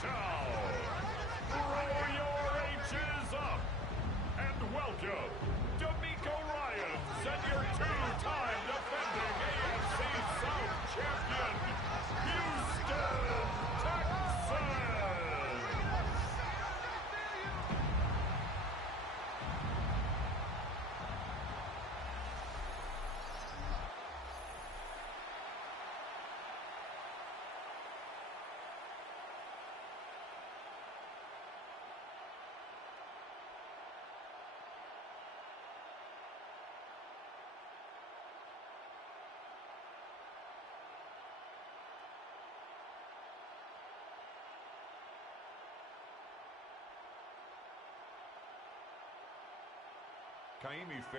touchdown. Throw your H's up. And welcome, D'Amico Ryans and your two-time defending AFC South champion, Houston Texans.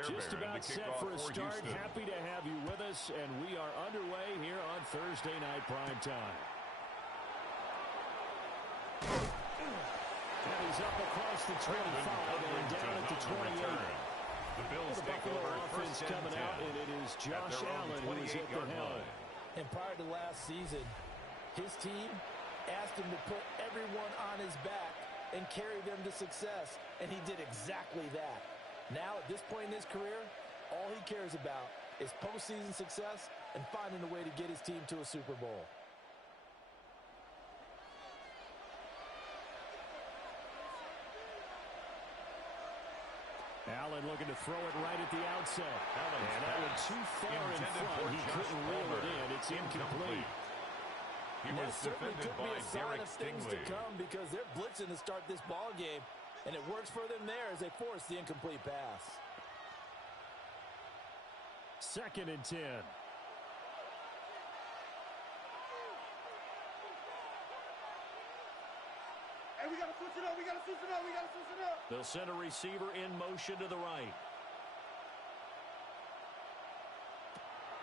Just about set for a start. Houston. Happy to have you with us, and we are underway here on Thursday Night Prime Time. And he's up across the 25 and down at the 28. The Bills The take Buffalo over offense first and coming 10 out, and it is Josh Allen who is at the helm. And prior to last season, his team asked him to put everyone on his back and carry them to success, and he did exactly that. Now, at this point in his career, all he cares about is postseason success and finding a way to get his team to a Super Bowl. Allen looking to throw it right at the outset. And that one too far in front. He couldn't reel it in. It's incomplete. He was defended by Derek Things to come because they're blitzing to start this ball game, and it works for them there as they force the incomplete pass. 2nd and 10. Hey, we got to switch it up. We got to switch it up. We got to switch it up. They'll send a receiver in motion to the right.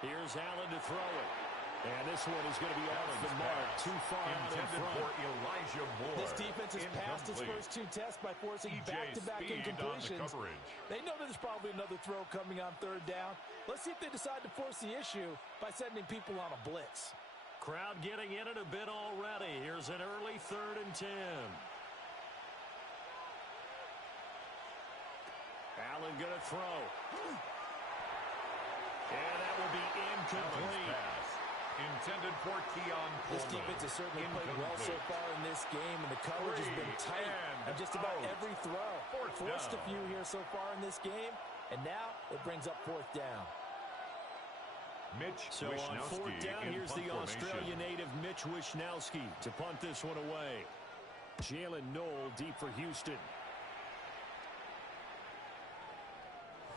Here's Allen to throw it. And this one is going to be off the mark. Too far out in front. For Elijah Moore. This defense has passed its first two tests by forcing back-to-back incompletions. They know there's probably another throw coming on 3rd down. Let's see if they decide to force the issue by sending people on a blitz. Crowd getting in it a bit already. Here's an early 3rd and 10. Allen going to throw. And that will be incomplete. Intended for Keon Coleman. This defense has certainly played well so far in this game, and the coverage has been tight on just about every throw. Forced a few here so far in this game, and now it brings up 4th down. So on 4th down, here's the Australian native Mitch Wishnowsky to punt this one away. Jalen Knoll deep for Houston.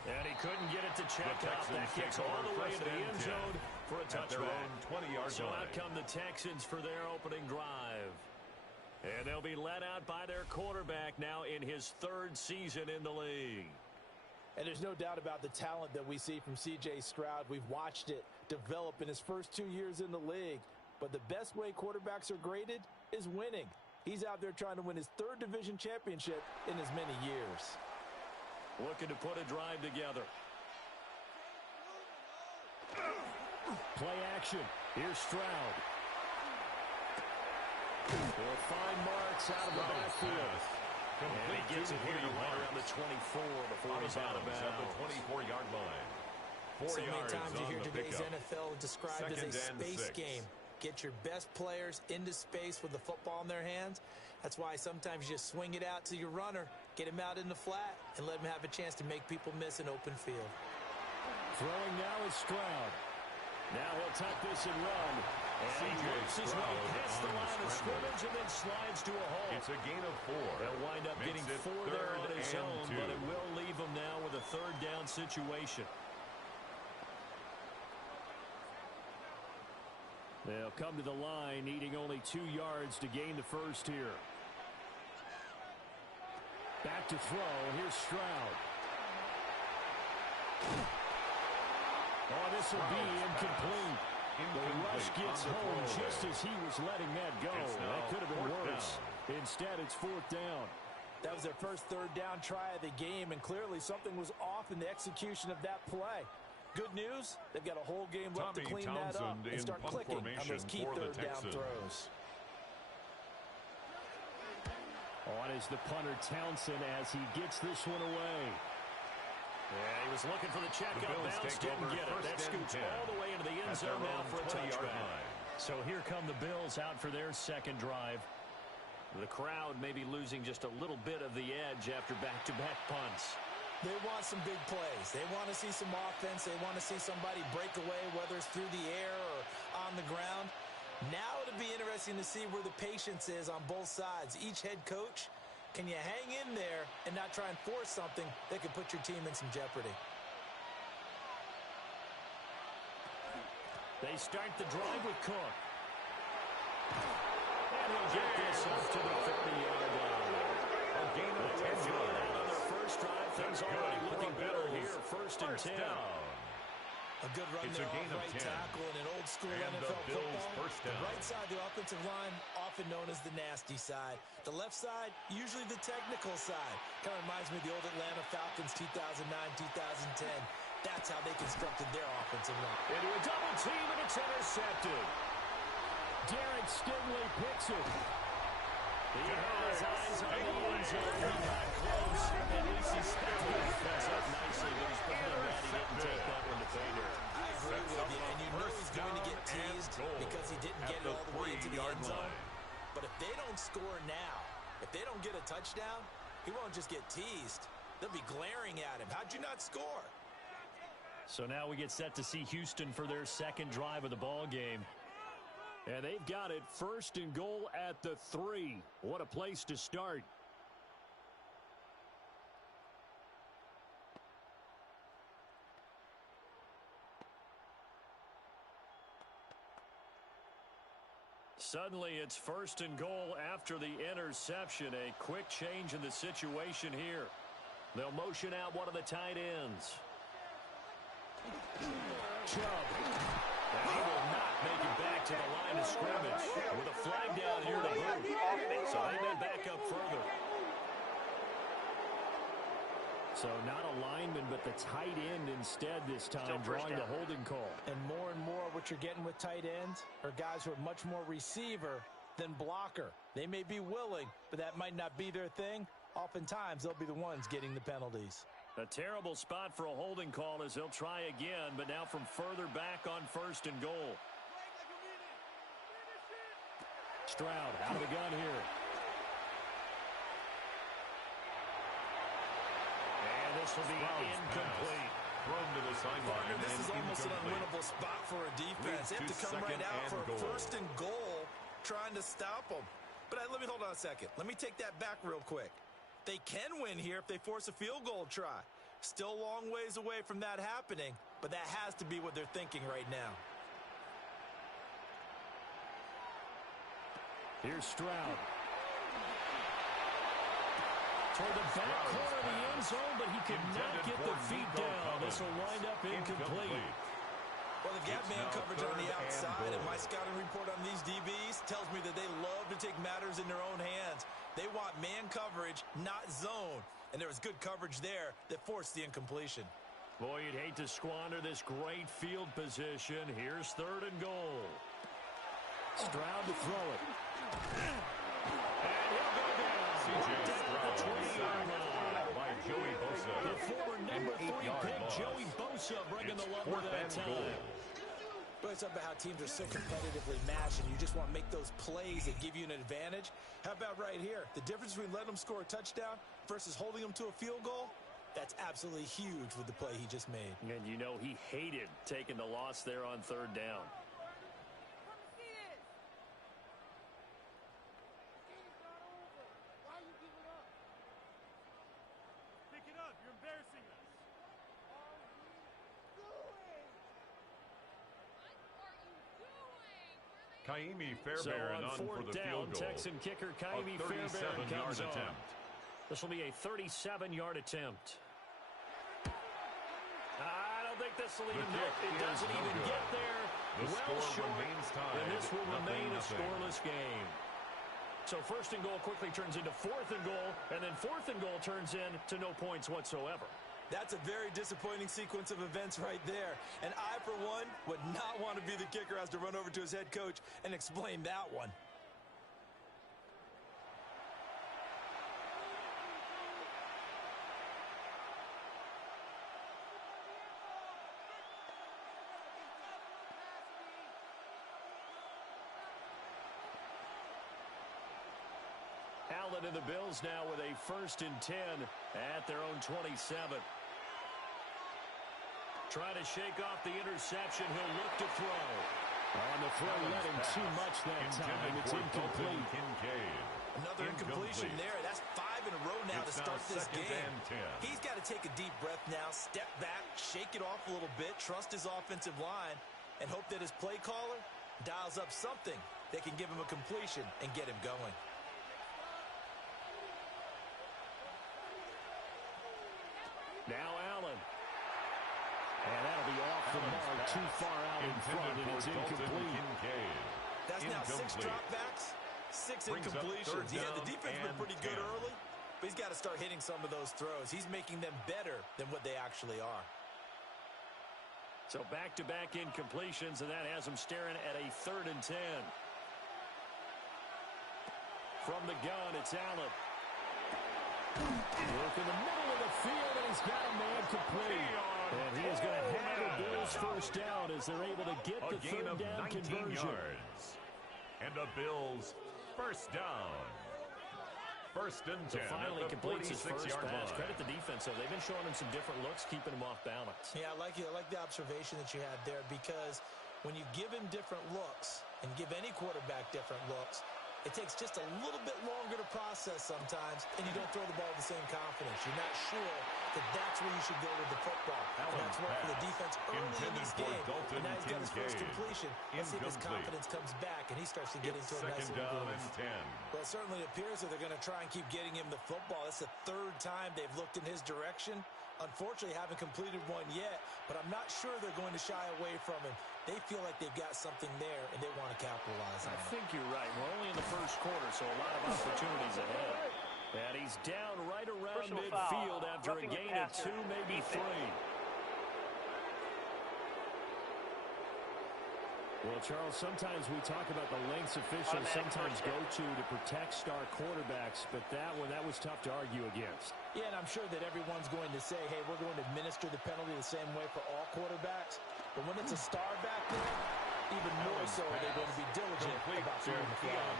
And he couldn't get it to check out. That gets all the way to the end zone for a touchback. So out come the Texans for their opening drive. And they'll be led out by their quarterback now in his 3rd season in the league. And there's no doubt about the talent that we see from C.J. Stroud. We've watched it develop in his first 2 years in the league. But the best way quarterbacks are graded is winning. He's out there trying to win his 3rd division championship in as many years. Looking to put a drive together. Play action. Here's Stroud. He'll find Marks out of the backfield. And he gets it here right around the 24 before he's out of bounds. At the 24-yard line. 4 so many yards times you hear today's pickup. NFL described as a space game. Get your best players into space with the football in their hands. That's why sometimes you just swing it out to your runner, get him out in the flat, and let him have a chance to make people miss an open field. Throwing now is Stroud. Now he'll tuck this and run. And he works his way past the line of scrimmage and then slides to a hole. It's a gain of 4. They'll wind up getting 4 there on his own, but it will leave him now with a 3rd down situation. They'll come to the line, needing only 2 yards to gain the first here. Back to throw. Here's Stroud. Oh, this will be incomplete. The rush gets home just as he was letting that go. That could have been worse. Instead, it's 4th down. That was their first 3rd down try of the game, and clearly something was off in the execution of that play. Good news, they've got a whole game left to clean that up and start clicking on those key 3rd down throws. On is the punter Townsend as he gets this one away. Yeah, he was looking for the checkout bounce, didn't get it. That scoots all the way into the end zone now for a touchback. So here come the Bills out for their second drive. The crowd may be losing just a little bit of the edge after back-to-back punts. They want some big plays. They want to see some offense. They want to see somebody break away, whether it's through the air or on the ground. Now it'll be interesting to see where the patience is on both sides. Each head coach, can you hang in there and not try and force something that could put your team in some jeopardy? They start the drive with Cook. And he'll get this up to the 50-yard line. A gain of 10 yards. On their first drive, things already looking better here. First and 10. Down. A good run It's there a gain off of right 10. tackle in an old-school And NFL the Bills' football. first The down. right side, the offensive line, often known as the nasty side. The left side, usually the technical side. Kind of reminds me of the old Atlanta Falcons 2009-2010. That's how they constructed their offensive line. Into a double team, and it's intercepted. Derek Stingley picks it. He has eyes on the end zone. He got close. At least he stepped the defense up nicely, but he's behind that. He didn't take that one to Fader. I agree with you, and you know he's going to get teased because he didn't get it all the way into the end zone. But if they don't score now, if they don't get a touchdown, he won't just get teased. They'll be glaring at him. How'd you not score? So now we get set to see Houston for their second drive of the ball game. And they've got it first and goal at the 3. What a place to start. Suddenly it's first and goal after the interception. A quick change in the situation here. They'll motion out one of the tight ends. Chubb. And he will not make it back to the line of scrimmage with a flag down here to boot. So they may back up further. So not a lineman, but the tight end instead this time, drawing the holding call. And more what you're getting with tight ends are guys who are much more receiver than blocker. They may be willing, but that might not be their thing. Oftentimes, they'll be the ones getting the penalties. A terrible spot for a holding call as they'll try again, but now from further back on first and goal. Stroud out of the gun here. And this will be incomplete. Thrown to the sideline. This is almost an unwinnable spot for a defense. They have to come right out for a first and goal, trying to stop them. But let me hold on a second. Let me take that back real quick. They can win here if they force a field goal try. Still a long ways away from that happening, but that has to be what they're thinking right now. Here's Stroud. Toward the back corner of the end zone, but he could not get the feet down. This will wind up incomplete. Well, they've got man coverage on the outside, and my scouting report on these DBs tells me that they love to take matters in their own hands. They want man coverage, not zone. And there was good coverage there that forced the incompletion. Boy, you'd hate to squander this great field position. Here's third and goal. Stroud to throw it. And he'll go down. C.J. Down Stroud the 20-yard line. by Joey Bosa. The former number 3 pick, loss. Joey Bosa, bringing It's the lumber fourth that and time. goal. But it's about how teams are so competitively matched, and you just want to make those plays that give you an advantage. How about right here? The difference between letting them score a touchdown versus holding them to a field goal, that's absolutely huge with the play he just made. And you know he hated taking the loss there on third down. Pick it up. You're embarrassing us. Kaimi So Fairbairn on on for fourth the down, field goal. Texan kicker Kaimi A Fairbairn 37-yard comes on. attempt. This will be a 37-yard attempt. I don't think this will even The kick it is doesn't no even good. get there. The Well score short, remains tied. and this will remain a 0-0. scoreless game. So first and goal quickly turns into fourth and goal, and then fourth and goal turns into no points whatsoever. That's a very disappointing sequence of events right there. And I, for one, would not want to be the kicker who has to run over to his head coach and explain that one. Allen and the Bills now with a 1st and 10 at their own 27. Trying to shake off the interception. He'll look to throw. On the throw, let him too much that time. It's incomplete. Another incompletion there. That's 5 in a row now to start this game. He's got to take a deep breath now, step back, shake it off a little bit, trust his offensive line, and hope that his play caller dials up something that can give him a completion and get him going. Now Allen. And that'll be off the mark, too far out in front, and it's incomplete. That's now 6 dropbacks, 6 incompletions. Yeah, the defense has been pretty good early, but he's got to start hitting some of those throws. He's making them better than what they actually are. So back-to-back incompletions, and that has him staring at a 3rd and 10. From the gun, it's Allen. Work in the middle of the field, and he's got a man complete. And he is going to have a Bills 1st down as they're able to get the 3rd down conversion. Yards. And the Bills 1st down. 1st and 10. So finally completes his 1st pass. Line. Credit the defense, though. They've been showing him some different looks, keeping him off balance. Yeah, I like it. I like the observation that you had there, because when you give him different looks and give any quarterback different looks, it takes just a little bit longer to process sometimes, and you don't throw the ball with the same confidence. You're not sure that that's where you should go with the football. And that's worked for the defense early in this game. And now he's got his 1st completion. Let's see if his confidence comes back and he starts to get into a nice groove. Well, it certainly appears that they're going to try and keep getting him the football. That's the 3rd time they've looked in his direction. Unfortunately, haven't completed one yet, but I'm not sure they're going to shy away from him. They feel like they've got something there, and they want to capitalize on it. I think you're right. We're only in the 1st quarter, so a lot of opportunities ahead. And he's down right around midfield after a gain of 2, maybe 3. Well, Charles, sometimes we talk about the lengths officials sometimes go to protect star quarterbacks, but that was tough to argue against. Yeah, and I'm sure that everyone's going to say, hey, we're going to administer the penalty the same way for all quarterbacks. But when it's a star back there, even more so they're going to be diligent about throwing the flag.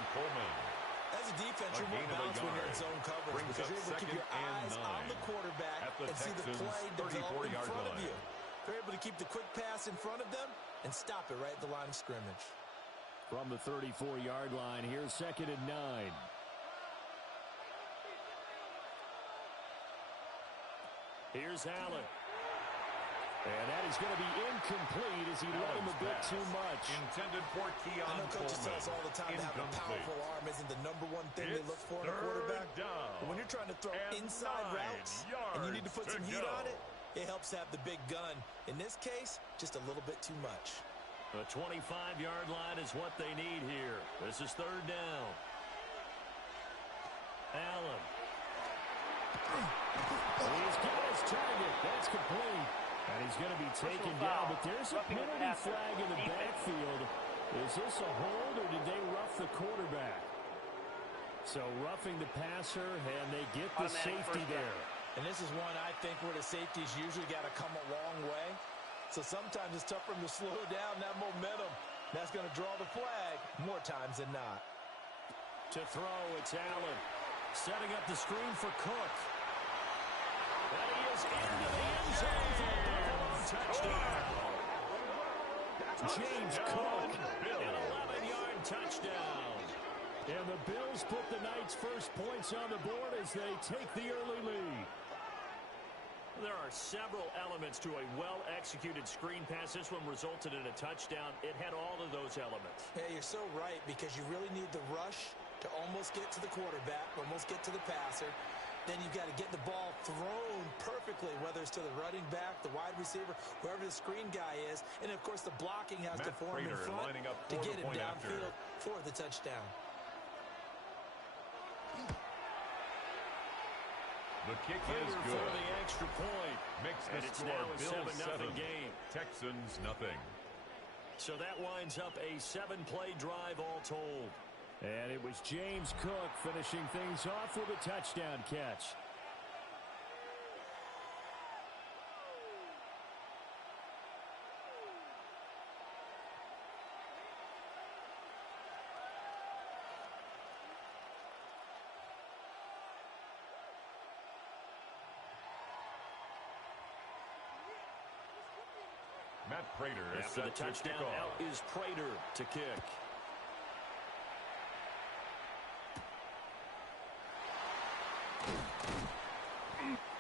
As a defense, you're more balanced when you're in zone coverage because you're able to keep your eyes on the quarterback and see the play develop in front of you. They're able to keep the quick pass in front of them and stop it right at the line of scrimmage. From the 34-yard line, here's 2nd and 9. Here's Allen. And that is going to be incomplete as he let him a bit too much. Intended for Keon I know coaches tell us all the time to have a powerful arm isn't the #1 thing they look for in a quarterback. But when you're trying to throw inside routes and you need to put some heat on it, it helps to have the big gun. In this case, just a little bit too much. The 25-yard line is what they need here. This is 3rd down. Allen. He's got his target. That's complete. And he's going to be taken down, but there's a penalty flag in the backfield. Is this a hold, or did they rough the quarterback? So roughing the passer, and they get the safety there. And this is one I think where the safety's usually got to come a long way. So sometimes it's tough for him to slow down that momentum. That's going to draw the flag more times than not. To throw, it's Allen. Setting up the screen for Cook. And he is into the end zone for a Buffalo touchdown. James Cook, an 11-yard touchdown. And the Bills put the Knights' first points on the board as they take the early lead. There are several elements to a well-executed screen pass. This one resulted in a touchdown. It had all of those elements. Yeah, you're so right, because you really need the rush to almost get to the quarterback, almost get to the passer. Then you've got to get the ball thrown perfectly, whether it's to the running back, the wide receiver, whoever the screen guy is. And, of course, the blocking has to form in front to get him downfield for the touchdown. The kick is good. For the extra point. Makes the and it's score now a Bills 7, 7-0 game. Texans nothing. So that winds up a 7-play drive all told. And it was James Cook finishing things off with a touchdown catch. Matt Prater is after the touchdown. Out is Prater to kick.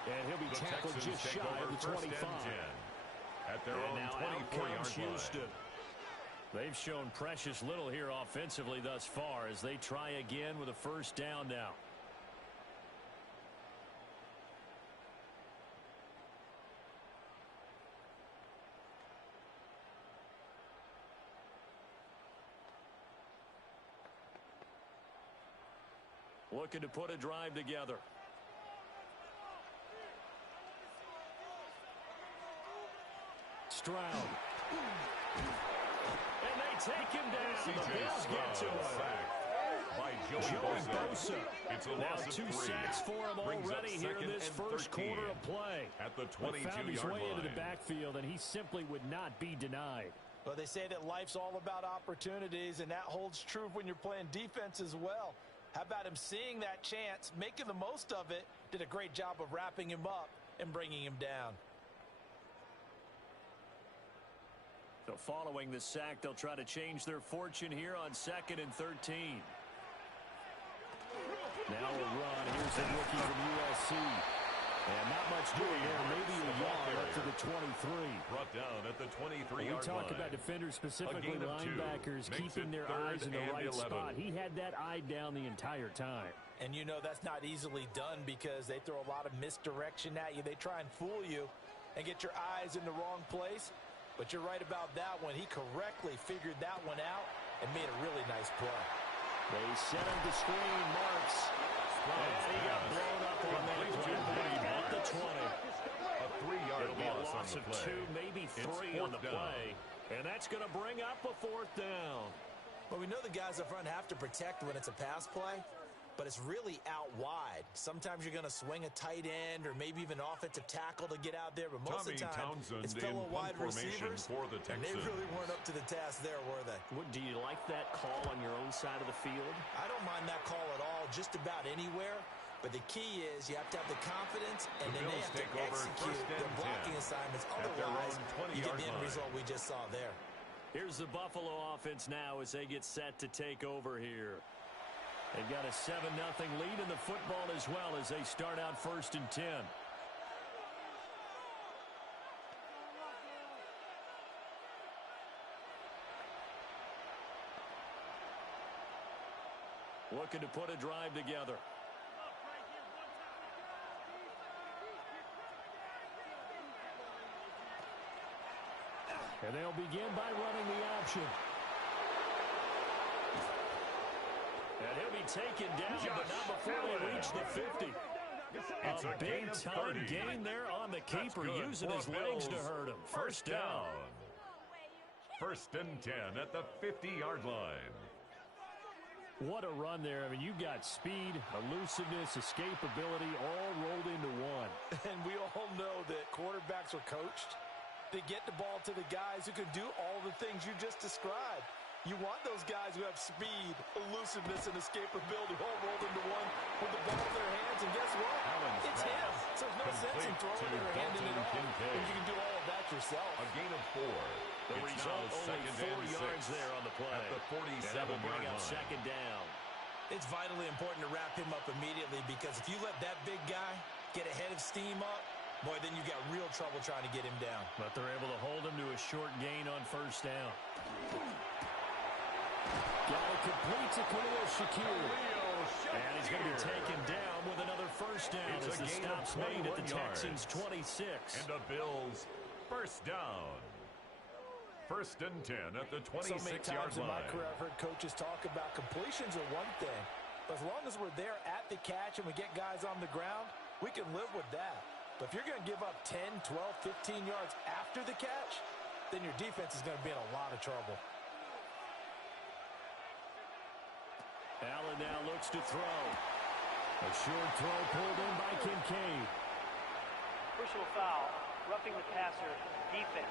And he'll be tackled just shy of the 25. At their own 24-yard line. They've shown precious little here offensively thus far as they try again with a first down now. Looking to put a drive together. Stroud. And they take him down. The Bills get to him. By Joey Bosa. It's a loss of 2 sacks for him already here in this first quarter of play. At the 22-yard line. Found his way into the backfield, and he simply would not be denied. Well, they say that life's all about opportunities, and that holds true when you're playing defense as well. How about him seeing that chance, making the most of it, did a great job of wrapping him up and bringing him down. So following the sack, they'll try to change their fortune here on 2nd and 13. Now a run. Here's the rookie from USC. And not much doing there. Maybe a yard up to the 23. Brought down at the 23-yard line. We talk about defenders, specifically linebackers, keeping their eyes in the right spot. He had that eye down the entire time. And you know that's not easily done because they throw a lot of misdirection at you. They try and fool you and get your eyes in the wrong place. But you're right about that one. He correctly figured that one out and made a really nice play. They set him to screen. Marks. And he got blown up on that play at the 20. A 3-yard loss on the play. 2, maybe 3 on the play. And that's going to bring up a 4th down. Well, we know the guys up front have to protect when it's a pass play, but it's really out wide. Sometimes you're going to swing a tight end or maybe even offensive tackle to get out there, but most of the time it's fellow wide receivers, for the and they really weren't up to the task there, were they? Do you like that call on your own side of the field? I don't mind that call at all, just about anywhere. But the key is you have to have the confidence, and then they have to execute their blocking assignments. Otherwise, you get the end result we just saw there. Here's the Buffalo offense now as they get set to take over here. They've got a 7-0 lead in the football as well as they start out 1st and 10. Looking to put a drive together. And they'll begin by running the option. And he'll be taken down, but not before they reach the 50. It's a big-time gain there on the keeper, using his legs to hurt him. First down. 1st and 10 at the 50-yard line. What a run there. I mean, you've got speed, elusiveness, escapability all rolled into one. And we all know that quarterbacks are coached. They get the ball to the guys who can do all the things you just described. You want those guys who have speed, elusiveness, and escapability all rolled into one with the ball in their hands. And guess what? It's him. So there's no sense in throwing it or handing it off when you can do all of that yourself. A gain of 4. The result, only 4 yards there on the play. At the 47-yard line. 2nd down. It's vitally important to wrap him up immediately because if you let that big guy get a head of steam up, boy, then you got real trouble trying to get him down. But they're able to hold him to a short gain on 1st down. Got it complete to Khalil Shakir. And he's going to be taken down with another 1st down as the stop's made at the Texans' 26. And the Bills 1st down. 1st and 10 at the 26-yard line. So many times in my career I've heard coaches talk about completions are one thing. But as long as we're there at the catch and we get guys on the ground, we can live with that. But if you're going to give up 10, 12, 15 yards after the catch, then your defense is going to be in a lot of trouble. Allen now looks to throw. A short throw pulled in by Kincaid. Personal foul, roughing the passer, defense.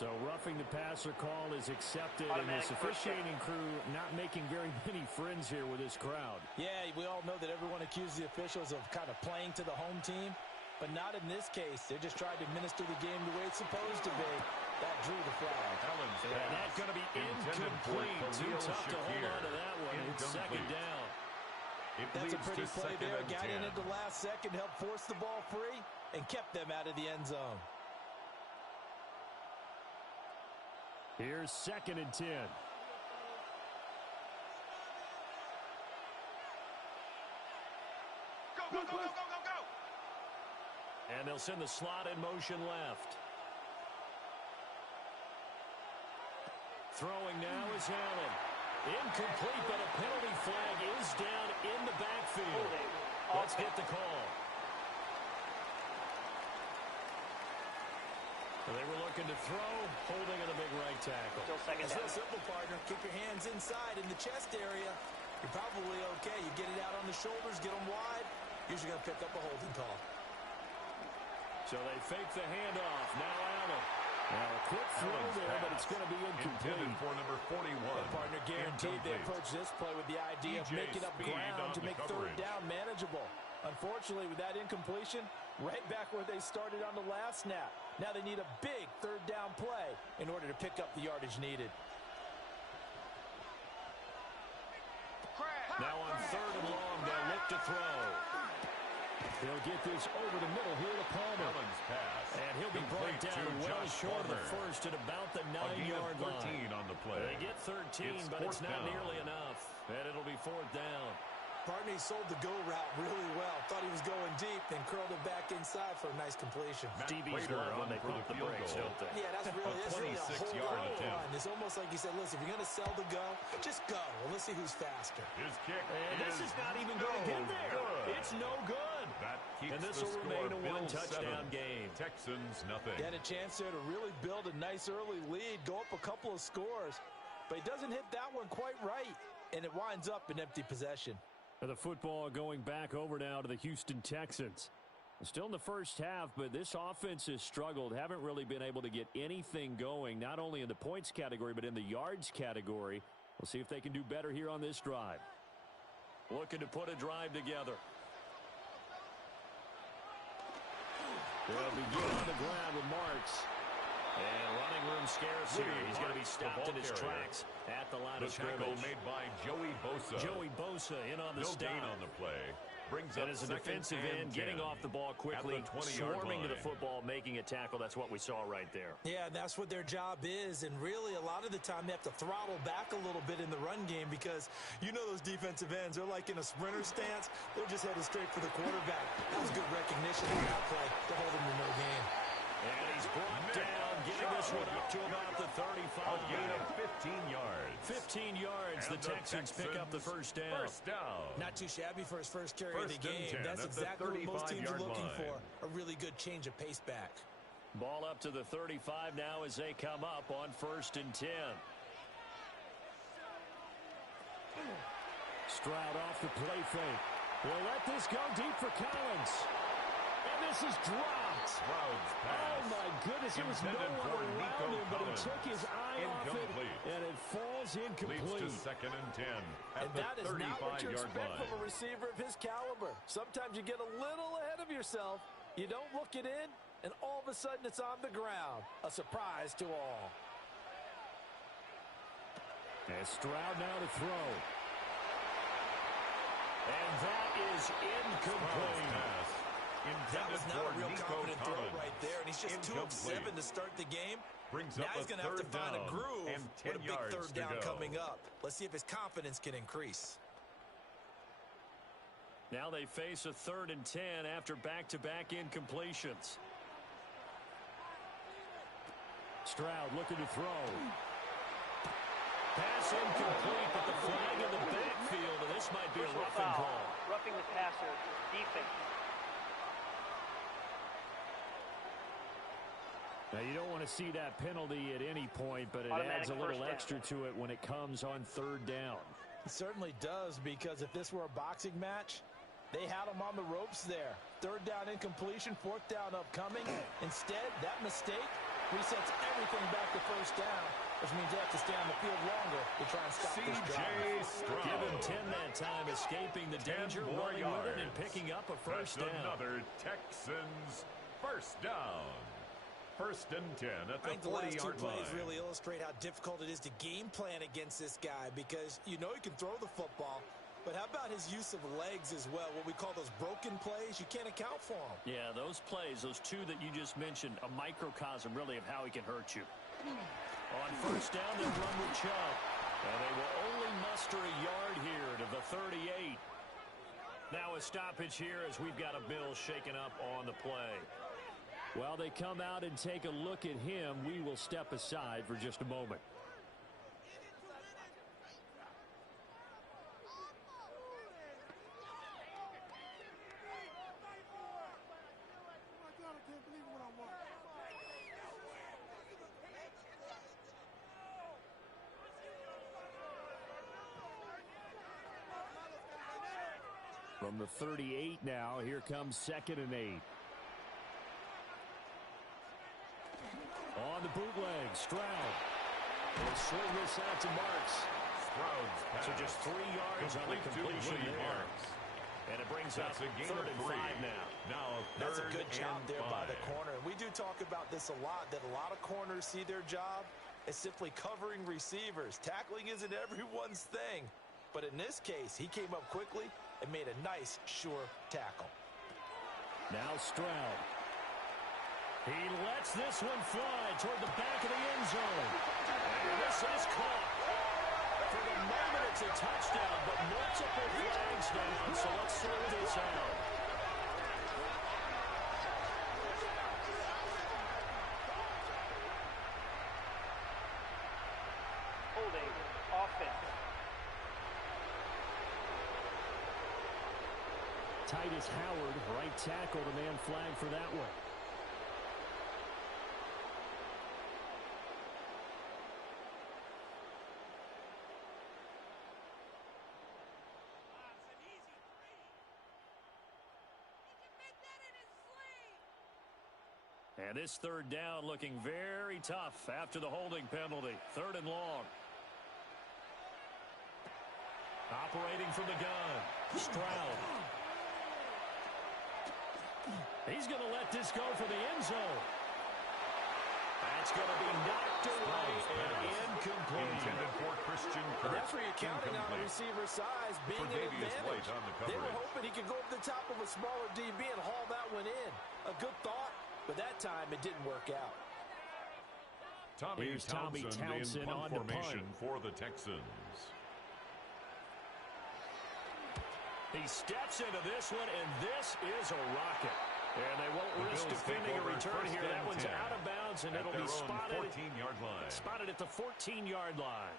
So roughing the passer call is accepted, and this officiating crew not making very many friends here with this crowd. Yeah, we all know that everyone accuses the officials of kind of playing to the home team. But not in this case. They're just trying to administer the game the way it's supposed to be. That drew the flag. And that's going to be incomplete. Too tough to hold on to that one. It's second down. That's a pretty play there. Got in at the last second, helped force the ball free, and kept them out of the end zone. Here's 2nd and 10. Go, go, go, go, go, go! And they'll send the slot in motion left. Throwing now is Allen. Incomplete, but a penalty flag is down in the backfield. Let's get the call. They were looking to throw, holding on the big right tackle. It's real simple, partner. Keep your hands inside in the chest area. You're probably okay. You get it out on the shoulders, get them wide. Usually going to pick up a holding call. So they fake the handoff. Now Allen. Now a quick throw there, but it's going to be incomplete. For number 41. The partner guaranteed they approach this play with the idea of making up ground to make third down manageable. Unfortunately, with that incompletion, right back where they started on the last snap. Now they need a big third down play in order to pick up the yardage needed. Now on 3rd and long, they'll look to throw. He'll get this over the middle here to Palmer. Pass. And he'll be brought down well short of the first at about the 9-yard line. On the play. They get 13, but it's not nearly enough. And it'll be 4th down. Partner, he sold the go route really well. Thought he was going deep, then curled it back inside for a nice completion. Stevie's love when they pump the brakes, don't they? Yeah, that's really a whole run. It's almost like you said, listen, if you're going to sell the go, just go. Well, let's see who's faster. His kick this is not even going to get there. Good. It's no good. That keeps and this the will score. remain a Bills one-touchdown 7. game. Texans nothing. He had a chance there to really build a nice early lead, go up a couple of scores, but he doesn't hit that one quite right, and it winds up an empty possession. The football going back over now to the Houston Texans. Still in the first half, but this offense has struggled. Haven't really been able to get anything going, not only in the points category, but in the yards category. We'll see if they can do better here on this drive. Looking to put a drive together. They'll begin on the ground with Marks. And running room scarce here. He's going to be stopped in his tracks at the line of scrimmage. Made by Joey Bosa. Joey Bosa in on the stop. Gain on the play. Brings and up as a defensive end, getting off the ball quickly, swarming to the football, making a tackle. That's what we saw right there. Yeah, that's what their job is. And really, a lot of the time, they have to throttle back a little bit in the run game because you know those defensive ends, they're like in a sprinter stance. They're just headed straight for the quarterback. That was good recognition on that play to hold him to no gain. And he's brought down, getting this one up to about the 35. A gain of 15 yards. 15 yards. The Texans pick up the first down. Not too shabby for his first carry of the game. That's exactly what most teams are looking for. A really good change of pace back. Ball up to the 35 now as they come up on 1st and 10. Stroud off the play fake. We'll let this go deep for Collins. And this is dropped. Oh, my goodness. There was no one around him, but he took his eye off it, and it falls incomplete. Leads to 2nd and 10 at and the that is not what you 35-yard expect line. from a receiver of his caliber. Sometimes you get a little ahead of yourself. You don't look it in, and all of a sudden it's on the ground. A surprise to all. And Stroud now to throw. And that is incomplete. That was not a real confident throw right there, and he's just 2 of 7 to start the game. Now he's going to have to find a groove with a big third down coming up. Let's see if his confidence can increase. Now they face a 3rd and 10 after back-to-back incompletions. Stroud looking to throw. Pass incomplete, but the flag in the backfield, and this might be a roughing call. Roughing the passer, defense. Now, you don't want to see that penalty at any point, but it adds a little extra to it when it comes on 3rd down. It certainly does, because if this were a boxing match, they had him on the ropes there. 3rd down incompletion, 4th down upcoming. Instead, that mistake resets everything back to 1st down. which means they have to stay on the field longer to try and stop this drive. Give him 10 that time, escaping the danger, running with it, and picking up a first down. Another Texans first down. First and 10 at the 40-yard line. The last two plays really illustrate how difficult it is to game plan against this guy, because you know he can throw the football, but how about his use of legs as well? What we call those broken plays, you can't account for them. Yeah, those plays, those two that you just mentioned, a microcosm really of how he can hurt you. On first down, they'll run with Chubb, and they will only muster a yard here to the 38. Now a stoppage here as we've got a Bill shaken up on the play. While they come out and take a look at him, we will step aside for just a moment. From the 38 now, here comes 2nd and 8. On the bootleg, Stroud. They'll swing this out to Marks. Stroud's pass. So just 3 yards on the completion there. And it brings up 3rd and 5 now. That's a good job there by the corner. We do talk about this a lot, that a lot of corners see their job as simply covering receivers. Tackling isn't everyone's thing. But in this case, he came up quickly and made a nice, sure tackle. Now Stroud. He lets this one fly toward the back of the end zone. And this is caught. For the moment, it's a touchdown, but multiple flags down, so let's slow this out. Holding offense. Titus Howard, right tackle, the man flagged for that one. And this 3rd down looking very tough after the holding penalty. 3rd and long. Operating from the gun, Stroud. He's going to let this go for the end zone. That's going to be knocked away and incomplete. Intended for Christian Kirk. That's where you're counting on the receiver's size being an advantage. They were hoping he could go over the top of a smaller DB and haul that one in. A good thought, but that time it didn't work out. Here's Tommy Townsend in punt formation for the Texans. He steps into this one, and this is a rocket. And they won't risk defending a return here. That one's out of bounds, and it'll be spotted at the 14-yard line.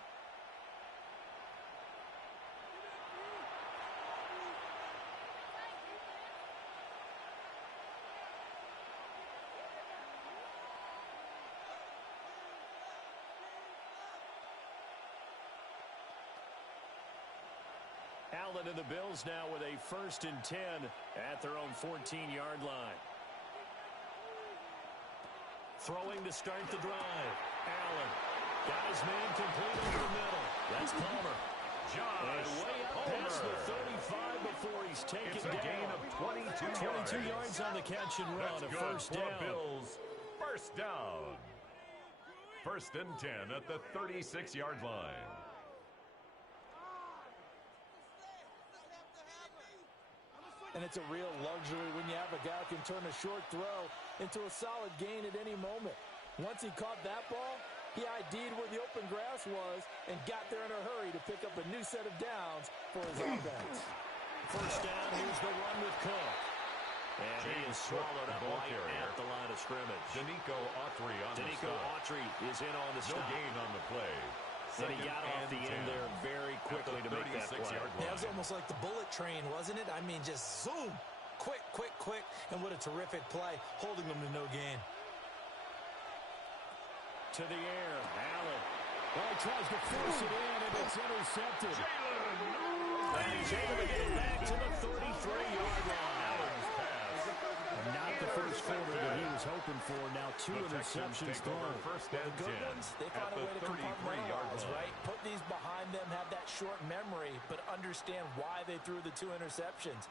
Allen and the Bills now with a 1st and 10 at their own 14-yard line. Throwing to start the drive. Allen got his man complete over the middle. That's Palmer. And way up past the 35 before he's taken down. It's a gain of 22 yards on the catch and run. That's a first down. Bills. First down. 1st and 10 at the 36-yard line. And it's a real luxury when you have a guy who can turn a short throw into a solid gain at any moment. Once he caught that ball, he ID'd where the open grass was and got there in a hurry to pick up a new set of downs for his offense. First down, here's the run with Cook. And he is swallowed up right at the line of scrimmage. Danico Autry on the stop. Danico Autry is in on the stop. No gain on the play. And he got off the end there very quickly to make that play. Yeah, it was almost like the bullet train, wasn't it? I mean, just zoom. Quick, quick, quick. And what a terrific play, holding them to no gain. To the air, Allen. Well, he tries to force it in, and it's intercepted. And he's able to get it back to the 33-yard line. Allen's pass Not the first quarter that he was hoping for. Now 2 interceptions thrown. First The and good 10 ones, they find at a the way to 33-yard compartmentalize, line. right? Put these behind them, have that short memory, but understand why they threw the 2 interceptions.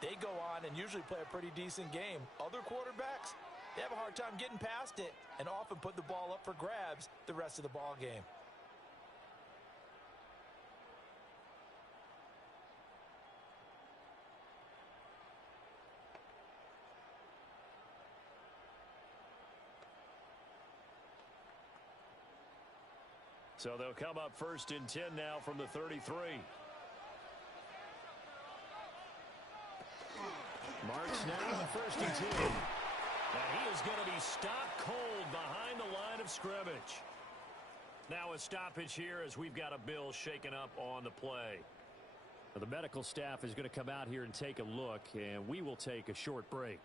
They go on and usually play a pretty decent game. Other quarterbacks, they have a hard time getting past it and often put the ball up for grabs the rest of the ball game. So they'll come up first and 10 now from the 33. Marks now the first and 10. And he is going to be stopped cold behind the line of scrimmage. Now a stoppage here as we've got a Bill shaken up on the play. The medical staff is going to come out here and take a look, and we will take a short break.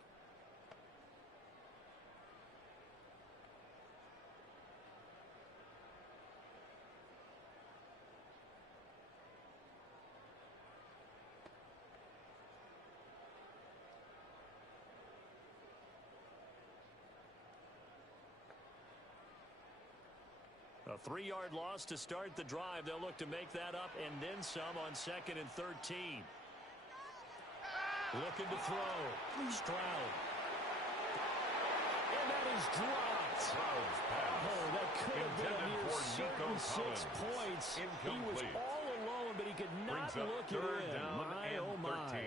A 3-yard loss to start the drive. They'll look to make that up and then some on 2nd and 13. Looking to throw. Stroud. And that is dropped. Oh, that could have been a near certain 6 points. He was all alone, but he could not look it in. My, oh, my.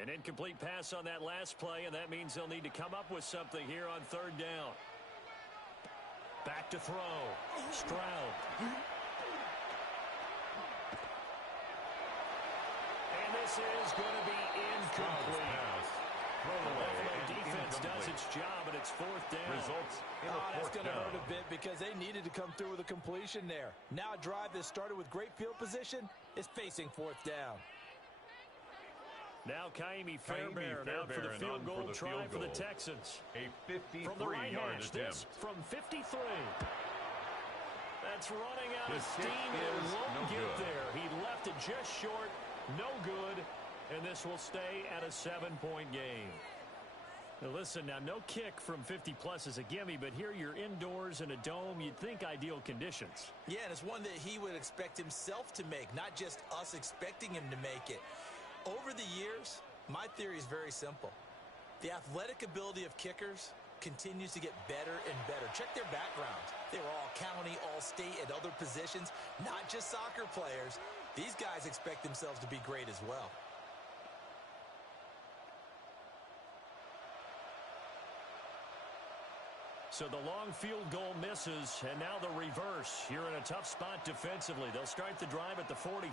An incomplete pass on that last play, and that means they'll need to come up with something here on 3rd down. Back to throw. Stroud. And this is going to be incomplete. The Buffalo defense does its job, and it's 4th down. Results in a That's 4th going to down. hurt a bit because they needed to come through with a completion there. Now a drive that started with great field position is facing 4th down. Now Kaimi Fairbairn out for the field goal try for the Texans. A 53-yard From the right hash, attempt. this from 53. That's running out of His steam kick and is won't no get good. there. He left it just short, no good, and this will stay at a 7-point game. Now listen, now no kick from 50-plus is a gimme, but here you're indoors in a dome. You'd think ideal conditions. Yeah, and it's one that he would expect himself to make, not just us expecting him to make it. Over the years, my theory is very simple. The athletic ability of kickers continues to get better and better. Check their backgrounds. They were all county, all state, at other positions, not just soccer players. These guys expect themselves to be great as well. So the long field goal misses, and now the reverse. You're in a tough spot defensively. They'll start the drive at the 43.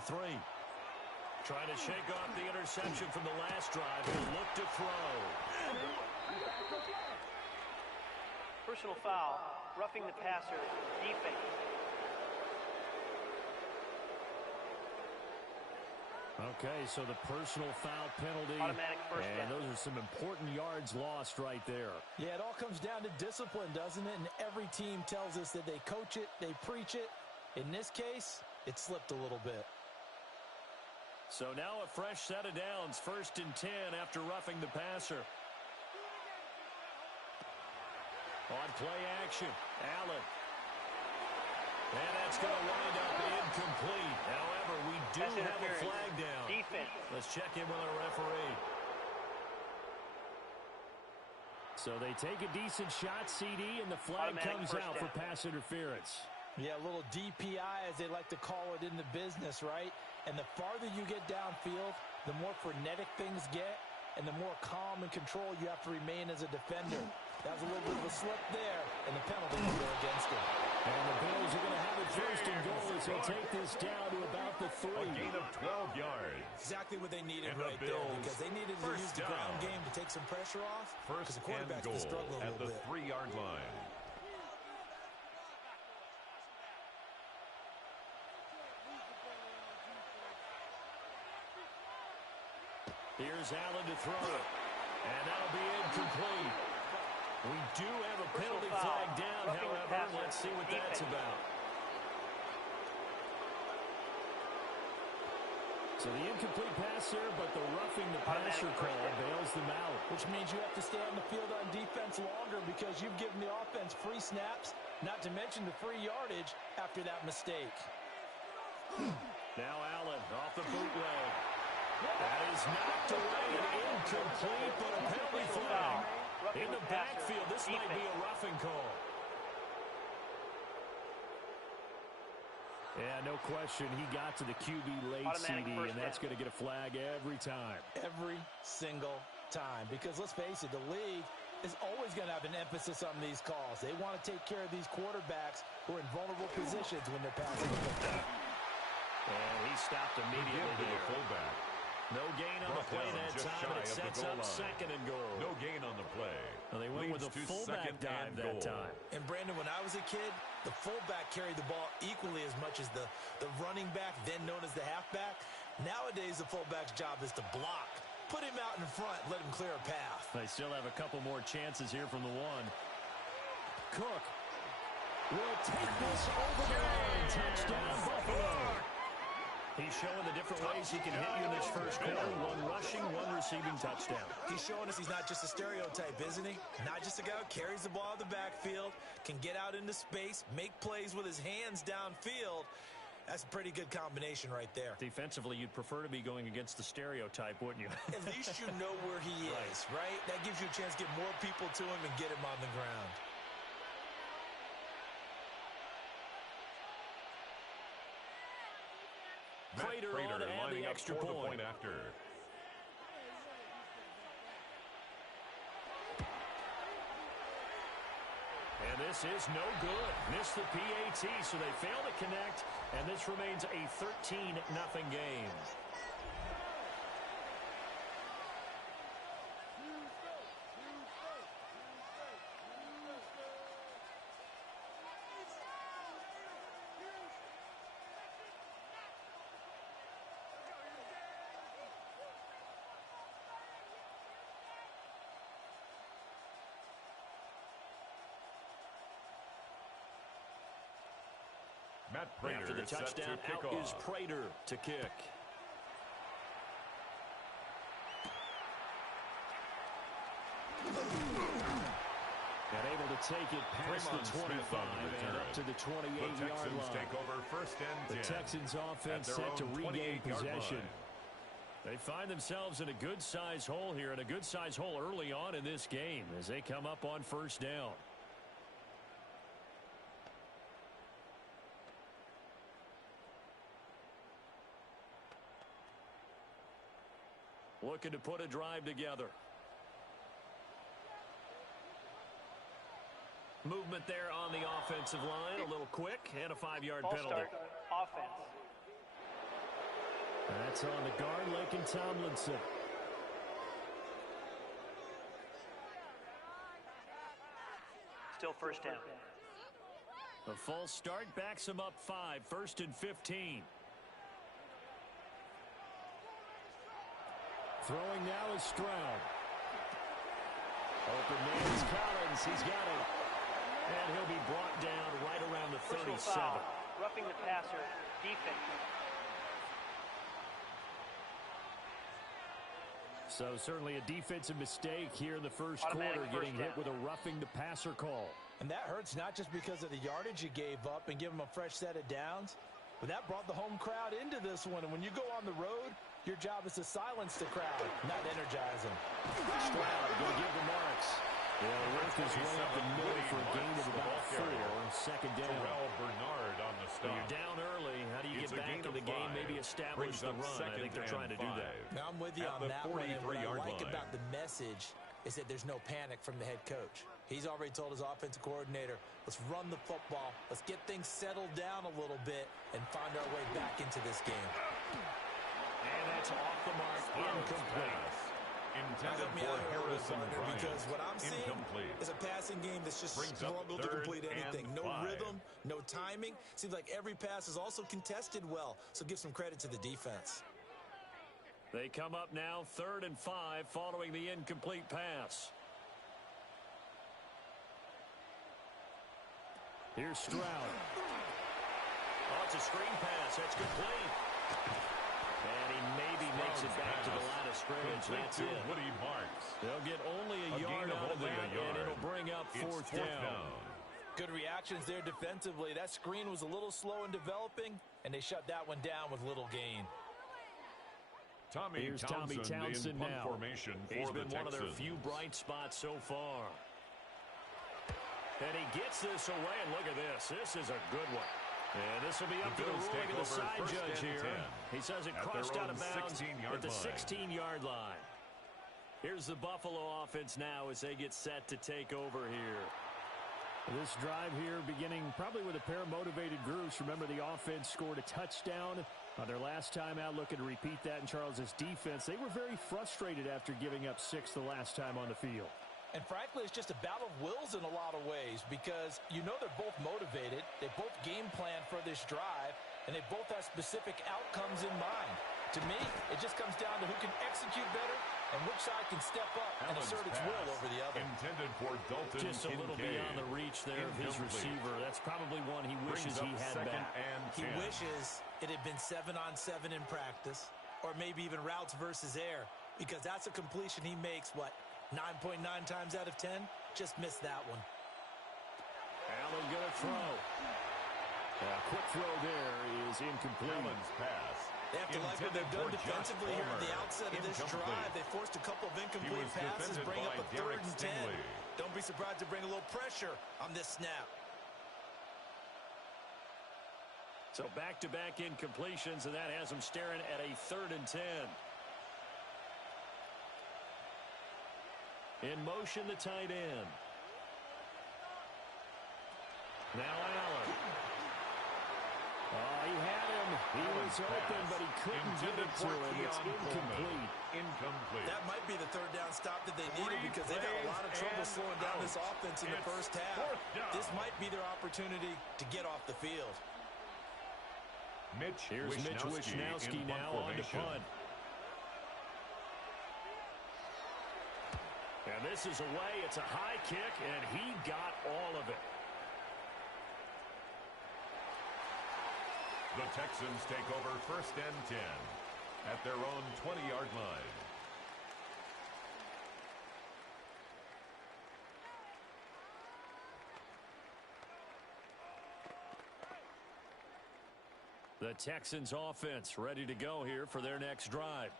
Trying to shake off the interception from the last drive. He'll look to throw. Personal foul, roughing the passer, defense. Okay, so the personal foul penalty. Automatic first and down. those are some important yards lost right there. Yeah, it all comes down to discipline, doesn't it? And every team tells us that they coach it, they preach it. In this case, it slipped a little bit. So now a fresh set of downs, 1st and 10 after roughing the passer. On play action, Allen. And that's going to wind up incomplete. However, we do Pass have a interference. flag down. Defense. Let's check in with our referee. So they take a decent shot, CD, and the flag Automatic comes first out for down. pass interference. Yeah, a little DPI, as they like to call it in the business, right? And the farther you get downfield, the more frenetic things get, and the more calm and control you have to remain as a defender. That was a little bit of a slip there, and the penalty will go against him. And the Bills are going to have it 1st and goal as they take this down to about the 3. A gain of 12 yards. Exactly what they needed And the right there, Bills because they needed to use the ground game to take some pressure off. Because First the and quarterback's been goal struggling a at little the bit. 3-yard line. Here's Allen to throw it. And that'll be incomplete. We do have a penalty flag down, Roughing the however. passer. Let's see what that's Defense. about. So the incomplete pass there, but the roughing the passer call bails them out. Which means you have to stay on the field on defense longer because you've given the offense free snaps, not to mention the free yardage after that mistake. Now Allen off the bootleg. That is knocked away and incomplete, but a penalty flag. In the backfield, this might be a roughing call. Yeah, no question. He got to the QB late, CD, and that's going to get a flag every time. Every single time. Because let's face it, the league is always going to have an emphasis on these calls. They want to take care of these quarterbacks who are in vulnerable positions when they're passing the football. And he stopped immediately to the fullback. No gain on the play that time, and it sets up second and goal. No gain on the play. Well, they went with a fullback dive that time. And, Brandon, when I was a kid, the fullback carried the ball equally as much as the running back, then known as the halfback. Nowadays, the fullback's job is to block. Put him out in front, let him clear a path. They still have a couple more chances here from the one. Cook will take this over the line. Touchdown, Buffalo. He's showing the different ways he can hit you in this first quarter. One rushing, one receiving touchdown. He's showing us he's not just a stereotype, isn't he? Not just a guy who carries the ball out of the backfield, can get out into space, make plays with his hands downfield. That's a pretty good combination right there. Defensively, you'd prefer to be going against the stereotype, wouldn't you? At least you know where he is, right? That gives you a chance to get more people to him and get him on the ground. Prater on to add the extra point. After. And this is no good. Missed the PAT, so they fail to connect, and this remains a 13-0 game. Matt Prater after the touchdown, out is Prater to kick. And able to take it past the 25 and up to the 28-yard line. Take over first and 10. The Texans offense set to regain possession. They find themselves in a good-sized hole here, and a good-sized hole early on in this game as they come up on first down. Looking to put a drive together. Movement there on the offensive line. A little quick and a 5-yard penalty. Start offense. That's on the guard, Laken Tomlinson. Still first down. The false start backs him up 5. First and 15. Throwing now is Stroud. Open man is Collins. He's got it. And he'll be brought down right around the 37. Foul. Roughing the passer. Defense. So certainly a defensive mistake here in the first quarter, getting hit with a roughing the passer call. And that hurts not just because of the yardage you gave up and give them a fresh set of downs, but that brought the home crowd into this one. And when you go on the road, your job is to silence the crowd, not energize them. Stroud going to give the marks. He'll work his way up the middle for a gain of about 4. Second down. Bernard on the stop. You're down early. How do you get back in the game? Maybe establish the run. I think they're trying to do that. Now I'm with you on that one. And what I like about the message is that there's no panic from the head coach. He's already told his offensive coordinator, let's run the football. Let's get things settled down a little bit and find our way back into this game. And that's off the mark. Incomplete. Intended for Harrison Bryant. Because what I'm seeing is a passing game that's just struggled to complete anything. No rhythm, no timing. Seems like every pass is also contested well. So give some credit to the defense. They come up now 3rd and 5 following the incomplete pass. Here's Stroud. Oh, it's a screen pass. That's complete. And he maybe makes it back to the line of scrimmage. That's it. Woody Marks. They'll get only a yard out of that, and it'll bring up fourth down. Good reactions there defensively. That screen was a little slow in developing, and they shut that one down with little gain. Here's Tommy Townsend now. Formation for He's been the one of their Texans. few bright spots so far. And he gets this away, and look at this. This is a good one. And this will be up to the ruling of the side judge here. He says it crossed out of bounds at the 16-yard line. Here's the Buffalo offense now as they get set to take over here. This drive here beginning probably with a pair of motivated groups. Remember, the offense scored a touchdown on their last time out, looking to repeat that in Charles's defense. They were very frustrated after giving up 6 the last time on the field. And frankly, it's just a battle of wills in a lot of ways because you know they're both motivated. They both game plan for this drive, and they both have specific outcomes in mind. To me, it just comes down to who can execute better and which side can step up and assert its will over the other. Intended for Dalton Just a little beyond the reach there of his receiver. That's probably one he wishes he had back. He wishes it had been 7-on-7 in practice, or maybe even routes versus air, because that's a completion he makes, 9.9 times out of 10? Just missed that one. Allen gonna throw. A quick throw there is incomplete. Allen's pass. They have to like what they've done defensively here at the outset of this drive. They forced a couple of incomplete passes, bring up a 3rd and 10. Don't be surprised to bring a little pressure on this snap. So back-to-back incompletions, and that has them staring at a 3rd and 10. In motion, the tight end. Now Allen. Oh, he had him. He was open, but he couldn't get it to him. It's incomplete. That might be the 3rd down stop that they needed because they've had a lot of trouble slowing down this offense in the first half. This might be their opportunity to get off the field. Here's Mitch Wishnowski now on to punt. And this is away. It's a high kick, and he got all of it. The Texans take over 1st and 10 at their own 20-yard line. The Texans offense ready to go here for their next drive.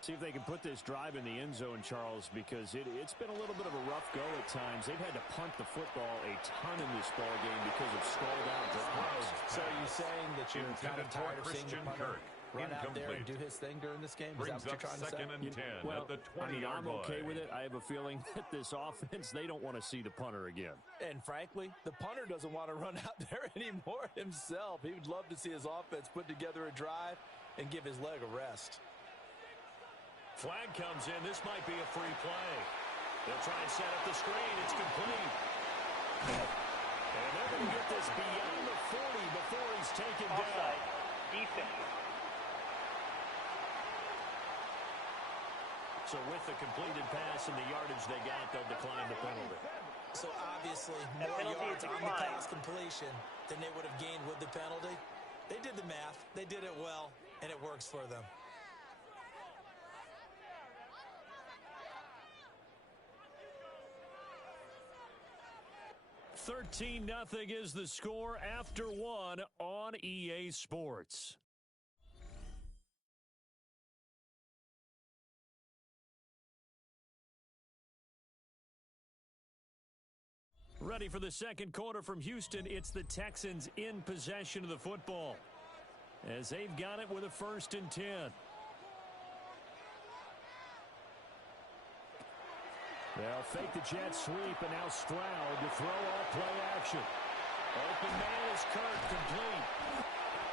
See if they can put this drive in the end zone, Charles, because it's been a little bit of a rough go at times. They've had to punt the football a ton in this ball game because of stalled-out drives. So are you saying that you're kind of tired of seeing the punter run out there and do his thing during this game? Is that what you're trying to say? 2nd and 10 Well, at the 20-yard I'm okay line. with it. I have a feeling that this offense, they don't want to see the punter again. And frankly, the punter doesn't want to run out there anymore himself. He would love to see his offense put together a drive and give his leg a rest. Flag comes in. This might be a free play. They'll try and set up the screen. It's complete. And they're going to get this beyond the 40 before he's taken down. Defense. So with the completed pass and the yardage they got, they'll decline the penalty. So obviously, more yards on the pass completion than they would have gained with the penalty. They did the math. They did it well, and it works for them. 13-0 is the score after 1 on EA Sports. Ready for the second quarter from Houston. It's the Texans in possession of the football as they've got it with a 1st and 10. They'll fake the jet sweep, and now Stroud to throw all play action. Open man is Kirk, complete.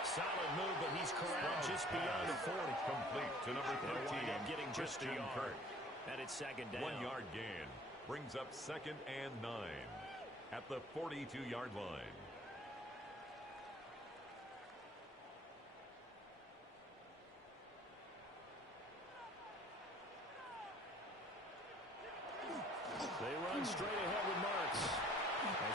Solid move, but he's corralled just beyond the 40. Complete to number 13, getting just a yard. Kirk. And it's 2nd down. 1-yard gain brings up 2nd and 9 at the 42-yard line. They run straight ahead with Marks.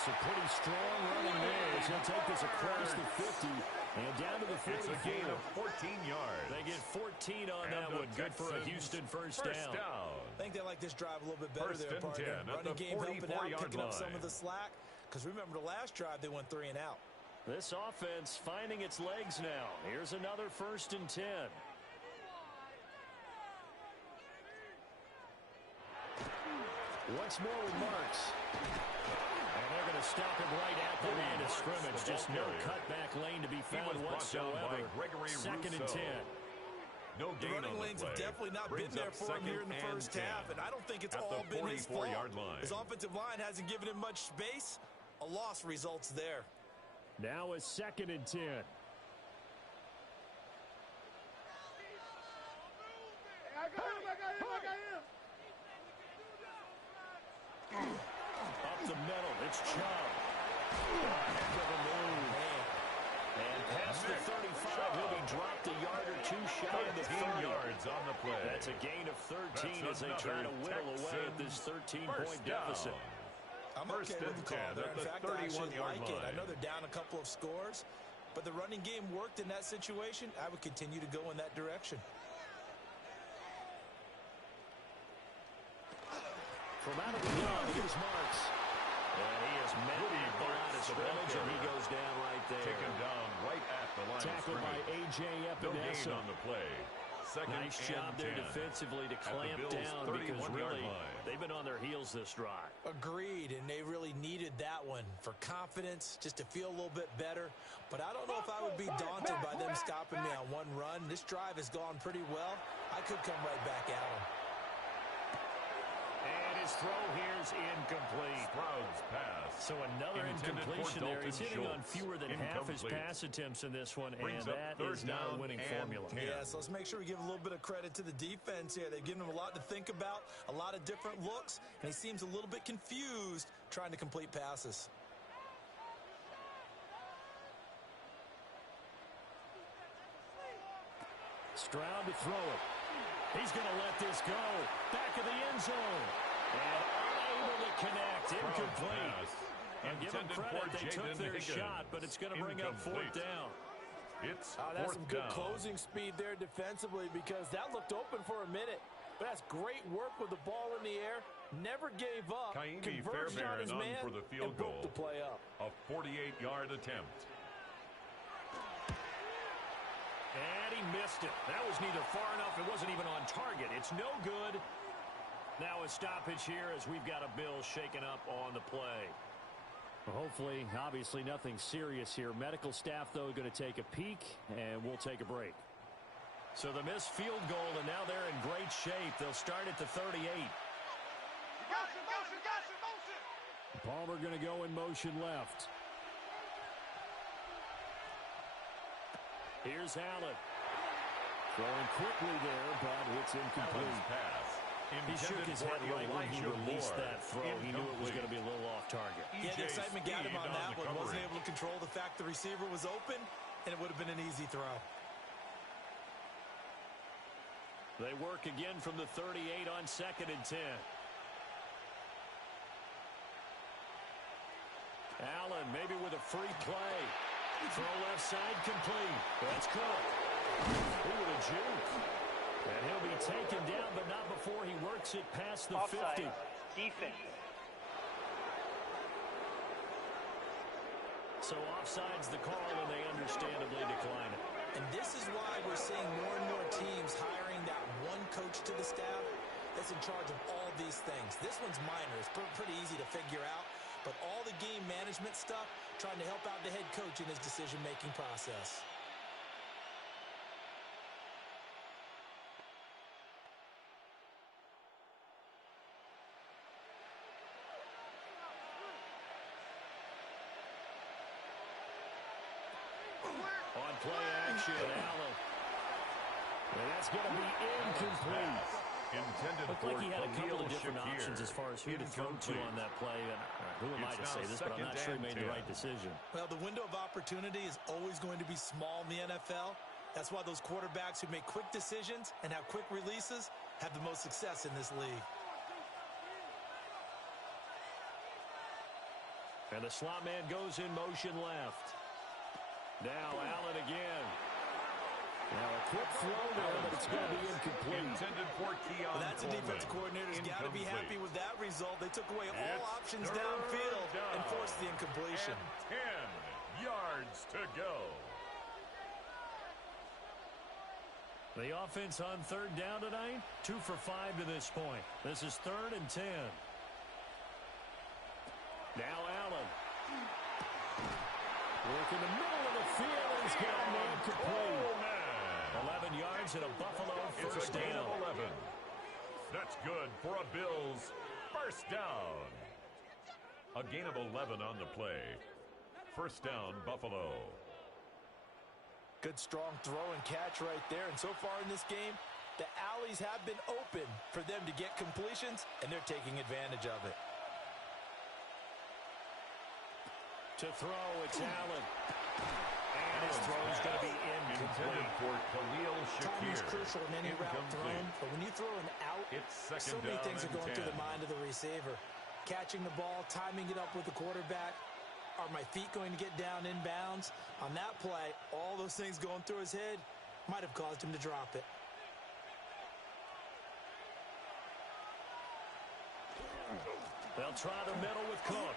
Some pretty strong running there as he'll take this across the 50 and down to the 44. It's a gain of 14 yards. They get 14 on that one. Good for a Houston first down. I think they like this drive a little bit better First there, and partner. 10 at Running the game helping out, 44-yard picking up some line. of the slack. Because remember, the last drive, they went 3 and out. This offense finding its legs now. Here's another first and 10. Once more with Marks. And they're going to stop him right at the line of scrimmage. Just no cutback lane to be found whatsoever. Second and 10. No The gain running on lanes the have play. definitely not Brings been there up for him here in the second first and half, and I don't think it's at all the been his fault. 44-yard line. His offensive line hasn't given him much space. A loss results there. Now a second and 10. I got him. Up the middle, it's Chubb. Heck of a move. And past the 35, he'll be dropped a yard or two shy of the 13 30. yards on the play. That's a gain of 13 as they try to whittle away at this 13-point deficit. I'm First okay with the and call 10 there. at In the fact, I actually 31-yard like it. I line. know they're down a couple of scores, but the running game worked in that situation. I would continue to go in that direction. From out of the gun, here's Marks. And he is met at the line of scrimmage, and he goes down right there. Taken down right at the line Tackled of by scrimmage. A.J. No gain Epinesa. on the play. Second Nice and job there 10. defensively to At the clamp Bills' down because 31-yard really line. they've been on their heels this drive. Agreed, and they really needed that one for confidence, just to feel a little bit better. But I don't know if I would be daunted by them stopping me on one run. This drive has gone pretty well. I could come right back at them. And his throw here is incomplete. Sprout's pass. So another Intended for incompletion there. He's Dalton hitting on Schultz. fewer than half his Incomplete. pass attempts in this one, Brings and up that third is not a down winning and formula. 10. Yeah, so let's make sure we give a little bit of credit to the defense here. They've given him a lot to think about, a lot of different looks, and he seems a little bit confused trying to complete passes. Stroud to throw it. He's going to let this go. Back of the end zone. And unable to connect. Incomplete. And give them credit. They took their shot, but it's going to bring up fourth down. It's That's fourth some good down. closing speed there defensively because that looked open for a minute. But that's great work with the ball in the air. Never gave up. Kaimi Converged on his Fairbairn on man for the field and broke goal. the play up. A 48-yard attempt. And he missed it. That was neither far enough. It wasn't even on target. It's no good. Now a stoppage here as we've got a Bill shaken up on the play. Well, hopefully, obviously, nothing serious here. Medical staff, though, going to take a peek, and we'll take a break. So the missed field goal, and now they're in great shape. They'll start at the 38. Palmer going to go in motion left. Here's Allen. Throwing quickly there, but it's incomplete. Allen's pass. He shook his head right when he released that throw. He knew it was going to be a little off target. Yeah, the excitement got him on that one. Wasn't coverage. able to control the fact the receiver was open, and it would have been an easy throw. They work again from the 38 on second and 10. Allen maybe with a free play. Throw left side complete. That's Cook. Ooh, with a juke. And he'll be taken down, but not before he works it past the Offside. 50. Defense. So offside's the call, and they understandably decline it. And this is why we're seeing more and more teams hiring that one coach to the staff that's in charge of all these things. This one's minor. It's pretty easy to figure out. But all the game management stuff, trying to help out the head coach in his decision-making process. On play action, Allen. And that's going to be incomplete. Intended Looked for like he had a couple of Khalil different Shakir. options as far as who to throw to Incomplete. on that play. And who am I It's to now say this, but I'm not second sure he and made the 10. right decision. Well, the window of opportunity is always going to be small in the NFL. That's why those quarterbacks who make quick decisions and have quick releases have the most success in this league. And the slot man goes in motion left. Now Allen again. Now a quick throw there, but it's going to be incomplete. Intended for Keon Well, that's a defensive coordinator's got to be happy with that result. They took away all options downfield and forced the incompletion. And 10 yards to go. The offense on third down tonight, 2 for 5 to this point. This is 3rd and 10. Now Allen. Work in the middle of the field, and he's got a man complete. 11 yards and a Buffalo first It's a gain down. of 11. That's good for a Bills first down. A gain of 11 on the play. First down, Buffalo. Good strong throw and catch right there. And so far in this game, the alleys have been open for them to get completions, and they're taking advantage of it. To throw, it's Allen. And his throw is going to be Intended incomplete. for Khalil Timing is Shakir. crucial in any route thrown, but when you throw an out, It's second so many down things are and going 10. through the mind of the receiver. Catching the ball, timing it up with the quarterback. Are my feet going to get down in bounds? On that play, all those things going through his head might have caused him to drop it. They'll try the middle with Cook.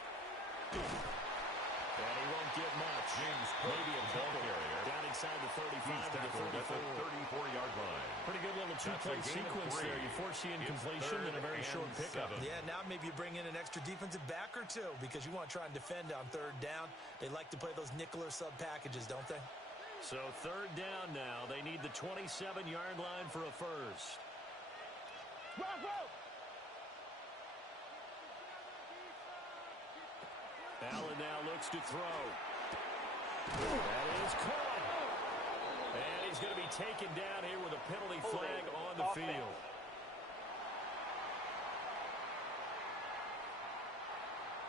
And he won't get much. James Cook, Maybe a ball couple. carrier. Down inside the 35 He's to the tackled at 34. the 34-yard line. Pretty good little That's two-play a gain of sequence 3. there. You force the incompletion It's and a very 3rd short and pickup. 7. Yeah, now maybe you bring in an extra defensive back or two because you want to try and defend on third down. They like to play those nickel or sub packages, don't they? So 3rd down now. They need the 27-yard line for a first. Allen now looks to throw. That is caught. And he's going to be taken down here with a penalty flag on the field.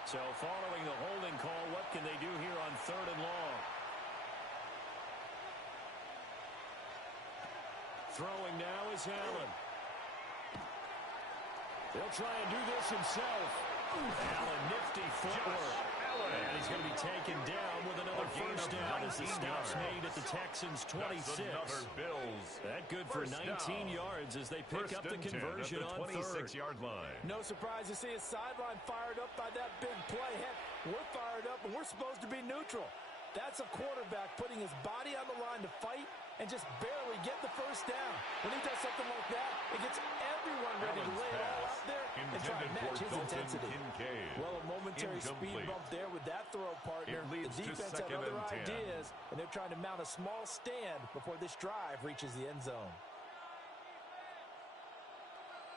So following the holding call, what can they do here on 3rd and long? Throwing now is Allen. He'll try and do this himself. Allen, nifty footwork. And he's going to be taken down with another first down as the stop's made at the Texans' 26. That's another Bills. That good for First 19 down. yards as they pick First up the and 10 conversion at the on 3rd. 26-yard line. No surprise to see his sideline fired up by that big play. Heck, we're fired up, and we're supposed to be neutral. That's a quarterback putting his body on the line to fight and just barely get the first down. When he does something like that, it gets everyone ready to lay it all out there and try to match his intensity. Well, a momentary speed bump there with that throw, partner. The defense had other ideas, and they're trying to mount a small stand before this drive reaches the end zone.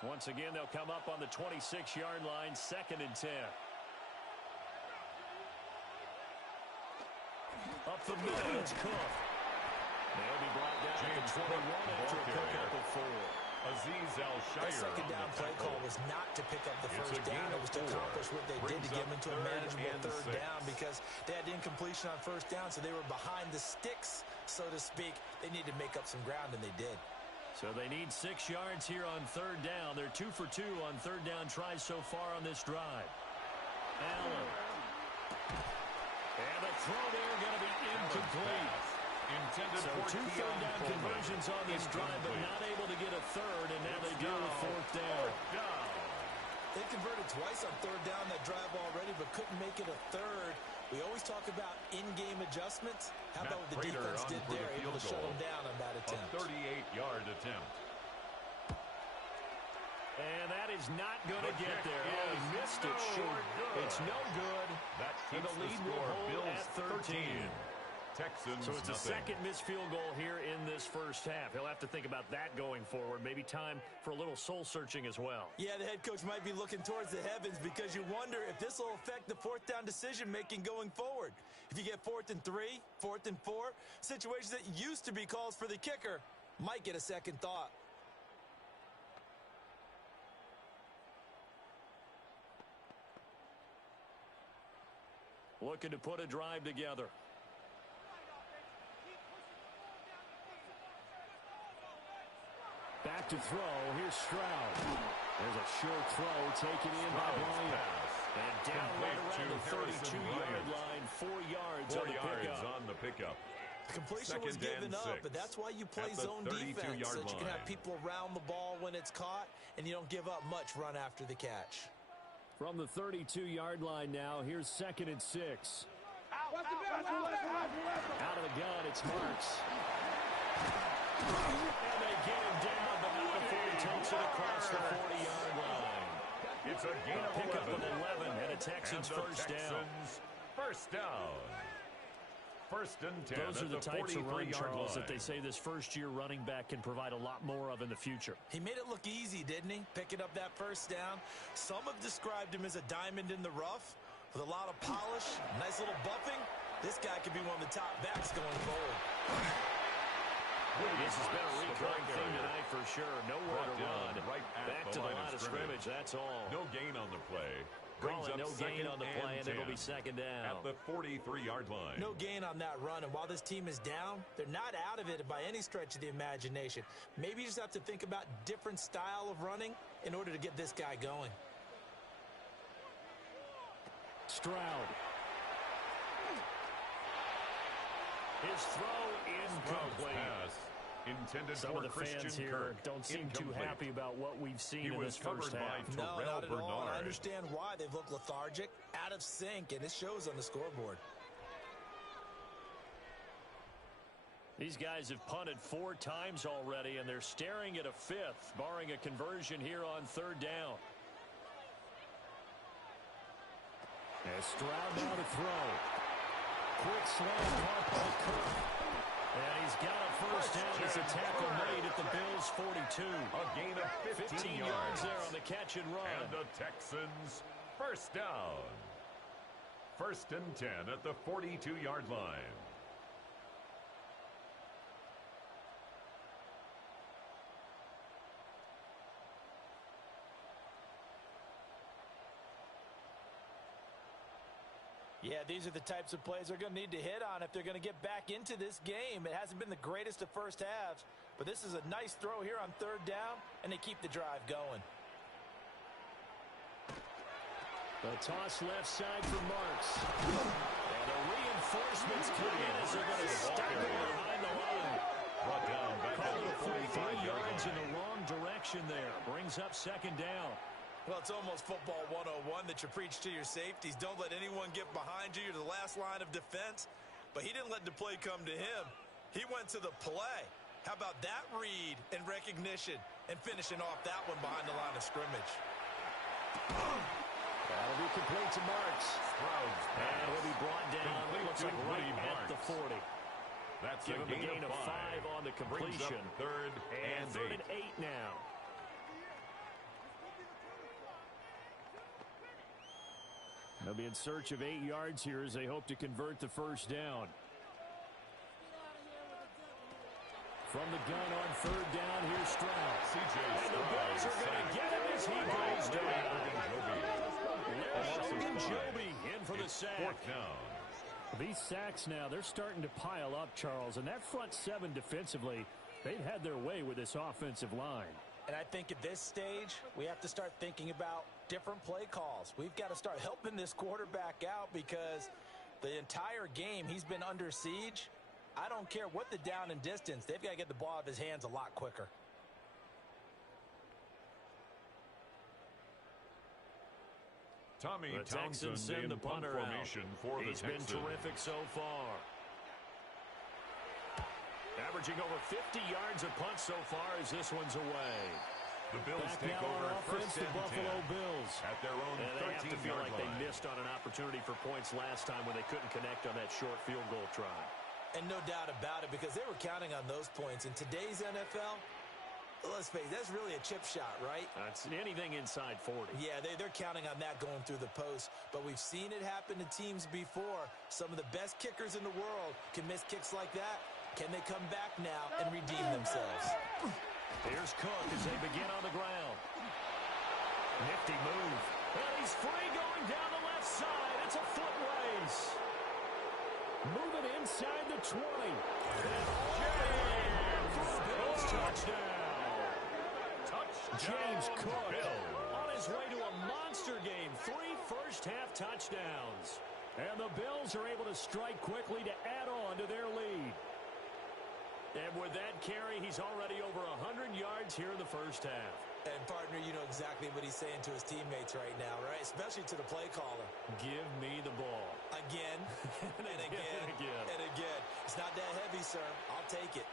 Once again, they'll come up on the 26-yard line, 2nd and 10. Up the middle, it's Cook. They'll be brought down James to 21 after a pickup of 4. Aziz Al-Shire. That second down play call was not to pick up the first down. It was to accomplish what they did to get them into a manageable third down because they had incompletion on first down, so they were behind the sticks, so to speak. They needed to make up some ground, and they did. So they need 6 yards here on 3rd down. They're 2 for 2 on 3rd down tries so far on this drive. Allen. And the throw there going to be incomplete. So 2 third down conversions on this drive, but not able to get a third, and now they deal with 4th down. They converted twice on third down that drive already, but couldn't make it a third. We always talk about in-game adjustments. How about what the defense did there, able to shut them down on that attempt. A 38-yard attempt. And that is not going to get there. Oh, he missed it short. It's no good. That And keeps the the lead will score. hold Bills at 13. Texans So it's a nothing. second missed field goal here in this first half. He'll have to think about that going forward. Maybe time for a little soul-searching as well. Yeah, the head coach might be looking towards the heavens because you wonder if this will affect the 4th down decision-making going forward. If you get 4th and 3, 4th and 4, situations that used to be calls for the kicker might get a second thought. Looking to put a drive together. Back to throw. Here's Stroud. There's a short throw taken in by Bryant. And down right around the 32-yard line, 4 yards on the pickup. On the pickup. The completion was given up, but that's why you play zone defense, so that you can have people around the ball when it's caught, and you don't give up much run after the catch. From the 32-yard line now, here's 2nd and 6. Out of the gun, it's Marks. And they get him down, but not before he takes it across the 40-yard line. It's a gain of Pick up an 11 and a Texans first down. First down. 1st and 10. Those are the types of run, Charles, line. that they say this first-year running back can provide a lot more of in the future. He made it look easy, didn't he? Picking up that first down. Some have described him as a diamond in the rough with a lot of polish, nice little buffing. This guy could be one of the top backs going forward. This has been a recurring thing tonight for sure. Nowhere to run. Back to the line of scrimmage, that's all. No gain on the play. Call it no gain on the play, and it'll be 2nd down. At the 43-yard line. No gain on that run, and while this team is down, they're not out of it by any stretch of the imagination. Maybe you just have to think about different style of running in order to get this guy going. Stroud. His throw incomplete. Pass intended Some for of the Christian fans here Kirk. don't seem too happy about what we've seen in this first half. No, not at all. I understand why. They've looked lethargic, out of sync, and it shows on the scoreboard. These guys have punted 4 times already, and they're staring at a 5th, barring a conversion here on 3rd down. As Stroud now to throw. Quick slant caught by Kirk. And he's got a first down as a tackle made at the Bills' 42. A gain of 15 yards there on the catch and run. And the Texans first down. 1st and 10 at the 42-yard line. Yeah, these are the types of plays they're going to need to hit on if they're going to get back into this game. It hasn't been the greatest of first halves, but this is a nice throw here on 3rd down, and they keep the drive going. The toss left side for Marks. And the reinforcements come in as they're going to stop him behind the line. Brought down back Call at it the 3 yards in the wrong direction there. Brings up 2nd down. Well, it's almost football 101 that you preach to your safeties. Don't let anyone get behind you. You're the last line of defense. But he didn't let the play come to him. He went to the play. How about that read and recognition and finishing off that one behind the line of scrimmage? That'll be complete to Marks. And he'll be brought down. Looks like right at the 40. That's Give a him a gain of 5 on the completion. 3rd and 3rd and 8 now. They'll be in search of 8 yards here as they hope to convert the first down. From the gun on 3rd down, here's Stroud. And the Bills are going to get him as he goes down. Joby in for the sack. 4th down. These sacks now, they're starting to pile up, Charles. And that front 7 defensively, they've had their way with this offensive line. And I think at this stage, we have to start thinking about different play calls. We've got to start helping this quarterback out because the entire game he's been under siege. I don't care what the down and distance. They've got to get the ball out of his hands a lot quicker. Tommy The Townsend Texans send in the punt punter formation out. for the He's been Texans. terrific so far. Averaging over 50 yards a punt so far as this one's away. The Bills Back take now over on offense, 1st the and Buffalo 10 Bills. at their own And they have to feel 13-yard like line. they missed on an opportunity for points last time when they couldn't connect on that short field goal try. And no doubt about it, because they were counting on those points. In today's NFL, let's face it, that's really a chip shot, right? That's anything inside 40. Yeah, they're counting on that going through the post. But we've seen it happen to teams before. Some of the best kickers in the world can miss kicks like that. Can they come back now and redeem themselves? Here's Cook as they begin on the ground. Nifty move. And he's free going down the left side. It's a foot race. Moving inside the 20. And for a Bills touchdown. Touchdown, James Cook Bills. on his his way to a monster game. 3 first-half touchdowns. And the Bills are able to strike quickly to add on to their lead. And with that carry, he's already over 100 yards here in the first half. And, partner, you know exactly what he's saying to his teammates right now, right? Especially to the play caller. Give me the ball. Again, and again, and again. It's not that heavy, sir. I'll take it.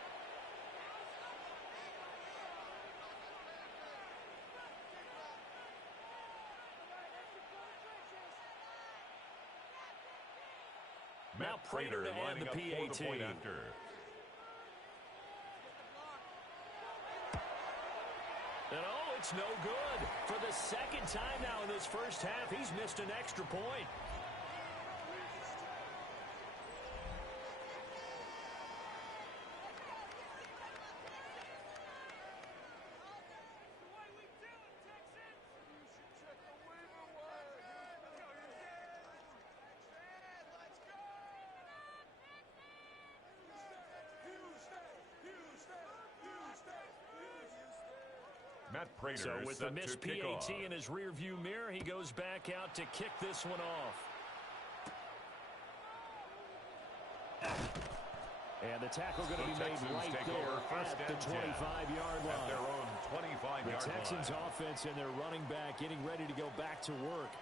Matt Prater lining up for the point after. And oh, it's no good. For the second time now in this first half, he's missed an extra point. Matt Prater so with the missed PAT off. in his rearview mirror, he goes back out to kick this one off. And the tackle going to be made right there at the 25-yard line. At their own 25-yard line. The Texans offense and their running back getting ready to go back to work.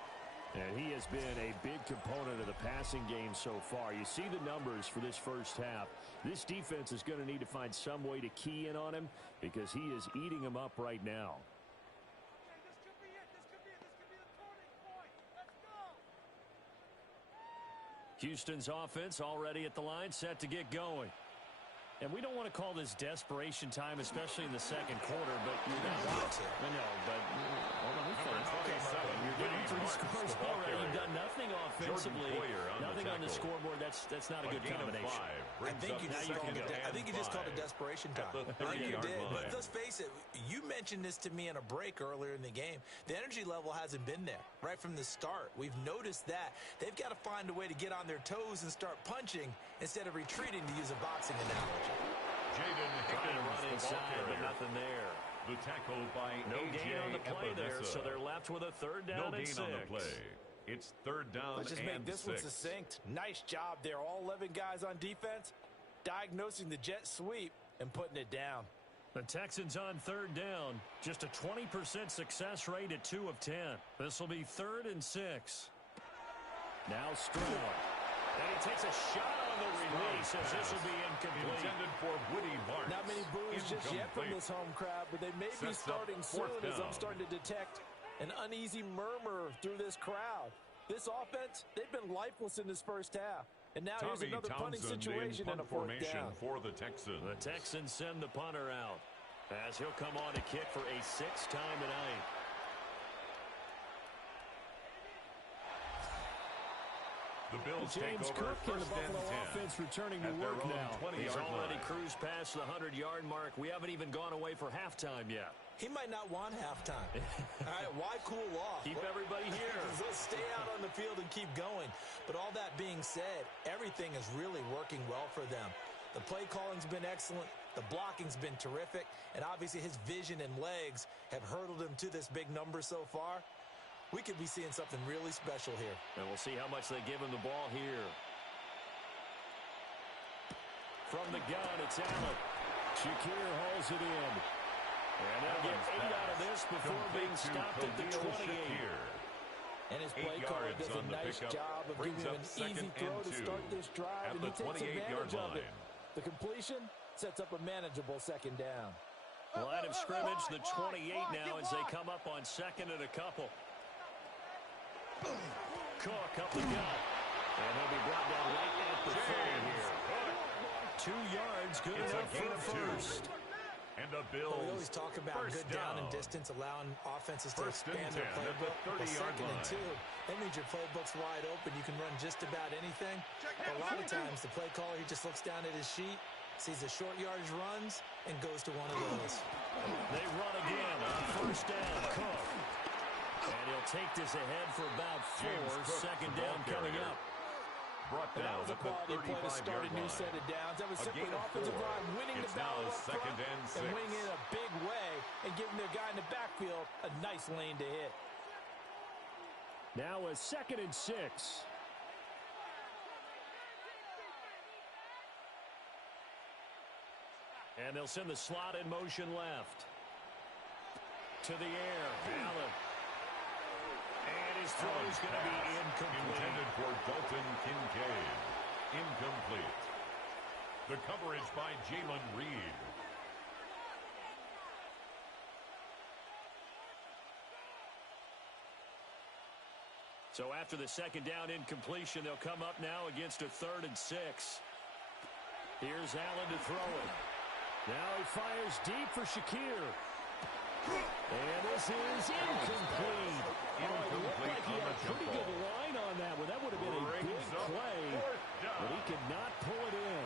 And he has been a big component of the passing game so far. You see the numbers for this first half. This defense is going to need to find some way to key in on him because he is eating them up right now. This could be it. This could be the turning point. Let's go. Houston's offense already at the line, set to get going. And we don't want to call this desperation time, especially in the second quarter, but you don't want to. I know, but hold on, you're down 3 scores already. You've done nothing offensively, nothing on the scoreboard. That's not a good combination. I think you just called it desperation time. I think you did. But let's face it, you mentioned this to me in a break earlier in the game. The energy level hasn't been there right from the start. We've noticed that. They've got to find a way to get on their toes and start punching instead of retreating, to use a boxing analogy. Jaden trying to run inside, but nothing there. The tackle by no gain on the play there, so they're left with a third down and 6. No gain on the play. It's third down and 6. Let's just make this one succinct. Nice job there. All 11 guys on defense, diagnosing the jet sweep and putting it down. The Texans on third down. Just a 20% success rate at 2 of 10. This will be 3rd and 6. Now Stroud. And he takes a shot on the release as this will be incomplete. Intended for Woody Marks. Not many boos just yet from this home crowd, but they may be starting soon as I'm starting to detect an uneasy murmur through this crowd. This offense, they've been lifeless in this first half. And now here's another punting situation and a 4th down. For the Texans. The Texans send the punter out as he'll come on to kick for a 6th time tonight. The Bills James take over Cook and the first and Buffalo 10 offense returning to at their work own now. 20-yard He's already line. cruised past the 100-yard mark. We haven't even gone away for halftime yet. He might not want halftime. All right, why cool off? Keep everybody here. Let's stay out on the field and keep going. But all that being said, everything is really working well for them. The play calling's been excellent. The blocking's been terrific. And obviously his vision and legs have hurdled him to this big number so far. We could be seeing something really special here. And we'll see how much they give him the ball here. From the gun, it's Allen. Shakir hauls it in. And they'll get 8 out of this before being stopped at the 28. And his play caller does a nice job of giving him an easy throw to start this drive, and he takes advantage of it. The completion sets up a manageable 2nd down. Line of scrimmage, the 28 now as they come up on 2nd and a couple. Cook up the gut. And he'll be brought down right at the 30 here. 2 yards, good enough for a first. And a Bills. We always talk about good down and distance, allowing offenses to expand their playbook. But 2nd and 2, that means your playbook's wide open. You can run just about anything. But a lot of times, the play caller, he just looks down at his sheet, sees the short yardage runs, and goes to one of those. They run again on 1st down. Cook. And he'll take this ahead for about 4. 2nd down coming up. Brought down that was a quality play to start a new set of downs. That was simply an offensive line winning the battle up front and winning it a big way and giving their guy in the backfield a nice lane to hit. Now a 2nd and 6. And they'll send the slot in motion left. To the air. Allen. And his throw is going to be incomplete. Intended for Dalton Kincaid. Incomplete. The coverage by Jalen Reed. So after the 2nd down incompletion, they'll come up now against a 3rd and 6. Here's Allen to throw it. Now he fires deep for Shakir. And this is incomplete. Looked like he had a pretty good line on that one. That would have been a big play, but he could not pull it in.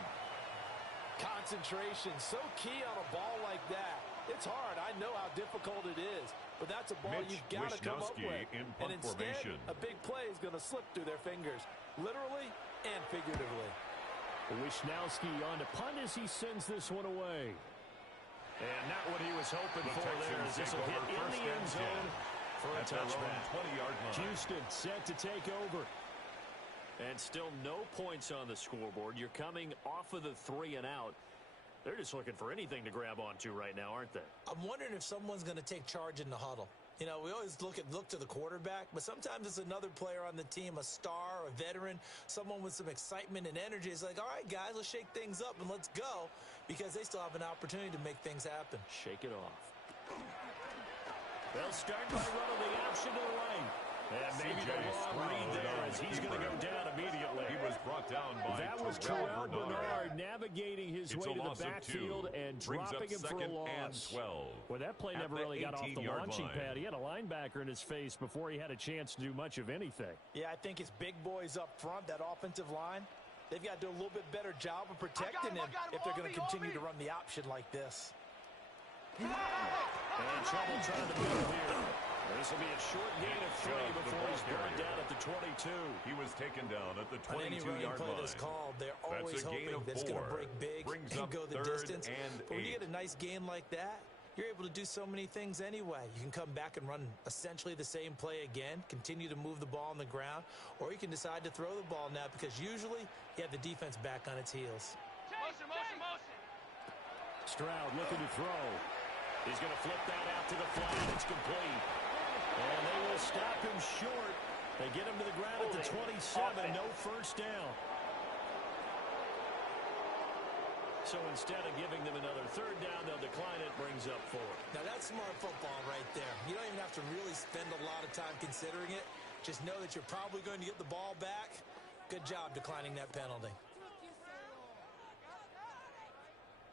Concentration, so key on a ball like that. It's hard. I know how difficult it is, but that's a ball you've got to come up with. And instead, a big play is going to slip through their fingers, literally and figuratively. Wishnowski on to punt as he sends this one away. And not what he was hoping for there, as this will hit in the end zone for a touchback. 20-yard line. Houston set to take over. And still no points on the scoreboard. You're coming off of the 3 and out. They're just looking for anything to grab onto right now, aren't they? I'm wondering if someone's going to take charge in the huddle. You know, we always look to the quarterback, but sometimes it's another player on the team, a star, a veteran, someone with some excitement and energy. It's like, all right, guys, let's shake things up and let's go, because they still have an opportunity to make things happen. Shake it off. They'll start by running the option to the right. And maybe the long read there as he's going to go down immediately. He was brought down by that was Terrell Bernard navigating his way to the backfield and dropping him for a loss. Well, that play never really got off the launching pad. He had a linebacker in his face before he had a chance to do much of anything. Yeah, I think it's big boys up front, that offensive line. They've got to do a little bit better job of protecting him if they're going to continue to run the option like this. And trouble trying to build here. This will be a short gain of 3 before he's brought down at the 22. He was taken down at the 22-yard line. That's called, they're always hoping that it's going to break big and go the distance. But when you get a nice gain like that, you're able to do so many things anyway. You can come back and run essentially the same play again, continue to move the ball on the ground, or you can decide to throw the ball now, because usually you have the defense back on its heels. Motion, motion, motion. Stroud looking to throw. He's going to flip that out to the flat. It's complete. And they will stop him short. They get him to the ground at the 27. No first down. So instead of giving them another 3rd down, they'll decline it, brings up 4. Now that's smart football right there. You don't even have to really spend a lot of time considering it. Just know that you're probably going to get the ball back. Good job declining that penalty.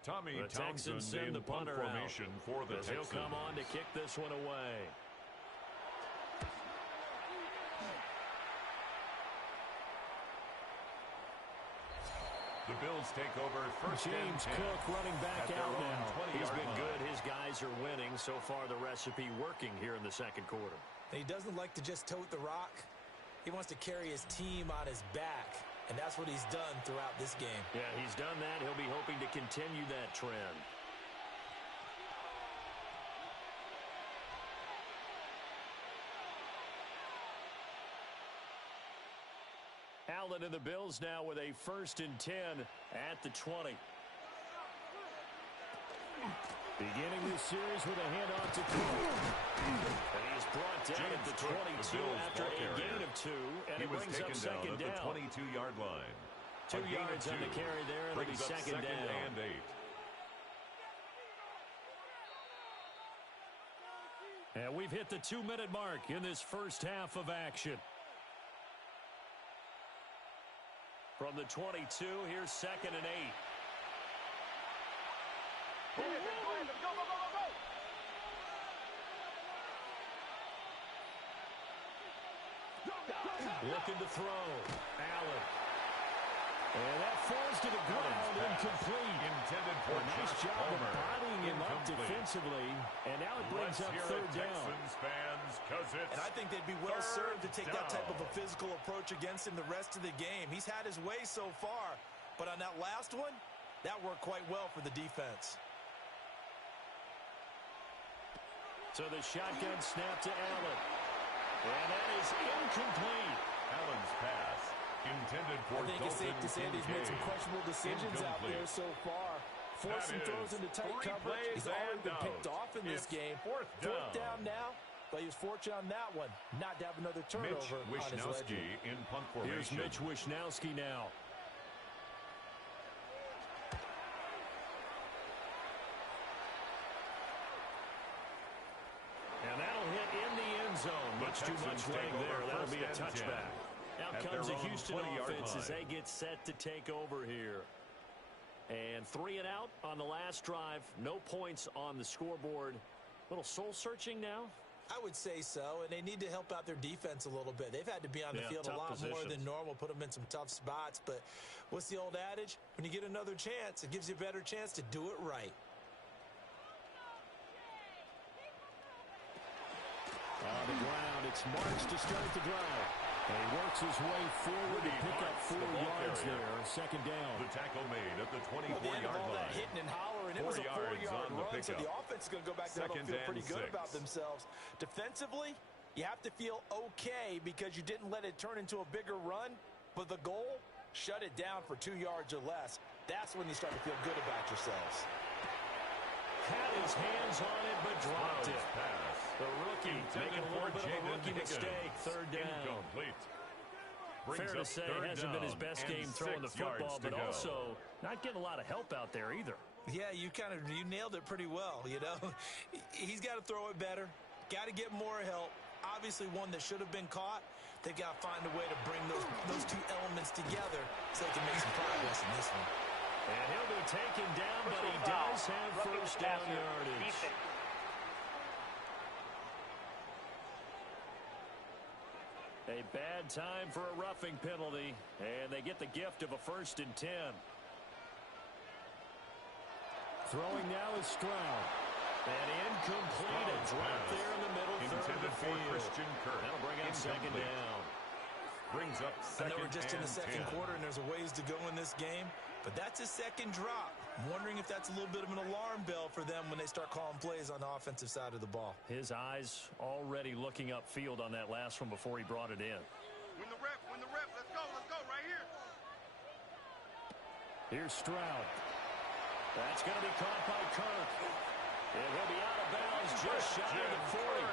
Tommy the Townsend send the punter formation out for the Texans. He'll come on to kick this one away. The Bills take over first James and 10. Cook running back out now. He's been line. good. His guys are winning. So far, the recipe working here in the 2nd quarter. And he doesn't like to just tote the rock. He wants to carry his team on his back. And that's what he's done throughout this game. Yeah, he's done that. He'll be hoping to continue that trend. Allen and the Bills now with a 1st and 10 at the 20. Beginning this series with a handoff to Cook. And he is brought down at the 22 after a gain of 2. And it brings up 2nd down. At the 22-yard line. 2 yards on the carry there, and it'll be 2nd down. And 8. And we've hit the 2-minute mark in this first half of action. From the 22, here's 2nd and 8. Go, go, go, go, go. Looking to throw. Allen. And that falls to the ground, incomplete. Intended for nice job of bodying him up defensively. And now it brings up 3rd down. Texans fans, 'cause it's And I think they'd be well served to take that type of a physical approach against him the rest of the game. He's had his way so far, but on that last one, that worked quite well for the defense. So the shotgun snap to Allen. And that is incomplete. Allen's pass intended for I think it's safe to say that he's made some questionable decisions out there so far. Forcing throws into tight coverage. He's already been picked off in this game. Fourth down now, but he was fortunate on that one not to have another turnover on his ledger. In punt formation. Here's Mitch Wishnowski now. And that'll hit in the end zone. Much too much leg there. That'll be a touchback. Out comes the Houston offense as they get set to take over here. And 3 and out on the last drive. No points on the scoreboard. Little soul-searching now? I would say so, and they need to help out their defense a little bit. They've had to be on the field a lot more than normal, put them in some tough spots. But what's the old adage? When you get another chance, it gives you a better chance to do it right. On the ground, it's Marks to start the drive. And he works his way forward to pick up 4 yards there. Second down. The tackle made at the 24-yard line. All that line. hitting and hollering, it was a 4-yard run, so the offense is going to go back there and feel pretty good about themselves. Defensively, you have to feel okay because you didn't let it turn into a bigger run, but the goal, shut it down for 2 yards or less. That's when you start to feel good about yourselves. Had his hands on it, but dropped it. Pass. The rookie making a little bit of a rookie mistake. Third down. Incomplete. Fair to say it hasn't been his best game throwing the football, but also not getting a lot of help out there either. Yeah, you nailed it pretty well, you know. He's got to throw it better. Got to get more help. Obviously one that should have been caught. They've got to find a way to bring those 2 elements together so they can make some progress in this one. And he'll be taken down, but he does have first down yardage. A bad time for a roughing penalty, and they get the gift of a 1st and 10. Throwing now is Stroud. And incomplete, a drop there in the middle third of the field. Christian Kirk. That'll bring up second down. Brings up second. I know we're just in the second quarter, and there's a ways to go in this game, but that's a second drop. I'm wondering if that's a little bit of an alarm bell for them when they start calling plays on the offensive side of the ball. His eyes already looking upfield on that last one before he brought it in. Win the rep, let's go, right here. Here's Stroud. That's going to be caught by Kirk. And he'll be out of bounds just shy of the 40.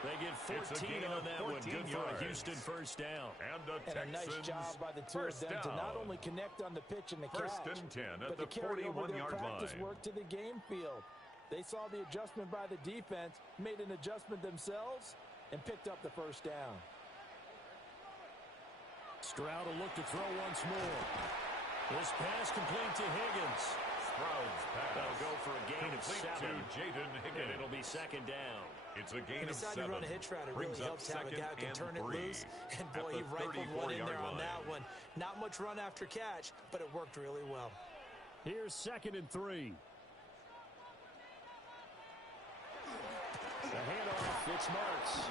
They get 14 on that one. Good for a Houston first down. And a nice job by the 2 of them to not only connect on the pitch and the catch, but to carry over their practice work to the game field. They saw the adjustment by the defense, made an adjustment themselves, and picked up the first down. Stroud will look to throw once more. This pass complete to Higgins. Stroud's pass. They'll go for a gain of 7. To Jaden Higgins. And it'll be second down. It's a gain of 7. To run a hitch route, it really helps to have a guy who can turn it loose. And boy, he rifled one in there on that one. Not much run after catch, but it worked really well. Here's 2nd and 3. The handoff, it's Marks.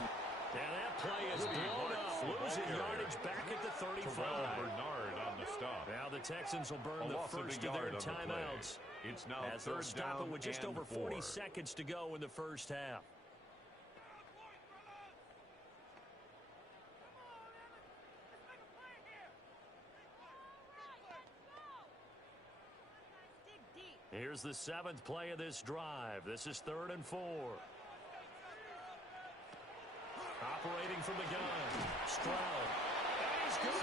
And that play is blown up. Losing yardage back at the 35. Bernard on the stop. Now the Texans will burn the first of their timeouts. It's now as they'll stop it with just over 40 4 seconds to go in the first half. Here's the 7th play of this drive. This is 3rd and 4. Operating from the gun. Stroud. And he's going to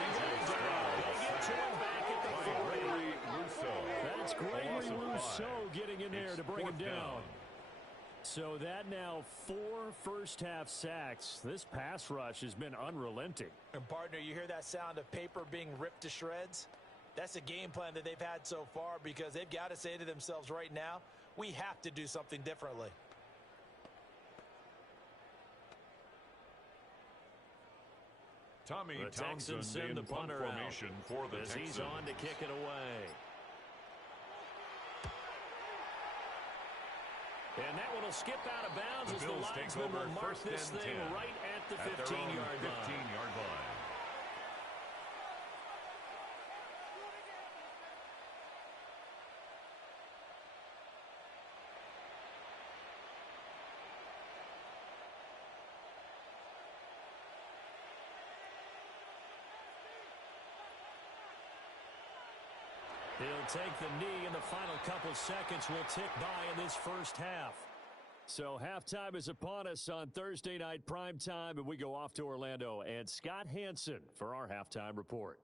get to him back at the 40. That's Gregory Rousseau getting in there to bring him down. So that now 4 first-half sacks. This pass rush has been unrelenting. And, partner, you hear that sound of paper being ripped to shreds? That's a game plan that they've had so far because they've got to say to themselves right now, we have to do something differently. Tommy the Townsend Texans send in the punt punter formation out for the as Texans. He's on to kick it away. And that one will skip out of bounds as the linesman will mark this thing right at the 15-yard line. He'll take the knee, and the final couple seconds will tick by in this first half. So halftime is upon us on Thursday night primetime, and we go off to Orlando. And Scott Hansen for our halftime report.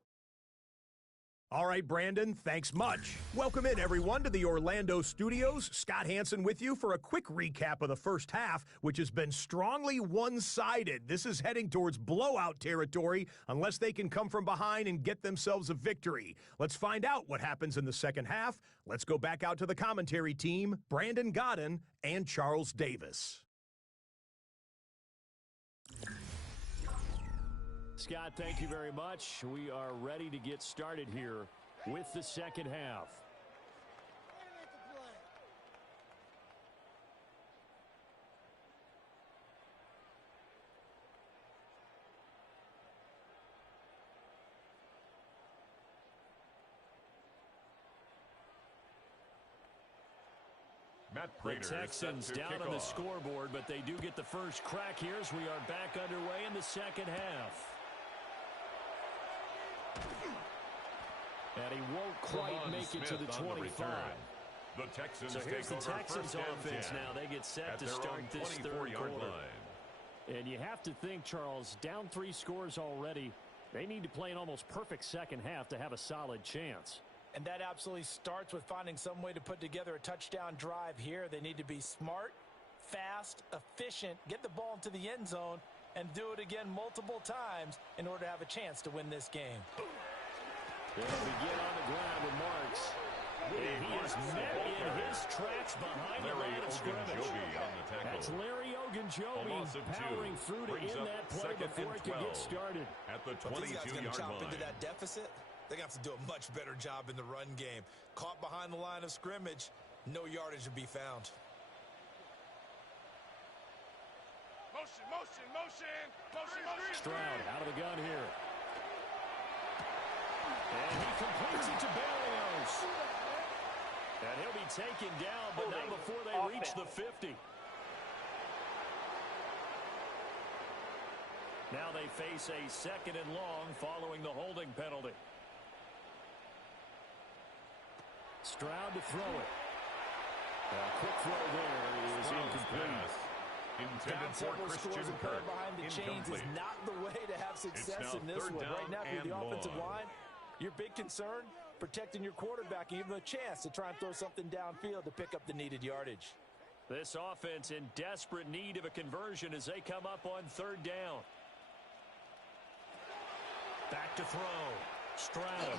All right, Brandon, thanks much. Welcome in, everyone, to the Orlando studios. Scott Hansen with you for a quick recap of the first half, which has been strongly one-sided. This is heading towards blowout territory unless they can come from behind and get themselves a victory. Let's find out what happens in the second half. Let's go back out to the commentary team, Brandon Godden and Charles Davis. Scott, thank you very much. We are ready to get started here with the second half. The Texans down on the scoreboard, but they do get the first crack here as we are back underway in the second half. And he won't quite make it to the 25. The Texans so here's the Texans offense 10 now. They get set to start this third quarter. Line. And you have to think, Charles, down 3 scores already. They need to play an almost perfect second half to have a solid chance. And that absolutely starts with finding some way to put together a touchdown drive here. They need to be smart, fast, efficient, get the ball into the end zone, and do it again multiple times in order to have a chance to win this game. They'll begin on the ground with Marks. And he is met in his tracks behind the line of scrimmage. That's Larry Ogunjobi powering through to end that play before it could get started. At the 22-yard line. These guys going to chop into that deficit. They're going to have to do a much better job in the run game. Caught behind the line of scrimmage, no yardage to be found. Motion, motion, motion, motion, motion. Stroud out of the gun here. And he completes it to Berrios. And he'll be taken down, but not before they reach the 50. Now they face a second and long following the holding penalty. Stroud to throw it. A quick throw there is incomplete. Intended for Christian Kirk. Behind the chains is not the way to have success in this one. Right now, for the offensive line, your big concern, protecting your quarterback and give him a chance to try and throw something downfield to pick up the needed yardage. This offense in desperate need of a conversion as they come up on third down. Back to throw. Stroud.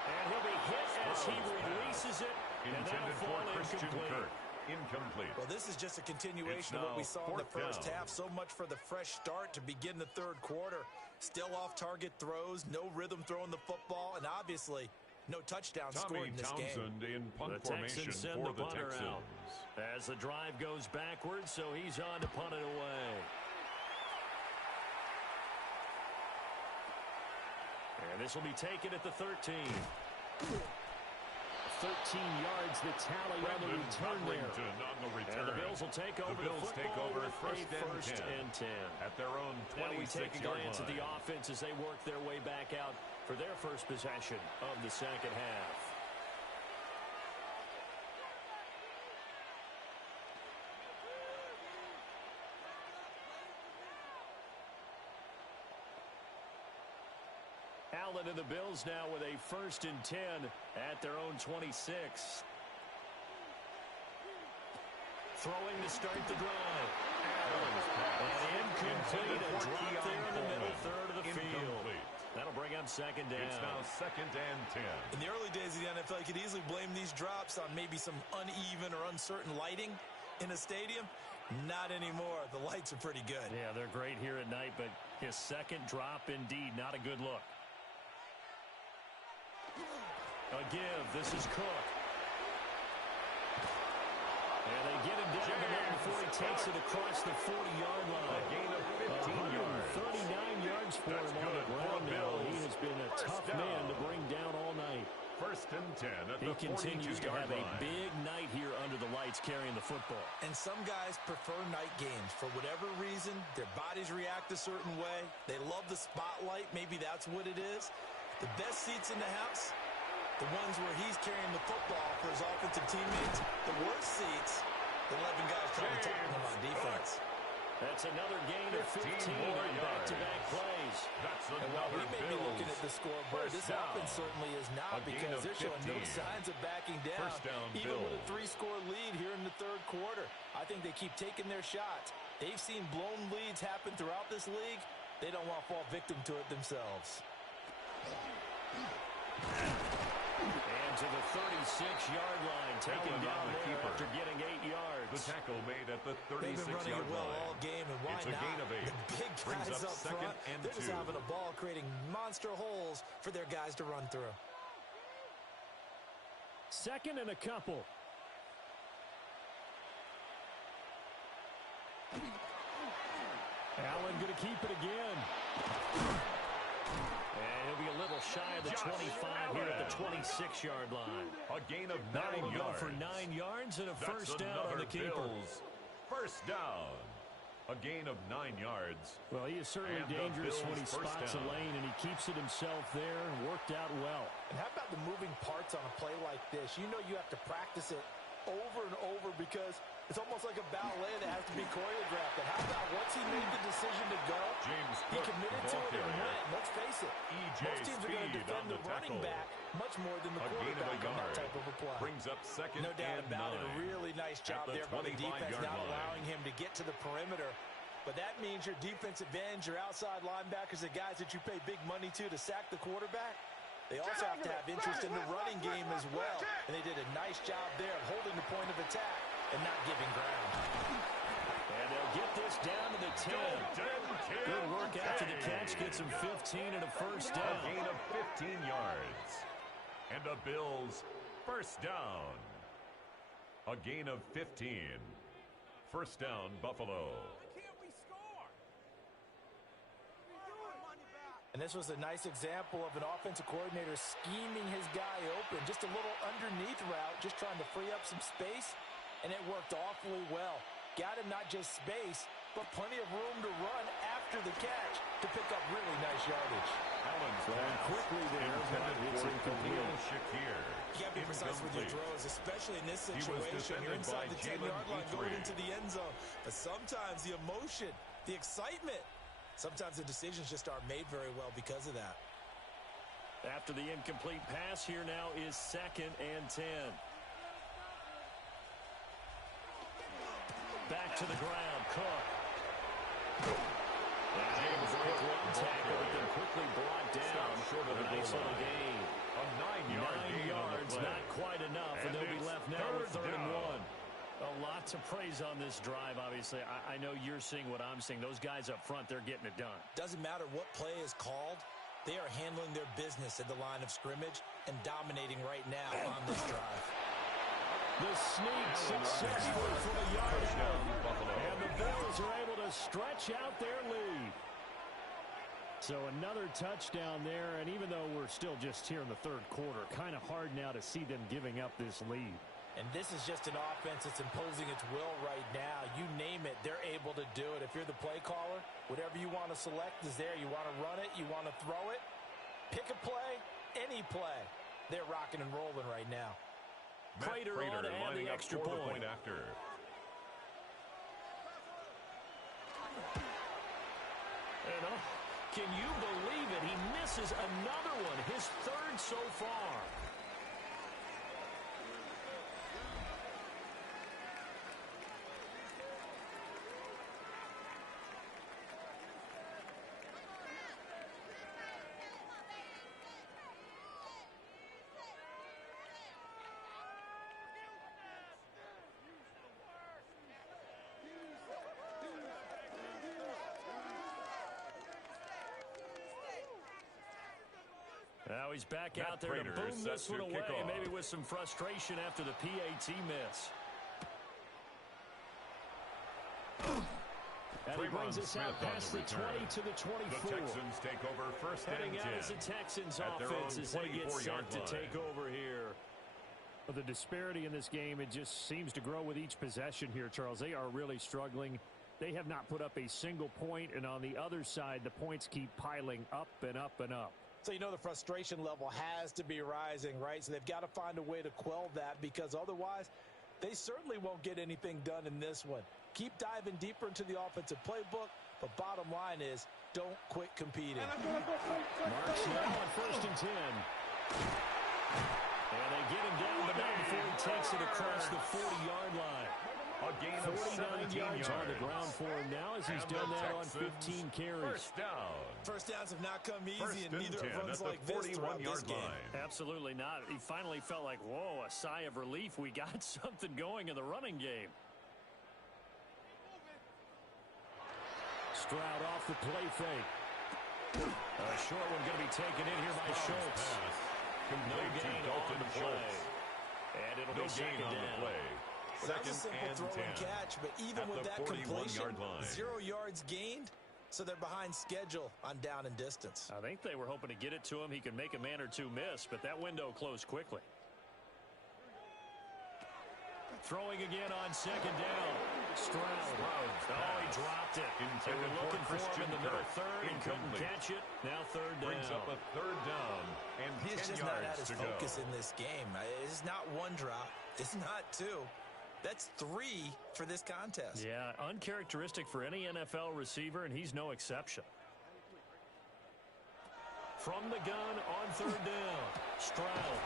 And he'll be hit as he releases it. Intended for Christian Kirk. Incomplete. Well, this is just a continuation of what we saw in the first half. So much for the fresh start to begin the third quarter. Still off-target throws, no rhythm throwing the football, and obviously no touchdown scored in this game. In punt the Texans send the punter out as the drive goes backwards, so he's on to punt it away. And this will be taken at the 13. 13 yards, the tally on the return there. And the Bills will take over the football with first and 10. At their own 26-yard line. Now we take a glance at the offense as they work their way back out for their first possession of the second half. Allen and the Bills now with a first and 10 at their own 26. Throwing to start the drive. And incomplete. A drop there in the middle third of the field. That'll bring up second down. It's now second and 10. In the early days of the NFL, you could easily blame these drops on maybe some uneven or uncertain lighting in a stadium. Not anymore. The lights are pretty good. Yeah, they're great here at night, but his second drop, indeed, not a good look. A give. This is Cook. And they get him down the middle before he takes it across the 40-yard line. A gain of 15 yards. 39 yards for him on the ground now. He has been a tough man to bring down all night. First and 10 at he the 42-yard line. He continues to have a big night here under the lights carrying the football. And some guys prefer night games. For whatever reason, their bodies react a certain way. They love the spotlight. Maybe that's what it is. The best seats in the house, The ones where he's carrying the football for his offensive teammates, the worst seats, the 11 guys trying to tackle him on defense. That's another gain of 15 on back-to-back plays. That's And while we another may be looking at the scoreboard, this offense certainly is not, because they're showing no signs of backing down, even with a 3-score lead here in the third quarter. I think they keep taking their shots. They've seen blown leads happen throughout this league. They don't want to fall victim to it themselves. And to the 36-yard line, taken down there after getting 8 yards. The tackle made at the 36-yard line. They've been running it well all game, and why it's a not? gain of 8. The big Brings guys up second front, and they're 2. just having a ball, creating monster holes for their guys to run through. Second and a couple. Allen going to keep it again. And he'll be a little shy of the 25 here at the 26-yard line. A gain of 9 That'll yards. go for 9 yards and a That's first down on the keeper. Bills. First down. A gain of 9 yards. Well, he is certainly And the dangerous when he Bills' first spots a down. lane, and he keeps it himself there and worked out well. And how about the moving parts on a play like this? You know you have to practice it over and over, because it's almost like a ballet that has to be choreographed. And how about once he made the decision to go, James he Cook, committed to it and went. Let's face it, most teams are going to defend the running back much more than the quarterback on that type of a play. Brings up second No doubt and about 9. it. A really nice job there by the defense, not allowing him to get to the perimeter. But that means your defensive ends, your outside linebackers, the guys that you pay big money to sack the quarterback, they also have to have interest in the running game as well. And they did a nice job there of holding the point of attack and not giving ground. And they'll get this down to the 10. Good work after the catch. Gets him 15 and a first down. A gain of 15 yards. And the Bills first down. A gain of 15. First down, Buffalo. And this was a nice example of an offensive coordinator scheming his guy open. Just a little underneath route, just trying to free up some space, and it worked awfully well. Got him not just space, but plenty of room to run after the catch to pick up really nice yardage. Allen's Throwing quickly there, but it's incomplete. Shakir. You got to be precise with your throws, especially in this situation. You're inside the 10-yard line going into the end zone. But sometimes the emotion, the excitement, sometimes the decisions just aren't made very well because of that. After the incomplete pass, here now is second and 10. Back to the ground, Cook. James Cook one tackle, but then quickly brought down. Short of the nice little gain. A 9-yard gain yards, on the play. not quite enough, and they'll be left now with third and 1. A lot to praise on this drive, obviously. I know you're seeing what I'm seeing. Those guys up front, they're getting it done. Doesn't matter what play is called. They are handling their business at the line of scrimmage and dominating right now on this drive. The sneak successful from a yard out. And the Bills are able to stretch out their lead. So another touchdown there, and even though we're still just here in the third quarter, kind of hard now to see them giving up this lead. And this is just an offense that's imposing its will right now. You name it, they're able to do it. If you're the play caller, whatever you want to select is there. You want to run it, you want to throw it, pick a play, any play. They're rocking and rolling right now. Prater on to add the extra point. After. And can you believe it? He misses another one, his third so far. Now he's back out there to boom this one away, maybe with some frustration after the PAT miss. And he brings us out past the 20 to the 24. The Texans take over first Heading and 10. out as the Texans offense as they get set to take over here. Well, the disparity in this game, it just seems to grow with each possession here, Charles. They are really struggling. They have not put up a single point, and on the other side, the points keep piling up and up and up. So you know the frustration level has to be rising, right? So they've got to find a way to quell that, because otherwise they certainly won't get anything done in this one. Keep diving deeper into the offensive playbook, but bottom line is don't quit competing. Marks now on 1st and 10. And they get him down, but not before he takes it across the 40-yard line. A gain of 49 yards on the ground for him now, as he's done that on 15 carries. First down. First downs have not come easy, First and neither and 10 have runs at the like this throughout this 41-yard game. line. Absolutely not. He finally felt like, whoa, a sigh of relief. We got something going in the running game. Stroud off the play fake. A short one going to be taken in here by Schultz. No gain on the play. And it'll be second on down. the play. Well, that was a Second simple and throw and 10 catch, but even at with the that completion, 41-yard line. 0 yards gained, so they're behind schedule on down and distance. I think they were hoping to get it to him. He could make a man or two miss, but that window closed quickly. Throwing again on second down. Stroud. Oh, he dropped it. They were looking for him in the middle third. He couldn't catch it. Now third down. Brings up a third down and He's 10 just not at yards his to go. focus in this game. It's not one drop. It's not two. That's 3 for this contest. Yeah, uncharacteristic for any NFL receiver, and he's no exception. From the gun on third down. Stroud.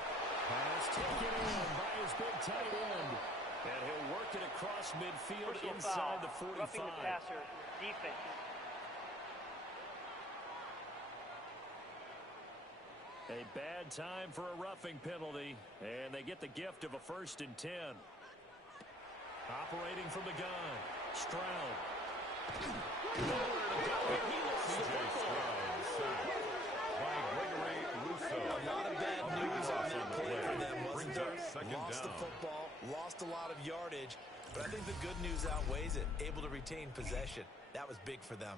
Pass taken in by his big tight end. And he'll work it across midfield Personal inside foul. the 45. Roughing the passer, defense. A bad time for a roughing penalty, and they get the gift of a 1st and 10. Operating from the gun, Stroud. Nowhere to go. He lifts the football. By Gregory Rousseau. A lot of bad news on that play for them, wasn't there? Lost the down. football, lost a lot of yardage, but I think the good news outweighs it. Able to retain possession. That was big for them.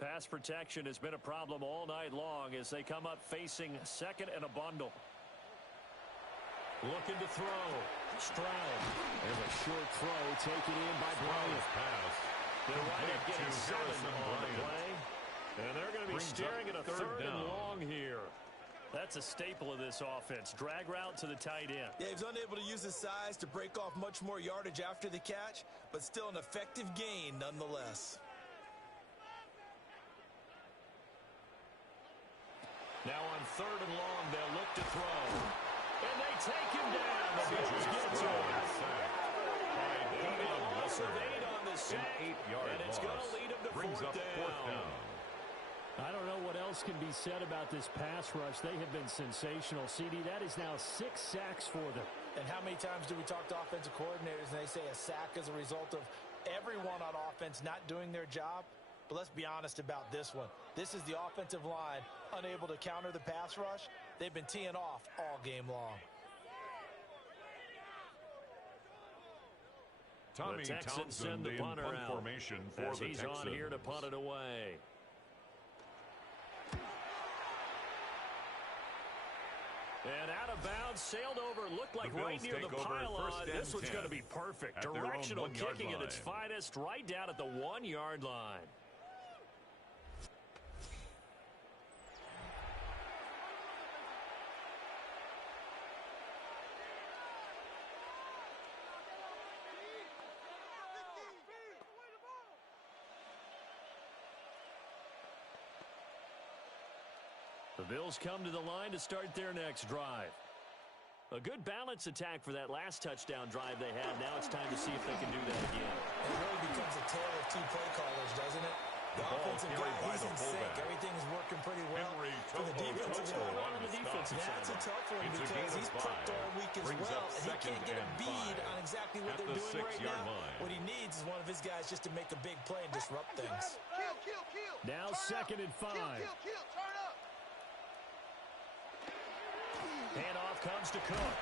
Pass protection has been a problem all night long as they come up facing second and a bundle. Looking to throw. Stroud. There's a short throw taken in by Bryant. Pass. They're right at getting 7 Harrison on the Bryant. play. And they're going to be Brings staring up at a third and down. long here. That's a staple of this offense. Drag route to the tight end. Yeah, he was unable to use his size to break off much more yardage after the catch, but still an effective gain nonetheless. Now on third and long, they'll look to throw. And they take him down. The Bills get to him. It'll be a loss of 8 on the sack. 8-yard And it's going to loss. lead him to Brings up fourth down. I don't know what else can be said about this pass rush. They have been sensational. CD, that is now 6 sacks for them. And how many times do we talk to offensive coordinators and they say a sack is a result of everyone on offense not doing their job? But let's be honest about this one. This is the offensive line unable to counter the pass rush. They've been teeing off all game long. Tommy The Texans Townsend send the in punter punt out formation for as the he's Texans. on here to punt it away. And out of bounds, sailed over, looked like The right Bills near the take over pylon. first and This one's 10 going to be perfect. at their own Directional 1-yard kicking at its line. finest, right down at the 1-yard line. The Bills come to the line to start their next drive. A good balance attack for that last touchdown drive they had. Now it's time to see if they can do that again. It really becomes a tale of 2 play callers, doesn't it? The offensive guy, he's in sync. Everything's working pretty well. For the defensive guy, that's a tough one because he's prepped all week as well, and he can't get a bead on exactly what they're doing right now. What he needs is one of his guys just to make a big play and disrupt things. Now second and 5. Handoff comes to Cook.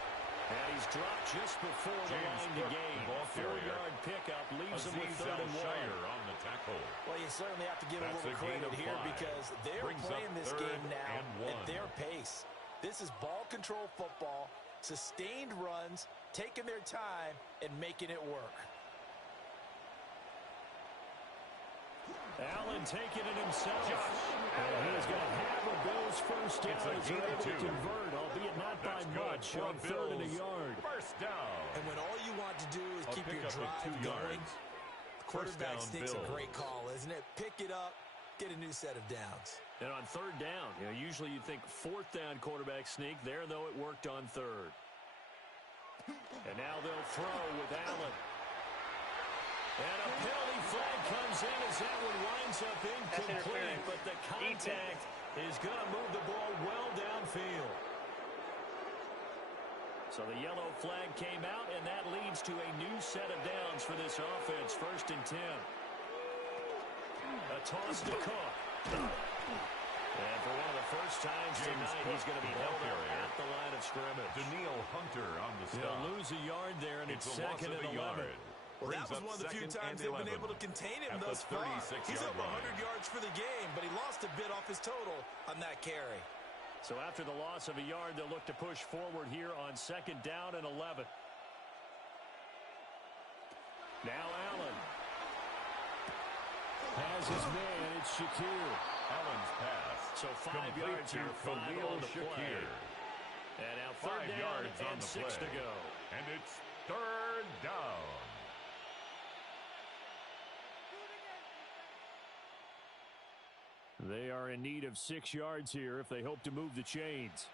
And he's dropped just before the line to gain. 4-yard pickup leaves him with third and 1. on the tackle. Well, you certainly have to give a little credit here because they're playing this game now at their pace. This is ball control football. Sustained runs, taking their time, and making it work. Allen taking it himself. And he's going to have a Bills first down as they're able to convert, albeit not by much, on 3rd and a yard. First down. And when all you want to do is keep your drive going, the quarterback sneaks a great call, isn't it? Pick it up, get a new set of downs. And on 3rd down, usually you think 4th down quarterback sneak. There, though, it worked on 3rd. And now they'll throw with Allen. And a penalty flag comes in as that one winds up incomplete, but the contact is going to move the ball well downfield. So the yellow flag came out, and that leads to a new set of downs for this offense. 1st and 10. A toss to Cook. And for one of the first times tonight, he's going to be held up at the line of scrimmage. Daniil Hunter on the stop. He'll lose a yard there, and it's 2nd and 11. Well, that was one of the few times they've been able to contain him thus far. He's up 100 yards for the game, but he lost a bit off his total on that carry. So after the loss of a yard, they'll look to push forward here on 2nd down and 11. Now Allen. Has his man. It's Shakir. Allen's pass. So 5 yards here, 5 on the play. And now 3rd down and 6 to go. And it's 3rd down. They are in need of 6 yards here if they hope to move the chains.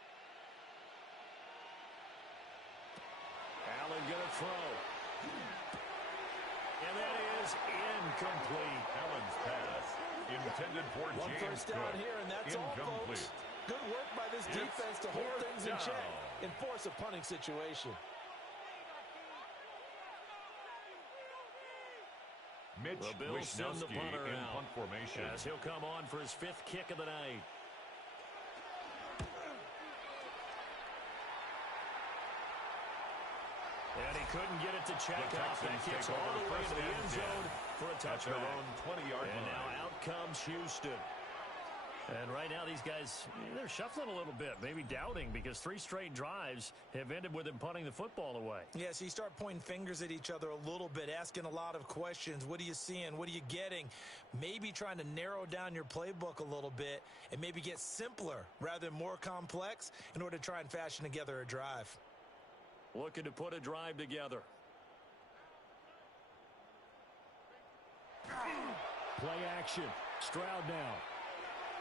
Allen going to throw. And that is incomplete. Allen's pass intended for One James first down Cook. here, and that's all, folks. Good work by this defense to hold things in check and force a punting situation. Mitch The Bills send the punter in out punt formation. as he'll come on for his 5th kick of the night. And he couldn't get it to check off. That kicks all the way to the end zone for a touchdown. Their own 20-yard line. And now out comes Houston. And right now these guys, they're shuffling a little bit, maybe doubting, because 3 straight drives have ended with him punting the football away. Yeah, so you start pointing fingers at each other a little bit, asking a lot of questions. What are you seeing? What are you getting? Maybe trying to narrow down your playbook a little bit and maybe get simpler rather than more complex in order to try and fashion together a drive. Looking to put a drive together. Play action. Stroud now.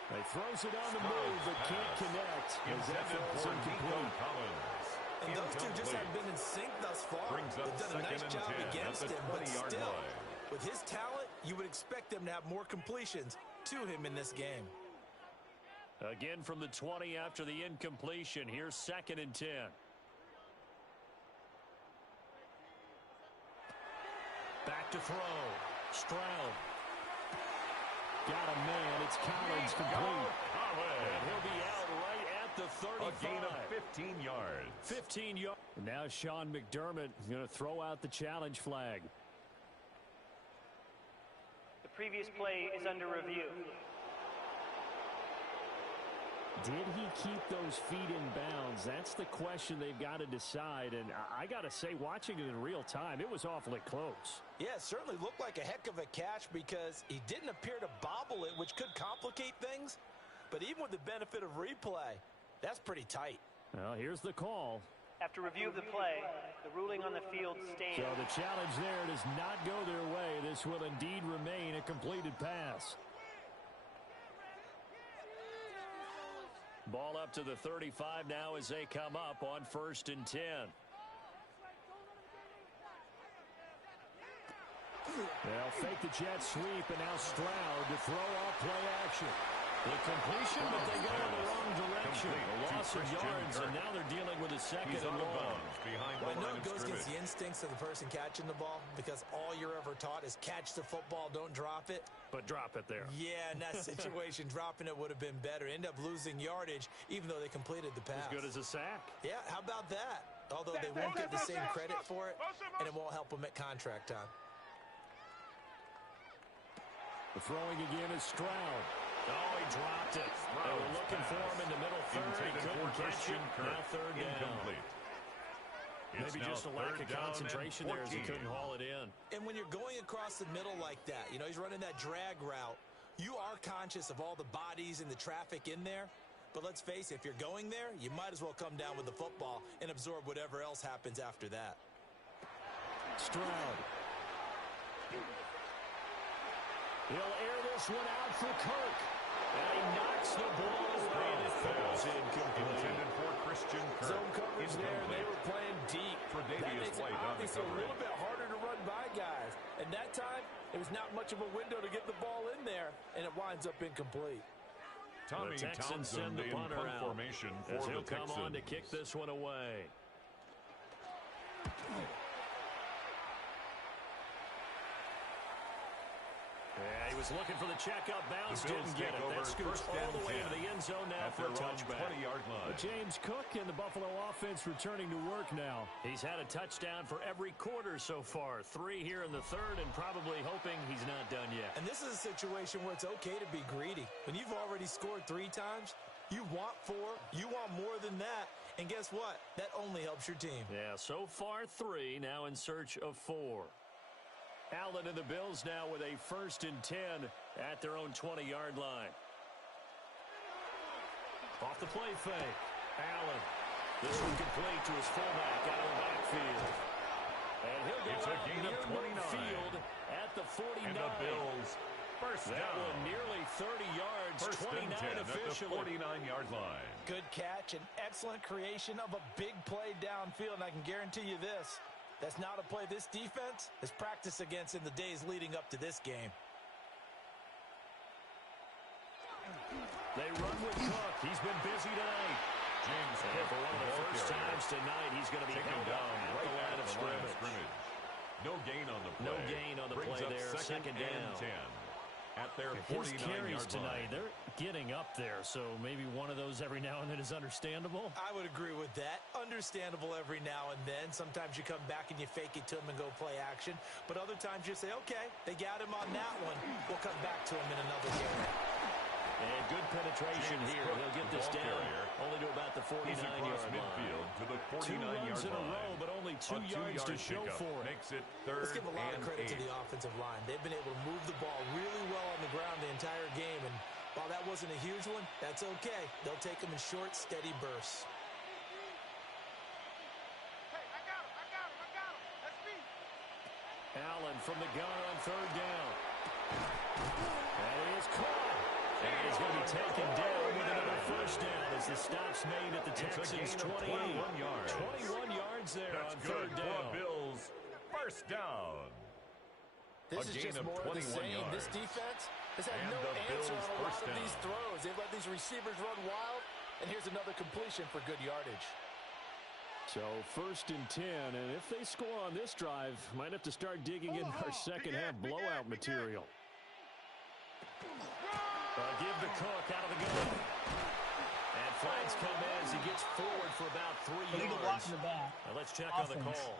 He throws it on the move, but can't connect. As that falls incomplete. And those two just haven't been in sync thus far. They've done a nice job against him, but still, with his talent, you would expect them to have more completions to him in this game. Again from the 20 after the incompletion. Here's 2nd and 10. Back to throw. Stroud. Got a man. It's Collins complete. And he'll be out right at the 35. A gain of 15 yards. 15 yards. Now Sean McDermott going to throw out the challenge flag. The previous play is under review. Did he keep those feet in bounds? That's the question they've got to decide. And I got to say, watching it in real time, it was awfully close. Yeah, it certainly looked like a heck of a catch because he didn't appear to bobble it, which could complicate things. But even with the benefit of replay, that's pretty tight. Well, here's the call. After review of the play, the ruling on the field stands. So the challenge there does not go their way. This will indeed remain a completed pass. Ball up to the 35 now as they come up on 1st and 10. They'll fake the jet sweep, and now Stroud to throw off play action. The completion, but they go in the wrong direction. A loss of yards, and now they're dealing with a 2nd and long. Well, I know it goes against the instincts of the person catching the ball because all you're ever taught is catch the football, don't drop it. But drop it there. Yeah, in that situation, dropping it would have been better. End up losing yardage, even though they completed the pass. As good as a sack. Yeah, how about that? Although they won't get the same credit for it, and it won't help them at contract time. The throwing again is Stroud. Oh, he dropped it. They were looking for him in the middle 3rd. He couldn't catch it. Now 3rd down. Maybe just a lack of concentration there as he couldn't haul it in. And when you're going across the middle like that, you know, he's running that drag route, you are conscious of all the bodies and the traffic in there. But let's face it, if you're going there, you might as well come down with the football and absorb whatever else happens after that. Stroud. He'll air this one out for Kirk. And he knocks the ball away and it falls incomplete. Intended for Christian Kirk. Zone coverage there, and they were playing deep. That makes it obviously a little bit harder to run by guys. And that time, it was not much of a window to get the ball in there, and it winds up incomplete. Tommy the Texans send the punter out formation as for he'll the come Texans. on to kick this one away. Yeah, he was looking for the checkup bounce, didn't get it. That scoots all the way to the end zone now for a touchback. 20-yard line. James Cook and the Buffalo offense returning to work now. He's had a touchdown for every quarter so far. 3 here in the third, and probably hoping he's not done yet. And this is a situation where it's okay to be greedy. When you've already scored 3 times, you want 4, you want more than that. And guess what? That only helps your team. Yeah, so far 3, now in search of 4. Allen and the Bills now with a 1st and 10 at their own 20-yard line. Off the play fake. Allen. This one complete to his fullback out of the backfield. And he'll go It's a out gain of near 29. midfield at the 49. And the Bills first that down. one nearly 30 yards, First 29 and 10 officially. at the 49-yard line. Good catch and excellent creation of a big play downfield, and I can guarantee you this. That's not a play this defense has practiced against in the days leading up to this game. They run with Cook. He's been busy tonight. James And for one of the first times tonight, he's going to be taken held down up at right the line of scrimmage. No gain on the play. No gain on the Brings play up there. Second down. and 10 at their His carries 49-yard tonight, line. they're getting up there, so maybe one of those every now and then is understandable. I would agree with that. Understandable every now and then. Sometimes you come back and you fake it to him and go play action. But other times you say, okay, they got him on that one. We'll come back to him in another game. And good penetration James here. Cook, He'll get this ball down carrier. only to about the He's across 49-yard line. midfield to the 2 runs 49-yard in a line. row, but only 2 A yards to 2-yard show pickup for it. makes it 3rd Let's give a lot of and credit 8. to the offensive line. They've been able to move the ball really well on the ground the entire game. And while that wasn't a huge one, that's okay. They'll take them in short, steady bursts. Hey, I got him. That's me. Allen from the gun on 3rd down. And he is caught. And he's going to be taken down with another first down as the stop's made at the Texans' 28. 21 yards. 21 yards there That's on good 3rd down. for Bills. First down. This A is gain just of more of the 21 same. This yards. defense has had And no the answer Bills' on a lot first of these down. throws. They've let these receivers run wild, and here's another completion for good yardage. So 1st and 10, and if they score on this drive, might have to start digging in our second half blowout material. Give the Cook out of the gun. And flags come in as he gets forward for about 3 Illegal block yards. in the back. Now let's check on the Offense. call.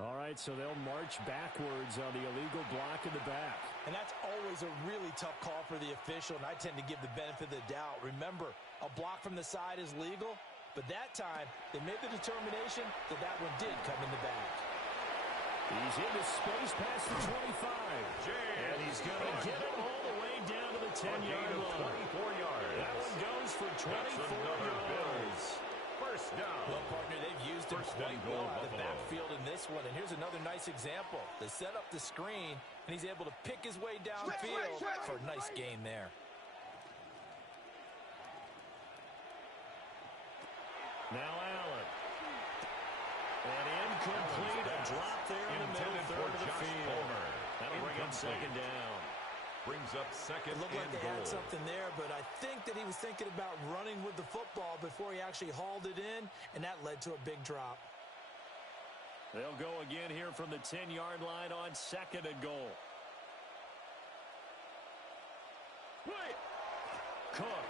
All right, so they'll march backwards on the illegal block in the back. And that's always a really tough call for the official, and I tend to give the benefit of the doubt. Remember, a block from the side is legal, but that time they made the determination that that one did come in the back. He's into space past the 25. And he's going to get it all the way down to the 10-yard line. 24 yards. That one goes for 24 yards. First down. Well, partner, they've used him First quite and goal, well out of the Buffalo. backfield in this one. And here's another nice example. They set up the screen, and he's able to pick his way downfield for a nice gain there. Now Allen. And incomplete. A drop there in the middle Intended for third of the Josh field. Palmer. That'll bring up Incomplete. 2nd down. Brings up 2nd It looked like and they goal. had something there, but I think that he was thinking about running with the football before he actually hauled it in, and that led to a big drop. They'll go again here from the 10-yard line on 2nd and goal. Cook.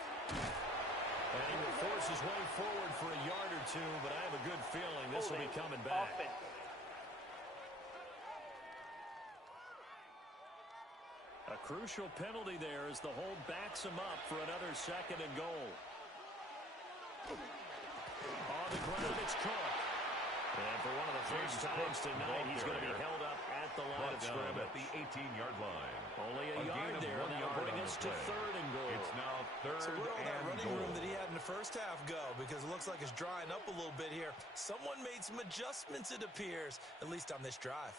And he will force his way forward for a yard or two, but I have a good feeling this will be coming back. Offense. A crucial penalty there as the hold backs him up for another 2nd and goal. On the ground, it's Cook. And for one of the first times tonight, he's going to be held up at the line of scrimmage. At the 18-yard line. Only a yard there, and that'll bring us to 3rd and goal. It's now 3rd so where all that running goal. room that he had in the first half go? Because it looks like it's drying up a little bit here. Someone made some adjustments, it appears, at least on this drive.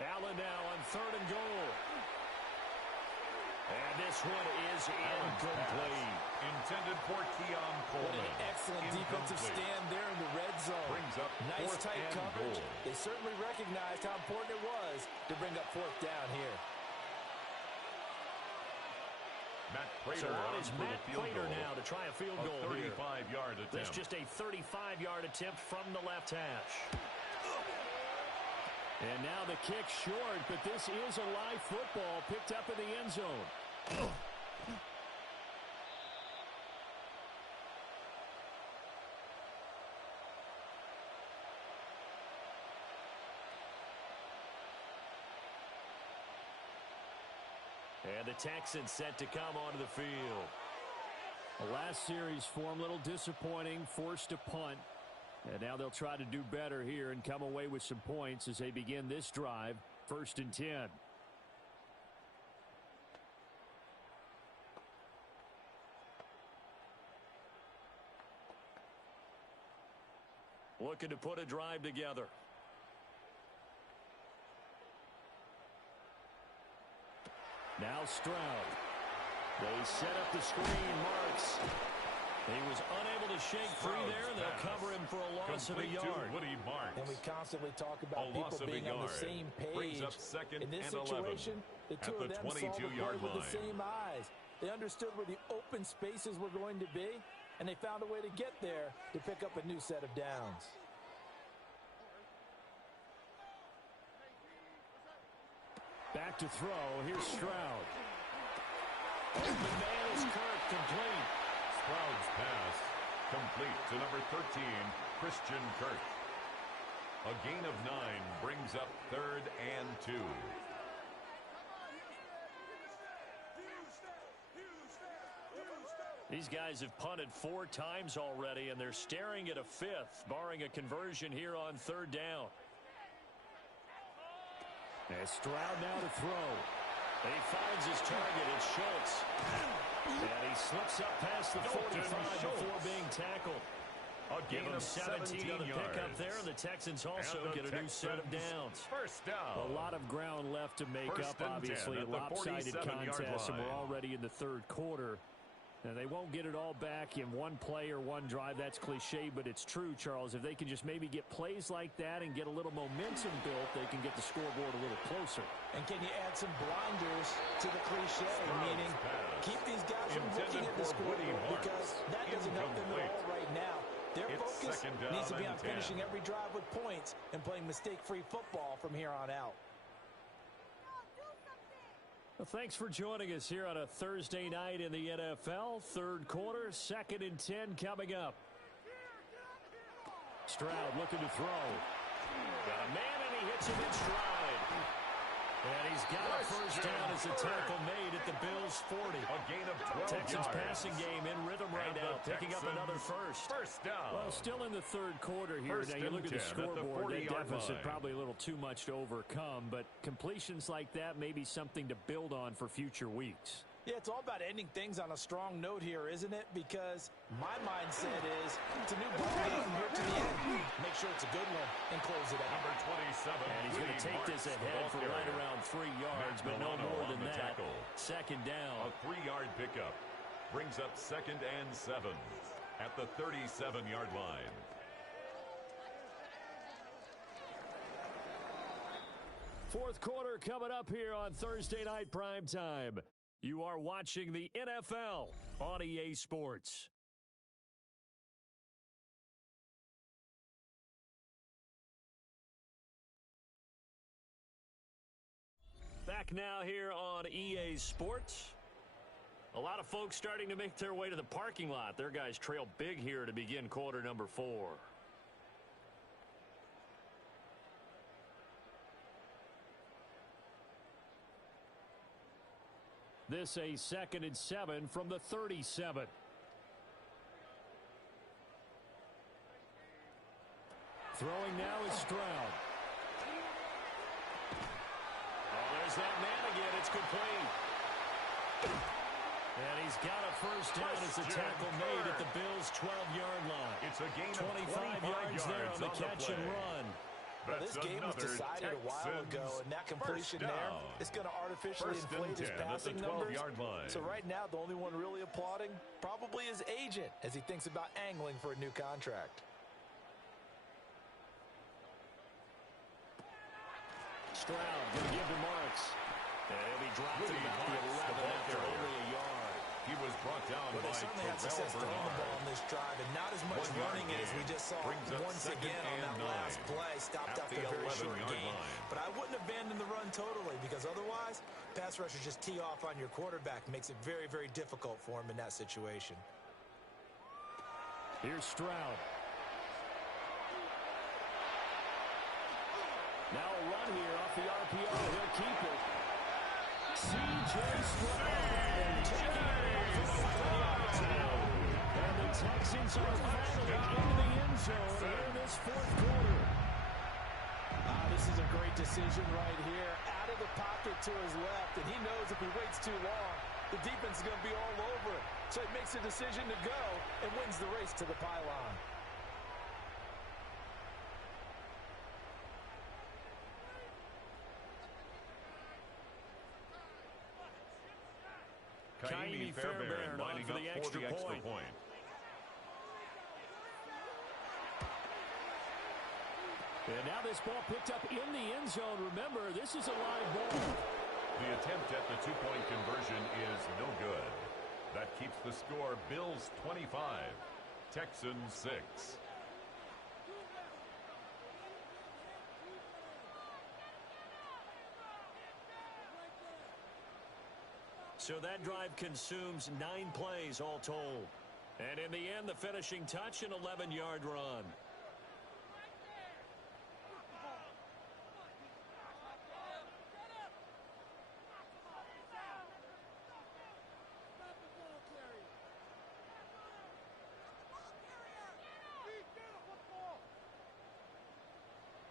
Allen now on 3rd and goal. And this one is incomplete. Intended for Keon Coleman. What an excellent defensive stand there in the red zone. Brings up nice 4th tight and coverage. goal. They certainly recognized how important it was to bring up 4th down here. Matt Prater So on is for Matt the field Prater goal. now to try a field goal here. 35-yard attempt. That's just a 35-yard attempt from the left hash. And now the kick short, but this is a live football picked up in the end zone. And the Texans set to come onto the field. The last series form a little disappointing, forced a punt. And now they'll try to do better here and come away with some points as they begin this drive. 1st and 10. Looking to put a drive together. Now Stroud. They set up the screen. Marks. He was unable to shake free there. They'll cover him for a loss of a yard. Woody Marks. And we constantly talk about people being on the same page. Brings up 2nd In this and 11 situation, the two of them saw the play with the same eyes. They understood where the open spaces were going to be, and they found a way to get there to pick up a new set of downs. Back to throw. Here's Stroud. The man is Kirk, complete. Stroud's pass complete to number 13, Christian Kirk. A gain of 9 brings up 3rd and 2. These guys have punted 4 times already, and they're staring at a 5th, barring a conversion here on 3rd down. And Stroud now to throw. He finds his target. It's Schultz. And he slips up past the 45 before being tackled. A Give gain him of 17 on the yards. pickup there, and the Texans also get a new set of downs. First down. A lot of ground left to make 1st up, and obviously. 10 A at the lopsided 47-yard contest, and we're line. already in the 3rd quarter. And they won't get it all back in one play or one drive. That's cliche, but it's true, Charles. If they can just maybe get plays like that and get a little momentum built, they can get the scoreboard a little closer. And can you add some blinders to the cliche, meaning keep these guys from looking at the scoreboard, because that doesn't help them at all right now. Their focus needs to be on finishing every drive with points and playing mistake-free football from here on out. Well, thanks for joining us here on a Thursday night in the NFL. 3rd quarter, 2nd and 10 coming up. Stroud looking to throw. Got a man, and he hits him in stride. And he's got a first down as a tackle made at the Bills' 40. A gain of 12 Texans yards. passing game in rhythm right now, picking up another first. First down. Well, still in the 3rd quarter here. First Now, you look at and the 10 at the scoreboard, that 40-yard deficit line. probably a little too much to overcome, but completions like that may be something to build on for future weeks. Yeah, it's all about ending things on a strong note here, isn't it? Because my mindset is it's a new ball game from here to the end. Make sure it's a good one and close it out. Number 27. And he's going to take this ahead for right around 3 yards, but no more than that. Tackle. 2nd down. A 3-yard pickup brings up 2nd and 7 at the 37-yard line. Fourth quarter coming up here on Thursday Night Primetime. You are watching the NFL on EA Sports. Back now here on EA Sports. A lot of folks starting to make their way to the parking lot. Their guys trail big here to begin quarter number 4. This a 2nd and 7 from the 37. Throwing now is Stroud. Oh, there's that man again. It's complete. And he's got a first down as the tackle made at the Bills' 12-yard line. It's a gain of 25 yards there on the catch and run. Well, this game was decided a while ago, and that completion there is going to artificially inflate his passing numbers. So right now, the only one really applauding probably his agent as he thinks about angling for a new contract. Stroud going to give to Marks. And he'll be dropped at about the 11 after only a yard. He was brought down by they certainly had success throwing the ball on this drive, and not as much running it as we just saw once again on that last play. Stopped after a very short gain. But I wouldn't abandon the run totally, because otherwise, pass rushers just tee off on your quarterback. Makes it very, very difficult for him in that situation. Here's Stroud. Now a run here off the RPO. He'll keep it. C.J. Stroud taking it off for the 5-yard touchdown. And the Texans are finally into the end zone here in this 4th quarter. This is a great decision right here. Out of the pocket to his left, and he knows if he waits too long, the defense is going to be all over it. So he makes a decision to go and wins the race to the pylon. Kaimi Fairbairn lining up for the extra point. And now this ball picked up in the end zone. Remember, this is a live ball. The attempt at the two-point conversion is no good. That keeps the score Bills 25, Texans 6. So that drive consumes 9 plays all told. And in the end, the finishing touch, an 11-yard run.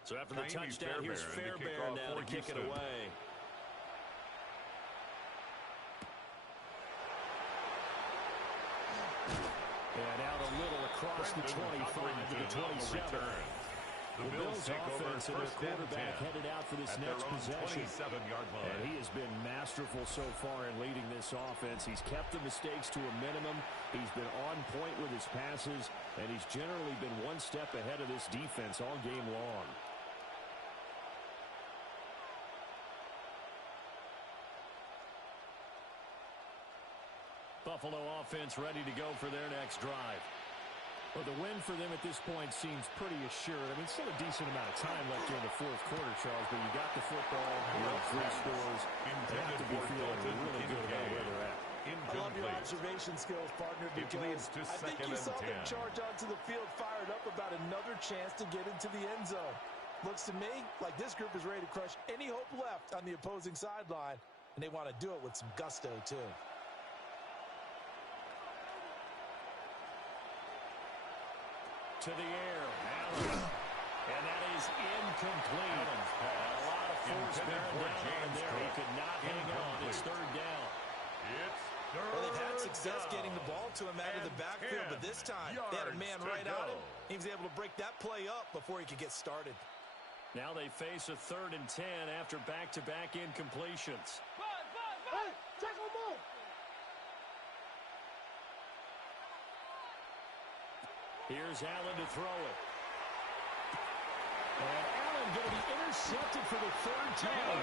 So after the touchdown, here's Fairbairn now to kick it away. And out a little across the 25 to the 27. The Bills offense and their quarterback headed out for this next possession. And he has been masterful so far in leading this offense. He's kept the mistakes to a minimum. He's been on point with his passes, and he's generally been one step ahead of this defense all game long. Buffalo offense ready to go for their next drive. Well, the win for them at this point seems pretty assured. I mean, still a decent amount of time left during the 4th quarter, Charles, but you got the football, you have 3 scores. They have to be feeling really good about where they're at. I love your observation skills, partner, because I think you saw them charge onto the field fired up about another chance to get into the end zone. Looks to me like this group is ready to crush any hope left on the opposing sideline, and they want to do it with some gusto, too. To the air, Allen. And that is incomplete. A lot of force bearing down on there. He could not hang on. It's 3rd down. Well, they've had success getting the ball to him out of the backfield, but this time they had a man right on him. He was able to break that play up before he could get started. Now they face a 3rd and 10 after back-to-back incompletions. Hey, check him out. Here's Allen to throw it. And Allen going to be intercepted for the 3rd time.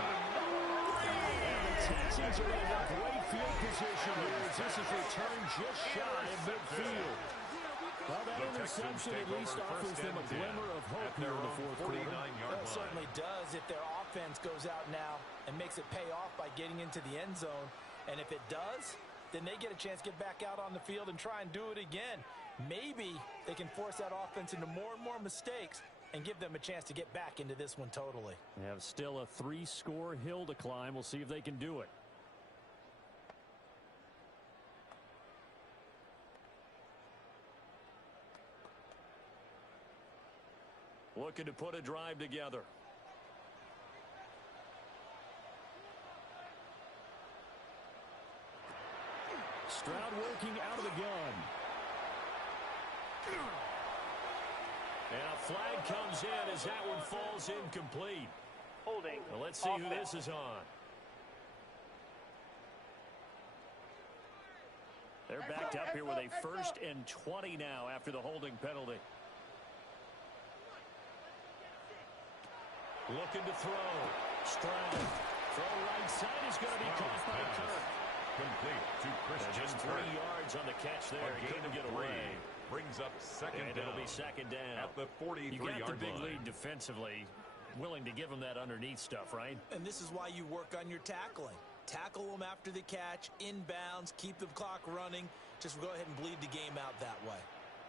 And the Texans are going to have great field position here as this is returned just shy of midfield. Well, that interception at least offers them a glimmer of hope here in the 4th quarter. Well, it certainly does if their offense goes out now and makes it pay off by getting into the end zone. And if it does, then they get a chance to get back out on the field and try and do it again. Maybe they can force that offense into more and more mistakes and give them a chance to get back into this one totally. They have still a 3-score hill to climb. We'll see if they can do it. looking to put a drive together. Stroud working out of the gun. And a flag comes in as that one falls incomplete. Holding. Well, let's see who this is on. They're backed up here with a 1st and 20 now after the holding penalty. Looking to throw. Stroud. Throw right side is going to be caught by Kirk. Complete to Christian. Just 3 yards on the catch there. He couldn't get away. Brings up second down. It'll be second down. At the 43-yard line. You got the big lead defensively. Willing to give them that underneath stuff, right? And this is why you work on your tackling. Tackle them after the catch, inbounds, keep the clock running. Just go ahead and bleed the game out that way.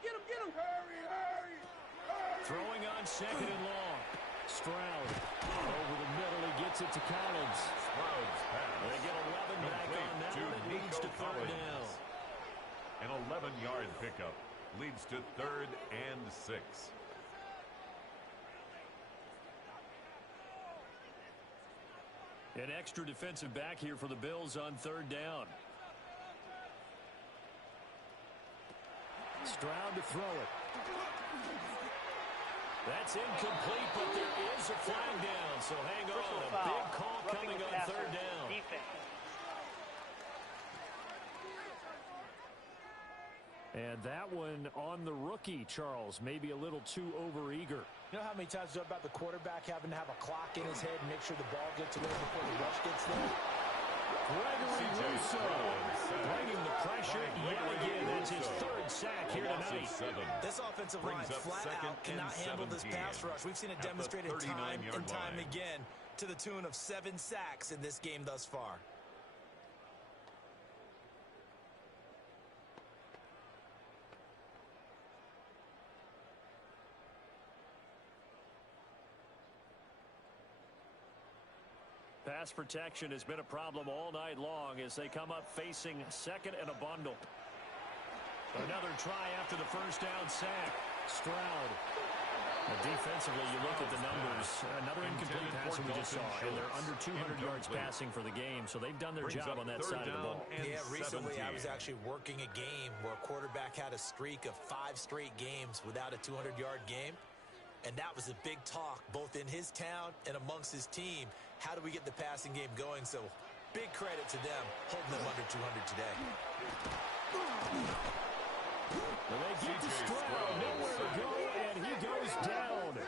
Get him, get him. Hurry, hurry, hurry. Throwing on second and long. Stroud over the middle. He gets it to Collins. Stroud's pass. They get 11 back on that one. It leads to third down. An 11-yard pickup leads to 3rd and 6. An extra defensive back here for the Bills on 3rd down. Stroud to throw it. That's incomplete, but there is a flag down, so hang on. A big call coming on 3rd down. And that one on the rookie, Charles, maybe a little too overeager. You know how many times you talk about the quarterback having to have a clock in his head and make sure the ball gets away before the rush gets there? Gregory Rousseau bringing the pressure yet again. That's his 3rd sack here tonight. This offensive line flat out cannot handle this pass rush. We've seen it demonstrated time and time again to the tune of 7 sacks in this game thus far. Pass protection has been a problem all night long as they come up facing 2nd and a bundle. Another try after the 1st down sack. Stroud. Defensively, you look at the numbers. Another incomplete pass we just saw, and they're under 200 yards passing for the game, so they've done their job on that side of the ball. Yeah, recently I was actually working a game where a quarterback had a streak of 5 straight games without a 200-yard game. And that was a big talk, both in his town and amongst his team. How do we get the passing game going? So big credit to them, holding them under 200 today. Well, they get to Stroud, nowhere to go, and he goes down.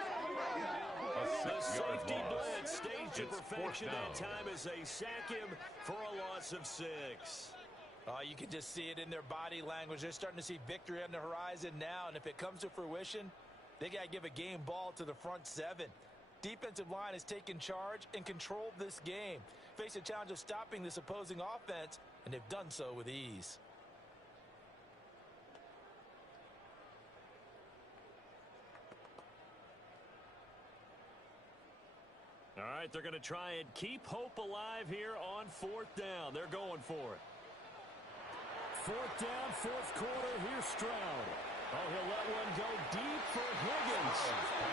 The safety blitz staged to perfection that time as they sack him for a loss of 6. You can just see it in their body language. They're starting to see victory on the horizon now, and if it comes to fruition, they got to give a game ball to the front 7. Defensive line has taken charge and controlled this game. Face a challenge of stopping this opposing offense, and they've done so with ease. All right, they're going to try and keep hope alive here on 4th down. They're going for it. 4th down, 4th quarter. Here's Stroud. Oh, he'll let one go deep for Higgins.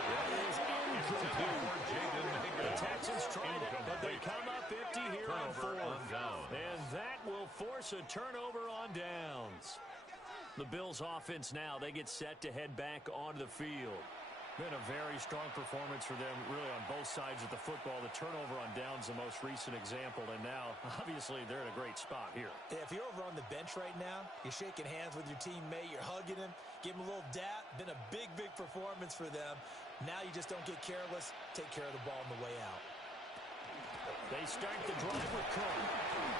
That is incomplete. The Texans tried it, but they come up empty here on 4th. And that will force a turnover on downs. The Bills' offense now, they get set to head back onto the field. Been a very strong performance for them, really, on both sides of the football. The turnover on downs, the most recent example, and now, obviously, they're in a great spot here. Yeah, if you're over on the bench right now, you're shaking hands with your teammate, you're hugging him, give him a little dap. Been a big, big performance for them. Now you just don't get careless. Take care of the ball on the way out. They start the drive with Cook.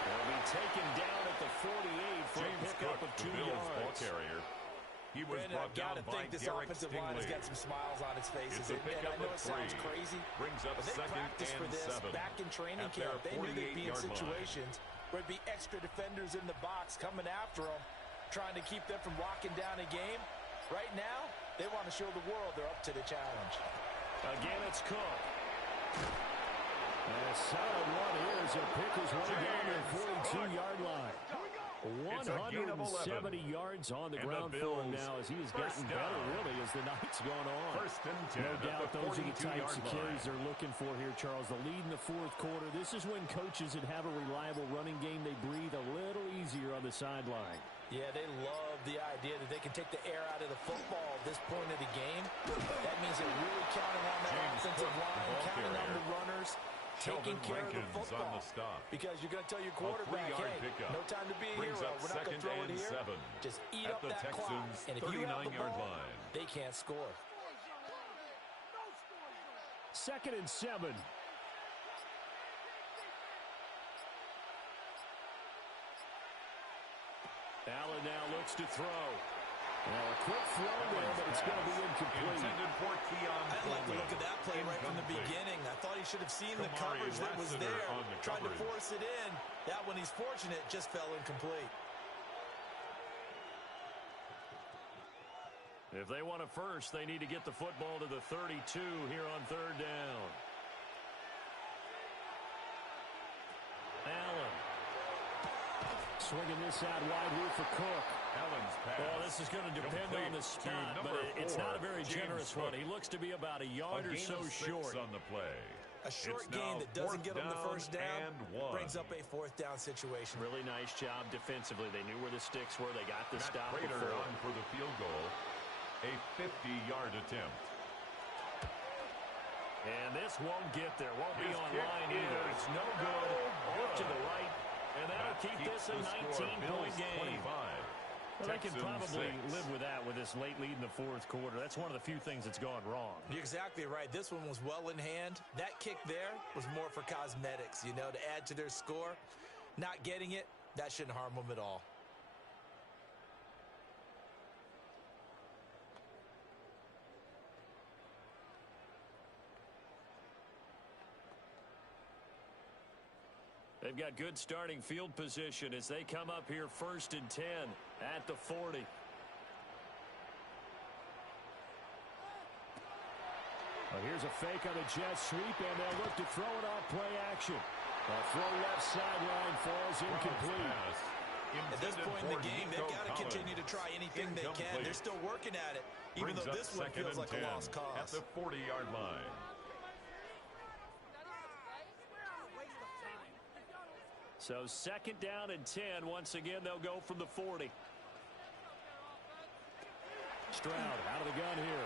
They'll be taken down at the 48 for a pickup of 2 yards. Ball carrier. He was I've got to think this offensive line has got some smiles on its faces. And I know it sounds crazy, brings up but they practiced for this 7 back in training camp. They knew they'd be in situations where it'd be extra defenders in the box coming after them, trying to keep them from locking down a game. Right now, they want to show the world they're up to the challenge. Again, it's Cook. And a solid run here as he'll pick his way down to the 42-yard line. It's a gain of 11. 170 yards on the And ground the for him Bills, now as he has first gotten better, down. really, as the night's gone on. First and 10 No at doubt the those are the types 42-yard of carries line. they're looking for here, Charles. The lead in the fourth quarter. This is when coaches that have a reliable running game, they breathe a little easier on the sideline. Yeah, they love the idea that they can take the air out of the football at this point of the game. That means they're really counting on that James offensive Cook, the line, ball counting on carrier. the runners, taking Sheldon care of the Rankins on football. the stop. Because you're going to tell your A quarterback, 3-yard hey, pickup. no time to be a Brings hero. up We're not going to throw it second here. and 7 Just eat at up the that clock. Texans' And if you have the 39-yard ball, line. they can't score. Second and 7. Allen now looks to throw. Now a quick throw there, but it's going to be incomplete. Intended for Keon I'd like to Coleman. look at that play right from the Incomplete. beginning. I thought he should have seen the Kamari coverage that was Lassiter there, on the tried to coverage. force it in. That one, he's fortunate, just fell incomplete. If they want a first, they need to get the football to the 32 here on third down. Allen. Swinging this out wide here for Cook. Allen's pass. Well, this is going to depend on the Complete to spot, number but it's 4, not a very James generous Cook. one. He looks to be about a A yard or gain so of 6 short. on the play. A short It's gain now that doesn't get them the fourth first down and 1. brings up a fourth down situation. Really nice job defensively. They knew where the sticks were. They got the Matt stop Prater before. on for the field goal. A 50-yard attempt. And this won't get there. Won't be His on kick line either. is It's no good. Off to the right. And that'll That keep keeps this a the score. 19-point Bills game. 25. Well, they can Texans probably 6. live with that with this late lead in the fourth quarter. That's one of the few things that's gone wrong. You're exactly right. This one was well in hand. That kick there was more for cosmetics, you know, to add to their score. Not getting it, that shouldn't harm them at all. They've got good starting field position as they come up here first and 10 at the 40. Well, here's a fake on the jet sweep, and they'll look to throw it off play action. The throw left sideline falls incomplete. At this point in the game, they've got to continue to try anything they can. They're still working at it, even though this one feels like a lost cause. At the 40-yard line. So second down and 10. Once again, they'll go from the 40. Stroud out of the gun here.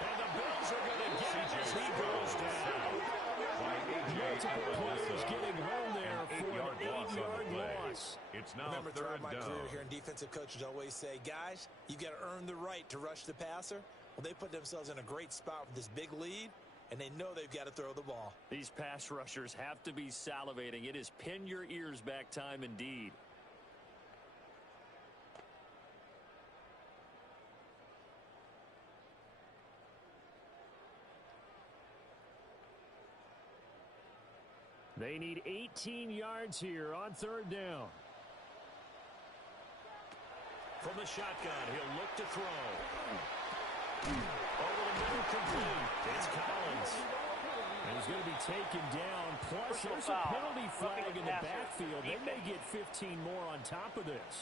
And the Bills are going to get it as he goes down. Multiple players getting home there for an 8-yard loss on the 8-yard play. loss. It's I now remember third throughout my down. career here in defensive coaches always say, guys, you've got to earn the right to rush the passer. Well, they put themselves in a great spot with this big lead, and they know they've got to throw the ball. These pass rushers have to be salivating. It is pin your ears back time indeed. They need 18 yards here on third down. From the shotgun, he'll look to throw. Over the middle, complete. It's Collins. And he's going to be taken down. Plus, Personal there's a foul. penalty flag Roughing in the the passer. backfield. They may Defense. get 15 more on top of this.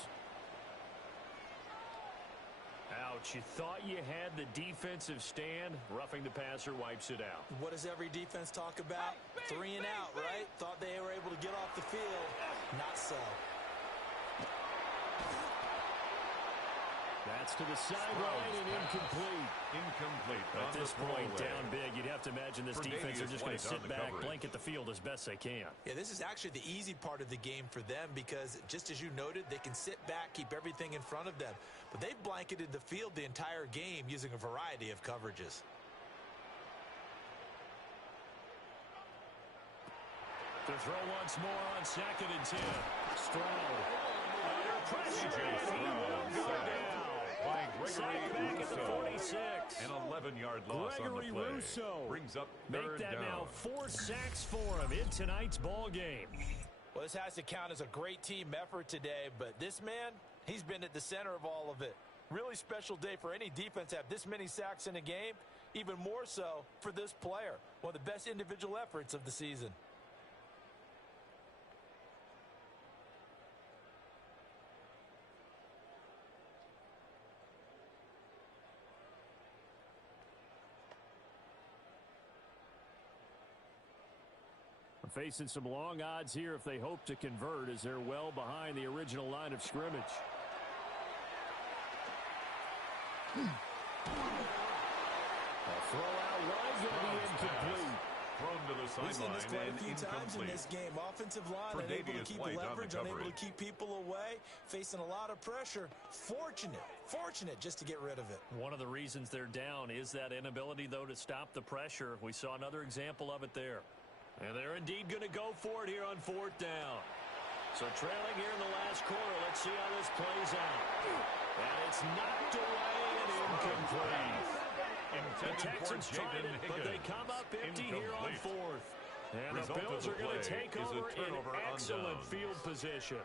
Ouch, you thought you had the defensive stand. Roughing the passer wipes it out. What does every defense talk about? 3 and out, right? Thought they were able to get off the field. Not so. That's to the sideline and incomplete. Incomplete. At on this the point, throwaway. down big, you'd have to imagine this For defense are Davius just going to White on sit the back, coverage. blanket the field as best they can. Yeah, this is actually the easy part of the game for them because, just as you noted, they can sit back, keep everything in front of them. But they've blanketed the field the entire game using a variety of coverages. To throw once more on second and 10. Stroud. Under pressure, and he will go down. By Gregory Sacked back at the Rousseau. 46. An 11-yard loss Gregory on the play. Rousseau. Brings up Make third that down. now 4 sacks for him in tonight's ball game. Well, this has to count as a great team effort today, but this man, he's been at the center of all of it. Really special day for any defense to have this many sacks in a game, even more so for this player. One of the best individual efforts of the season. facing some long odds here if they hope to convert, as they're well behind the original line of scrimmage. A throw out wide, going to be incomplete. Thrown to the We've seen this sideline quite a few and times in incomplete. this game. Offensive line For unable to Davius keep White on the leverage, unable to coverage. keep people away, facing a lot of pressure. Fortunate just to get rid of it. One of the reasons they're down is that inability, though, to stop the pressure. We saw another example of it there. And they're indeed going to go for it here on 4th down. So trailing here in the last quarter, let's see how this plays out. And it's knocked away and incomplete. The Texans tried it, but they come up empty here on 4th. And the Bills are going to take over in excellent field position.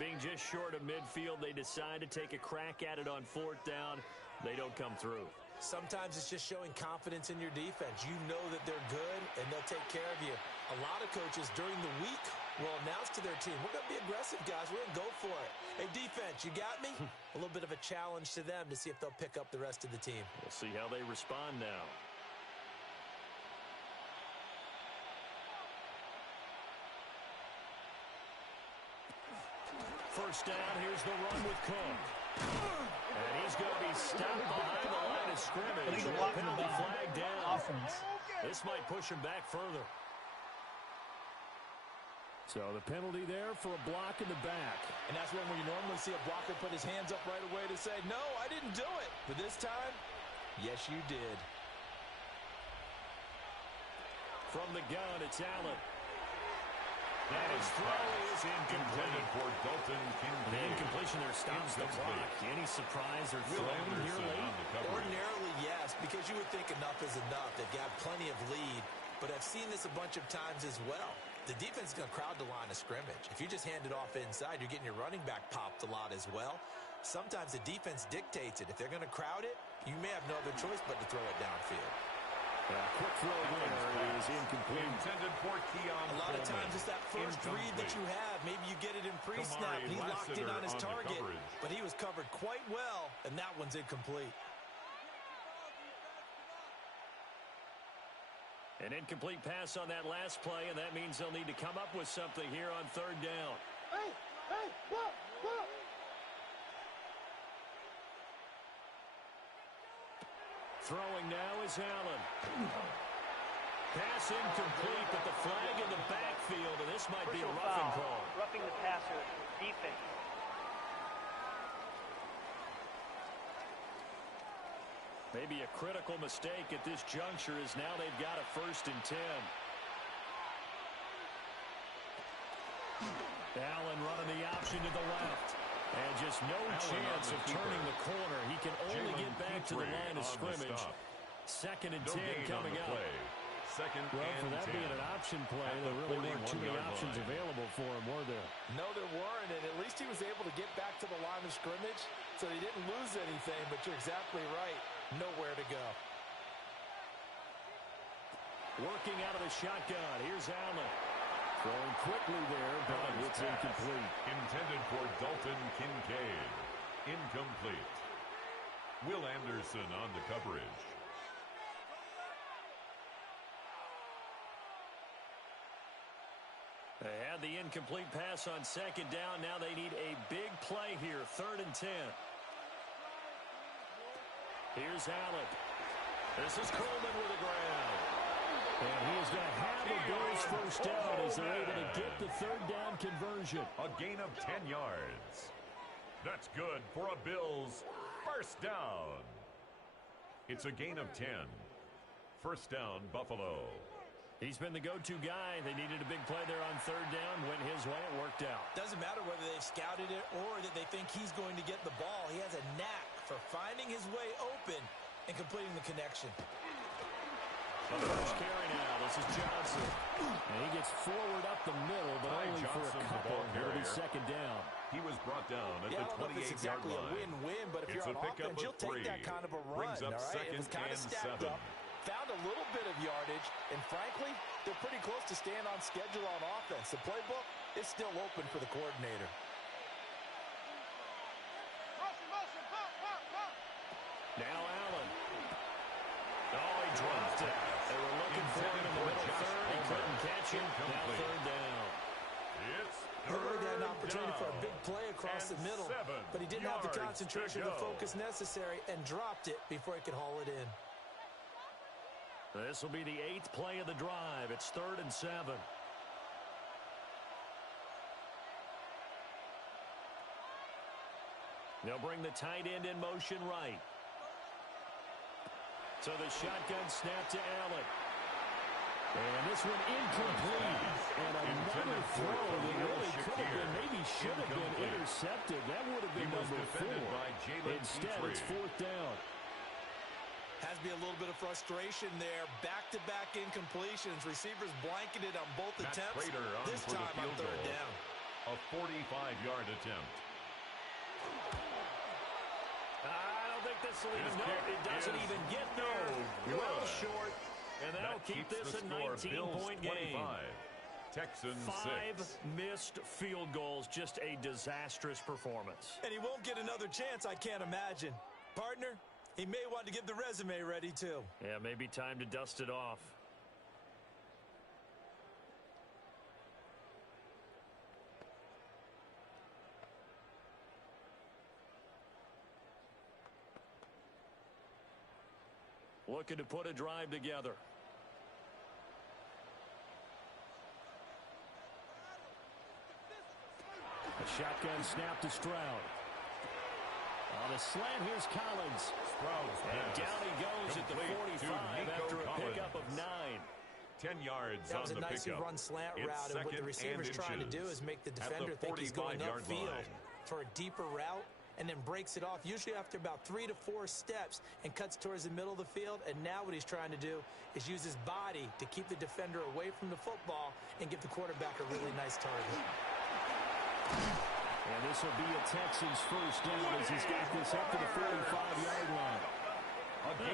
Being just short of midfield, they decide to take a crack at it on 4th down. They don't come through. Sometimes it's just showing confidence in your defense. You know that they're good, and they'll take care of you. A lot of coaches during the week will announce to their team, we're going to be aggressive, guys. We're going to go for it. Hey, defense, you got me? A little bit of a challenge to them to see if they'll pick up the rest of the team. We'll see how they respond now. First down, here's the run with Cook. And he's going to be stopped behind the line of scrimmage with a penalty flag down. This might push him back further. So the penalty there for a block in the back. And that's when we normally see a blocker put his hands up right away to say, no, I didn't do it. But this time, yes, you did. From the gun, it's Allen. And his throw is incomplete. For Dalton Kincaid. The incompletion there stops the clock. Any surprise or throwing here late? Ordinarily, yes, because you would think enough is enough. They've got plenty of lead, but I've seen this a bunch of times as well. The defense is going to crowd the line of scrimmage. If you just hand it off inside, you're getting your running back popped a lot as well. Sometimes the defense dictates it. If they're going to crowd it, you may have no other choice but to throw it downfield. Quick throw there is incomplete. Intended for Keon A lot of Coleman. times it's that first read that you have. Maybe you get it in pre-snap, and he locked in on his target. But he was covered quite well, and that one's incomplete. An incomplete pass on that last play, and that means they'll need to come up with something here on 3rd down. Throwing now is Allen. Pass incomplete, but the flag in the backfield, and this might be a roughing call. Roughing the passer, defense. Maybe a critical mistake at this juncture is now they've got a 1st and 10. Allen running the option to the left. And just no chance of turning the corner. He can only get back to the line of scrimmage. 2nd and 10 coming up. Well, for that being an option play, there really weren't too many options available for him, were there? No, there weren't, and at least he was able to get back to the line of scrimmage, so he didn't lose anything, but you're exactly right. Nowhere to go. Working out of the shotgun. Here's Allen. Throwing quickly there, but it's incomplete. Intended for Dalton Kincaid. Incomplete. Will Anderson on the coverage. They had the incomplete pass on 2nd down. Now they need a big play here. 3rd and 10. Here's Allen. This is Coleman with the ground. And he is going to have the Bills 1st down as they're able to get the 3rd down conversion. A gain of 10 yards. That's good for a Bills 1st down. It's a gain of 10. 1st down, Buffalo. He's been the go-to guy. They needed a big play there on 3rd down. Went his way. It worked out. Doesn't matter whether they've scouted it or that they think he's going to get the ball. He has a knack for finding his way open and completing the connection. The first carry now. This is Johnson. And he gets forward up the middle, but only for a couple. It'll be 2nd down. He was brought down at the 28-yard exactly line. A win-win, but if It's you're on a pickup offense, of you'll take 3. that kind of a run. Brings up all right? 2nd It was kind of and stacked 7. up. Found a little bit of yardage, and frankly, they're pretty close to staying on schedule on offense. The playbook is still open for the coordinator. Now Allen. Oh, he dropped it. They were looking for him in the middle 3rd. He couldn't catch it. Now third down. It's Hurley had an third opportunity for a down. big play across the And middle, 7 but he didn't have the yards concentration to or the go. focus necessary and dropped it before he could haul it in. This will be the 8th play of the drive. It's 3rd and 7. They'll bring the tight end in motion right. So the shotgun snap to Allen. And this one incomplete. And another throw that really could have been, maybe should have been intercepted. That would have been number 4. Instead, it's 4th down. Has to be a little bit of frustration there. Back-to-back incompletions. Receivers blanketed on both attempts. This time on third down. A 45-yard attempt. I don't think this will even go. It doesn't even get there. Well short. And that'll keep this a 19-point game. Texans 5 6. missed field goals. Just a disastrous performance. And he won't get another chance, I can't imagine. Partner, he may want to get the resume ready, too. Yeah, maybe time to dust it off. Looking to put a drive together. A shotgun snap to Stroud. On a slant, here's Collins. And down he goes at the 45 after a pickup of 9. 10 yards That was on a the nicely pickup. run slant It's route, and what the second receiver's and trying to do inches is make the at defender think he's going 45-yard upfield line. for a deeper route, and then breaks it off, usually after about 3 to 4 steps, and cuts towards the middle of the field. And now what he's trying to do is use his body to keep the defender away from the football and give the quarterback a really nice target. And this will be a Texans first down as he's got this up to the 45-yard line.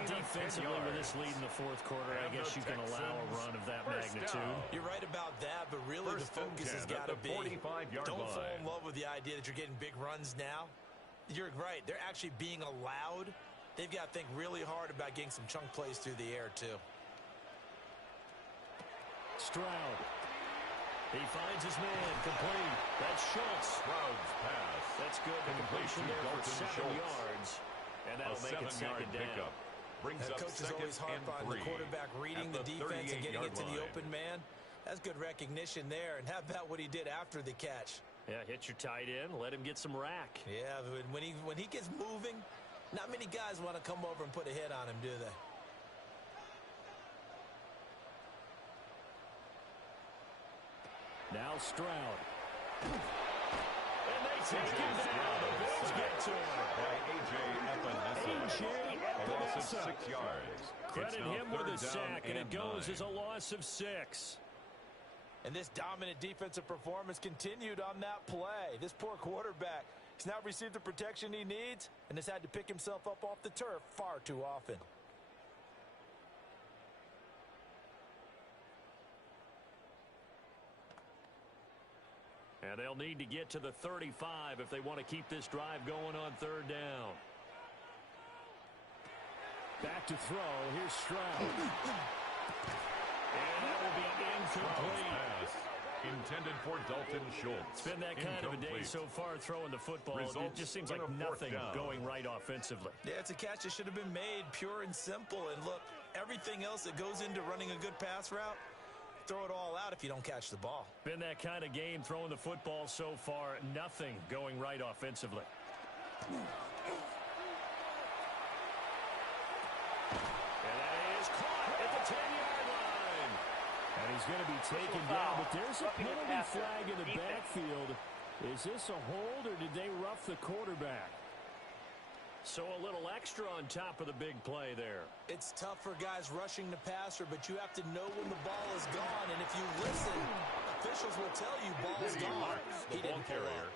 Defensively, with this lead in the 4th quarter, I guess you can allow a run of that magnitude. You're right about that, but really the focus has got to be, don't fall in love with the idea that you're getting big runs now. You're right. They're actually being allowed. They've got to think really hard about getting some chunk plays through the air, too. Stroud. He finds his man, complete. That's Schultz. Stroud's pass. That's good. The completion there for 7 yards. And that'll make it 2nd down. Brings up Coach is 2nd always hard and on 3 the quarterback reading the defense and getting it to the line. open man. That's good recognition there. And how about what he did after the catch? Yeah, hit your tight end, let him get some rack. Yeah, when he gets moving, not many guys want to come over and put a hit on him, do they? Now Stroud. And they take him down. The Bills get to him. By A.J. Epinesa. A loss of 6 yards. Credit him with a sack, and it goes 9. as a loss of 6. And this dominant defensive performance continued on that play. This poor quarterback has not received the protection he needs and has had to pick himself up off the turf far too often. And they'll need to get to the 35 if they want to keep this drive going on 3rd down. Back to throw. Here's Stroud. And that will be incomplete. Pass intended for Dalton Schultz. It's been that kind of a day so far throwing the football. It just seems like nothing going right offensively. Yeah, it's a catch that should have been made pure and simple. And look, everything else that goes into running a good pass route, throw it all out if you don't catch the ball. Been that kind of game throwing the football so far. Nothing going right offensively. And that is caught at the 10-yard line. And he's going to be taken down, but there's a penalty flag in the backfield. Is this a hold, or did they rough the quarterback? So a little extra on top of the big play there. It's tough for guys rushing the passer, but you have to know when the ball is gone. And if you listen, officials will tell you ball's gone. He didn't pull up.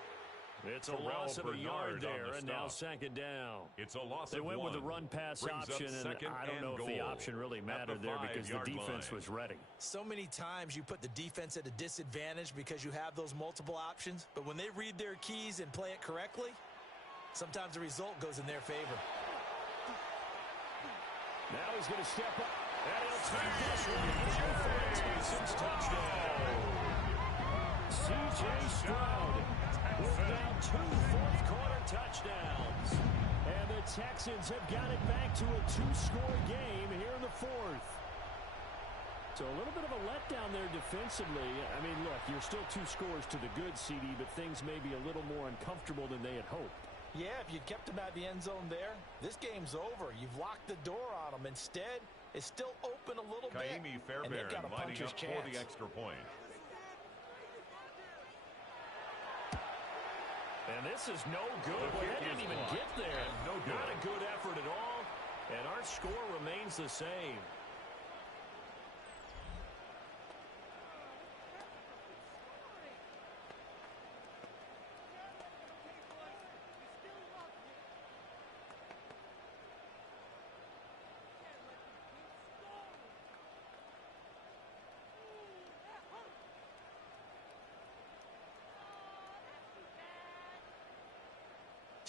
It's a loss of a yard there, and now 2nd down. It's a loss They of went 1. with the run-pass option, and I don't know if the option really mattered there because the defense was ready. So many times you put the defense at a disadvantage because you have those multiple options, but when they read their keys and play it correctly, sometimes the result goes in their favor. Now he's going to step up. And he'll take this one home for a Texans touchdown. C.J. Stroud with now 2 fourth-quarter touchdowns. And the Texans have got it back to a 2-score game here in the fourth. So a little bit of a letdown there defensively. I mean, look, you're still 2 scores to the good, CD, but things may be a little more uncomfortable than they had hoped. Yeah, if you kept him out of the end zone there, this game's over. You've locked the door on him. Instead, it's still open a little bit. Fairbairn and they've got a lining up chance for the extra point. And this is no good. Well, they didn't even get there. No good. Not a good effort at all. And our score remains the same.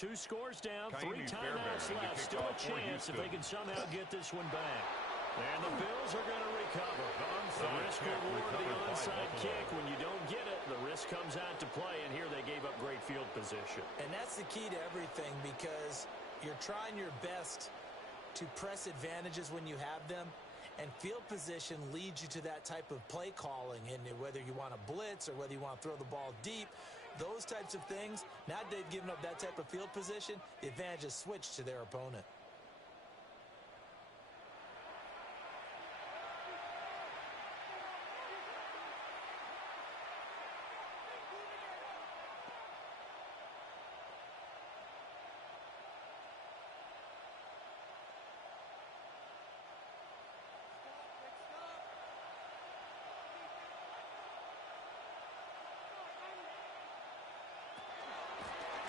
Two scores down, 3 timeouts left. Still a chance if they can somehow get this one back. And the Bills are going to recover. The risk reward of the onside kick. When you don't get it, the risk comes out to play, and here they gave up great field position. And that's the key to everything, because you're trying your best to press advantages when you have them, and field position leads you to that type of play calling. And whether you want to blitz or whether you want to throw the ball deep, those types of things, now that they've given up that type of field position, the advantage is switched to their opponent.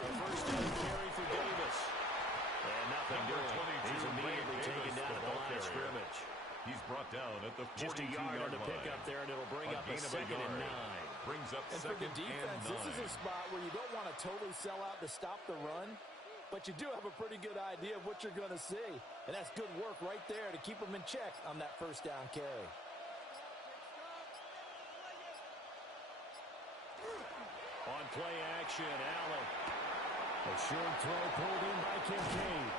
First down carry for Davis. And nothing doing. He's immediately taken down at the line of scrimmage. He's brought down at the 42-yard line. Just a yard on the pickup there, and it'll bring up a 2nd and 9. Brings up and for the defense, this is a spot where you don't want to totally sell out to stop the run, but you do have a pretty good idea of what you're going to see. And that's good work right there to keep them in check on that first down carry. On play action, Allen. A short throw pulled in by Kincaid.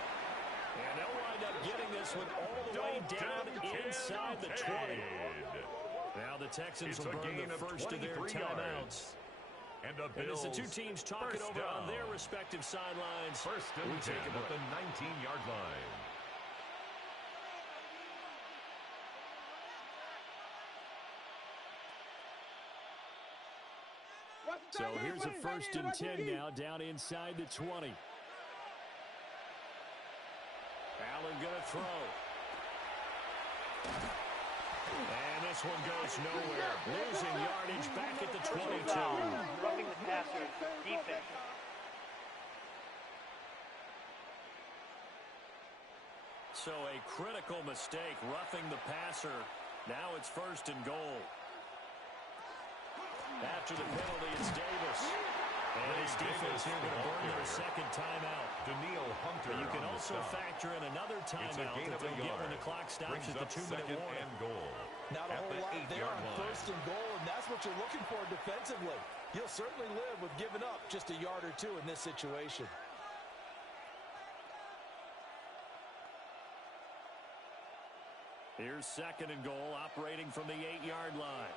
And they'll wind up getting this one all the way down inside the 20. Now the Texans will burn the first of their timeouts. And as the two teams talk it over on their respective sidelines, first and 10 at the 19-yard line. So here's a 1st and 10 now, down inside the 20. Allen going to throw. And this one goes nowhere. Losing yardage back at the 22. Roughing the passer, defense. So a critical mistake, roughing the passer. Now it's 1st and goal. After the penalty, it's Davis. And his defense here going to burn their 2nd timeout. Hunter. You can also factor in another timeout that they'll get when the clock stops at the 2-minute warning. Not a whole lot there on 1st and goal, and that's what you're looking for defensively. You'll certainly live with giving up just a yard or 2 in this situation. Here's 2nd and goal, operating from the 8-yard line.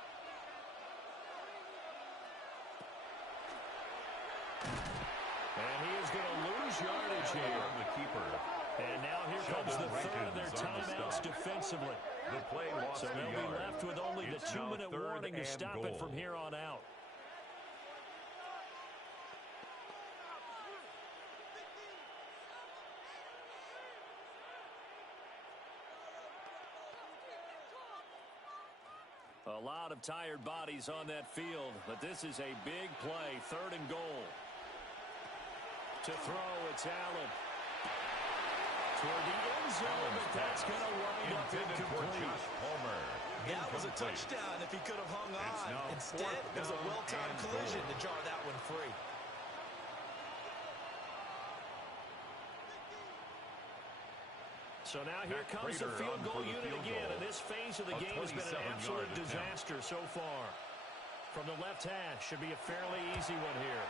And he is going to lose yardage here. The keeper. And now here comes the 3rd of their timeouts defensively. The play lost so they'll be left with only the 2-minute warning to stop it from here on out. A lot of tired bodies on that field, but this is a big play. 3rd and goal. To throw, it's Allen. Toward the end zone, but that's going to wind up incomplete. That was a touchdown if he could have hung on. Instead, it was a well-timed collision to jar that one free. So now here comes the field goal unit again, and this this phase of the game has been an absolute disaster so far. From the left hash, should be a fairly easy one here.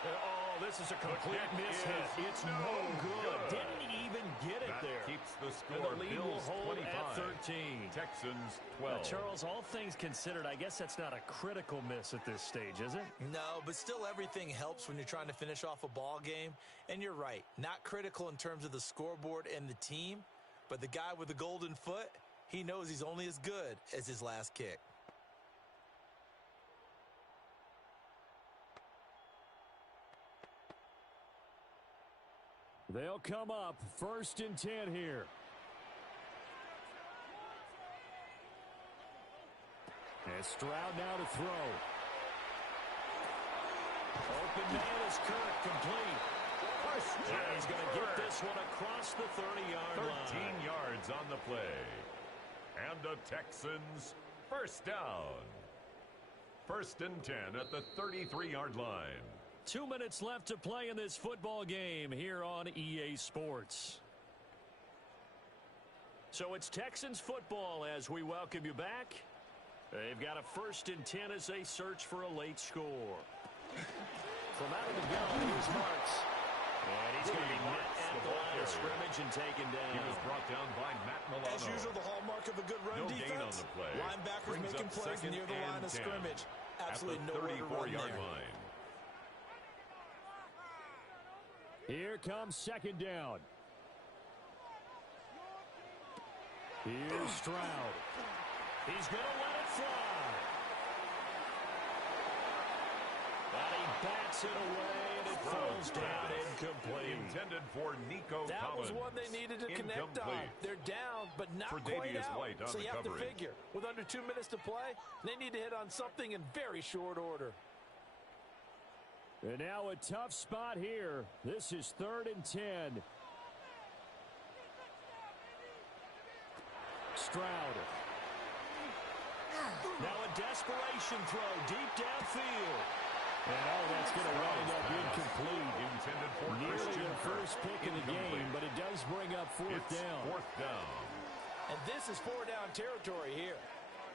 Oh, this is a complete mishit. It's no good. Didn't even get it there. Keeps the score. And the lead will hold 25. at 13. Texans 12. Charles, all things considered, I guess that's not a critical miss at this stage, is it? No, but still everything helps when you're trying to finish off a ball game. And you're right, not critical in terms of the scoreboard and the team, but the guy with the golden foot, he knows he's only as good as his last kick. They'll come up 1st and 10 here. And Stroud now to throw. Open man is Kirk, complete. And he's going to get this one across the 30-yard line. 13 yards on the play. And the Texans first down. 1st and 10 at the 33-yard line. 2 minutes left to play in this football game here on EA Sports. So it's Texans football as we welcome you back. They've got a 1st and 10 as they search for a late score. From out of the gun, here's Marks. And he's going to be met at the line of scrimmage and taken down. He was brought down by Matt Milano. As usual, the hallmark of a good run defense. Gain on the play. Linebackers Brings making plays near the line of scrimmage. Absolutely nowhere to run there. Line. Here comes 2nd down. Here's Stroud. He's going to let it fly. And he bats it away, and it falls down incomplete. Intended for Nico That Collins. was one they needed to connect on. They're down, but not for quite Davius out. White on so the you have coverage. to figure, with under 2 minutes to play, they need to hit on something in very short order. And now a tough spot here. This is 3rd and 10. Stroud. Now a desperation throw deep downfield. And that's going to wind up incomplete. Intended for nearly their first pick in the game, but it does bring up 4th down. 4th down. And this is 4-down territory here.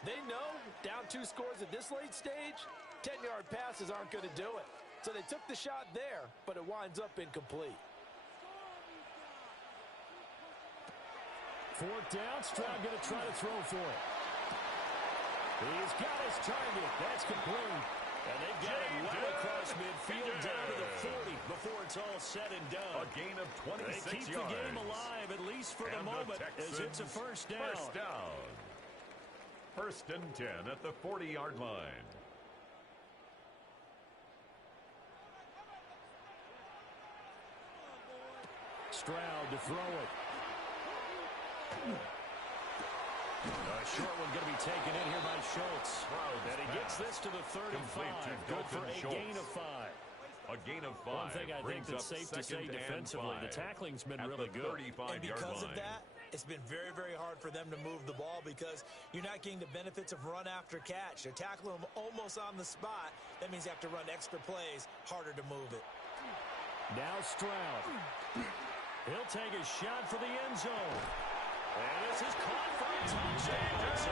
They know down 2 scores at this late stage, 10-yard passes aren't going to do it. So they took the shot there, but it winds up incomplete. 4th down, Stroud going to try to throw for it. He's got his target. That's complete. And they've got it well across midfield down to the 40 before it's all said and done. A gain of 26 yards. They keep the game alive, at least for the moment, as it's a 1st down. 1st down. 1st and 10 at the 40-yard line. Stroud to throw it. A short one going to be taken in here by Schultz. And he gets this to the 35. Good for a gain of 5. A gain of 5. One thing I think that's safe to say defensively, the tackling's been really good. And because of that, it's been very, very hard for them to move the ball because you're not getting the benefits of run after catch. They're tackling them almost on the spot. That means you have to run extra plays, harder to move it. Now Stroud. He'll take a shot for the end zone. And this is caught for a touchdown. So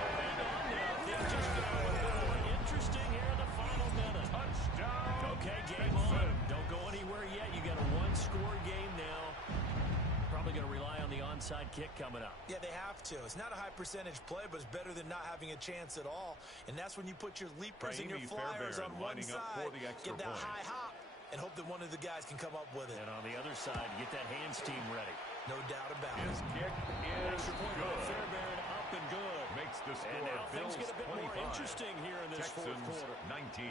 things just got a little more interesting here in the final minute. Touchdown. Okay, game on. Don't go anywhere yet. You got a 1-score game now. Probably going to rely on the onside kick coming up. Yeah, they have to. It's not a high percentage play, but it's better than not having a chance at all. And that's when you put your leapers and your flyers on one side, get that high hop, and hope that one of the guys can come up with it. And on the other side, get that hands team ready. No doubt about it. His kick is good. Fairbairn up and good. Makes the score. And now Bills things get a bit 25. more interesting here in this Texans 4th quarter. 19.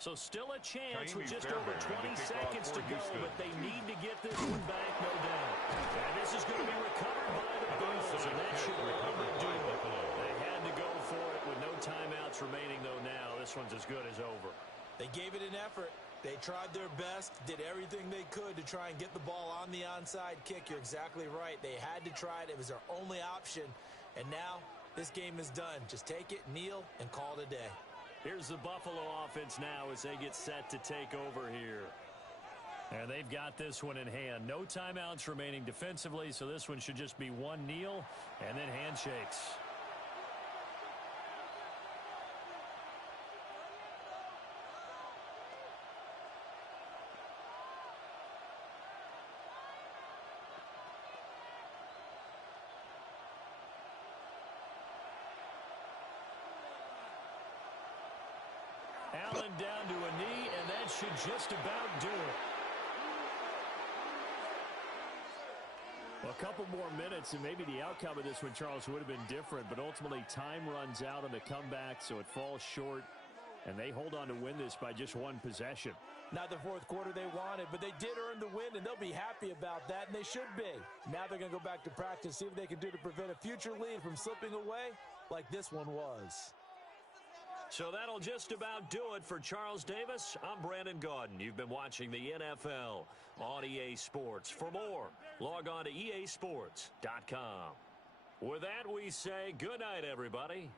So still a chance with just over 20 seconds to go, but they need to get this one back, no doubt. And this is going to be recovered by the Bills, and that should all but do it. They had to go for it with no timeouts remaining, though, now. This this one's as good as over. They gave it an effort. They tried their best, did everything they could to try and get the ball on the onside kick. You're exactly right. They had to try it. It was their only option. And now this game is done. Just take it, kneel, and call it a day. Here's the Buffalo offense now as they get set to take over here. And they've got this one in hand. No timeouts remaining defensively, so this one should just be one kneel and then handshakes. Allen down to a knee, and that should just about do it. Well, a couple more minutes, and maybe the outcome of this one, Charles, would have been different. But ultimately, time runs out on the comeback, so it falls short. And they hold on to win this by just one possession. Not the fourth quarter they wanted, but they did earn the win, and they'll be happy about that, and they should be. Now they're going to go back to practice, see what they can do to prevent a future lead from slipping away like this one was. So that'll just about do it for Charles Davis. I'm Brandon Gaudin. You've been watching the NFL on EA Sports. For more, log on to easports.com. With that, we say good night, everybody.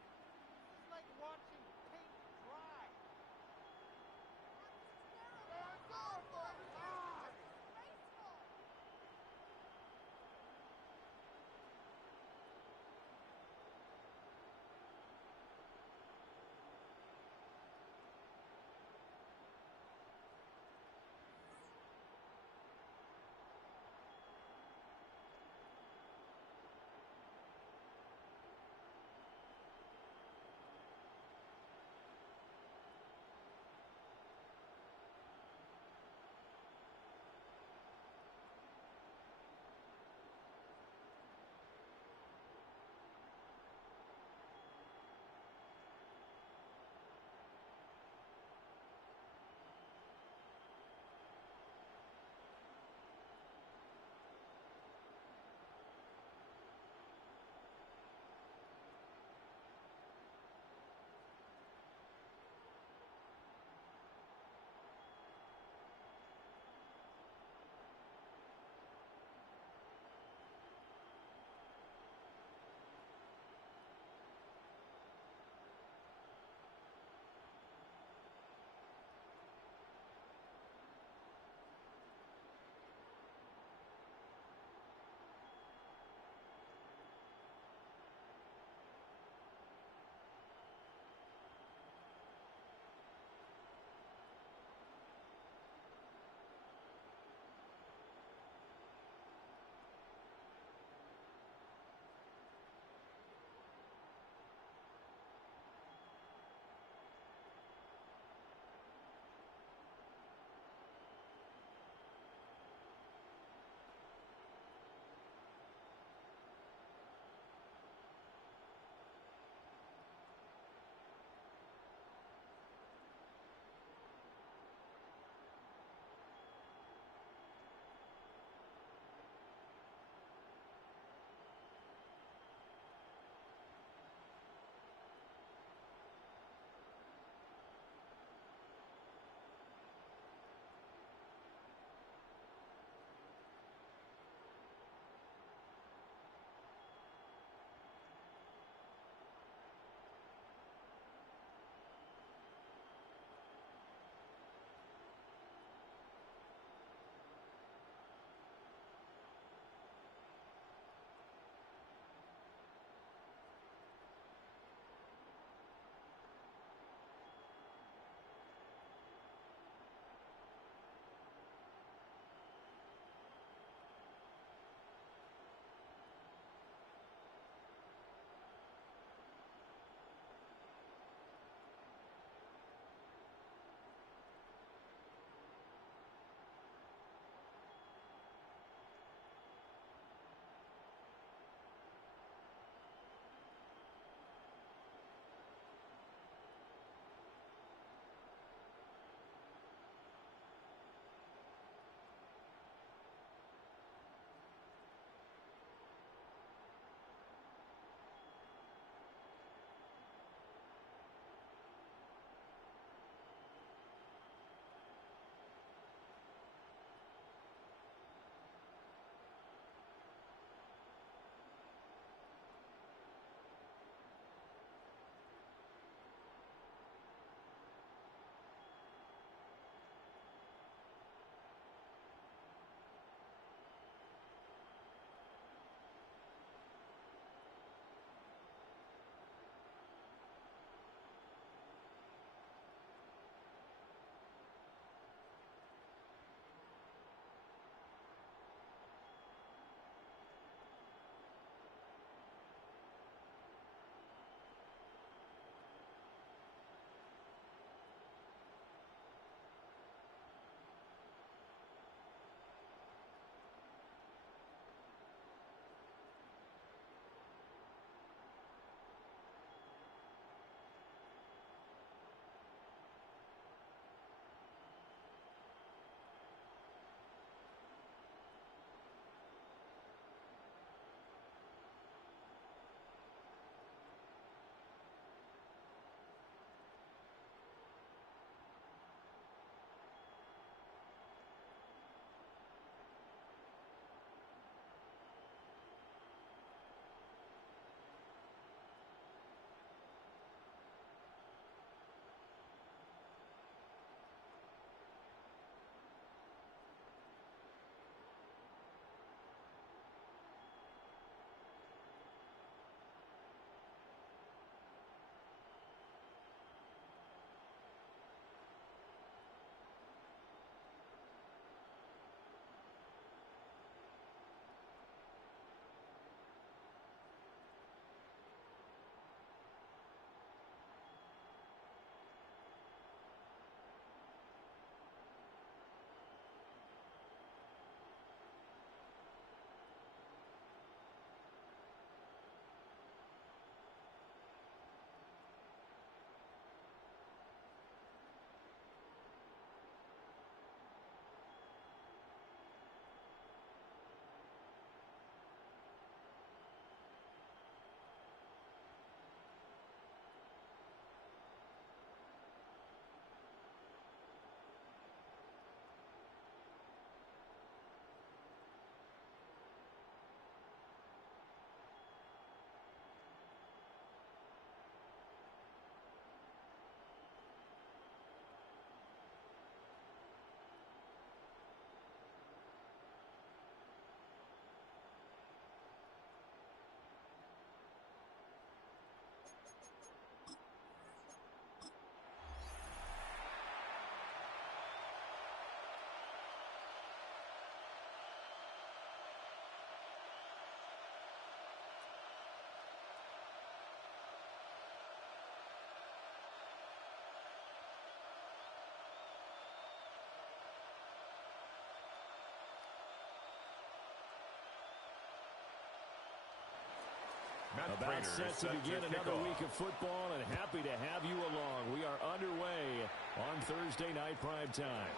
About set to begin another week of football, and happy to have you along. We are underway on Thursday night primetime.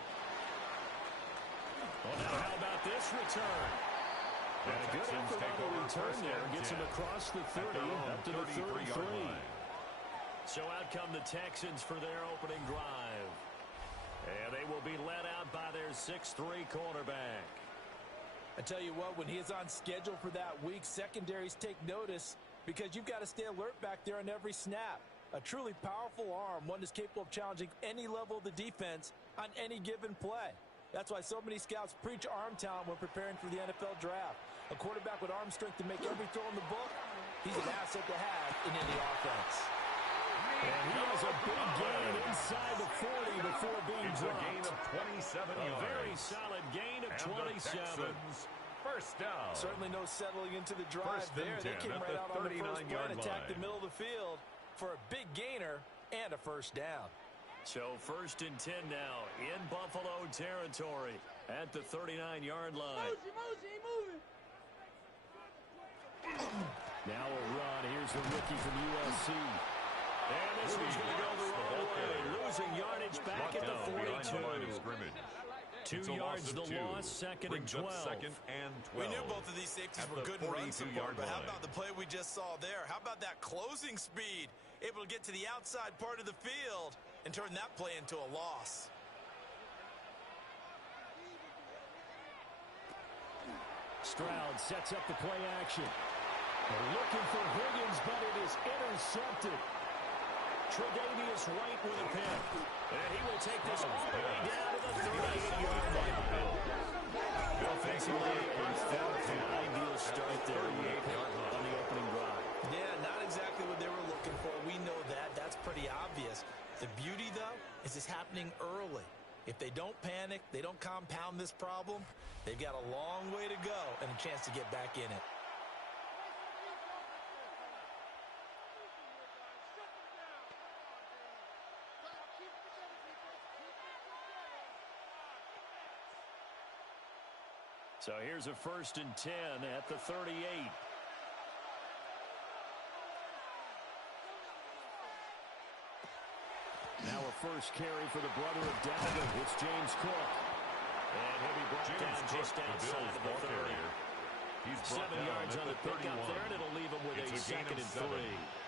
Well, now how about this return? And a good effort on the return there. Gets him across the 30, up to the 33. So out come the Texans for their opening drive. And they will be led out by their 6'3" quarterback. I tell you what, when he is on schedule for that week, secondaries take notice because you've got to stay alert back there on every snap. A truly powerful arm, one that's capable of challenging any level of the defense on any given play. That's why so many scouts preach arm talent when preparing for the NFL draft. A quarterback with arm strength to make every throw in the book, he's an asset to have in any offense. And he has a big gain inside the 40 before being dropped. A gain of 27 yards. A very solid gain of 27. First down. Certainly no settling into the drive there. They came right out on the first play and attacked the middle of the field for a big gainer and a first down. So 1st and 10 now in Buffalo territory at the 39-yard line. Now a run. Here's the rookie from USC. And this one's going to go the wrong way. Losing yardage back at the 42. 2 yards the loss, 2nd and 12. We knew both of these safeties were good in run support, but how about the play we just saw there? How about that closing speed? Able to get to the outside part of the field and turn that play into a loss. Stroud sets up the play action. They're looking for Higgins, but it is intercepted. Tre'Davious White with a pick. And he will take this all the way down to the 38-yard line. Offensively, an ideal start there on the opening drive. Yeah, not exactly what they were looking for. We know that. That's pretty obvious. The beauty, though, is it's happening early. If they don't panic, they don't compound this problem, they've got a long way to go and a chance to get back in it. So here's a 1st and 10 at the 38. Now a first carry for the brother of Dalvin. It's James Cook. And he'll be brought down just outside of the 30. He's 7 yards on the pickup there, and it'll leave him with a 2nd and 3.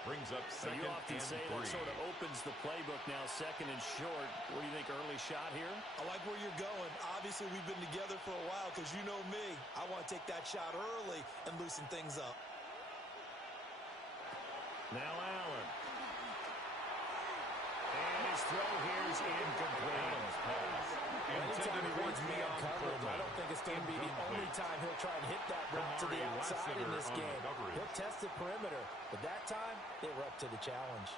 Brings up 2nd and 3. You often say that sort of opens the playbook now, 2nd and short. What do you think, early shot here? I like where you're going. Obviously, we've been together for a while because you know me. I want to take that shot early and loosen things up. Now Allen. And his throw here is incomplete. Anytime he reads man coverage, I don't think it's going to be the only time he'll try and hit that route to the outside in this game. He'll test the perimeter, but that time, they were up to the challenge.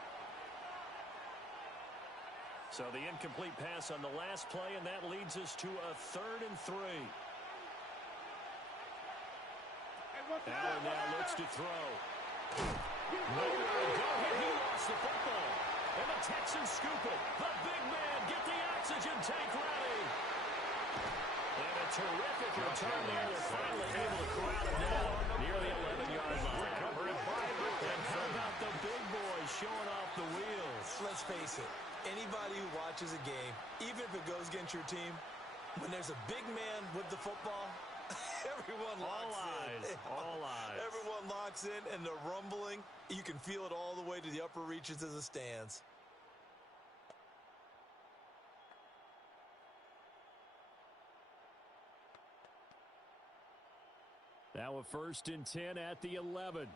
So the incomplete pass on the last play, and that leads us to a 3rd and 3. Allen now looks to throw. Nowhere to go here. He lost the football. And the Texans scoop it. The big man, get the oxygen tank ready. And a terrific return there. They're finally able to crowd it down near the 11-yard line. And how about the big boys showing off the wheels? Let's face it, anybody who watches a game, even if it goes against your team, when there's a big man with the football, everyone locks in. All eyes. Everyone locks in, and the rumbling, you can feel it all the way to the upper reaches of the stands. Now a 1st and 10 at the 11.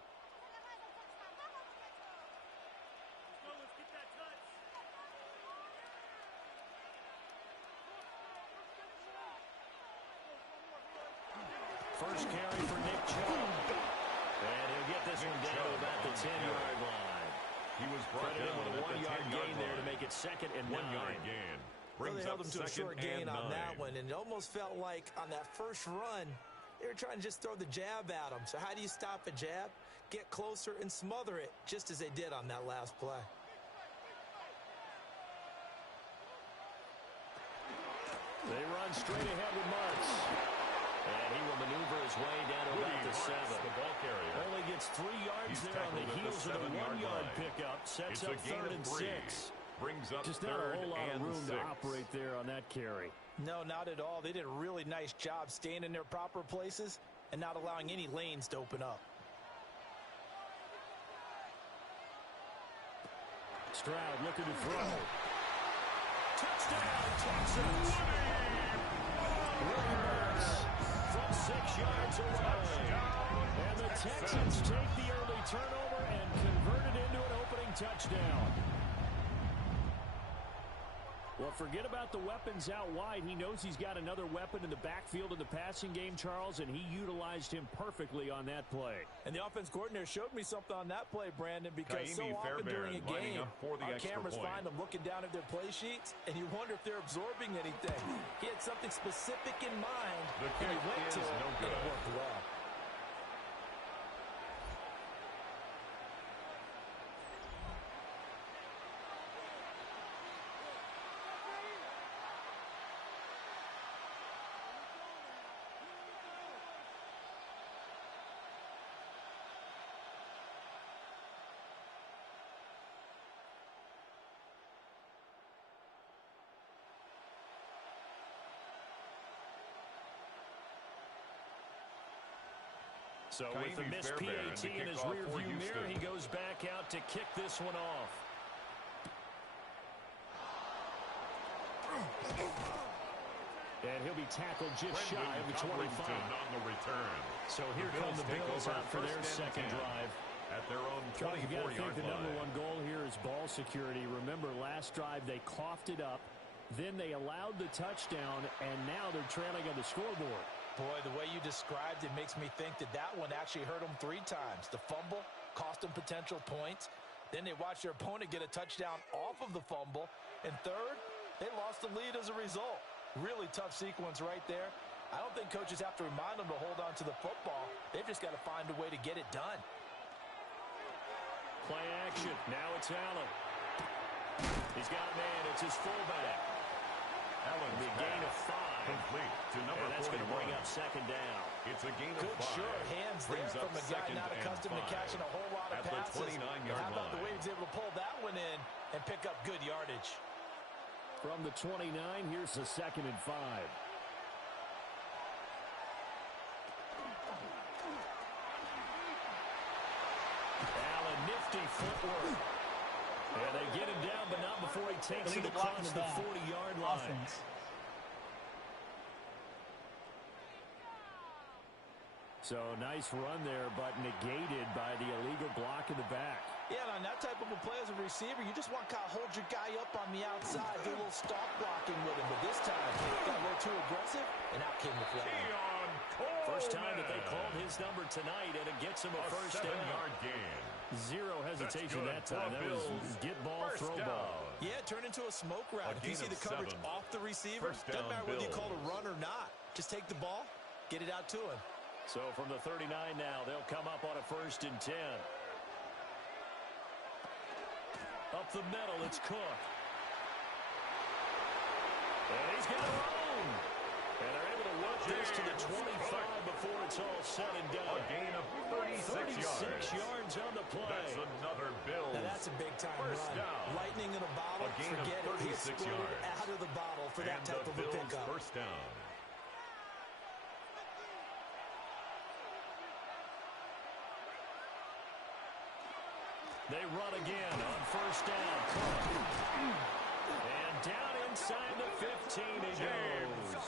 First carry for Nick Chubb. And he'll get this one down to about the 10-yard line. He was brought down with a at 1-yard the gain there to make it 2nd and 9. 1-yard gain. Well, they held Brings him up to a short 2nd gain and on 9. that one, and it almost felt like on that first run, they were trying to just throw the jab at him. So how do you stop a jab? Get closer and smother it, just as they did on that last play. They run straight ahead with Marks. And he will maneuver his way down to about the 7. The ball carrier. Only gets 3 yards there on the heels of the 1-yard pickup. Sets up 3rd and 6. Brings up just not a whole lot of room 6. to operate there on that carry. No, not at all. They did a really nice job staying in their proper places and not allowing any lanes to open up. Stroud looking to throw. Touchdown, Texans. From 6 yards away. And the Texans take the early turnover and convert it into an opening touchdown. Well, forget about the weapons out wide. He knows he's got another weapon in the backfield in the passing game, Charles, and he utilized him perfectly on that play. And the offense coordinator showed me something on that play, Brandon, because so Kaimi often during a game, our cameras point. find them looking down at their play sheets, and you wonder if they're absorbing anything. He had something specific in mind, and he went to it, and it worked well. So with the missed PAT in his rearview mirror, he goes back out to kick this one off. And he'll be tackled just shy of the 25. On the return. So here come the Bills out for their second drive. At their own 24-yard line. I think the number one goal here is ball security. Remember, last drive they coughed it up. Then they allowed the touchdown, and now they're trailing on the scoreboard. Boy, the way you described it makes me think that that one actually hurt them 3 times. The fumble cost them potential points. Then they watched their opponent get a touchdown off of the fumble. And third, they lost the lead as a result. Really tough sequence right there. I don't think coaches have to remind them to hold on to the football. They've just got to find a way to get it done. Play action. Now it's Allen. He's got a man. It's his fullback. Allen, the gain of 5. Complete to number 41. And that's going to bring up second down. It's a gain of 5. Good sure hands there from a guy not accustomed to catching a whole lot of passes. At the 29-yard line. How about the way he was able to pull that one in and pick up good yardage? From the 29, here's the 2nd and 5. Allen, nifty footwork. And they get him down, but not before he takes it across the 40-yard line. So nice run there, but negated by the illegal block in the back. Yeah, and on that type of a play as a receiver, you just want to kind of hold your guy up on the outside, do a little stalk blocking with him. But this time, got a little too aggressive, and out came the flag. First time that they called his number tonight, and it gets him a first down. 7-yard gain. Zero hesitation that time. That was get ball, throw ball. Yeah, it turned into a smoke route. If you see the coverage off the receiver, doesn't matter whether you call it a run or not. Just take the ball, get it out to him. So from the 39 now, they'll come up on a 1st and 10. Up the middle, it's Cook. And he's got room. And they're able to work this to the 25 before it's all said and done. A gain of 36 yards on the play. That's another Bills. Now that's a big-time First run. down. Lightning in a bottle, A gain forget of 36 it. He exploded yards. out of the bottle for that type of a pickup. First down. They run again on 1st down. And down inside the 15 he goes.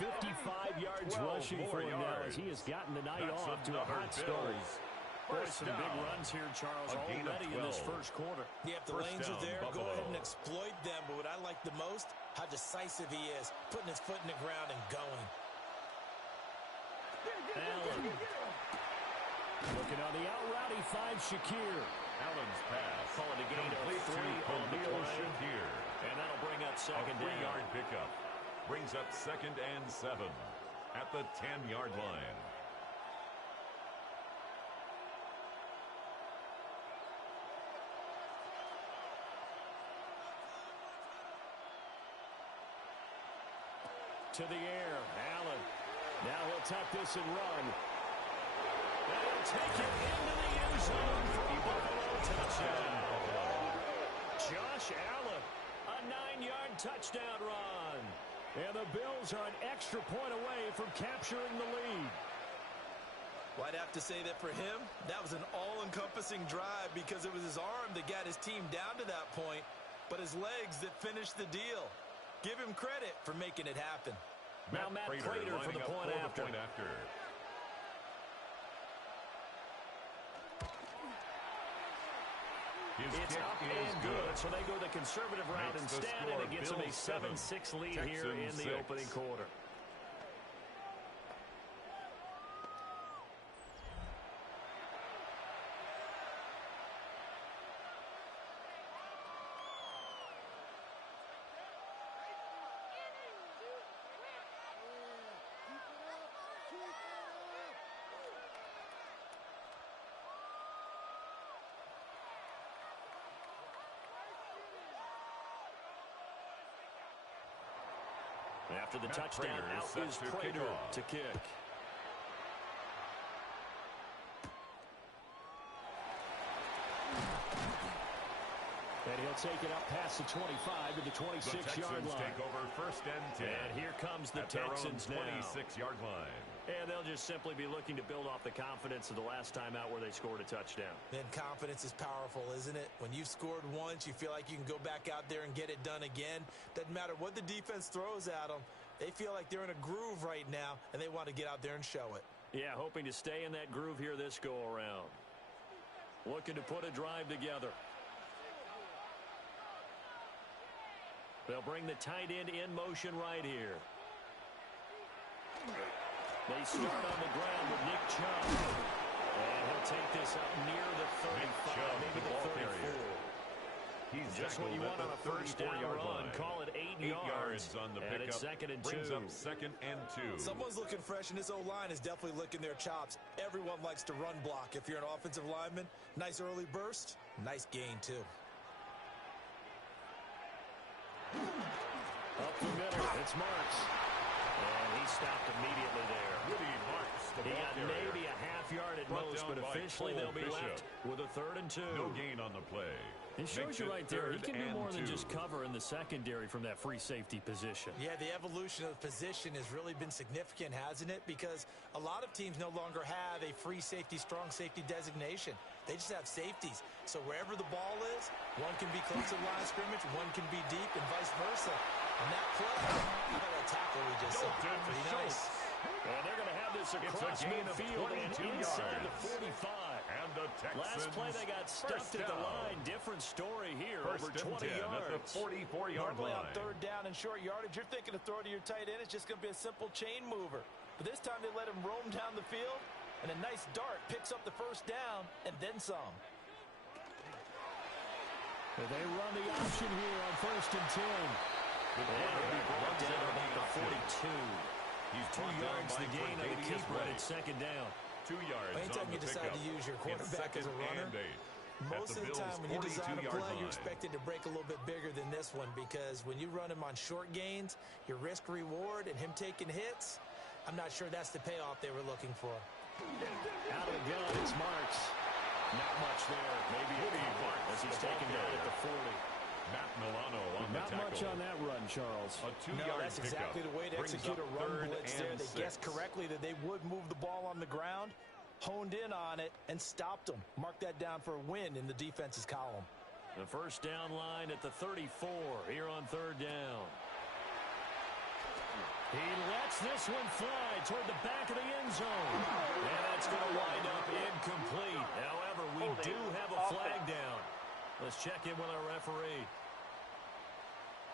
55 yards rushing for him now as he has gotten the night off to a hot start. Some big runs here, Charles, already in this first quarter. Yeah, if the lanes are there, go ahead and exploit them. But what I like the most, how decisive he is, putting his foot in the ground and going. Allen. Looking on the out route, he finds Shakir. Allen's pass. Call it a gain of 3 on the play. And that'll bring up second down. 3-yard pickup. Brings up 2nd and 7 at the 10-yard line. To the air, Allen. Now he'll tuck this and run. And he'll take it into the end zone for a Buffalo touchdown. Josh Allen, a 9-yard touchdown run. And the Bills are an extra point away from capturing the lead. Well, I'd have to say that for him, that was an all-encompassing drive because it was his arm that got his team down to that point, but his legs that finished the deal. Give him credit for making it happen. Now Matt Prater for the point after. It's up and good, so they go the conservative route instead, and it gets them a 7-6 lead here in the opening quarter. After the touchdown, out is Prater to kick. And he'll take it up past the 25 to the 26-yard line. Take over first and 10. And here comes the Texans now. 26-yard line. And they'll just simply be looking to build off the confidence of the last time out where they scored a touchdown. And confidence is powerful, isn't it? When you've scored once, you feel like you can go back out there and get it done again. Doesn't matter what the defense throws at them. They feel like they're in a groove right now, and they want to get out there and show it. Yeah, hoping to stay in that groove here this go-around. Looking to put a drive together. They'll bring the tight end in motion right here. They start on the ground with Nick Chubb. And he'll take this up near the 35, maybe the 34. He's just what you want on a first down run. Line. Call it 8 yards on the and pickup. It's second and 2. Brings up second and 2. Someone's looking fresh, and this O-line is definitely licking their chops. Everyone likes to run block. If you're an offensive lineman, nice early burst, nice gain, too. Up the middle, it's Marks. And he stopped immediately there. Woody Marks, the he ball got carrier. maybe a half yard at most, but officially they'll be left with a 3rd and 2. No gain on the play. It shows you right there, he can do more than just cover in the secondary from that free safety position. Yeah, the evolution of the position has really been significant, hasn't it? Because a lot of teams no longer have a free safety, strong safety designation. They just have safeties. So wherever the ball is, one can be close to the line of scrimmage, one can be deep, and vice versa. And that play, how about that tackle we just saw? Pretty nice. And they're going to have this across midfield and inside the 45. And the Texans last play they got stuffed at the line. Different story here. First over 20 yards. At the 44-yard Normally line. on 3rd down and short yardage, you're thinking to throw to your tight end. It's just going to be a simple chain mover. But this time they let him roam down the field, and a nice dart picks up the first down and then some. And they run the option here on 1st and 10. And he'll be brought down about the 42. He's 2 yards the gain of the keeper, and it's 2nd down. 2 yards Anytime you decide to use your quarterback as a runner, most of the time when you design a play, you're expected to break a little bit bigger than this one, because when you run him on short gains, your risk-reward and him taking hits, I'm not sure that's the payoff they were looking for. Out of the gun, it's Marks. Not much there. Maybe as he's taken down at the 40. Matt Milano on the tackle. Not much on that run, Charles. A 2-yard No, that's exactly the way to execute a run blitz there. They 6. guessed correctly that they would move the ball on the ground, honed in on it, and stopped them. Mark that down for a win in the defense's column. The first down line at the 34 here on 3rd down. He lets this one fly toward the back of the end zone. And that's going to wind up incomplete. However, we do have a flag down. Let's check in with our referee.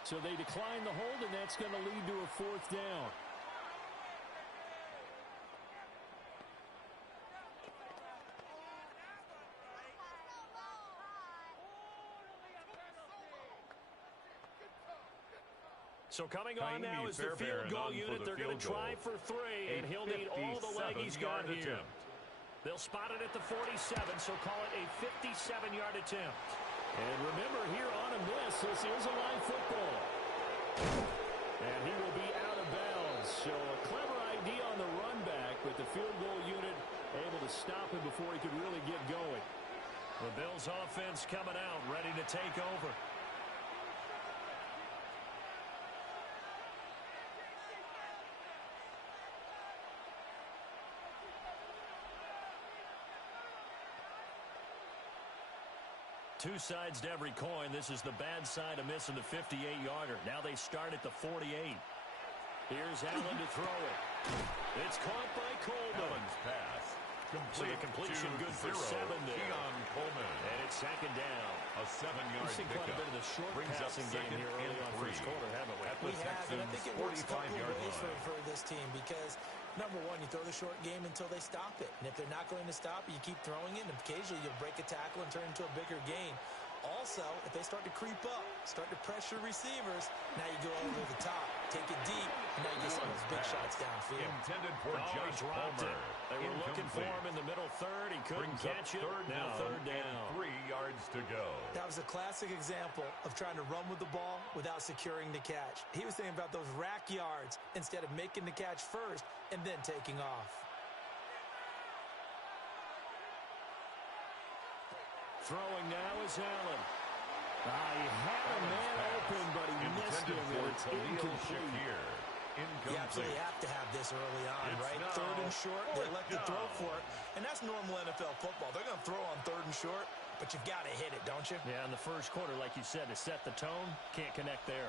So they decline the hold, and that's going to lead to a 4th down. So coming on now is the field goal unit. They're going to try for 3, and he'll need all the leg he's got here. They'll spot it at the 47, so call it a 57-yard attempt. And remember, here on a miss, this is a live football. And he will be out of bounds. So a clever idea on the run back, but the field goal unit able to stop him before he could really get going. The Bills offense coming out, ready to take over. Two sides to every coin. This is the bad side of missing the 58-yarder. Now they start at the 48. Here's Allen to throw it. It's caught by Coleman. Allen's pass. So the completion good for 7 there. Keon Coleman. And it's second down. A 7-yard We've seen quite a bit of the short passing game here early on first quarter, haven't we? We have, and I think it works a couple of ways for this team because, number one, you throw the short game until they stop it. And if they're not going to stop it, you keep throwing it, and occasionally you'll break a tackle and turn it into a bigger gain. Also, if they start to creep up, start to pressure receivers, now you go over the top, take it deep, and now you get some of those big shots downfield. Intended for Josh Palmer. They were looking for him in the middle third. He couldn't catch it. Now third down. 3 yards to go. That was a classic example of trying to run with the ball without securing the catch. He was thinking about those rack yards instead of making the catch first and then taking off. Throwing now is Allen. He had a man open, but he missed him. It's incomplete. You absolutely have to have this early on, right? Third and short, they let the throw for it. And that's normal NFL football. They're going to throw on third and short, but you've got to hit it, don't you? Yeah, in the first quarter, like you said, to set the tone, can't connect there.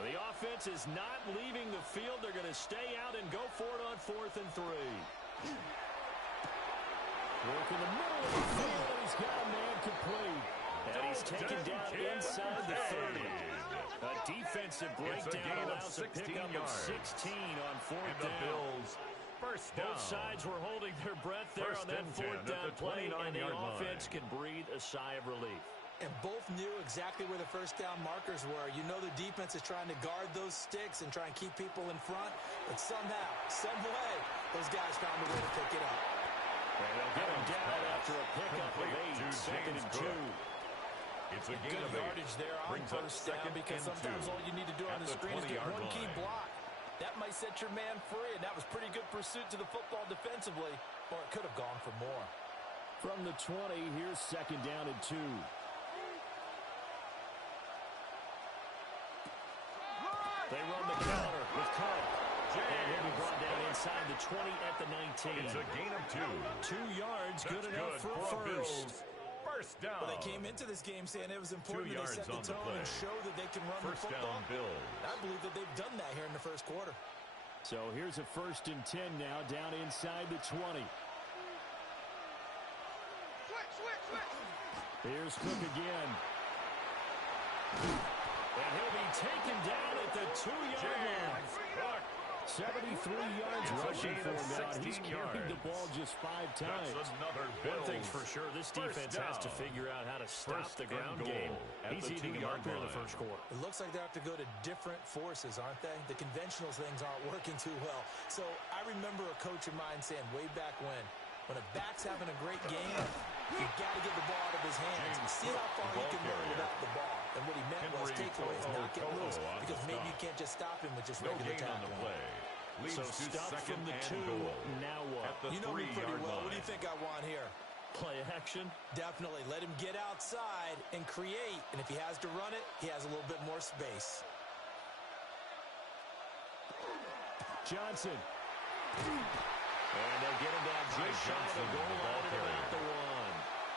The offense is not leaving the field. They're going to stay out and go for it on 4th and 3. Work in the middle of the field, and he's got a man complete. And he's taken down inside the 30. A defensive breakdown allows a pickup of 16 on 4th down. Bills first down. Both sides were holding their breath there on that 4th down play, and the offense can breathe a sigh of relief. And both knew exactly where the first down markers were. You know the defense is trying to guard those sticks and try and keep people in front, but somehow, some way, those guys found a way to pick it up. And they'll get him down after a pickup of 8, 2nd and 2. It's a gain Good of yardage there on first down because sometimes all you need to do on the screen is get one key block. That might set your man free, and that was pretty good pursuit to the football defensively, or it could have gone for more. From the 20, here's 2nd down and 2. They run the counter with Cole. And he'll be brought down inside the 20 at the 19. It's a gain of 2. 2 yards, good enough for a first. First down. Well, they came into this game saying it was important that they set the tone and show that they can run the football. First down, Bills. I believe that they've done that here in the first quarter. So here's a 1st and 10 now, down inside the 20. Here's Cook again. And he'll be taken down at the 2-yard line. 73 yards rushing for him now. He's carried the ball just 5 times. One thing's for sure, this defense has to figure out how to stop the ground game. He's eating him up here in the first quarter. It looks like they have to go to different forces, aren't they? The conventional things aren't working too well. So I remember a coach of mine saying way back when a back's having a great game, you got to get the ball out of his hands and see how far he can run without the ball. And what he meant was take away, not get loose, because maybe you can't just stop him with just regular tackling. So stuff from the 2, now what? You know me pretty well. What do you think I want here? Play action? Definitely. Let him get outside and create. And if he has to run it, he has a little bit more space. Johnson. And they'll get him down just shy of the goal line at about the 1.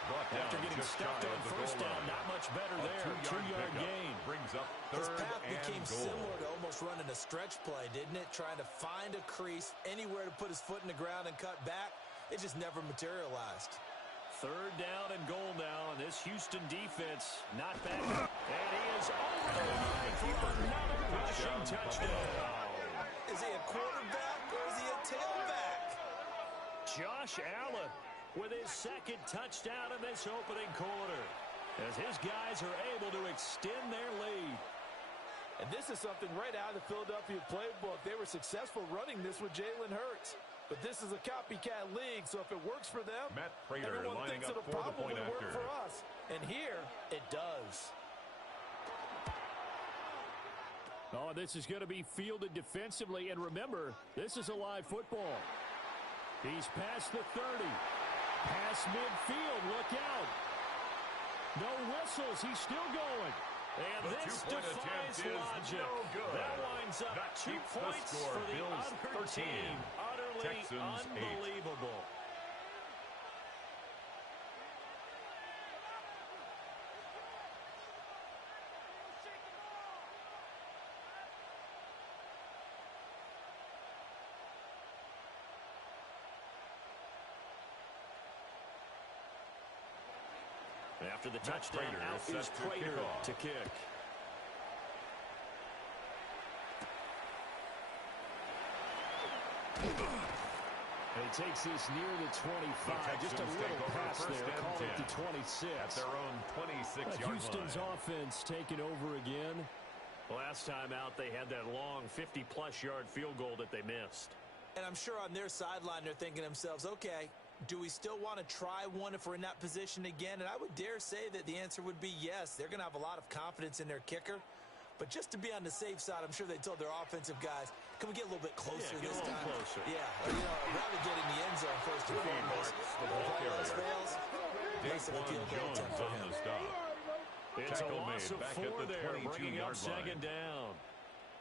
After getting stuffed on first down, not much better there. 2-yard gain. Brings up His third path became and goal. similar to almost running a stretch play, didn't it? Trying to find a crease, anywhere to put his foot in the ground and cut back. It just never materialized. 3rd down and goal now, and this Houston defense not back. And he is over the line for another rushing touchdown. Is he a quarterback or is he a tailback? Josh Allen with his 2nd touchdown in this opening quarter, as his guys are able to extend their lead. And this is something right out of the Philadelphia playbook. They were successful running this with Jalen Hurts. But this is a copycat league, so if it works for them, Matt Prater everyone lining thinks up it'll for the probably point work after. for us. And here, it does. Oh, this is going to be fielded defensively. And remember, this is a live football. He's past the 30. Past midfield. Look out. No whistles. He's still going. And The this two-point defies attempt is logic. no good. That winds up That 2 keeps the points score. for the Bills other 13, team. Utterly Texans 8. unbelievable. After the touchdown, out is Prater to kick. And he takes this near the 25. Just a little pass there. Call it the 26. At their own 26-yard line. Houston's offense taking over again. Last time out, they had that long 50-plus yard field goal that they missed. And I'm sure on their sideline they're thinking to themselves, okay, do we still want to try one if we're in that position again? And I would dare say that the answer would be yes. They're going to have a lot of confidence in their kicker. But just to be on the safe side, I'm sure they told their offensive guys, can we get a little bit closer this time? Closer. Yeah, I'd rather get in the end zone first and foremost. If all else fails, less of a field goal attempt for him. It's a loss of 4 there, bringing up second down.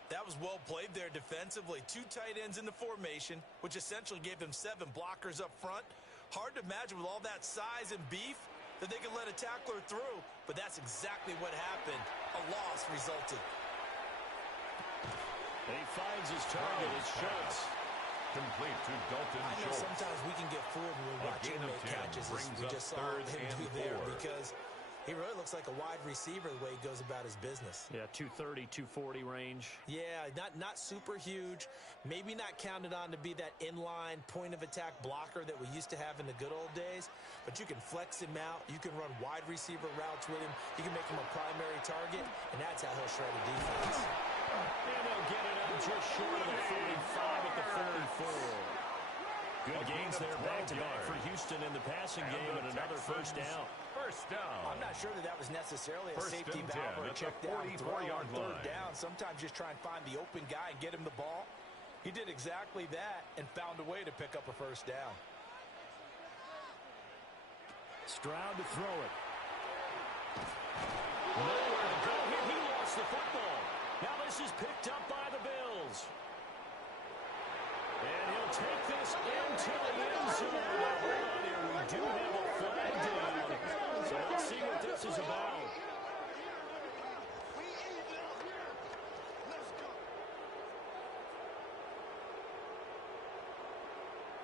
That was well played there defensively. 2 tight ends in the formation, which essentially gave them 7 blockers up front. Hard to imagine with all that size and beef that they could let a tackler through, but that's exactly what happened. A loss resulted. He finds his target. It's Schultz. Complete to Dalton I know Schultz. sometimes we can get fooled when we watch him make catches, as we just saw him do there, because he really looks like a wide receiver the way he goes about his business. Yeah, 230, 240 range. Yeah, not super huge. Maybe not counted on to be that inline point-of-attack blocker that we used to have in the good old days. But you can flex him out. You can run wide receiver routes with him. You can make him a primary target, and that's how he'll shred a defense. And they'll get it up just short of the 45 at the 44. Good gains there back-to-back for Houston in the passing game and another first down. First down. I'm not sure that was necessarily a First safety and valve 10 or a at check the down throw on 44-yard third line. down. Sometimes just try and find the open guy and get him the ball. He did exactly that and found a way to pick up a first down. Stroud to throw it. Nowhere to go here. He lost the football. Now this is picked up by the Bills. And he'll take this into the end zone. Now, hold on here. We do have a flag down. So let's see what this is about.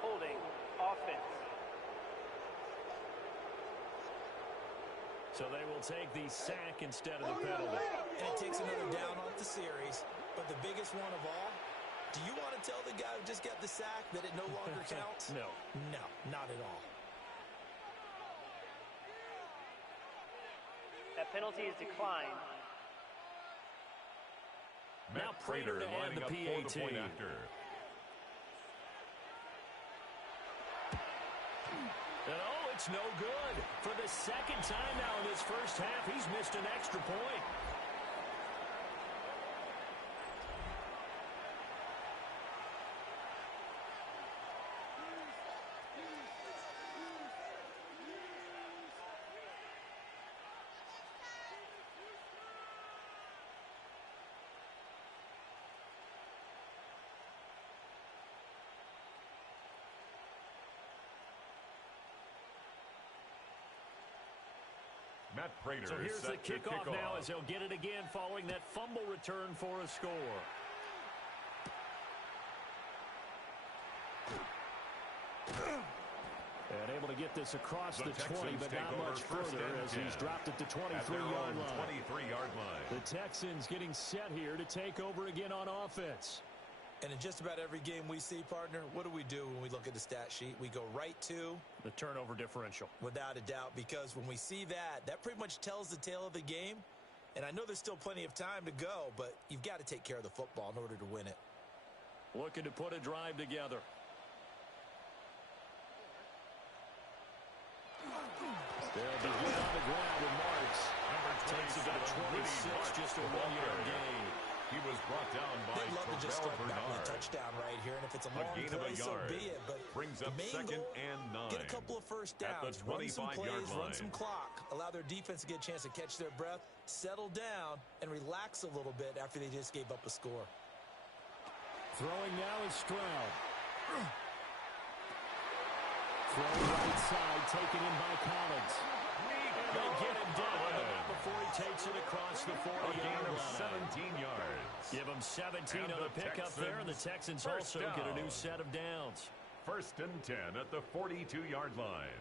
Holding offense. So they will take the sack instead of the penalty. And it takes another down off the series. But the biggest one of all, do you want to tell the guy who just got the sack that it no longer counts? No. No, not at all. That penalty is declined. Now Prater to add the PAT. And oh, it's no good. For the second time now in this first half, he's missed an extra point. Matt Prater So here's the set to kickoff kick now off. as they'll get it again following that fumble return for a score. And able to get this across the 20, but not much further as he's dropped at the 23-yard line. 23-yard line. The Texans getting set here to take over again on offense. And in just about every game we see, partner, what do we do when we look at the stat sheet? We go right to The turnover differential. without a doubt, because when we see that, that pretty much tells the tale of the game. And I know there's still plenty of time to go, but you've got to take care of the football in order to win it. Looking to put a drive together. They'll begin on the ground with Marks. Takes it to the 26, just a 1-yard gain. He was brought down by They'd love to just start back with a Bernard. touchdown right here, and if it's a long gain of a play, so yard. be it. But Brings the up main second goal, and 9. get a couple of first At the downs, run some 25-yard plays, run line. some clock, allow their defense to get a chance to catch their breath, settle down, and relax a little bit after they just gave up a score. Throwing now is Stroud. Throw right side, taken in by Collins. And they get him down before he takes it across the 40-yard of line. 17 yards. Give him 17 And on the the pickup there, and the Texans Texans also get a new down. set of downs. 1st and 10 at the 42-yard line.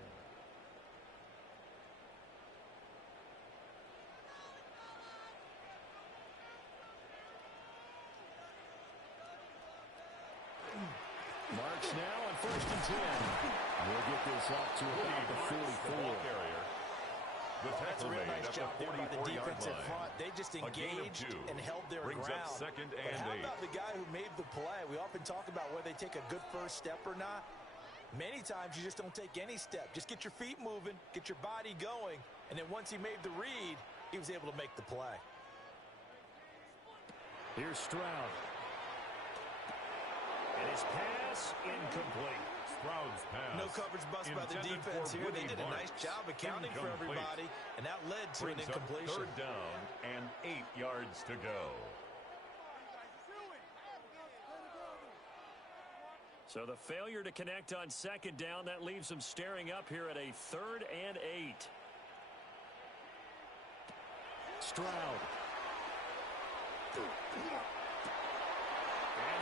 Marks now on 1st and 10. We'll get this up to about the 44. The That's a tackle real made nice at job the there by the 44-yard defensive line. front. They just A gain of engaged 2. and held their Brings ground. up 2nd But and how 8. about the guy who made the play? We often talk about whether they take a good first step or not. Many times you just don't take any step. Just get your feet moving, get your body going, and then once he made the read, he was able to make the play. Here's Stroud. And his pass incomplete. Stroud's pass. No coverage bust by the intended defense for here. They Woody did a nice Marks. job accounting for Incomplete. everybody, and that led to an Brings up incompletion. 3rd down and 8 yards to go. So the failure to connect on 2nd down, that leaves them staring up here at a 3rd and 8. Stroud. And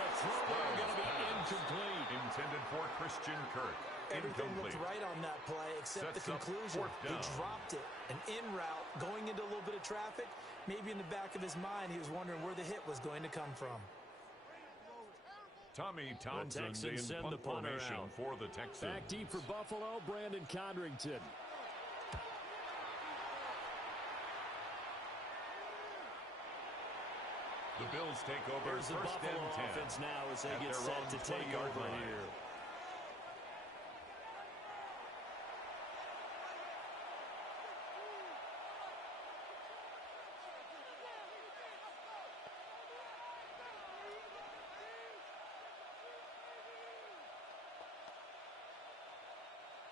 a throw going to be incomplete. Intended for Christian Kirk. Everything Incomplete. looked right on that play except Sets the up conclusion. 4th He down. dropped it. An in route going into a little bit of traffic. Maybe in the back of his mind he was wondering where the hit was going to come from. Tommy Townsend Texans in send punt the punter formation out. for the Texans. Back deep for Buffalo, Brandon Condrington. The Bills take over Here's the 1st Buffalo and 10. offense now as they At get their set own to take 20-yard over line. here.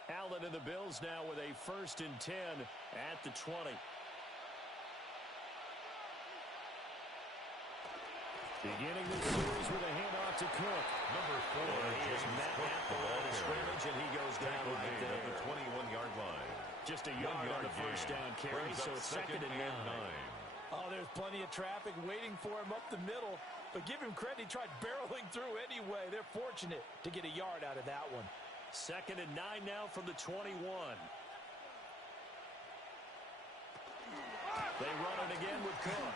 Allen and the Bills now with a 1st and 10 at the 20. Beginning this series with a handoff to Cook. Number 4, Here's James Matt Cook, at the the ball line of carrier. scrimmage, and he goes down Tackle right made at the there. 21-yard line. Just a 1 yard on the first gain. down carry, Brings so up it's 2nd and 9. 9. Oh, there's plenty of traffic waiting for him up the middle. But give him credit, he tried barreling through anyway. They're fortunate to get a yard out of that one. 2nd and 9 now from the 21. They run it again with Cook.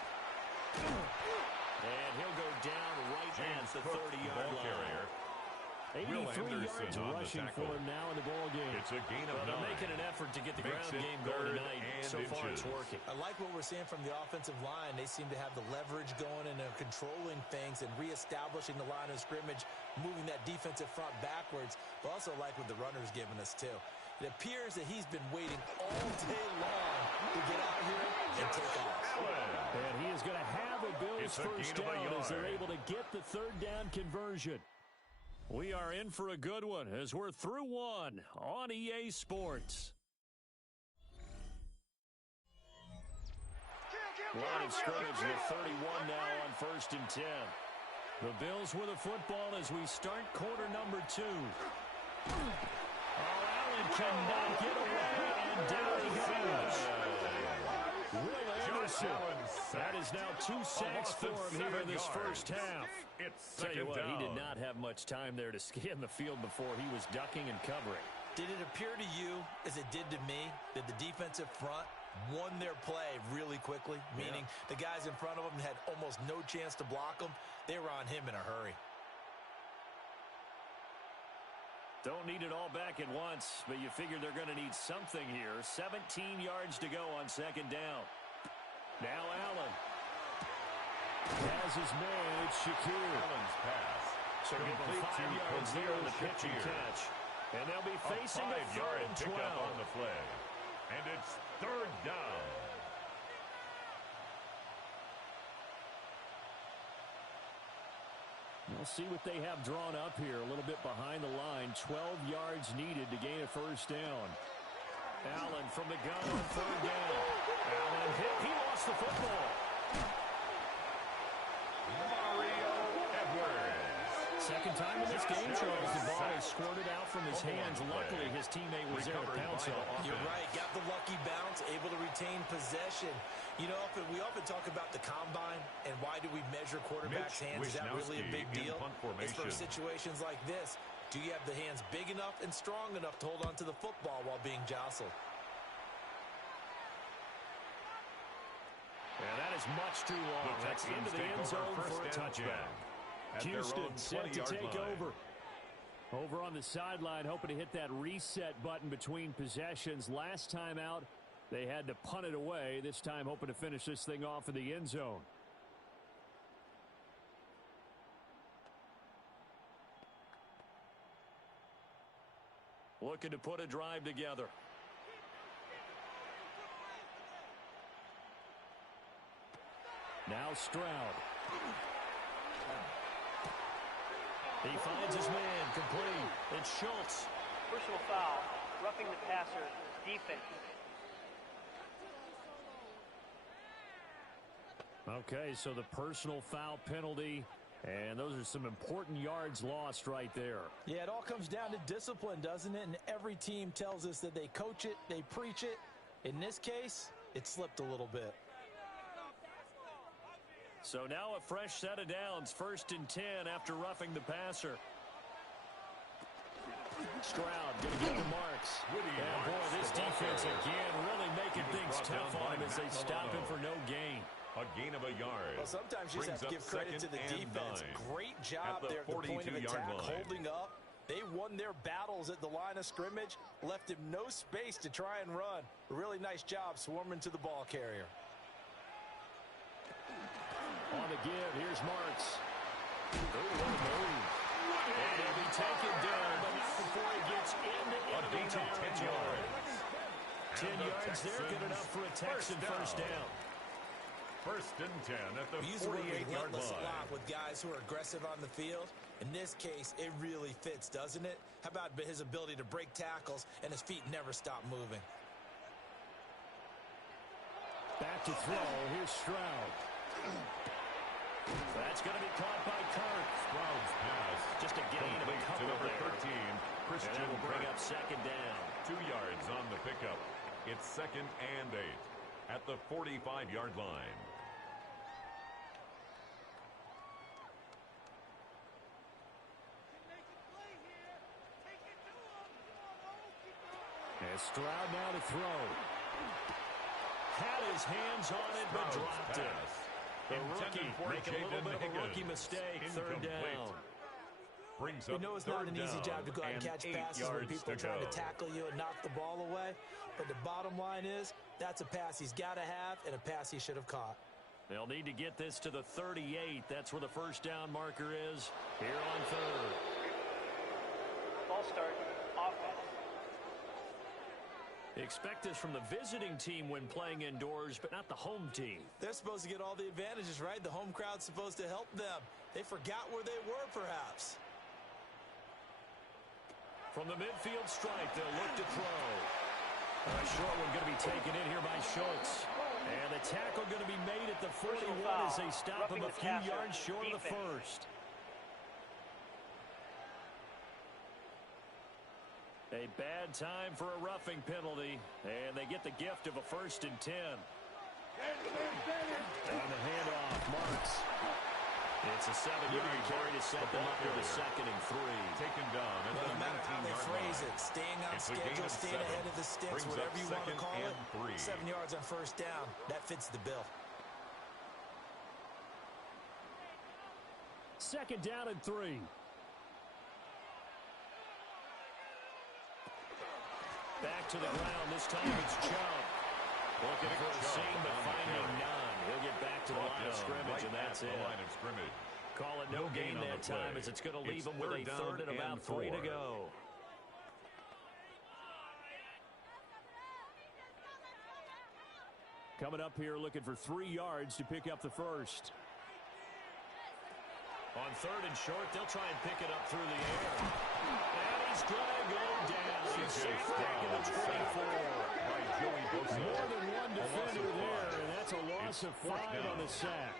And he'll go down right at the 30-yard line. Carrier. 83 Anderson yards on the rushing tackle. for him now in the ball game. It's a gain of Well, 9. they're making an effort to get the Makes ground it game going 3rd tonight. and So far, it's inches. working. I like what we're seeing from the offensive line. They seem to have the leverage going and they're controlling things and reestablishing the line of scrimmage, moving that defensive front backwards. But also like what the runner's giving us, too. It appears that he's been waiting all day long to get out here and take off. And he is going to have a Bills It's a first gain of a down as they're yard. able to get the 3rd down conversion. We are in for a good one as we're through one on EA Sports. Line of scrimmage, the 31 now on 1st and 10. The Bills with the football as we start quarter number 2. Oh, Allen cannot get away, and down he goes. Will Anderson. That is now 2 sacks for him here in this first half. It's Tell you 2nd what, down. he did not have much time there to scan the field before he was ducking and covering. Did it appear to you, as it did to me, that the defensive front won their play really quickly? Meaning the guys in front of them had almost no chance to block them. They were on him in a hurry. Don't need it all back at once, but you figure they're going to need something here. 17 yards to go on 2nd down. Now Allen. Has his man, it's Shakir. Allen's pass. So give them 5 yards there on the pitch and catch. And they'll be facing a 3rd and 12. Pickup on the play. And it's 3rd down. We'll see what they have drawn up here. A little bit behind the line. 12 yards needed to gain a first down. Allen from the gun on third down. Allen hit. He lost the football. Mario Edwards. Second time in this game, Charles. The ball is squirted out from his hands. Luckily, his teammate was there to pounce on. You're right. Got the lucky bounce, able to retain possession. You know, we often talk about the combine and why do we measure quarterbacks' hands. Is that really a big deal? It's for situations like this. Do you have the hands big enough and strong enough to hold on to the football while being jostled? And that is much too long. That's into the end zone for a touchback. Houston set to take over. Over on the sideline, hoping to hit that reset button between possessions. Last time out, they had to punt it away. This time, hoping to finish this thing off in the end zone. Looking to put a drive together. Now Stroud. He finds his man, complete. It's Schultz. Personal foul, roughing the passer, defense. Okay, so the personal foul penalty, and those are some important yards lost right there. Yeah, it all comes down to discipline, doesn't it? And every team tells us that they coach it, they preach it. In this case, it slipped a little bit. So now a fresh set of downs, 1st and 10 after roughing the passer. Stroud going to get the marks. And boy, this defense again really making things tough on him as they stop him for no gain. A gain of a yard. Well, sometimes you just have to give credit to the defense. Great job there at the point of attack, holding up. They won their battles at the line of scrimmage, left him no space to try and run. A really nice job swarming to the ball carrier. On the give, here's Marks. Oh, what a move. And he'll be taken down, but not before he gets into enemy territory. 10 yards there, good enough for a Texan first down. 1st and 10 at the 48-yard line. With guys who are aggressive on the field. In this case, it really fits, doesn't it? How about his ability to break tackles and his feet never stop moving? Back to throw. Here's Stroud. That's going to be caught by Kirk. Stroud's pass. Just a gain of a couple to number there. 13, Christian. And that will bring up 2nd down. 2 yards on the pickup. It's 2nd and 8 at the 45-yard line. And Stroud now to throw. Had his hands on it, but dropped it. The rookie making a little bit of a rookie mistake. 3rd down. We know it's not an easy job to go out and catch passes when people are trying to tackle you and knock the ball away. But the bottom line is, that's a pass he's got to have and a pass he should have caught. They'll need to get this to the 38. That's where the first down marker is here on 3rd. Ball start, offense. Expect this from the visiting team when playing indoors, but not the home team. They're supposed to get all the advantages, right? The home crowd's supposed to help them. They forgot where they were, perhaps. From the midfield stripe, they'll look to throw. A short one going to be taken in here by Schultz. And the tackle going to be made at the 41 as they stop him a few yards short of the first. A bad time for a roughing penalty, and they get the gift of a 1st and 10. On the handoff, Marks. It's a 7-yard carry to set them up for the 2nd and 3. Taken down at the 19-yard line. Staying on schedule, staying ahead of the sticks, whatever you want to call it. 7 yards on 1st down. That fits the bill. 2nd down and 3. Back to the ground. This time it's Chubb. Looking for a seam, but finding none. He'll get back to the line of scrimmage, and that's it. Call it no gain that time, as it's going to leave him with a 3rd and about 3 to go. Coming up here, looking for 3 yards to pick up the first. On 3rd and short, they'll try and pick it up through the air. And he's going to go down. He's sacked back in the 24. More than one defender there, and that's a loss of 5 on the sack.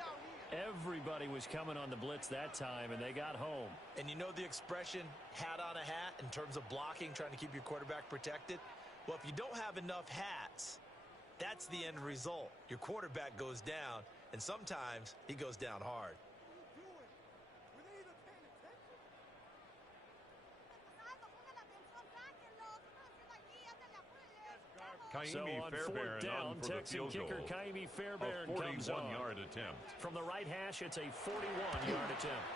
Everybody was coming on the blitz that time, and they got home. And you know the expression, hat on a hat, in terms of blocking, trying to keep your quarterback protected? Well, if you don't have enough hats, that's the end result. Your quarterback goes down, and sometimes he goes down hard. So on 4th down, Texan kicker Kaimi Fairbairn comes on. 41-yard attempt. From the right hash, it's a 41-yard attempt.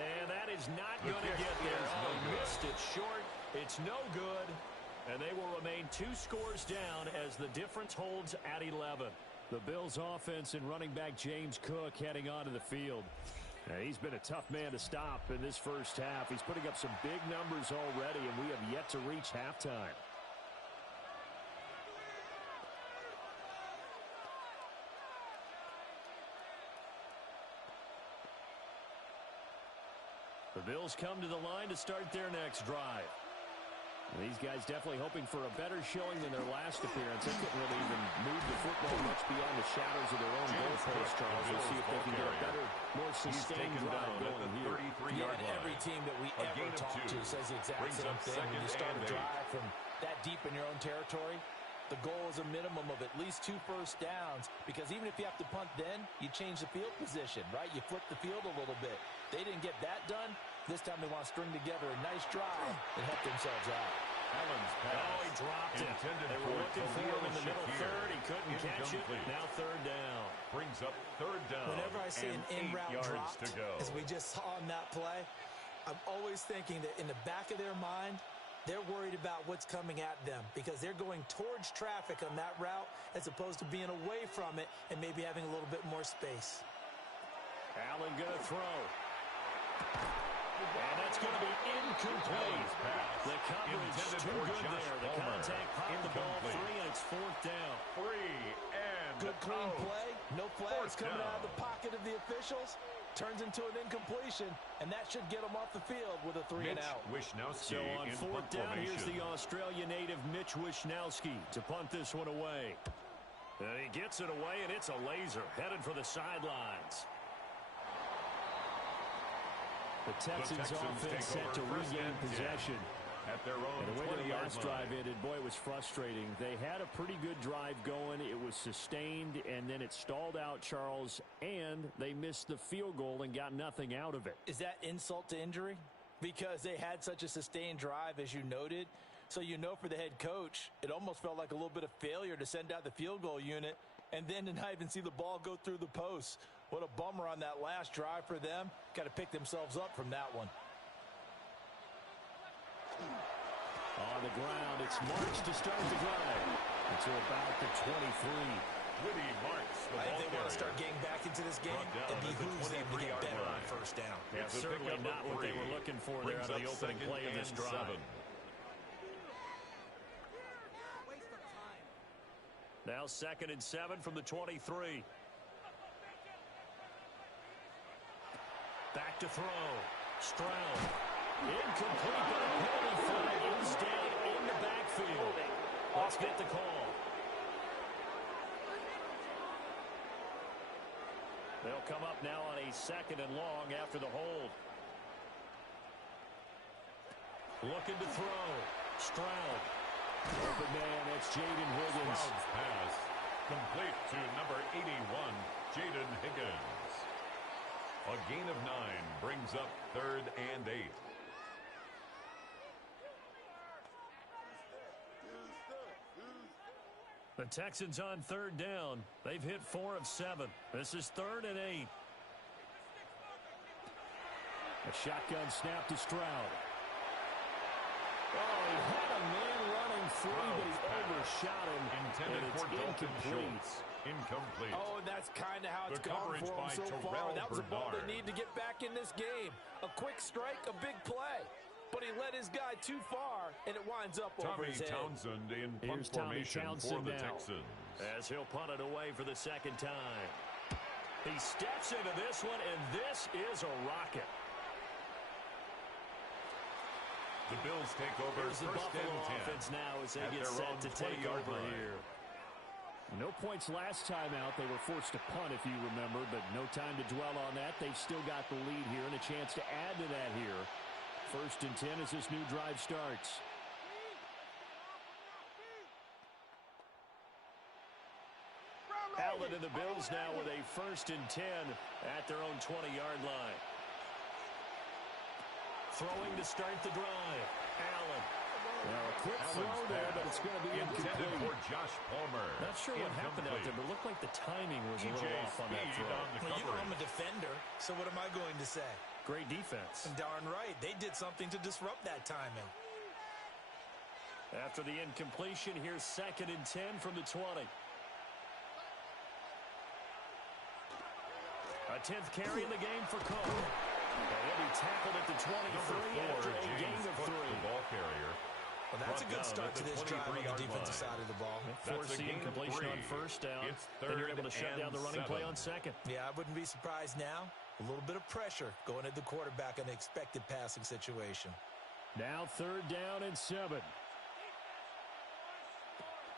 And that is not going to get there. Oh, missed it short. It's no good. And they will remain 2 scores down as the difference holds at 11. The Bills offense and running back James Cook heading onto the field. Now, he's been a tough man to stop in this first half. He's putting up some big numbers already, and we have yet to reach halftime. The Bills come to the line to start their next drive. These guys definitely hoping for a better showing than their last appearance. They couldn't really even move the football much beyond the shadows of their own goalpost, Charles. We'll see if they can get a better, more sustained drive going here. Yeah, and every team that we ever talk to says the exact same thing. When you start a drive from that deep in your own territory, the goal is a minimum of at least 2 first downs, because even if you have to punt then, you change the field position, right? You flip the field a little bit. They didn't get that done. This time they want to string together a nice drive and help themselves out. Allen's pass. Oh, he dropped it. They were looking for him in the middle third. He couldn't catch it. Now 3rd down. Brings up 3rd down. Whenever I see an in-route drop, as we just saw on that play, I'm always thinking that in the back of their mind, they're worried about what's coming at them because they're going towards traffic on that route as opposed to being away from it and maybe having a little bit more space. Allen going to throw. And that's going to be incomplete. The coverage too good there. The contact popped the ball free, and it's 4th down. Good clean play. No flags coming out of the pocket of the officials. Turns into an incompletion, and that should get him off the field with a 3 and out. So on 4th down, here's the Australia native Mitch Wishnowski to punt this one away. And he gets it away, and it's a laser headed for the sidelines. The Texans offense set to regain possession. At their own and the way their last line. drive ended, boy, it was frustrating. They had a pretty good drive going. It was sustained, and then it stalled out, Charles, and they missed the field goal and got nothing out of it. Is that insult to injury? Because they had such a sustained drive, as you noted. So you know for the head coach, it almost felt like a little bit of failure to send out the field goal unit and then to not even see the ball go through the posts. What a bummer on that last drive for them. Got to pick themselves up from that one. On the ground, it's March to start the drive. Until about the 23. Woody marks the I ball think they want to start getting back into this game. It behooves them to get better on 1st down. Yeah, certainly not what they were looking for there out of the opening play of this drive. Now 2nd and 7 from the 23. Back to throw. Stroud. Incomplete, but a penalty flag is down in the backfield. Let's get the call. They'll come up now on a 2nd and long after the hold. Looking to throw. Stroud. Open man, that's Jaden Higgins. Stroud's pass complete to number 81, Jaden Higgins. A gain of 9 brings up 3rd and 8. The Texans on 3rd down. They've hit 4 of 7. This is 3rd and 8. A shotgun snap to Stroud. Oh, he had a man running free, but he overshot him. Intended for incomplete. Incomplete. Oh, that's kind of how it's The gone coverage for by them so far. Terrell That was a ball they Bernard. need to get back in this game. A quick strike, a big play. But he led his guy too far, and it winds up over Tommy his head. Townsend in punt Here's Tommy formation Townsend for the now, Texans. as he'll punt it away for the 2nd time. He steps into this one, and this is a rocket. The Bills take over. Here's the Buffalo offense now as they get set to take over here. No points last time out. They were forced to punt, if you remember, but no time to dwell on that. They've still got the lead here and a chance to add to that here. 1st and 10 as this new drive starts. Allen and the Bills now with a 1st and 10 at their own 20-yard line. Throwing to start the drive. Allen. Well, a quick throw there, but it's going to be intended incomplete. for Josh Palmer. Not sure what happened out there, but it looked like the timing was a little off on that throw. Well, you know I'm a defender, so what am I going to say? Great defense. Darn right. They did something to disrupt that timing. After the incompletion, here's 2nd and 10 from the 20. A 10th carry in the game for Cole. He'll be tackled at the 23 after a gain of 3. The ball carrier. Well, that's a good start to this drive on the defensive side of the ball. Force the incompletion on 1st down. Then you're able to shut down the running play on 2nd. Yeah, I wouldn't be surprised now. A little bit of pressure going at the quarterback in the expected passing situation. Now 3rd down and 7.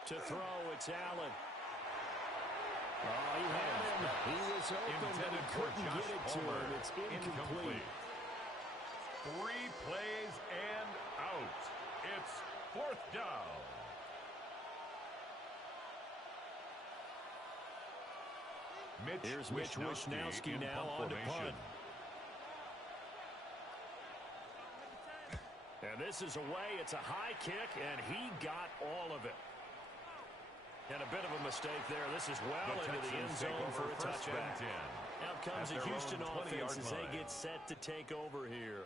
To throw, it's Allen. Oh, he had him. He was open, but he couldn't get it to him. It's incomplete. 3 plays and out. It's 4th down. Here's Mitch Wishnowski now on to punt. And this is away. It's a high kick, and he got all of it. And a bit of a mistake there. This is well into the end zone for a touchback. Out comes the Houston offense as they get set to take over here.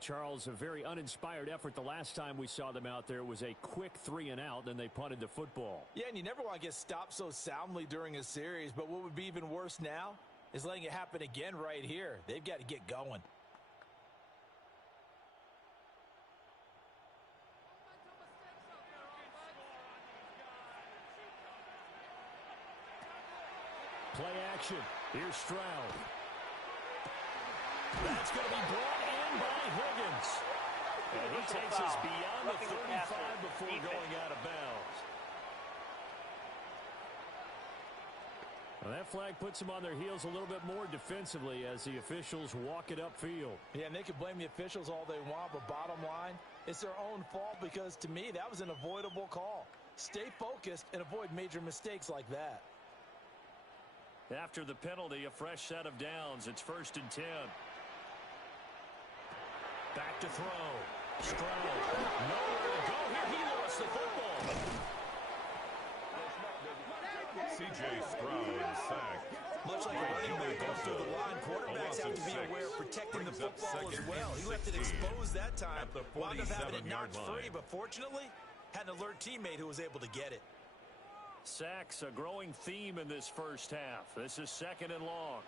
Charles, a very uninspired effort the last time we saw them out there. It was a quick 3 and out, then they punted the football. Yeah, and you never want to get stopped so soundly during a series, but what would be even worse now is letting it happen again right here. They've got to get going. Play action. Here's Stroud. That's going to be brought in by Higgins. And he takes us beyond the 35 before going out of bounds. Well, that flag puts them on their heels a little bit more defensively as the officials walk it upfield. Yeah, and they can blame the officials all they want, but bottom line, it's their own fault because, to me, that was an avoidable call. Stay focused and avoid major mistakes like that. After the penalty, a fresh set of downs. It's 1st and 10. Back to throw. Stroud. Nowhere to go here. He lost the football. C.J. Stroud sacked. Much like a running back goes through the line, quarterbacks have to be aware of protecting the football as well. He left it exposed that time. Wound up having it knocked free, but fortunately, had an alert teammate who was able to get it. Sacks, a growing theme in this first half. This is 2nd and long.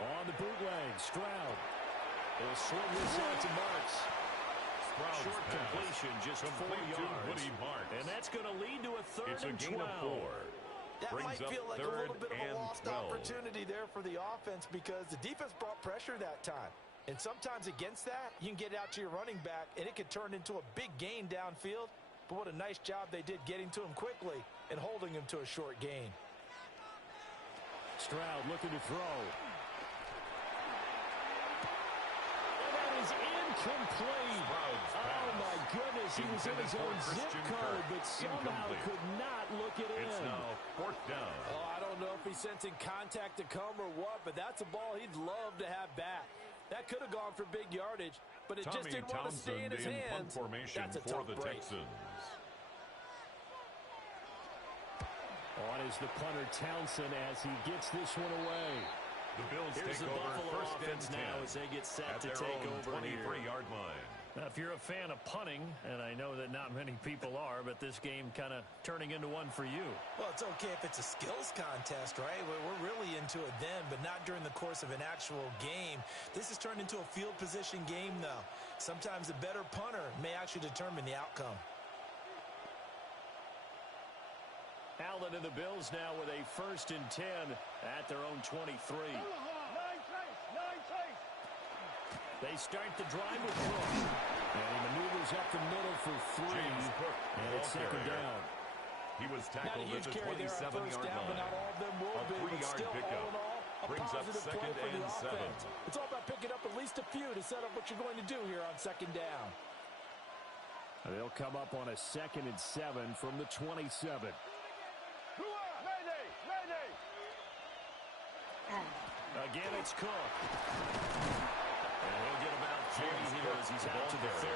On the bootleg, Stroud. He'll swing this out to Marks. Short completion, just 4 yards. And that's going to lead to a 3rd and 12. That might feel like a little bit of a lost opportunity there for the offense because the defense brought pressure that time. And sometimes against that, you can get it out to your running back, and it could turn into a big gain downfield. But what a nice job they did getting to him quickly and holding him to a short gain. Stroud looking to throw. And that is incomplete. Oh, my goodness. He was in his own zip code, but somehow could not look it in. It's now 4th down. Oh, I don't know if he's sensing contact to come or what, but that's a ball he'd love to have back. That could have gone for big yardage, but it just didn't want to stay in his hands. That's a tough break. Texans. On is the punter Townsend as he gets this one away. The Bills Here's take the over Buffalo 1st offense and 10 now as they get set to take over here. 23-yard line. Now, if you're a fan of punting, and I know that not many people are, but this game kind of turning into one for you. Well, it's okay if it's a skills contest, right? We're really into it then, but not during the course of an actual game. This has turned into a field position game, though. Sometimes a better punter may actually determine the outcome. Allen and the Bills now with a 1st and 10 at their own 23. They start the drive with Cook. And he maneuvers up the middle for 3. And it's 2nd down. He was tackled at the 27-yard line. But not all of them will be. But still, all in all, a positive play for the offense. It's all about picking up at least a few to set up what you're going to do here on 2nd down. They'll come up on a 2nd and 7 from the 27. Again, it's Cook. And he'll get about 40 here as he's out to the 30.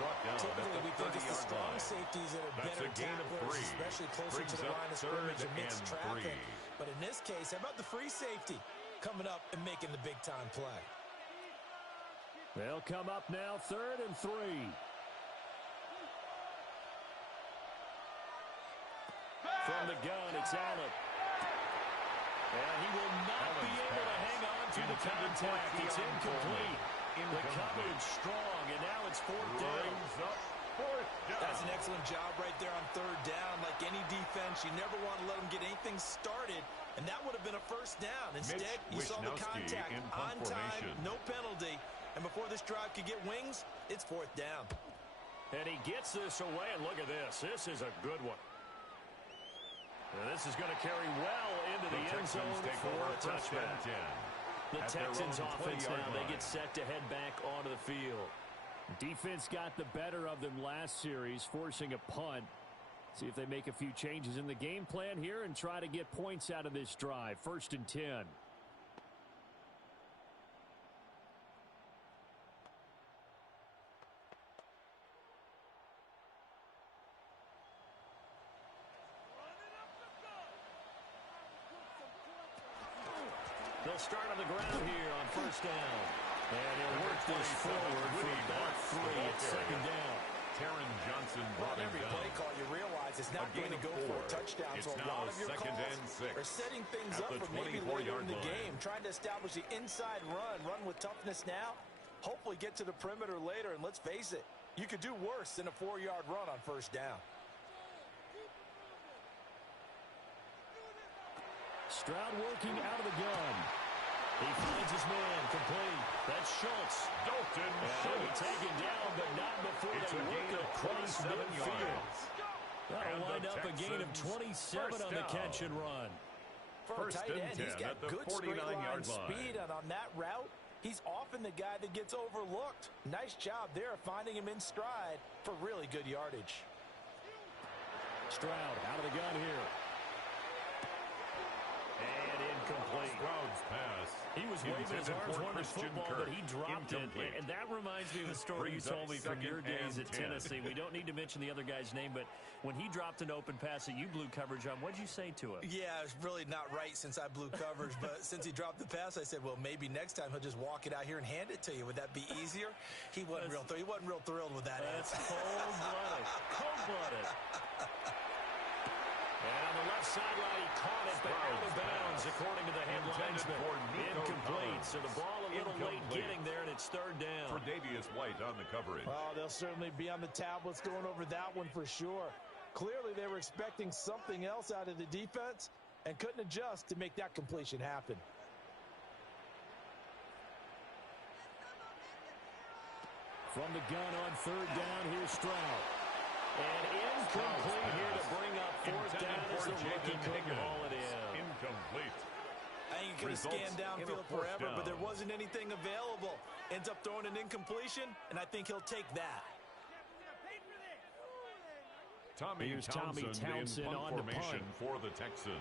Brought down Typically, we think it's the 30-yard strong line. safeties that are That's better a gain of tacklers, 3. especially closer Brings to the up line of scrimmage 3rd amidst and traffic. 3. But in this case, how about the free safety coming up and making the big-time play? They'll come up now 3rd and 3. From the gun, it's Allen. And he will not be able to hang on to the contact. It's incomplete. The coverage strong, and now it's 4th down. That's an excellent job right there on 3rd down. Like any defense, you never want to let them get anything started, and that would have been a 1st down. Instead, you saw the contact on time, no penalty, and before this drive could get wings, it's 4th down. And he gets this away, and look at this. This is a good one. And this is going to carry well into the end zone for a touchback. The Texans offense now, they get set to head back onto the field. Defense got the better of them last series, forcing a punt. See if they make a few changes in the game plan here and try to get points out of this drive. 1st and 10. They'll start on the ground here on 1st down. And he'll work this forward for about 3 at 2nd down. Taron Johnson brought him Every down. play call, you realize it's not going to go for a touchdown. It's So a now lot of your 2nd calls and 6 are setting things at up the for maybe later in the 24-yard line. game, trying to establish the inside run with toughness now. Hopefully get to the perimeter later, and let's face it, you could do worse than a 4-yard run on 1st down. Stroud working out of the gun. He finds his man complete. That's Schultz. Dalton He'll be taken down, but not before they work it across midfield. That'll wind up a gain of 27 on the catch and run. For a tight end, he's got at the good straight line 49-yard line. speed, and on that route, he's often the guy that gets overlooked. Nice job there of finding him in stride for really good yardage. Stroud out of the gun here. And incomplete. Stroud's pass. He was waving his arms wanting football, but he dropped it. And that reminds me of the story you told me from your days at Tennessee. We don't need to mention the other guy's name, but when he dropped an open pass that you blew coverage on, what'd you say to him? Yeah, it's really not right since I blew coverage, but since he dropped the pass, I said, well, maybe next time he'll just walk it out here and hand it to you. Would that be easier? He wasn't real thrilled with that answer. That's cold-blooded. Cold-blooded. And on the left sideline, he caught it, but out of bounds, according to the head linesman. Incomplete, so the ball a little late getting there, and it's 3rd down. For Davius White on the coverage. Oh, they'll certainly be on the tablets going over that one for sure. Clearly, they were expecting something else out of the defense and couldn't adjust to make that completion happen. From the gun on 3rd down, here's Stroud. And incomplete here to bring up 4th down as the rookie couldn't haul it in. Incomplete. I think he could have scanned downfield forever, but there wasn't anything available. Ends up throwing an incompletion, and I think he'll take that. Tommy Townsend in punt formation for the Texans.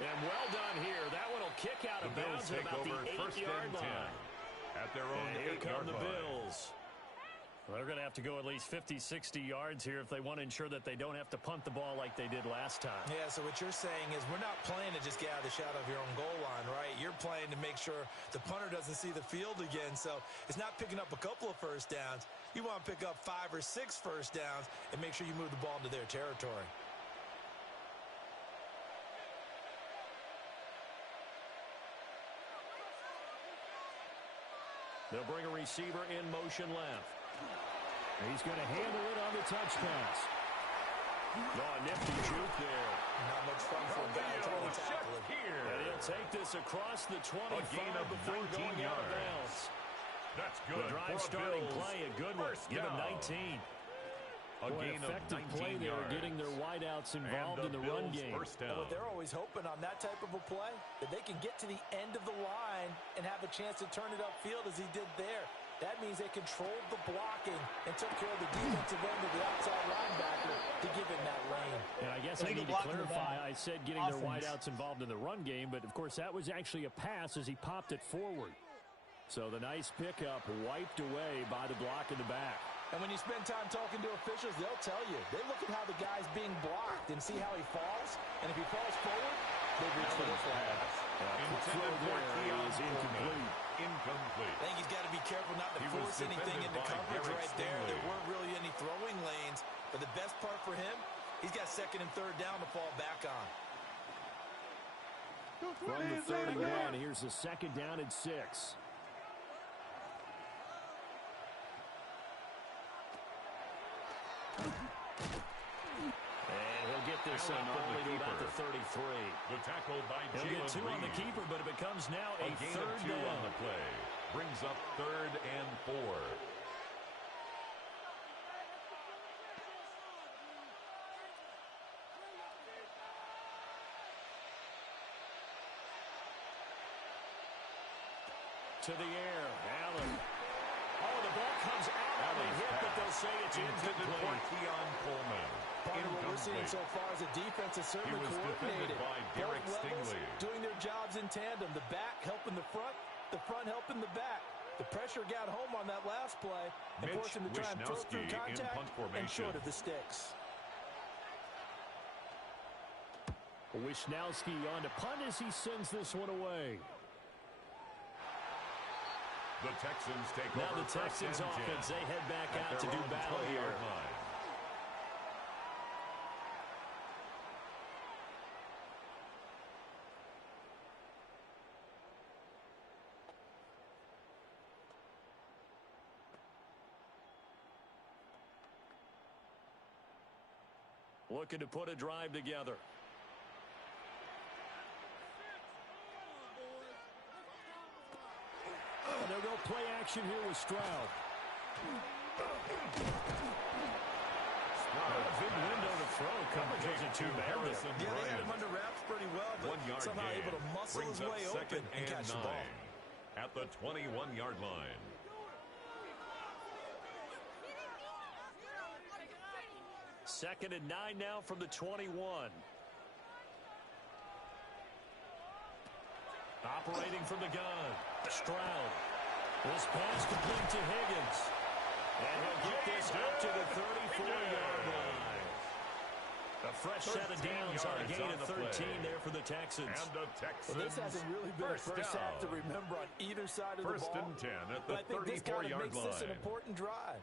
And well done here. That one will kick out of bounds at about the 8-yard line. At their own 8-yard line. Bills. Well, they're going to have to go at least 50, 60 yards here if they want to ensure that they don't have to punt the ball like they did last time. Yeah, so what you're saying is we're not playing to just get out of the shadow of your own goal line, right? You're playing to make sure the punter doesn't see the field again. So it's not picking up a couple of 1st downs. You want to pick up 5 or 6 1st downs and make sure you move the ball into their territory. They'll bring a receiver in motion left. He's going to handle it on the touch pass. Oh, nifty juke there. Not much fun for a guy trying to tackle it. And he'll take this across the 25 before going out of bounds. That's good. The drive starting play, a good one. Give him 19. Boy, effective play there, getting their wideouts involved in the run game. But they're always hoping on that type of a play that they can get to the end of the line and have a chance to turn it upfield as he did there. That means they controlled the blocking and took care of the defensive end of the outside linebacker to give him that lane. And I guess I need to clarify, I said getting their wideouts involved in the run game, but of course that was actually a pass as he popped it forward. So the nice pickup wiped away by the block in the back. And when you spend time talking to officials, they'll tell you. They look at how the guy's being blocked and see how he falls. And if he falls forward, they reach for the flag. Incomplete. I think he's got to be careful not to force anything into coverage right there. There weren't really any throwing lanes. But the best part for him, he's got second and third down to fall back on. From the 31, here's the second down and 6. This all the way to about the 33. The tackle by He'll get 2 on the keeper, but it becomes now a gain third of 2 down. on the play. Brings up 3rd and 4. To the air, Allen. Oh, the ball comes out on the hit, but they'll say it's incomplete. Keon Coleman. Part of what we're seeing so far is the defense is certainly coordinated. By Derek Stingley. Doing their jobs in tandem. The back helping the front helping the back. The pressure got home on that last play and forced him to try and throw through contact and short of the sticks. Wisnowski on to punt as he sends this one away. The Texans take now over. The Texans offense, they head back out to do battle here. Looking to put a drive together. They'll go play action here with Stroud. A big window to throw. Coverage isn't too bad. Yeah, they had him under wraps pretty well, but somehow able to muscle his way open and catch the ball. At the 21-yard line. Second and 9 now from the 21. Operating from the gun. Stroud. This pass complete to Higgins. And he'll get this up to the 34-yard line. A fresh set of downs on a gain of 13 there for the Texans. And the Texans. Well, this hasn't really been a first half to remember on either side of the ball. First and 10 at the 34-yard line. But I think this kind of makes this an important drive.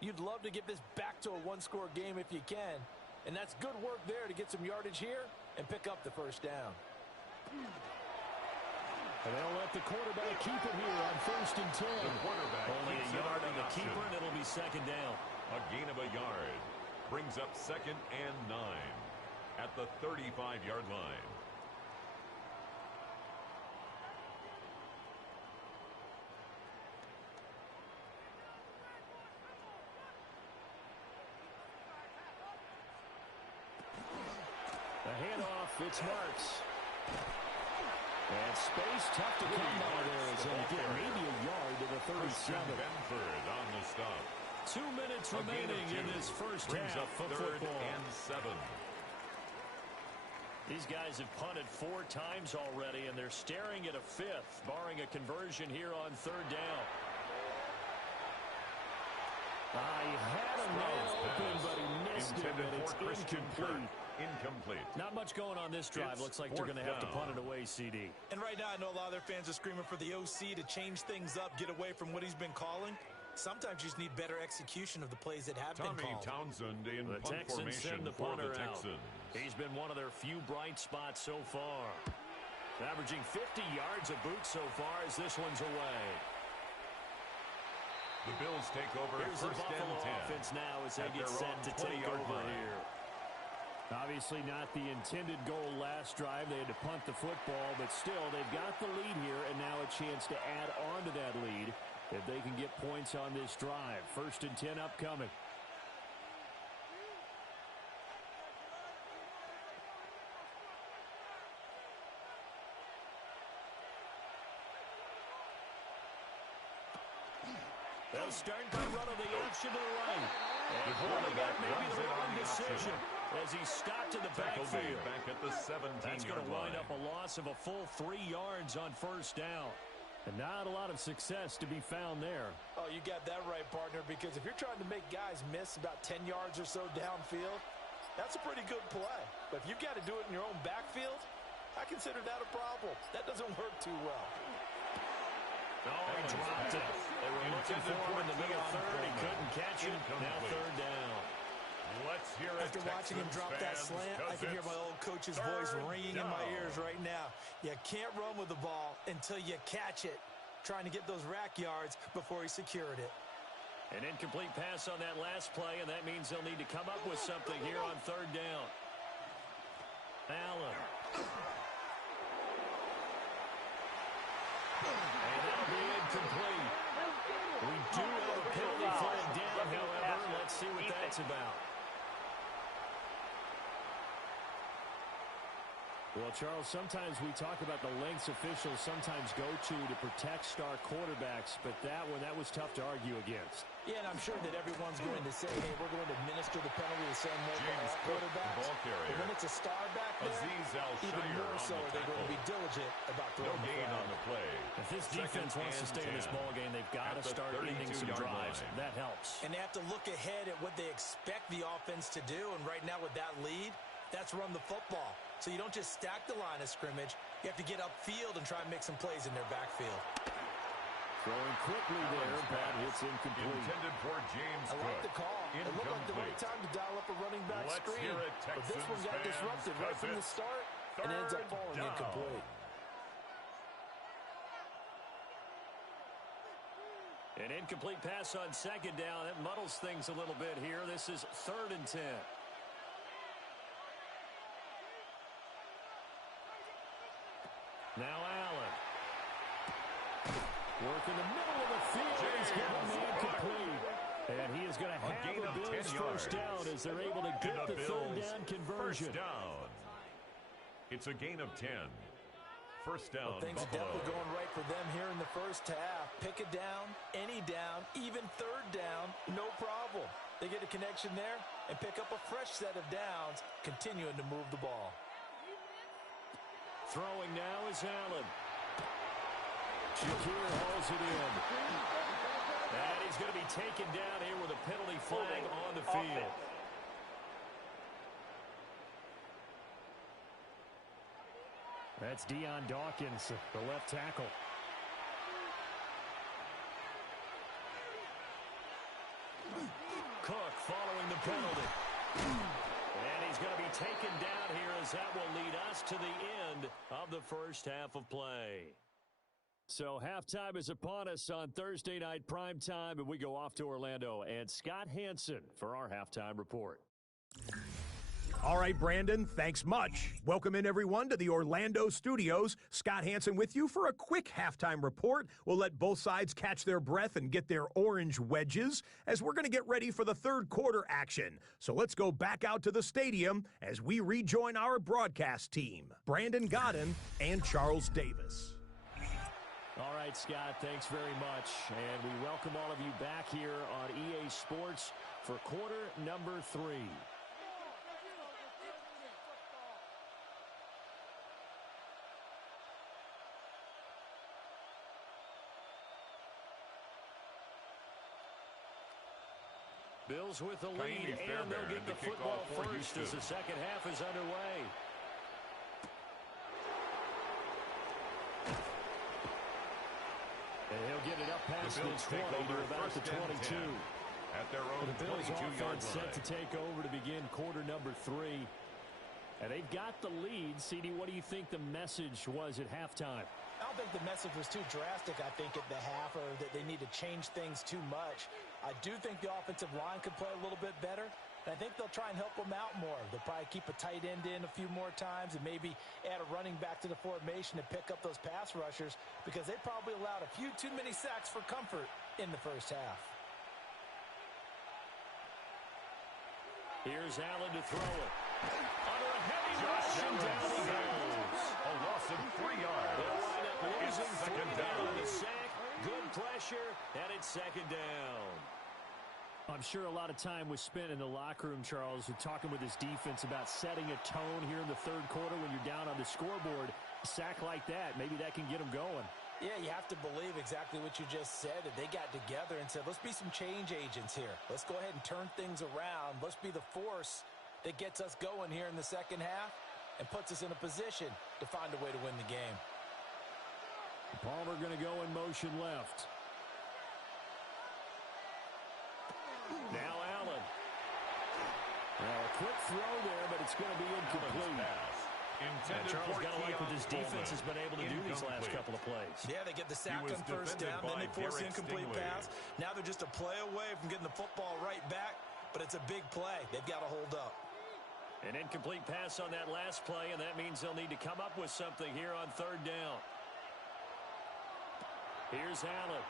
You'd love to get this back to a one-score game if you can. And that's good work there to get some yardage here and pick up the first down. And they'll let the quarterback keep it here on first and 10. The quarterback only a yard on the keeper, and it'll be second down. A gain of a yard brings up second and 9 at the 35-yard line. The handoff, it's Marks. And space tough to come by there. It's going to get maybe a yard to the 37. Benford on the stop. 2 minutes remaining in this first half of football. And 7. These guys have punted 4 times already, and they're staring at a 5th, barring a conversion here on third down. He had a man open, but he missed it, and it's incomplete. Incomplete. Not much going on this drive. Looks like they're going to have to punt it away, CD. And right now, I know a lot of their fans are screaming for the OC to change things up, get away from what he's been calling. Sometimes you just need better execution of the plays that have been called. Townsend in the punt Texans formation send the for punter the out. Texans. He's been one of their few bright spots so far. Averaging 50 yards a boot so far as this one's away. The Bills take over. Here's the Buffalo offense now as they get set to take over here. Obviously not the intended goal last drive. They had to punt the football, but still they've got the lead here and now a chance to add on to that lead if they can get points on this drive. 1st and 10 upcoming. They'll start by running the option to the right. And holding up maybe the wrong decision as he stopped in the backfield. Back at the 17-yard line. That's going to wind up a loss of a full 3 yards on 1st down. And not a lot of success to be found there. Oh, you got that right, partner, because if you're trying to make guys miss about 10 yards or so downfield, that's a pretty good play. But if you've got to do it in your own backfield, I consider that a problem. That doesn't work too well. Oh, he dropped it. They were looking for him in the middle third. He couldn't catch it. Now 3rd down. Let's hear it. After watching him drop that slant, I can hear my old coach's voice ringing in my ears right now. You can't run with the ball until you catch it. Trying to get those rack yards before he secured it. An incomplete pass on that last play, and that means they'll need to come up with something here on 3rd down. Allen. And that'll be incomplete. We do have a penalty flag down, however. Let's see what that's about. Well, Charles, sometimes we talk about the lengths officials sometimes go to protect star quarterbacks, but that was tough to argue against. Yeah, and I'm sure that everyone's going to say, hey, we're going to administer the penalty the same way for all quarterbacks. But when it's a star back there, even more so are they going to be diligent about throwing the flag. On the play. If this defense wants to stay in this ballgame, they've got to start ending some drives. That helps. And they have to look ahead at what they expect the offense to do, and right now with that lead, that's run the football. So you don't just stack the line of scrimmage. You have to get upfield and try and make some plays in their backfield. Throwing quickly there, but it's incomplete. Intended for James I like the call. It looked like the right time to dial up a running back screen. But this one got disrupted right from the start and ends up falling incomplete. An incomplete pass on 2nd down. That muddles things a little bit here. This is 3rd and 10. Now Allen. Work in the middle of the field. He's got a man complete. And he is going to have the Bills 1st down as they're able to get the 3rd down conversion. 1st down. It's a gain of 10. 1st down, well, things Buffalo. are definitely going right for them here in the 1st half. Pick a down, any down, even 3rd down, no problem. They get a connection there and pick up a fresh set of downs, continuing to move the ball. Throwing now is Allen. Shakir hauls it in. And he's going to be taken down here with a penalty flag on the field. That's Deion Dawkins, the left tackle. Cook following the penalty. And he's going to be taken down here as that will lead us to the end of the 1st half of play. So halftime is upon us on Thursday night primetime, and we go off to Orlando. And Scott Hansen for our halftime report. All right, Brandon, thanks much. Welcome in, everyone, to the Orlando studios. Scott Hansen with you for a quick halftime report. We'll let both sides catch their breath and get their orange wedges as we're going to get ready for the 3rd quarter action. So let's go back out to the stadium as we rejoin our broadcast team, Brandon Godden and Charles Davis. All right, Scott, thanks very much. And we welcome all of you back here on EA Sports for quarter number 3. Bills with the lead, and they'll get the football first as the 2nd half is underway. And he'll get it up past the 20 to about the 22. At their own the Bills 22-yard offense set to take over to begin quarter number 3. And they've got the lead. CD, what do you think the message was at halftime? I don't think the message was too drastic, I think, at the half, or that they need to change things too much. I do think the offensive line could play a little bit better, and I think they'll try and help them out more. They'll probably keep a tight end in a few more times and maybe add a running back to the formation to pick up those pass rushers, because they probably allowed a few too many sacks for comfort in the first half. Here's Allen to throw it. Under a heavy rush, and down he goes. A loss of 3 yards. They'll wind up losing second 3 down. on the sack. Good pressure, and it's second down. I'm sure a lot of time was spent in the locker room, Charles, talking with his defense about setting a tone here in the third quarter when you're down on the scoreboard. A sack like that, maybe that can get them going. Yeah, you have to believe exactly what you just said, that they got together and said, let's be some change agents here. Let's go ahead and turn things around. Let's be the force that gets us going here in the second half and puts us in a position to find a way to win the game. Palmer going to go in motion left. Now Allen. Well, a quick throw there, but it's going to be incomplete. Charles got to like what this defense has been able to do these last couple of plays. Yeah, they get the sack on first down, then they force the incomplete pass. Now they're just a play away from getting the football right back, but it's a big play. They've got to hold up. An incomplete pass on that last play, and that means they'll need to come up with something here on third down. Here's Allen.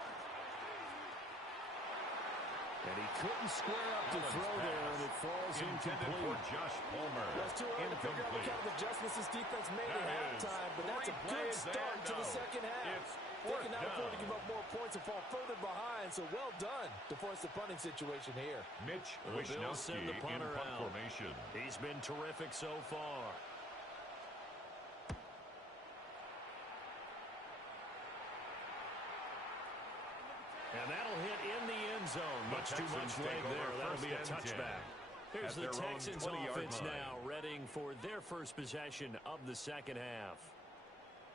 And he couldn't square up to throw there, and it falls incomplete. For Josh Palmer. That's too early to figure out what kind of adjustments this defense made at halftime, but that's a good start to the second half. They can now afford to give up more points and fall further behind, so well done to force the punting situation here. Mitch They'll send the punter in punt out. formation. He's been terrific so far. And that'll hit in the end zone. Much too much leg there. That'll be a touchback. Here's the Texans offense now, readying for their first possession of the second half.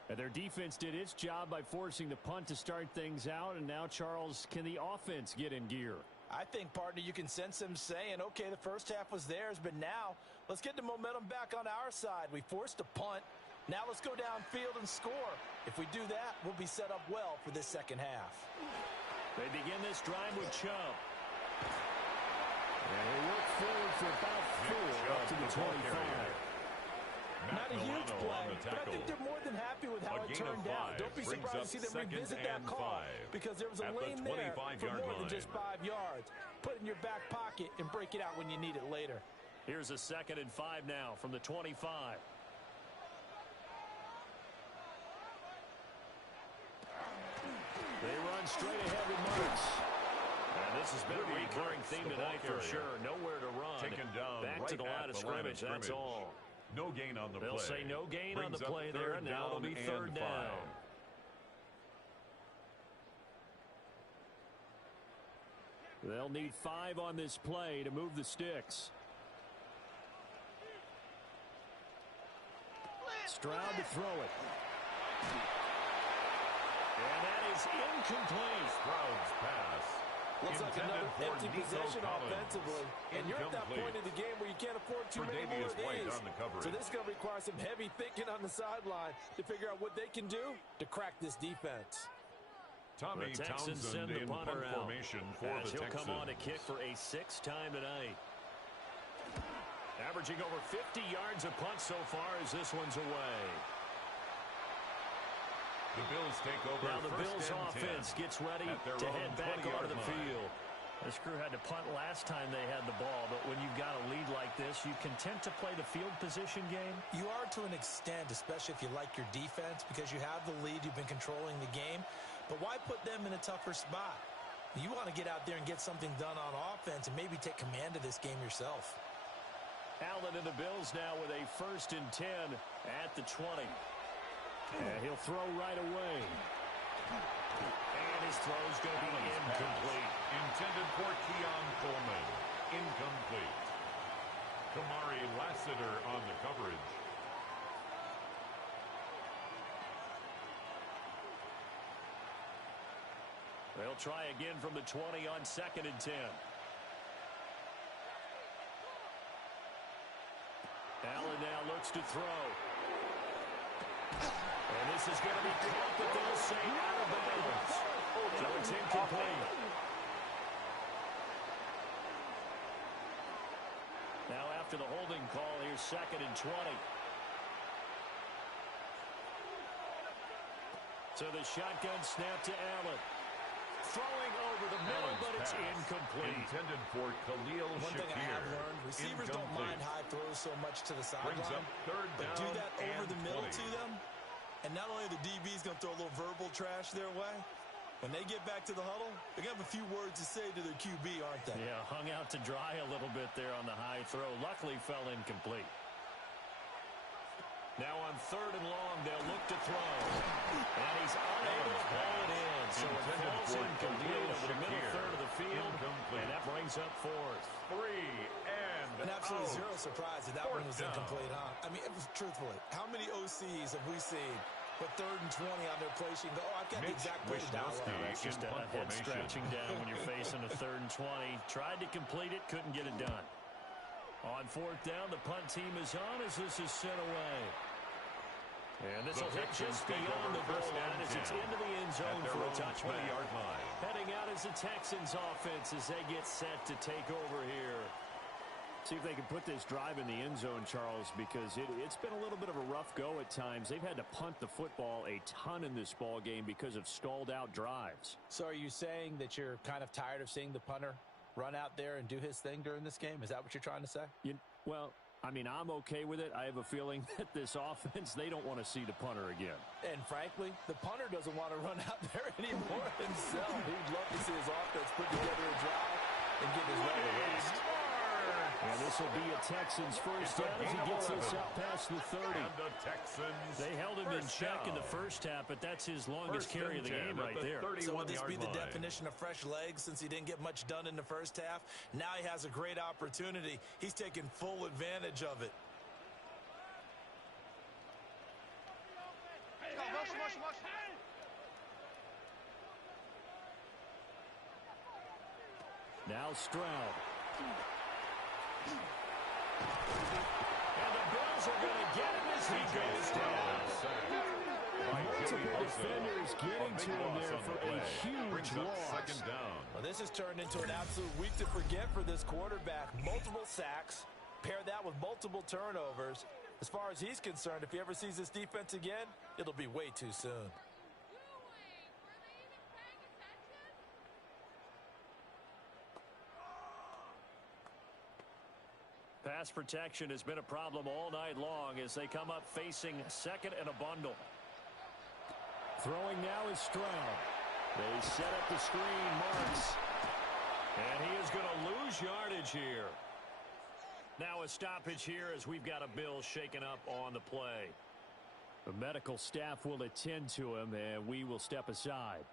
And their defense did its job by forcing the punt to start things out. And now, Charles, can the offense get in gear? I think, partner, you can sense them saying, okay, the first half was theirs, but now let's get the momentum back on our side. We forced a punt. Now let's go downfield and score. If we do that, we'll be set up well for this second half. They begin this drive with Chubb. And they work forward for about 4 up to the 25. Not a huge play, but I think they're more than happy with how it turned out. Don't be surprised to see them revisit that call, because there was a lane there for more than just 5 yards. Put it in your back pocket and break it out when you need it later. Here's a 2nd and 5 now from the 25. They run straight ahead with Marks. And this has been a recurring theme tonight for sure. Nowhere to run. Taken down back to the line of scrimmage. That's all. No gain on the play. They'll say no gain on the play there, and now it'll be third down. They'll need 5 on this play to move the sticks. Stroud to throw it. And that is incomplete. Stroud's pass. Looks like another empty possession offensively. And you're at that point in the game where you can't afford too many more of these. So this is going to require some heavy thinking on the sideline to figure out what they can do to crack this defense. Tommy The Texans Townsend send the in punt punter out. formation for As the he'll Texans. come on to kick for a 6th time tonight. Averaging over 50 yards a punt so far as this one's away. The Bills take over. Now the Bills offense gets ready to head back onto the field. This crew had to punt last time they had the ball, but when you've got a lead like this, you content to play the field position game? You are to an extent, especially if you like your defense, because you have the lead, you've been controlling the game. But why put them in a tougher spot? You want to get out there and get something done on offense and maybe take command of this game yourself. Allen and the Bills now with a 1st and 10 at the 20. And he'll throw right away. And his throw's going to be incomplete. Intended for Keon Coleman. Incomplete. Kamari Lassiter on the coverage. They'll try again from the 20 on 2nd and 10. Allen now looks to throw. And this is going to be caught, but they'll say out of bounds. So it's incomplete. Now after the holding call, here's 2nd and 20. So the shotgun snap to Allen. Throwing over the middle, but it's incomplete. Intended for Khalil One thing I have Shakir. learned, receivers don't mind high throws so much to the Brings sideline, up 3rd but do down that over and the middle 20. to them, and not only are the DBs going to throw a little verbal trash their way, when they get back to the huddle, they're going to have a few words to say to their QB, aren't they? Yeah, hung out to dry a little bit there on the high throw. Luckily fell incomplete. Now on 3rd and long, they'll look to throw. And he's unable to haul it in. So it falls incomplete over the middle third of the field. And that brings up 4th. 3 and absolutely out. zero surprise that that one was Fourth down. incomplete, huh? I mean, truthfully, how many OCs have we seen with 3rd and 20 on their play sheet and go, oh, I've got the Mitch exact play down. Wisnowski That's just in a punt head formation. scratching down when you're facing a 3rd and 20. Tried to complete it, couldn't get it done. On 4th down, the punt team is on as this is sent away. And this will hit just beyond the goal line as it's into the end zone for a touchback. 20-yard line. Heading out is the Texans offense as they get set to take over here. See if they can put this drive in the end zone, Charles, because it's been a little bit of a rough go at times. They've had to punt the football a ton in this ball game because of stalled-out drives. So are you saying that you're kind of tired of seeing the punter run out there and do his thing during this game? Is that what you're trying to say? Well, I mean, I'm okay with it. I have a feeling that this offense, they don't want to see the punter again. And frankly, the punter doesn't want to run out there anymore himself. He'd love to see his offense put together a drive and get his right to rest. And this will be a Texans first down as he gets this out past the 30. And the Texans They held him in check in the down. first half, but that's his longest First carry and of the 10 game at right the there. 31-yard So would this be the line. definition of fresh legs since he didn't get much done in the first half? Now he has a great opportunity. He's taking full advantage of it. Now Stroud. And the Bills are going to get him as he goes down. Multiple defenders getting to him there for a huge loss. 2nd down. Well, this has turned into an absolute week to forget for this quarterback. Multiple sacks, pair that with multiple turnovers. As far as he's concerned, if he ever sees this defense again, it'll be way too soon. Pass protection has been a problem all night long as they come up facing 2nd and a bundle. Throwing now is Stroud. They set up the screen, Marks. And he is going to lose yardage here. Now a stoppage here as we've got a Bill shaken up on the play. The medical staff will attend to him, and we will step aside.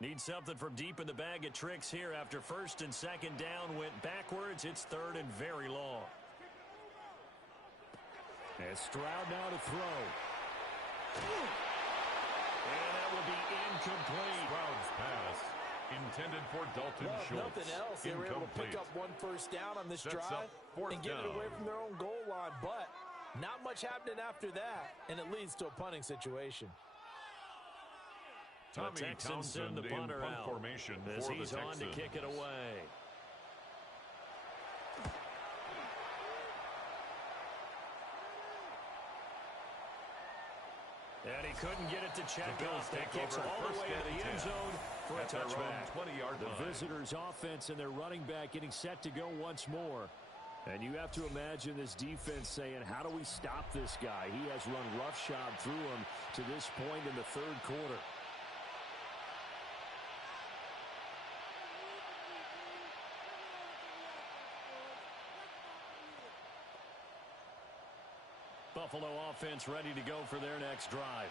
Need something from deep in the bag of tricks here after 1st and 2nd down went backwards. It's 3rd and very long. And Stroud now to throw. And that will be incomplete. Stroud's pass intended for Dalton Well, if Schultz. nothing else, they were able to pick up one first down on this Sets drive up 4th and get it down. away from their own goal line. But not much happening after that, and it leads to a punting situation. The Tommy Texans send Townsend the in punter punt out formation as for the he's on to Texans. kick it away. And he couldn't get it to check off. That kicks all the way to the end zone for a touchback. 20-yard The line. visitors' offense and their running back getting set to go once more. And you have to imagine this defense saying, how do we stop this guy? He has run roughshod through him to this point in the 3rd quarter. Buffalo offense ready to go for their next drive.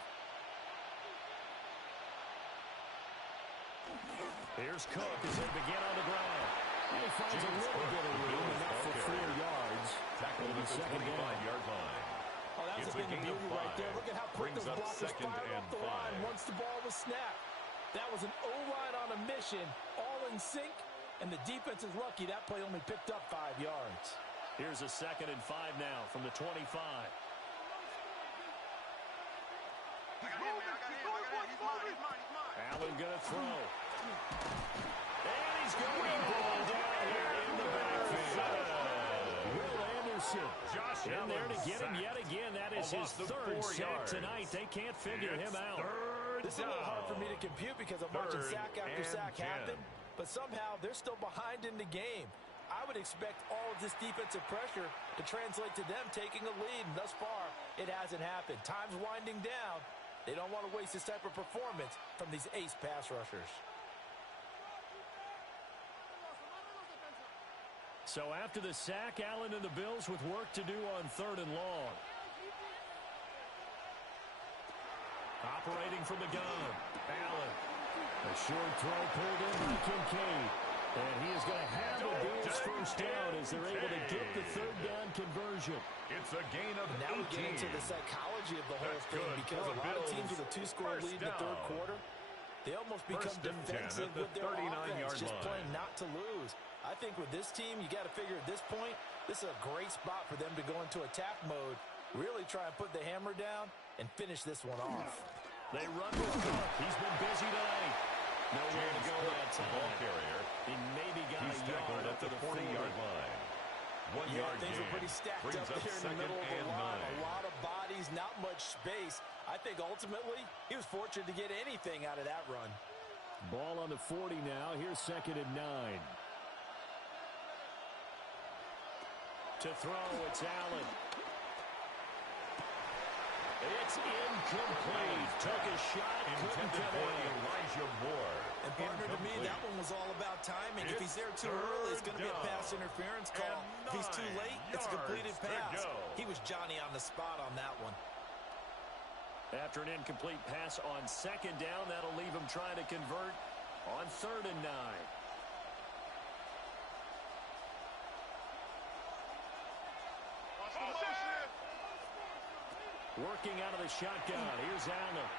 Here's Cook as they begin on the ground. And he finds a little bit of room, enough for 4 yards. Tackled at the 25-yard line. Oh, that's a thing of beauty right there. Look at how quick those blockers fired off the line once the ball was snapped. That was an O-line on a mission, all in sync, and the defense is lucky that play only picked up 5 yards. Here's a 2nd and 5 now from the 25. Allen going to throw. And he's going to be brought down here in the backfield. Will Anderson in there to get him yet again. That is his 3rd sack tonight. They can't figure him out. This is a little hard for me to compute because I'm watching sack after sack happen, but somehow they're still behind in the game. I would expect all of this defensive pressure to translate to them taking a lead, and thus far, it hasn't happened. Time's winding down. They don't want to waste this type of performance from these ace pass rushers. So after the sack, Allen and the Bills with work to do on 3rd and long. Operating from the gun, Allen. A short throw pulled in by Kincaid. And he is going to have the Bills first down as they're able to get the 3rd down conversion. It's a gain of 18. Now we get into the psychology of the whole thing because a lot of teams with a 2-score lead in the 3rd quarter, they almost become defensive with their offense, just playing not to lose. I think with this team, you got to figure at this point, this is a great spot for them to go into attack mode, really try and put the hammer down and finish this one off. They run with Cook. He's been busy tonight. Nowhere to go that time. Ball carrier. He maybe got a yard at the 40-yard line. 1 yard things gain. are pretty stacked up there in the middle of the line. A lot of bodies, not much space. I think ultimately he was fortunate to get anything out of that run. Ball on the 40 now. Here's 2nd and 9. To throw, it's Allen. It's incomplete. Took a shot, couldn't get in. Elijah Moore. And partner, to me, that one was all about timing. If he's there too early, it's going to be a pass interference call. If he's too late, it's a completed pass. He was Johnny on the spot on that one. After an incomplete pass on 2nd down, that'll leave him trying to convert on 3rd and 9. Working out of the shotgun. Here's Allen.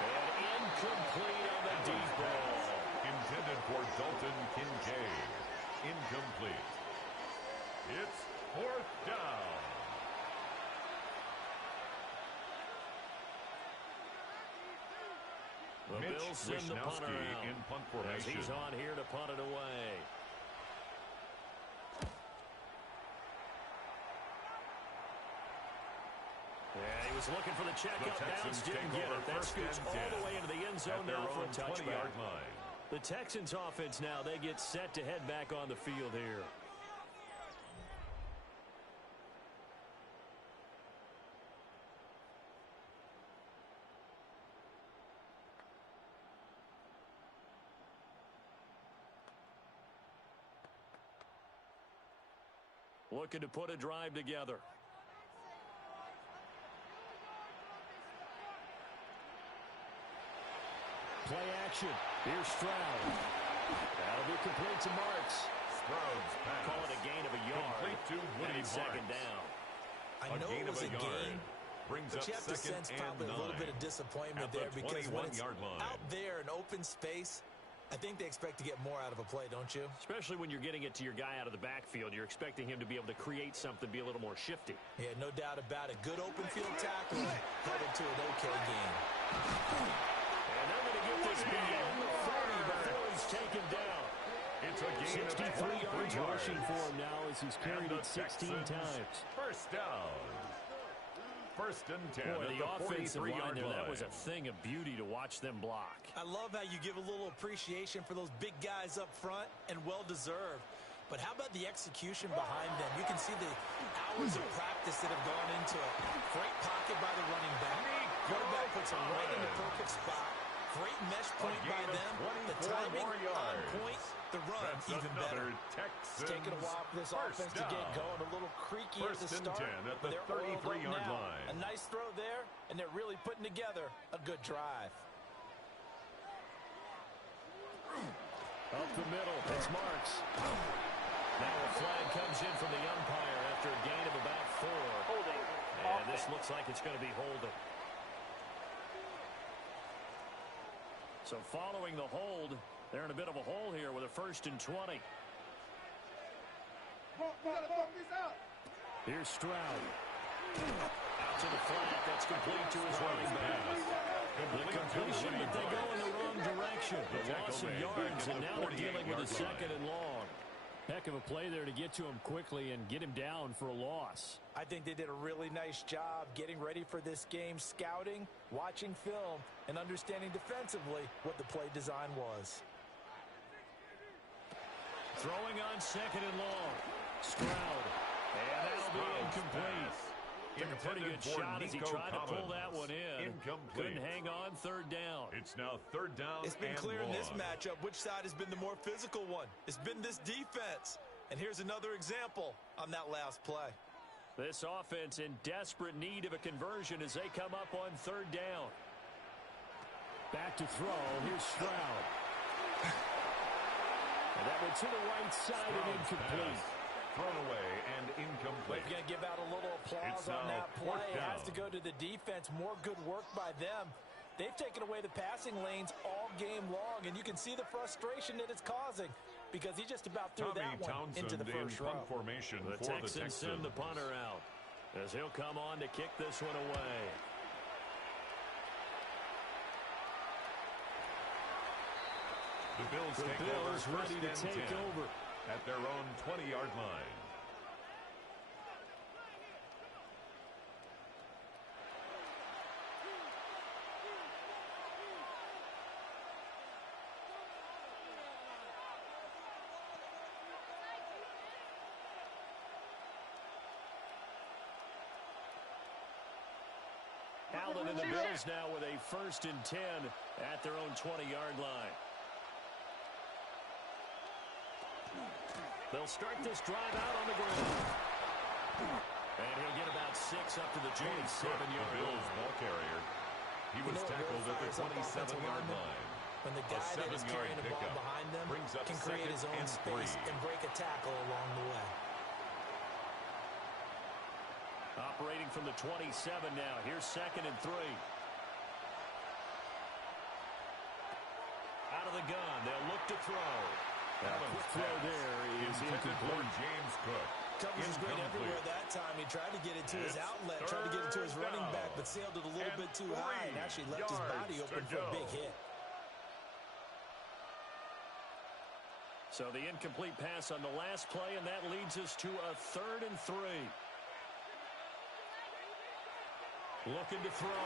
And incomplete on the deep ball. Intended for Dalton Kincaid. Incomplete. It's 4th down. The Bills send the punter out in punt formation. as he's on here to punt it away. Yeah, he was looking for the check up bounce, didn't get it. That scoots all the way into the end zone now for a touchback. The Texans offense now, they get set to head back on the field here. Looking to put a drive together. Play action. Here's Stroud. That'll be complete to Marks. Stroud's pass. Call it a gain of a yard. Complete to Woody 2nd down. I know it was a gain, but you have to sense probably a little bit of disappointment there because when it's out there in open space, I think they expect to get more out of a play, don't you? Especially when you're getting it to your guy out of the backfield. You're expecting him to be able to create something, be a little more shifty. Yeah, no doubt about it. Good open field tackle, headed to an okay game. And they're going to get this beyond the 30 before he's taken down. It's a gain of 63 yards rushing for him now as he's carried it 16 times. First down. 1st and 10 Boy, at the offensive line there, that line. was a thing of beauty to watch them block. I love how you give a little appreciation for those big guys up front, and well-deserved. But how about the execution behind them? You can see the hours of practice that have gone into it. Great pocket by the running back. Quarterback puts him right in the perfect spot. Great mesh point by them. The timing on point. The run even better. It's taken a while for this offense to get going. A little creaky at the start. At the 33-yard line. A nice throw there, and they're really putting together a good drive. Up the middle. It's Marks. Now a flag comes in from the umpire after a gain of about 4. Holding. And this looks like it's going to be holding. So following the hold, they're in a bit of a hole here with a 1st and 20. Here's Stroud. Out to the flat. That's complete to his running back. The completion, but they go in the wrong direction. The loss of yards, and now they're dealing with a 2nd and long. Heck of a play there to get to him quickly and get him down for a loss. I think they did a really nice job getting ready for this game, scouting, watching film, and understanding defensively what the play design was. Throwing on 2nd and long. Stroud. And that'll be incomplete. Took a pretty good shot as he tried to pull that one in. Couldn't hang on 3rd down. It's now 3rd down. It's been clear in this matchup which side has been the more physical one. It's been this defense. And here's another example on that last play. This offense in desperate need of a conversion as they come up on 3rd down. Back to throw. Here's Stroud. And that went to the right side and incomplete. Thrown away and incomplete. We're going to give out a little applause on that play. It has to go to the defense. More good work by them. They've taken away the passing lanes all game long, and you can see the frustration that it's causing because he just about threw that one into the first row. Formation the for Texans send the punter out as he'll come on to kick this one away. The Bills ready to take over at their own 20-yard line. Allen and the Bills now with a 1st and 10 at their own 20-yard line. They'll start this drive out on the ground. And he'll get about 6 up to the 27-yard Bills ball carrier. He was tackled at the 27-yard line. When the guy that is carrying the ball behind them can create his own space and break a tackle along the way. Operating from the 27 now. Here's 2nd and 3. Out of the gun. They'll look to throw. Quick throw there is incomplete. James Cook. Coverage was great everywhere that time. He tried to get it to his outlet, tried to get it to his running back, but sailed it a little bit too high and actually left his body open for a big hit. So the incomplete pass on the last play, and that leads us to a 3rd and 3. Looking to throw.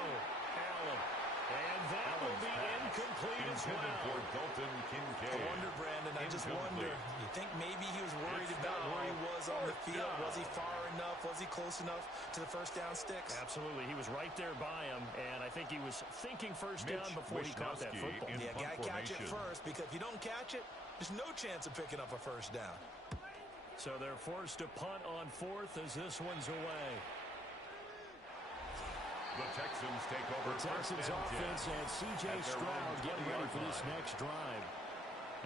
Allen. And that will be incomplete as well. For Dalton Kincaid. I wonder, Brandon, I just wonder, you think maybe he was worried about where he was on the field? Was he far enough? Was he close enough to the first down sticks? Absolutely. He was right there by him, and I think he was thinking first down before he caught that football. Yeah, got to catch it first, because if you don't catch it, there's no chance of picking up a first down. So they're forced to punt on 4th as this one's away. The Texans take over. The Texans offense and C.J. Stroud getting ready for this next drive.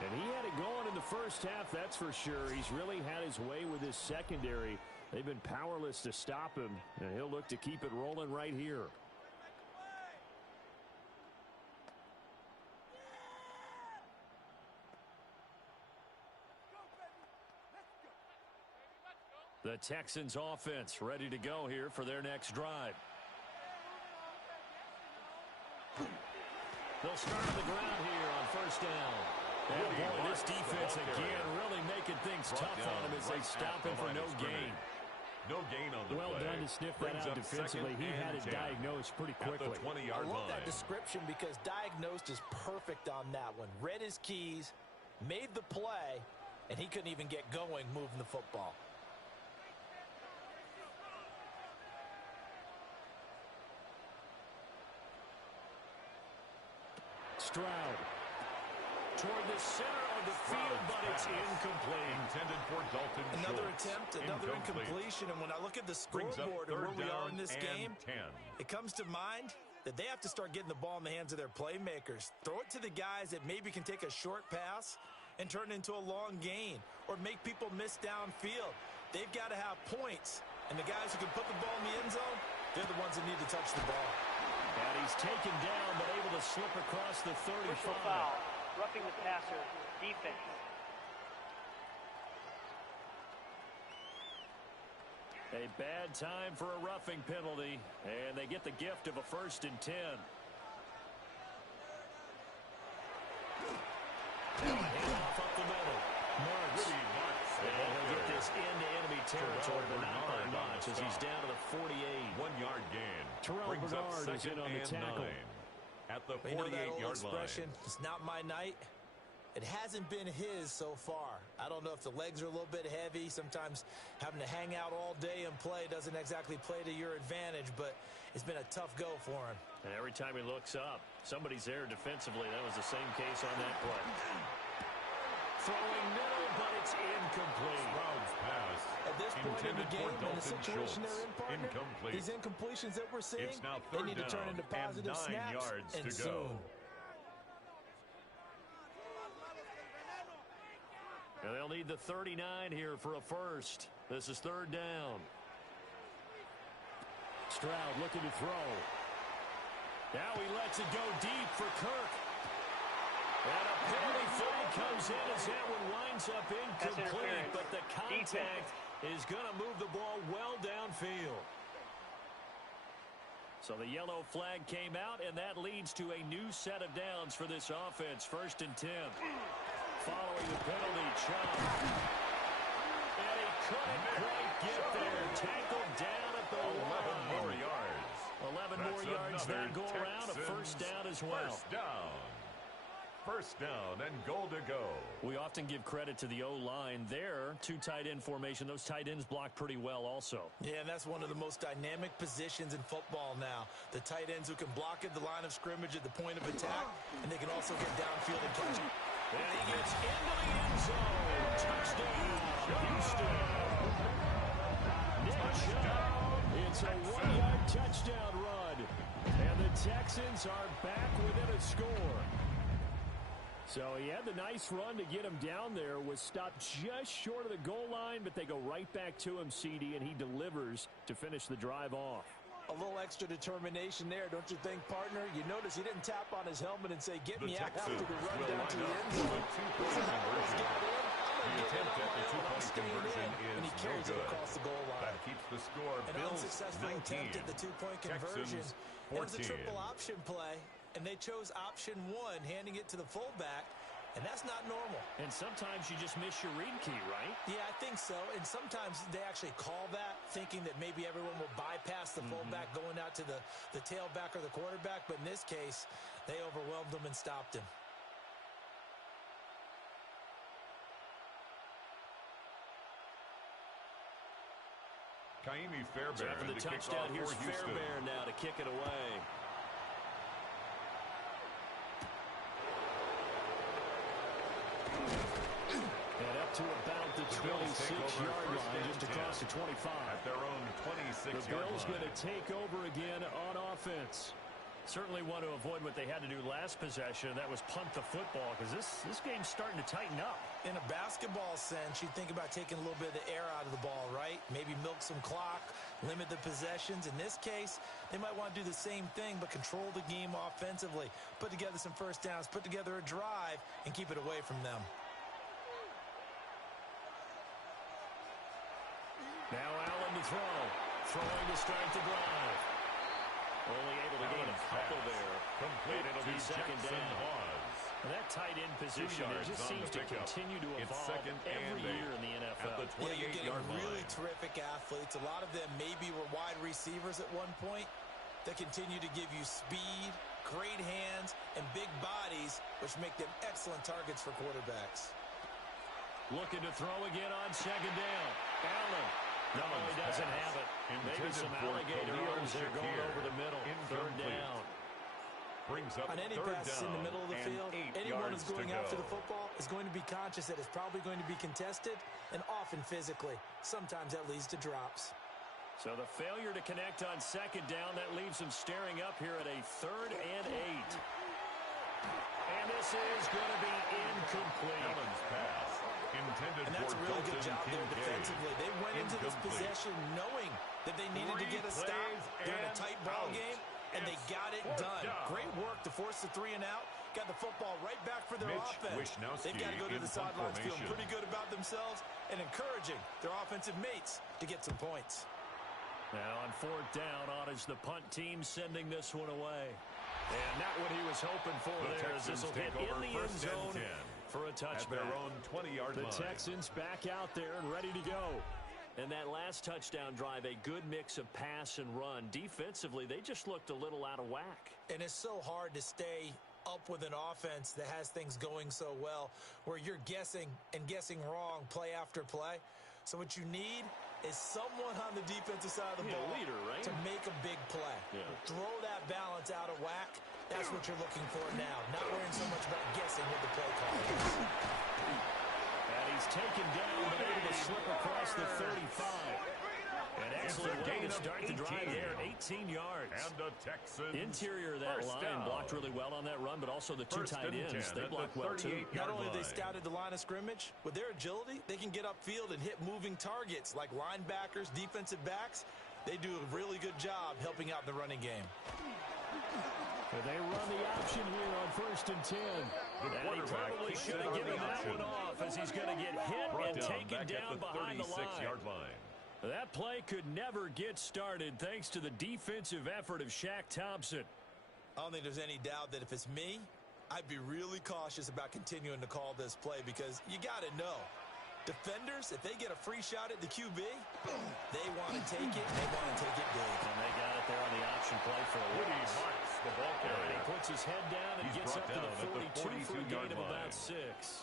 And he had it going in the first half, that's for sure. He's really had his way with his secondary. They've been powerless to stop him, and he'll look to keep it rolling right here. The Texans offense ready to go here for their next drive. They'll start on the ground here on 1st down. And boy, this defense again really making things tough on him as they stop him for no gain. No gain on the play. Well done to sniff that out defensively. He had it diagnosed pretty quickly. I love that description because diagnosed is perfect on that one. Read his keys, made the play, and he couldn't even get going moving the football. Stroud. Toward the center of the field, but it's incomplete. Intended for Dalton Another Schultz. attempt, another incompletion, and when I look at the scoreboard and where we are in this game, it comes to mind that they have to start getting the ball in the hands of their playmakers. Throw it to the guys that maybe can take a short pass and turn it into a long gain or make people miss downfield. They've got to have points, and the guys who can put the ball in the end zone, they're the ones that need to touch the ball. And he's taken down but able to slip across the 35. Personal foul, roughing the passer, defense. A bad time for a roughing penalty, and they get the gift of a 1st and 10. Handoff up the middle. Marks. And he'll get this into enemy territory, but not by much as he's down to the 48. 1-yard gain. Terrell Bernard is in on the tackle. At the 48-yard line. It's not my night. It hasn't been his so far. I don't know if the legs are a little bit heavy. Sometimes having to hang out all day and play doesn't exactly play to your advantage, but it's been a tough go for him. And every time he looks up, somebody's there defensively. That was the same case on that play. Throwing middle, but it's incomplete. Stroud's pass. At this point in the game, in the situation they're in, partner, incomplete. these incompletions that we're seeing, It's now they third need to turn down into positive and 9 snaps yards and to soon. go. And they'll need the 39 here for a first. This is 3rd down. Stroud looking to throw. Now he lets it go deep for Kirk. And a penalty flag comes in as that one winds up incomplete. But the contact is going to move the ball well downfield. So the yellow flag came out, and that leads to a new set of downs for this offense. 1st and 10. Following the penalty, Chubb. And he couldn't quite get there. Tackled down at the 11 more yards. 11 more yards that go around. A 1st down as well. 1st down. 1st down and goal to go. We often give credit to the O-line there. 2 tight end formation. Those tight ends block pretty well also. Yeah, and that's one of the most dynamic positions in football now. The tight ends who can block at the line of scrimmage at the point of attack, and they can also get downfield and catch it. And he gets into the end zone. Touchdown, Houston. Nick Chubb. It's a 1-yard touchdown run. And the Texans are back within a score. So he had the nice run to get him down there, was stopped just short of the goal line, but they go right back to him, CD, and he delivers to finish the drive off. A little extra determination there, don't you think, partner? You notice he didn't tap on his helmet and say, get me out after the run down to the end zone. The attempt at the 2-point conversion and he is no carries it good. across the goal line. That keeps the score. An Bills unsuccessful 19. attempt at the 2-point conversion. Texans It was a 14. triple option play, and they chose option 1, handing it to the fullback, and that's not normal. And sometimes you just miss your read key, right? Yeah, I think so. And sometimes they actually call that, thinking that maybe everyone will bypass the fullback going out to the tailback or the quarterback. But in this case, they overwhelmed him and stopped him. Kaimi Fairbairn So after the touchdown, here's Fairbairn now to kick it away. And up to about the 26-yard line, just across the 25. At their own 26-yard line. The Bills going to take over again on offense. Certainly want to avoid what they had to do last possession, and that was punt the football, because this game's starting to tighten up. In a basketball sense, you think about taking a little bit of the air out of the ball, right? Maybe milk some clock, limit the possessions. In this case, they might want to do the same thing, but control the game offensively. Put together some 1st downs, put together a drive, and keep it away from them. Now Allen to throw. Throwing to start the drive. Only able to gain a couple there. Complete. And it'll be 2nd down. And that tight end position, it just seems to continue to evolve every year in the NFL. At the 28-yard getting really line. terrific athletes. A lot of them maybe were wide receivers at one point that continue to give you speed, great hands, and big bodies, which make them excellent targets for quarterbacks. Looking to throw again on 2nd down. Allen. No, he doesn't have it. Maybe some alligator arms there going over the middle. 3rd down. Brings up On any 3rd pass in the middle of the field, 8 anyone yards who's going to after go. the football is going to be conscious that it's probably going to be contested, and often physically. Sometimes that leads to drops. So the failure to connect on 2nd down, that leaves them staring up here at a 3rd and 8. And this is going to be incomplete. Allen's pass intended and that's for a really good Dalton job there Kincaid. defensively. They went into this possession knowing that they needed to get a stop. They're in a tight ball game, and they got it done. Great work to force the 3 and out. Got the football right back for their offense. They've got to go to the sidelines feeling pretty good about themselves and encouraging their offensive mates to get some points. Now on 4th down, on is the punt team sending this one away. And not what he was hoping for there, as this will hit in the end zone for a touchback. At their own 20-yard line. The Texans back out there and ready to go. And that last touchdown drive, a good mix of pass and run. Defensively, they just looked a little out of whack. And it's so hard to stay up with an offense that has things going so well, where you're guessing and guessing wrong play after play. So what you need is someone on the defensive side of the ball leader, right? to make a big play. Yeah. Throw that balance out of whack. That's what you're looking for now. Not worrying so much about guessing what the play call is. And he's taken down, but able to slip across the 35. An excellent way to start the drive there, 18 yards. And the Texans. Interior of that line blocked really well on that run, but also the 2 tight ends. They blocked well, too. Not only have they scouted the line of scrimmage, with their agility, they can get upfield and hit moving targets like linebackers, defensive backs. They do a really good job helping out in the running game. And they run the option here on 1st and 10. And he probably should have given that one off, as he's going to get hit and taken down behind the line. That play could never get started thanks to the defensive effort of Shaq Thompson. I don't think there's any doubt that if it's me, I'd be really cautious about continuing to call this play, because you got to know, defenders, if they get a free shot at the QB, they want to take it, and they want to take it big. And they got it there on the option play for a loss. The ball carrier. He puts his head down and gets up to the 42 for a gain of about 6.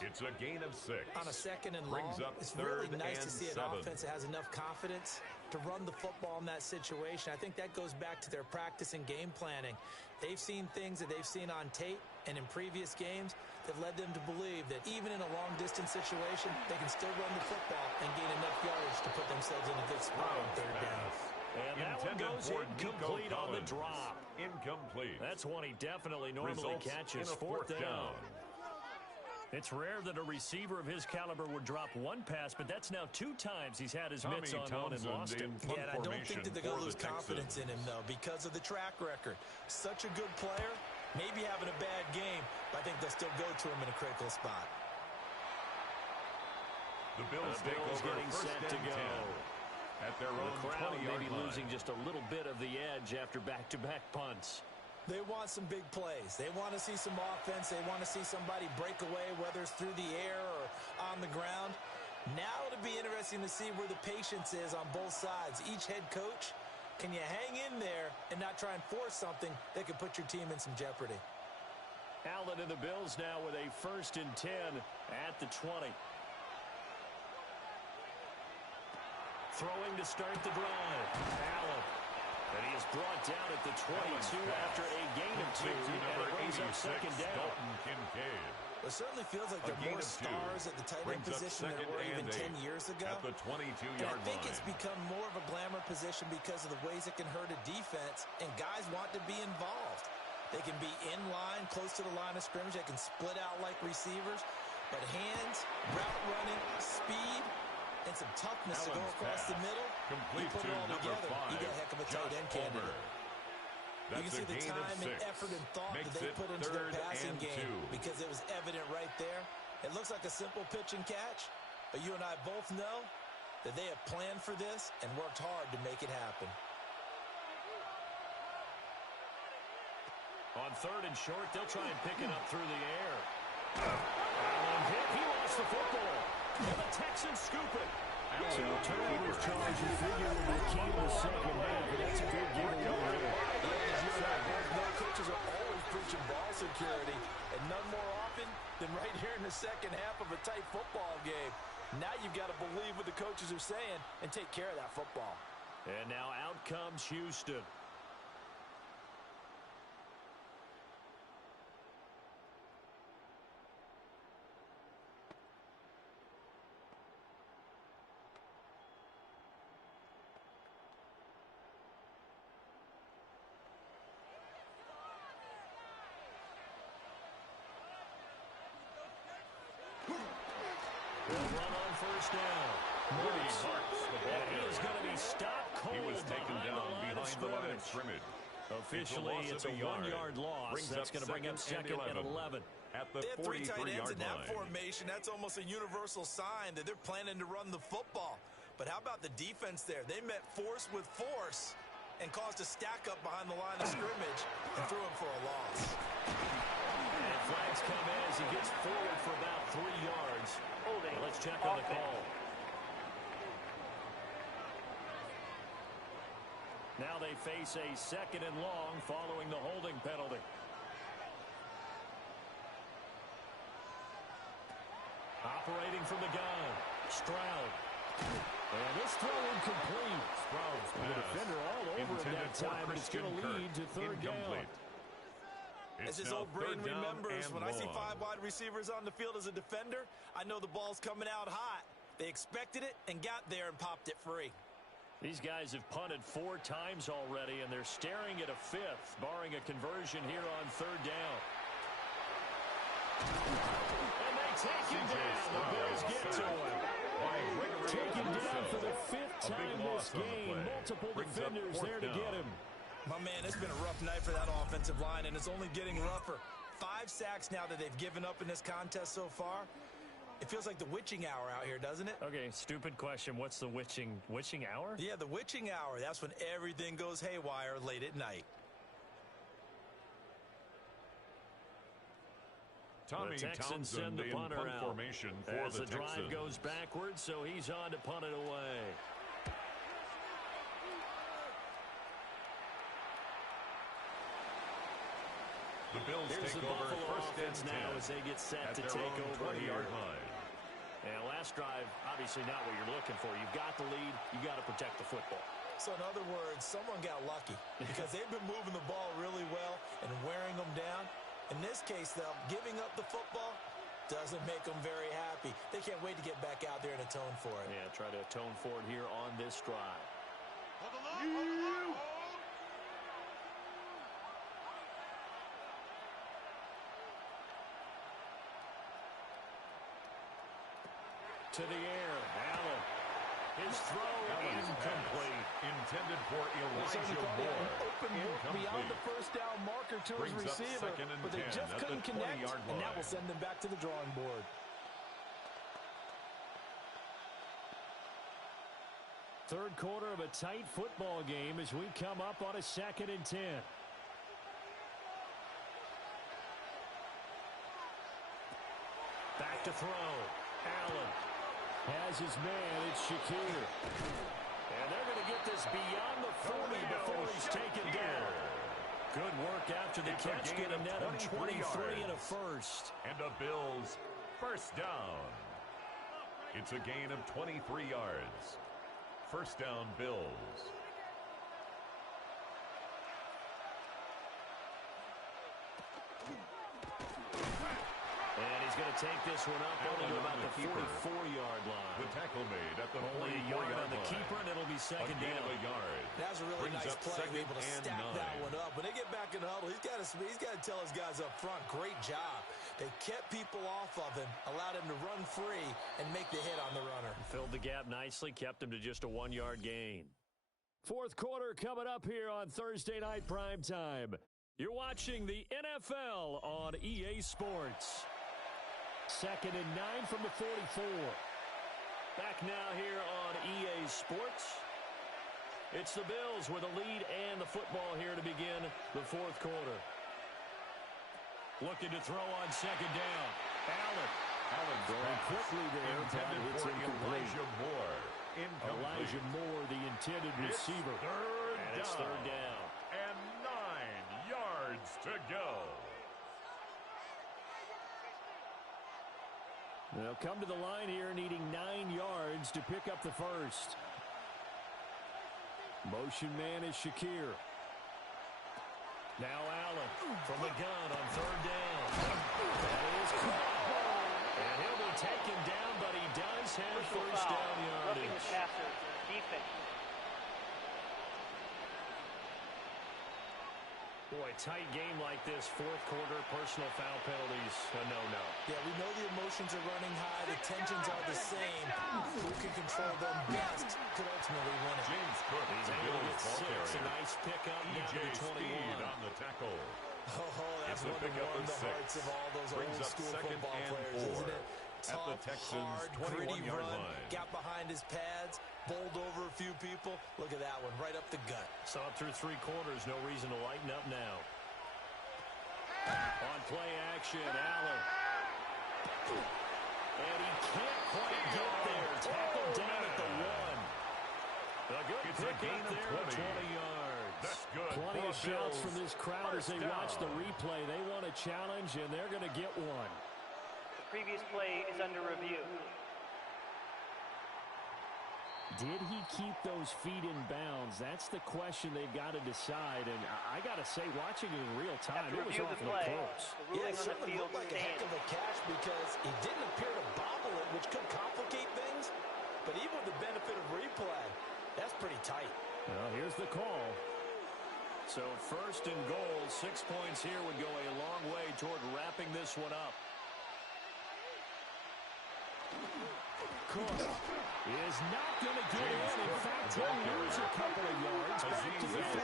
It's a gain of 6. On a 2nd and long, it's really nice to see an offense that has enough confidence to run the football in that situation. I think that goes back to their practice and game planning. They've seen things that they've seen on tape and in previous games that led them to believe that even in a long-distance situation, they can still run the football and gain enough yards to put themselves in a good spot on 3rd down. And that one goes incomplete on the drop. Incomplete. That's one he definitely normally catches. 4th down. It's rare that a receiver of his caliber would drop one pass, but that's now 2 times he's had his mitts on one and lost it. Yeah, and I don't think that they're going to lose confidence in him, though, because of the track record. Such a good player, maybe having a bad game, but I think they'll still go to him in a critical spot. The Bills take over getting set to go. At their own the crowd 20-yard maybe line. losing just a little bit of the edge after back-to-back punts. They want some big plays. They want to see some offense. They want to see somebody break away, whether it's through the air or on the ground. Now it'll be interesting to see where the patience is on both sides. Each head coach, can you hang in there and not try and force something that could put your team in some jeopardy? Allen and the Bills now with a 1st and 10 at the 20. Throwing to start the drive. Allen. And he is brought down at the 22 after a gain of 2. And it brings up 2nd down. Dalton Kincaid. It certainly feels like there are more stars at the tight end position than there were even 10 years ago. At the 22-yard line. I think it's become more of a glamour position because of the ways it can hurt a defense, and guys want to be involved. They can be in line, close to the line of scrimmage. They can split out like receivers. But hands, route running, speed, and some toughness to go across the middle. Complete you put it all together, 5, you get a heck of a tight end candidate. You can see the time and effort and thought that they put into their passing game because it was evident right there. It looks like a simple pitch and catch, but you and I both know that they have planned for this and worked hard to make it happen. On 3rd and short, they'll try and pick it up through the air. Allen hit. He lost the football. And the Texans scoop it. So turnovers charge you figure will be key in the 2nd half, but that's a big giveaway there. No coaches are always preaching ball security, and none more often than right here in the 2nd half of a tight football game. Now you've got to believe what the coaches are saying and take care of that football. And now out comes Houston. They'll run on first down. And he is going to be stopped cold. He was taken down behind the line of scrimmage. Officially, it's a 1-yard loss. That's going to bring up second and 11. At the they have 3 tight ends 43-yard in that line. formation. That's almost a universal sign that they're planning to run the football. But how about the defense there? They met force with force and caused a stack up behind the line of scrimmage and threw him for a loss. And flags come in as he gets forward for about 3 yards. Holding. Let's check on the call. Now they face a second and long following the holding penalty. Operating from the gun, Stroud. And this throw incomplete. Stroud's The defender all over it that time, but it's going to lead to third down. As his old brain remembers, when I see 5 wide receivers on the field as a defender, I know the ball's coming out hot. They expected it and got there and popped it free. These guys have punted 4 times already, and they're staring at a 5th, barring a conversion here on third down. And they take him down. The Bills get to him. Taken down for the 5th time this game. Multiple defenders there to get him. My man, it's been a rough night for that offensive line, and it's only getting rougher. 5 sacks now that they've given up in this contest so far. It feels like the witching hour out here, doesn't it? Okay, stupid question. What's the witching hour? Yeah, the witching hour. That's when everything goes haywire late at night. Tommy The Texans Townsend send the in punter punt out. formation for As the drive Texans. goes backwards, so he's on to punt it away. The Bills Here's take the over Buffalo first and offense 10 now as they get set at to their take own over 20-yard here. line. And last drive, obviously not what you're looking for. You've got the lead. You got to protect the football. So in other words, someone got lucky because they've been moving the ball really well and wearing them down. In this case, though, giving up the football doesn't make them very happy. They can't wait to get back out there and atone for it. Yeah, try to atone for it here on this drive. To the air, Allen. His throw incomplete. Intended for Elijah Moore. Open look beyond the first down marker to his Brings up receiver, second and but they 10 just at couldn't the connect, 20-yard and that line. will send them back to the drawing board. Third quarter of a tight football game as we come up on a second and 10. Back to throw. Allen. Has his man, it's Shakir. And they're going to get this beyond the 40 before he's taken down. Good work after the catch. Get a net of 23 and a first. And the Bills first down. It's a gain of 23 yards. First down, Bills. And he's going to take this one up only to about the 44-yard line. The tackle made at the Only a yard on the keeper, and it'll be second down. A yard. That was a really Brings nice up play. second Able to and stack 9. that one up. When they get back in the huddle, he's got to tell his guys up front, great job. They kept people off of him, allowed him to run free, and make the hit on the runner. Filled the gap nicely, kept him to just a 1-yard gain. Fourth quarter coming up here on Thursday Night Primetime. You're watching the NFL on EA Sports. Second and 9 from the 44. Back now here on EA Sports. It's the Bills with the lead and the football here to begin the fourth quarter. Looking to throw on second down. Allen going quickly there. Intended It's for incomplete. Elijah Moore. Incomplete. Elijah Moore, the intended receiver. It's third down. And 9 yards to go. They'll come to the line here needing 9 yards to pick up the first. Motion man is Shakir. Now Allen from the gun on third down. That is caught. And he'll be taken down, but he does have first down Roughing the yardage. passer, defense. Boy, tight game like this, fourth quarter, personal foul penalties, a no-no. Yeah, we know the emotions are running high, the tensions are the same. Who can control them best could ultimately win it. James Cook, he's able to get 6. A nice pickup down to the 21. on the tackle. That's one to warm the hearts of all those old-school football players, isn't it? At the Texans' hard, gritty 21-yard run, line. got behind his pads, bowled over a few people. Look at that one, right up the gut. So up through 3 quarters, no reason to lighten up now. On play action, Allen. And he can't quite get there. Tackled down at the 1. A good pickup there at 20 yards. That's good. Plenty of shouts from this crowd as they watch the replay. They want a challenge, and they're going to get one. The previous play is under review. Did he keep those feet in bounds? That's the question they've got to decide. And I got to say, watching it in real time, it was awfully close. Yeah, it certainly looked like a heck of a catch because he didn't appear to bobble it, which could complicate things. But even with the benefit of replay, that's pretty tight. Well, here's the call. So first and goal, 6 points here would go a long way toward wrapping this one up. Cook is not going to get in. In fact, he'll lose a couple of yards back to the 3.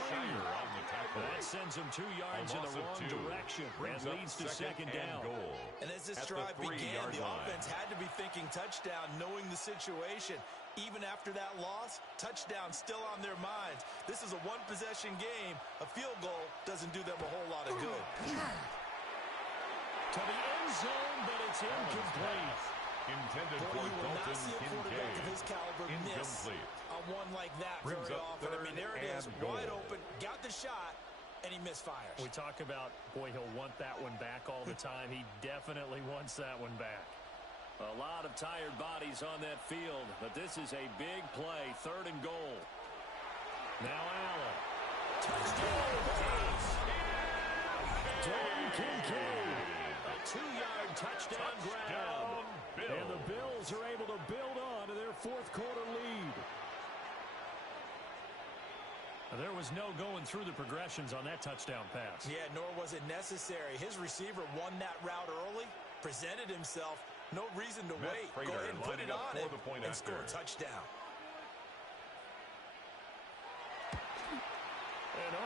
That sends him 2 yards in the wrong direction. That leads to second down. And as this drive began, the offense had to be thinking touchdown, knowing the situation. Even after that loss, touchdown still on their minds. This is a one-possession game. A field goal doesn't do them a whole lot of good. To the end zone, but it's incomplete. Intended Boy, for you will not Dalton see a quarterback Kincaid. of his caliber miss on one like that Brings very up often. I mean, there it is, 3rd and wide goal. open, got the shot, and he misfires. We talk about, boy, he'll want that one back all the time. He definitely wants that one back. A lot of tired bodies on that field, but this is a big play, 3rd and goal. Now Allen. Touchdown! Dalton Kincaid. A 2-yard touchdown grab. And the Bills are able to build on to their fourth quarter lead. There was no going through the progressions on that touchdown pass. Yeah, nor was it necessary. His receiver won that route early, presented himself. No reason to wait. Go ahead and put it on him and score a touchdown. And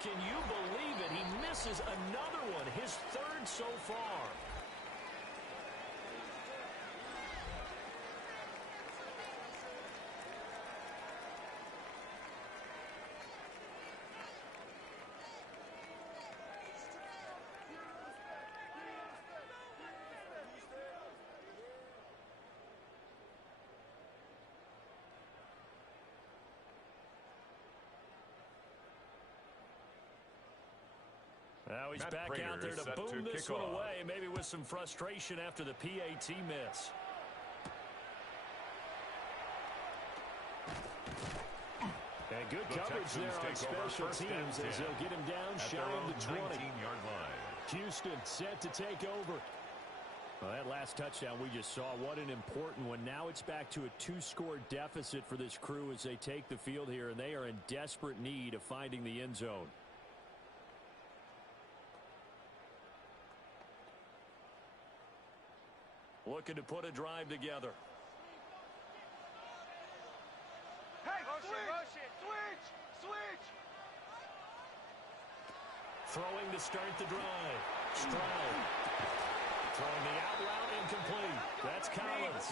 can you believe it? He misses another one, his 3rd so far. Now he's back out there to boom this one away, maybe with some frustration after the PAT miss. And good coverage there on special teams as they'll get him down shy of the 20. 19-yard line. Houston set to take over. Well, that last touchdown we just saw, what an important one. Now it's back to a 2-score deficit for this crew as they take the field here, and they are in desperate need of finding the end zone. Looking to put a drive together. Hey, motion, switch. Throwing to start the drive. Stroud. Throwing the out route incomplete. That's Collins.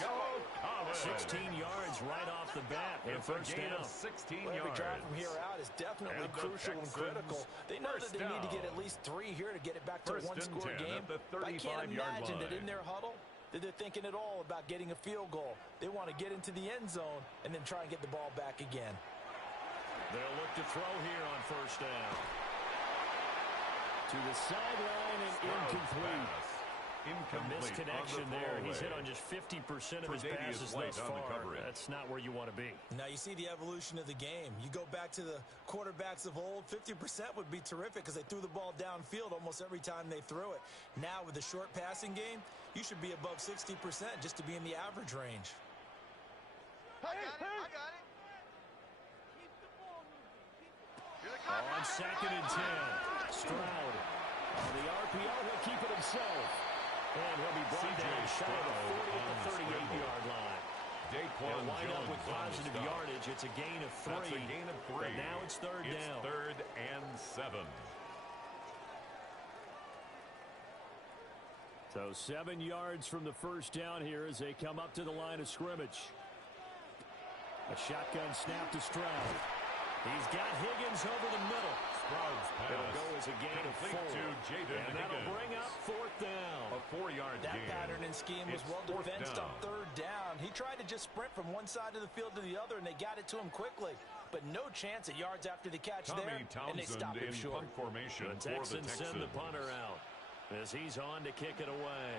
16 yards right off the bat. And first down. 16 Every yards. drive from here out is definitely And the crucial and critical. They know that they need to get at least 3 here to get it back to a one-score game. But I can't imagine that in their huddle that they're thinking at all about getting a field goal. They want to get into the end zone and then try and get the ball back again. They'll look to throw here on first down. To the sideline and incomplete. A misconnection there. He's hit on just 50% of his passes thus far. That's not where you want to be. Now you see the evolution of the game. You go back to the quarterbacks of old, 50% would be terrific because they threw the ball downfield almost every time they threw it. Now with the short passing game, you should be above 60% just to be in the average range. I got it. Keep the ball moving. On 2nd and 10. Stroud. On the RPO, he'll keep it himself. And he'll be brought down shy of the 40 at the 38-yard line. They'll wind up with positive yardage. It's a gain of 3. That's a gain of 3. But now it's third down. It's 3rd and 7. So 7 yards from the first down here as they come up to the line of scrimmage. A shotgun snap to Stroud. He's got Higgins over the middle. Stroud's pass. It'll go as a gain of 4. And that'll bring up 4th down. A 4-yard gain. That pattern and scheme was well defensed on 3rd down. He tried to just sprint from one side of the field to the other, and they got it to him quickly. But no chance at yards after the catch there, and they stopped him short. Punt formation the Texans send the punter out as he's on to kick it away.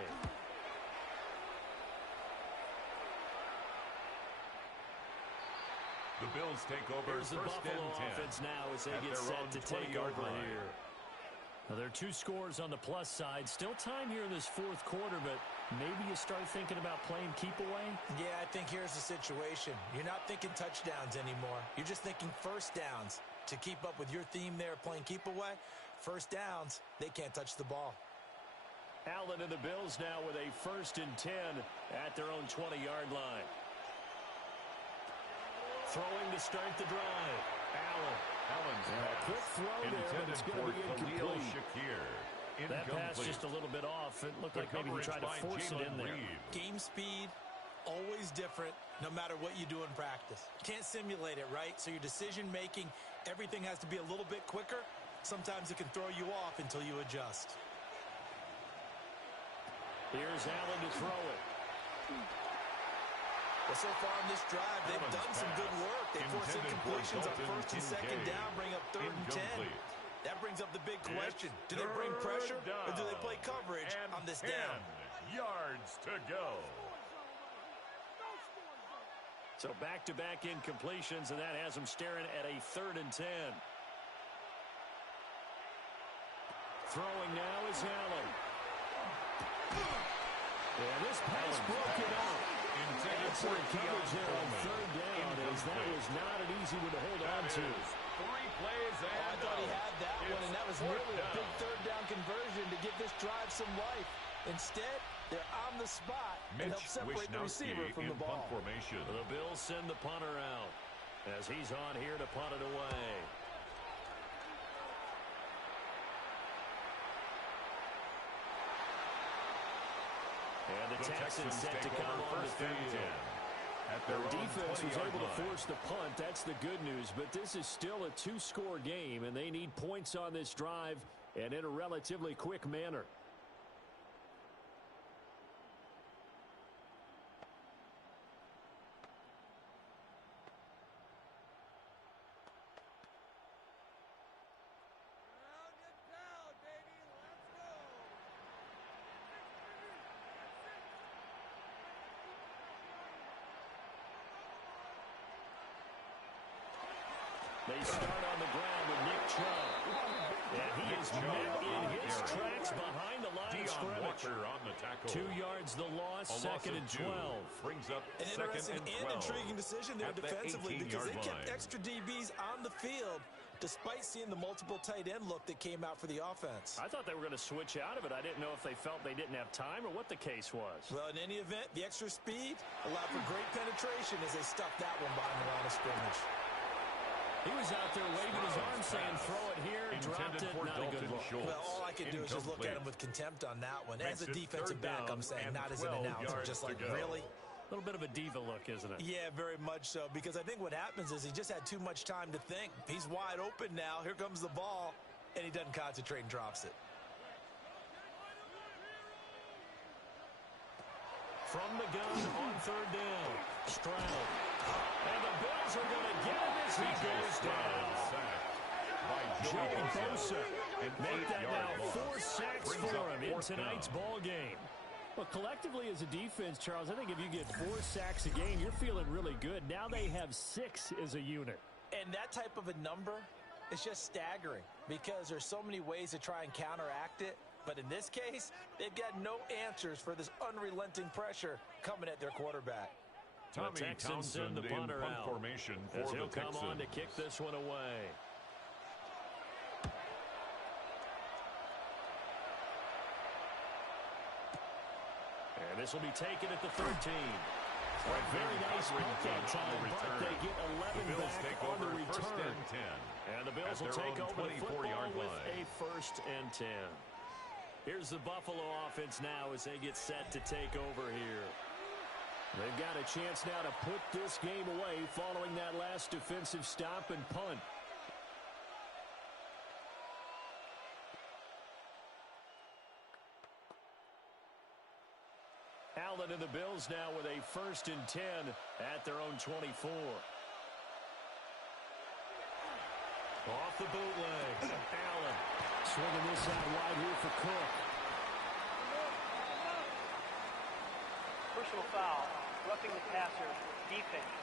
The Bills take over. Here's the Buffalo offense now as they get set to take over here. Now, there are 2 scores on the plus side. Still time here in this 4th quarter, but maybe you start thinking about playing keep away? Yeah, I think here's the situation. You're not thinking touchdowns anymore. You're just thinking first downs. To keep up with your theme there, playing keep away, first downs, they can't touch the ball. Allen and the Bills now with a 1st and 10 at their own 20-yard line. Throwing to start the drive. Allen's quick throw there, but it's going to be incomplete. That pass just a little bit off. It looked like maybe he tried to force it in there. Game speed, always different, no matter what you do in practice. Can't simulate it, right? So your decision-making, everything has to be a little bit quicker. Sometimes it can throw you off until you adjust. Here's Allen to throw it. Well, so far in this drive, they've done some good work. They force incompletions on 1st and 2nd down, bring up 3rd and 10. That brings up the big question. Do they bring pressure or do they play coverage on this down? Yards to go. So back-to-back incompletions, and that has them staring at a 3rd and 10. Throwing now is Allen. And this pass broken up. Excellent coverage there on 3rd down, as that was not an easy one to hold on to. 3 plays and I thought he had that one, and that was really a big 3rd down conversion to give this drive some life. Instead, they're on the spot and help separate the receiver from the ball. Formation. The Bills send the punter out as he's on here to punt it away. And the Texans set to come on the field. Their defense was able to force the punt. That's the good news. But this is still a 2-score game, and they need points on this drive and in a relatively quick manner. They start on the ground with Nick Chubb. And he is met in his tracks behind the line of scrimmage. On the tackle. 2 yards the loss, 2nd and 12. Brings up an interesting and intriguing decision there defensively because they kept line. extra DBs on the field despite seeing the multiple tight end look that came out for the offense. I thought they were going to switch out of it. I didn't know if they felt they didn't have time or what the case was. Well, in any event, the extra speed allowed for great penetration as they stuffed that one behind the line of scrimmage. He was out there waving his arm saying, throw it here, dropped it, not a good look. Well, all I can do is just look at him with contempt on that one. As a defensive back, I'm saying, not as an announcer. Just like, really? A little bit of a diva look, isn't it? Yeah, very much so, because I think what happens is he just had too much time to think. He's wide open now. Here comes the ball, and he doesn't concentrate and drops it. From the gun on 3rd down, Stroud. And the Bills are going to get him as he goes down. Joey Bosa. Make that now 4 sacks for him in tonight's ball game. Well, collectively as a defense, Charles, I think if you get 4 sacks a game, you're feeling really good. Now they have 6 as a unit. And that type of a number is just staggering because there's so many ways to try and counteract it. But in this case, they've got no answers for this unrelenting pressure coming at their quarterback. Tommy Texans send the punter out formation for as he'll the come on to kick this one away. this will be taken at the 13. A very nice punt that time, but they get 11 back on the return. And the Bills will take over the football with a 1st and 10. Here's the Buffalo offense now as they get set to take over here. They've got a chance now to put this game away following that last defensive stop and punt. Allen and the Bills now with a 1st and 10 at their own 24. Off the bootleg. Allen swinging this out wide here for Cook. Personal foul, roughing the passer, defense.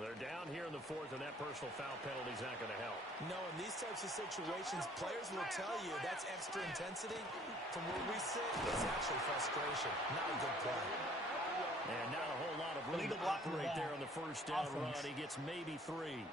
They're down here in the 4th, and that personal foul penalty is not going to help. No, in these types of situations, players will tell you that's extra intensity. From where we sit, it's actually frustration, not a good play. And not a whole lot of room to operate there on the 1st down run. He gets maybe 3.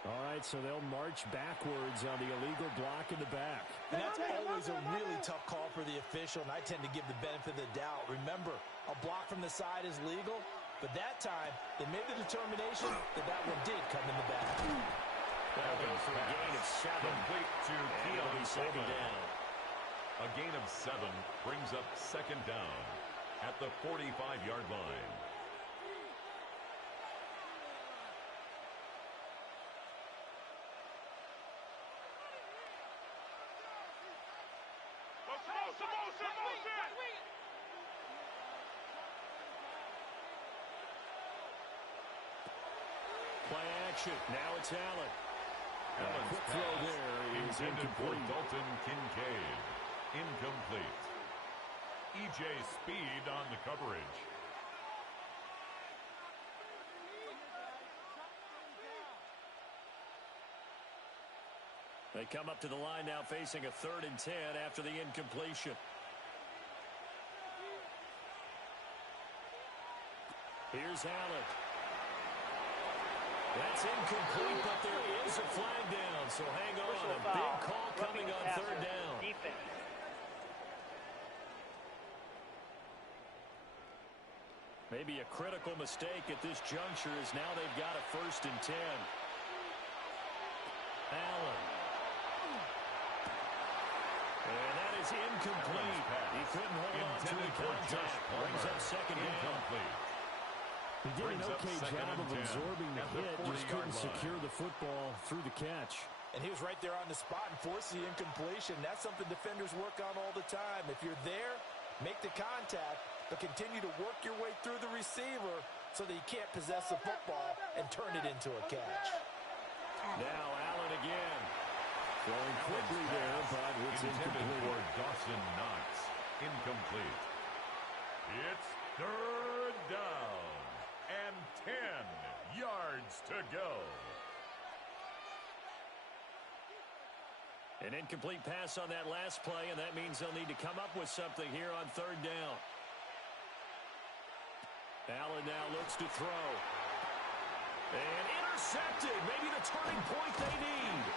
All right, so they'll march backwards on the illegal block in the back. And that's always a really tough call for the official, and I tend to give the benefit of the doubt. Remember, a block from the side is legal, but that time they made the determination that that one did come in the back. That'll go for a gain of 7. Complete to Keon second down. A gain of 7 brings up 2nd down at the 45-yard line. Play action. Now it's Allen. A quick throw there is incomplete. Dalton Kincaid. Incomplete. E.J. Speed on the coverage. They come up to the line now facing a 3rd and 10 after the incompletion. Here's Allen. That's incomplete, but there is a flag down, so hang on. A big call coming on 3rd down. Defense. Maybe a critical mistake at this juncture is now they've got a 1st and 10. Allen. And that is incomplete. He couldn't hold on to the contact. Brings up 2nd down. He did an okay job of absorbing the hit, just couldn't secure the football through the catch. And he was right there on the spot and forced the incompletion. That's something defenders work on all the time. If you're there, make the contact, but continue to work your way through the receiver so that you can't possess the football and turn it into a catch. Now Allen again. Throwing quickly there, but it's incomplete. For Dawson Knox. Incomplete. It's 3rd down and 10 yards to go. An incomplete pass on that last play, and that means they'll need to come up with something here on 3rd down. Allen now looks to throw. And intercepted. Maybe the turning point they need.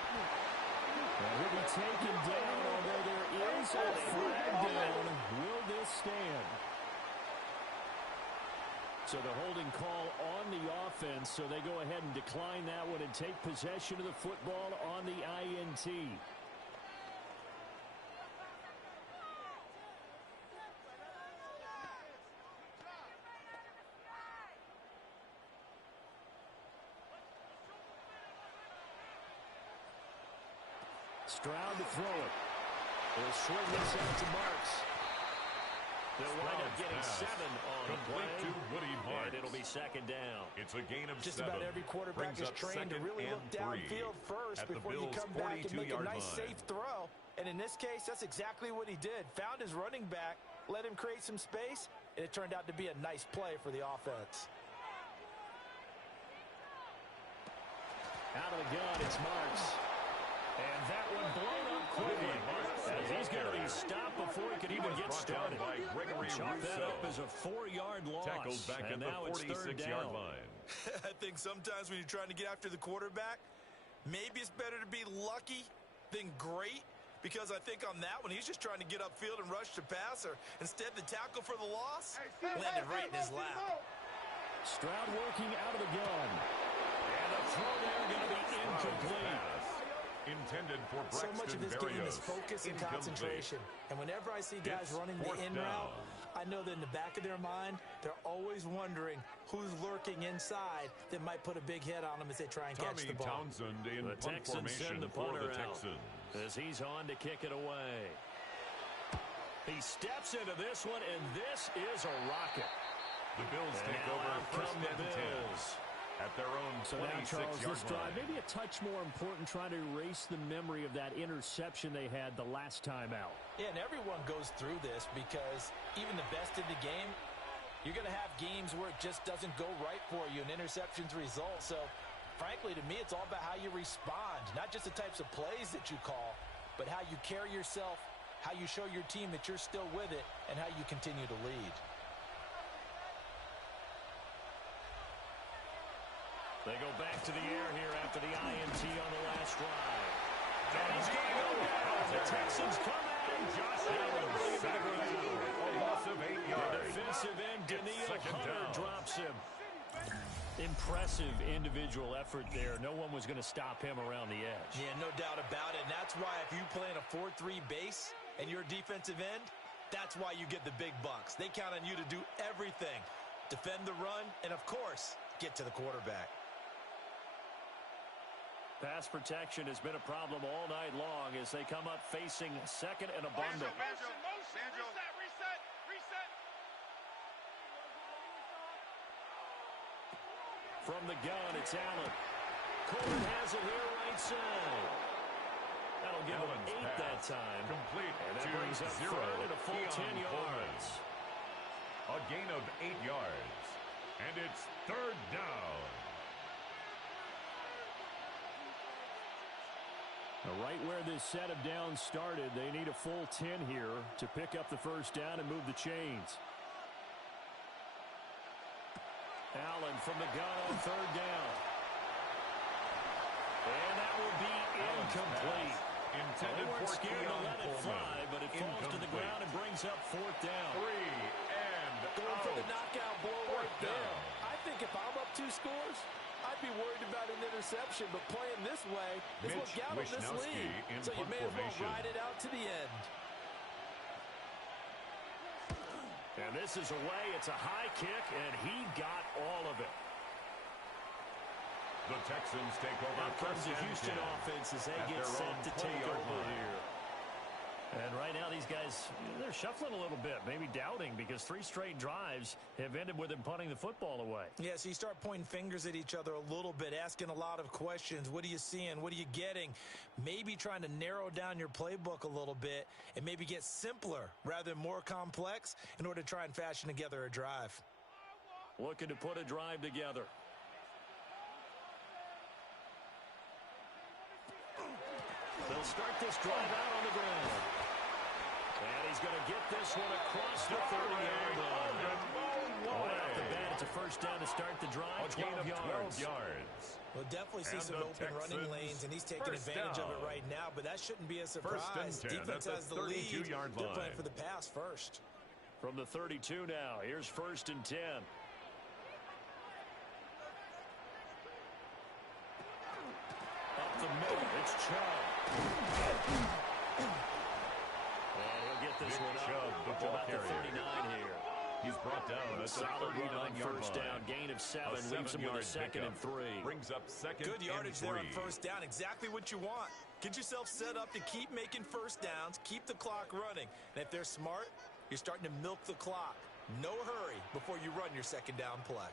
Well, he'll be taken down, although there is a flag down. Will this stand? So the holding call on the offense, so they go ahead and decline that one and take possession of the football on the INT. Stroud to throw it. They'll swing this out to Marks. They'll wind up getting 7 on the play. To Woody Marks. And it'll be 2nd down. It's a gain of 7. Just about every quarterback is trained to really look downfield first before you come back and make a nice safe throw. And in this case, that's exactly what he did. Found his running back, let him create some space, and it turned out to be a nice play for the offense. Out of the gun, it's Marks. And that one blown up quickly. As he's going to be stopped before he can even get started. Chalk that up as a 4-yard loss. Tackled back and at now the it's 46-yard line. I think sometimes when you're trying to get after the quarterback, Maybe it's better to be lucky than great, because I think on that one, he's just trying to get upfield and rush the passer. Instead, the tackle for the loss landed right in his lap. Stroud working out of the gun. And the throw there going to be incomplete. Intended for Braxton So much of this game is focus and concentration. And whenever I see guys running the in route, I know that in the back of their mind, they're always wondering who's lurking inside that might put a big hit on them as they try and catch the ball. Townsend in the punt Texans formation send the for the punter out Texans. as he's on to kick it away. He steps into this one, and this is a rocket. The Bills take over first and 10 at their own So now, Charles, 26-yard this drive, line. maybe a touch more important, trying to erase the memory of that interception they had the last time out. Yeah, and everyone goes through this because even the best in the game, you're going to have games where it just doesn't go right for you, and interceptions result. So, frankly, to me, it's all about how you respond, not just the types of plays that you call, but how you carry yourself, how you show your team that you're still with it, and how you continue to lead. They go back to the air here after the INT on the last drive. And he's going to go down. The Texans come at him. Josh Allen brings him to the ground. A loss of 8 yards. The defensive end, Daniil Hunter, drops him. Impressive individual effort there. No one was going to stop him around the edge. Yeah, no doubt about it. And that's why if you play in a 4-3 base and you're a defensive end, that's why you get the big bucks. They count on you to do everything. Defend the run and, of course, get to the quarterback. Pass protection has been a problem all night long as they come up facing second and abundant. Reset. From the gun, it's Allen. Coleman has it here right side. That'll give him 8 that time. Complete And that to brings up 0. third and a full 10 Keon yards. Coleman. A gain of 8 yards. And it's third down. Right where this set of downs started, they need a full 10 here to pick up the first down and move the chains. Allen from the gun on third down. And that will be incomplete. Intended They weren't for scared to Keon let it fly, but it falls to the ground and brings up fourth down. 3 and Going for the knockout blow right there. down. I think if I'm up 2 scores, I'd be worried about an interception, but playing this way is what got him this lead. So you may as well ride it out to the end. And this is away. It's a high kick, and he got all of it. The Texans take over Now comes first the and Houston 10 offense as they at get their set own to take 20-yard over line. here. And right now, these guys, they're shuffling a little bit, maybe doubting, because 3 straight drives have ended with them punting the football away. Yeah, so you start pointing fingers at each other a little bit, asking a lot of questions. What are you seeing? What are you getting? Maybe trying to narrow down your playbook a little bit and maybe get simpler rather than more complex in order to try and fashion together a drive. Looking to put a drive together. They'll start this drive out on the ground. And he's going to get this one across the 30-yard line. Right off the bat, it's a first down to start the drive. A gain of 12 yards. We'll definitely see And some the open running Texans lanes, and he's taking first advantage of it down. right now, but that shouldn't be a First and surprise. 10 Defense at has the the lead. 32-yard They're line. playing for the pass first. From the 32 now, here's first and 10. Up the middle, it's Chubb. And he'll get this Nick one up Chubb, the to ball about the carrier. 39 here. He's brought down at the Solid run on 39-yard first line. down, gain of 7, A leaves him with a 7-yard second and pickup. 3. Brings up second Good yardage and 3. there on first down. Exactly what you want. Get yourself set up to keep making first downs, keep the clock running. And if they're smart, you're starting to milk the clock. No hurry before you run your second down play.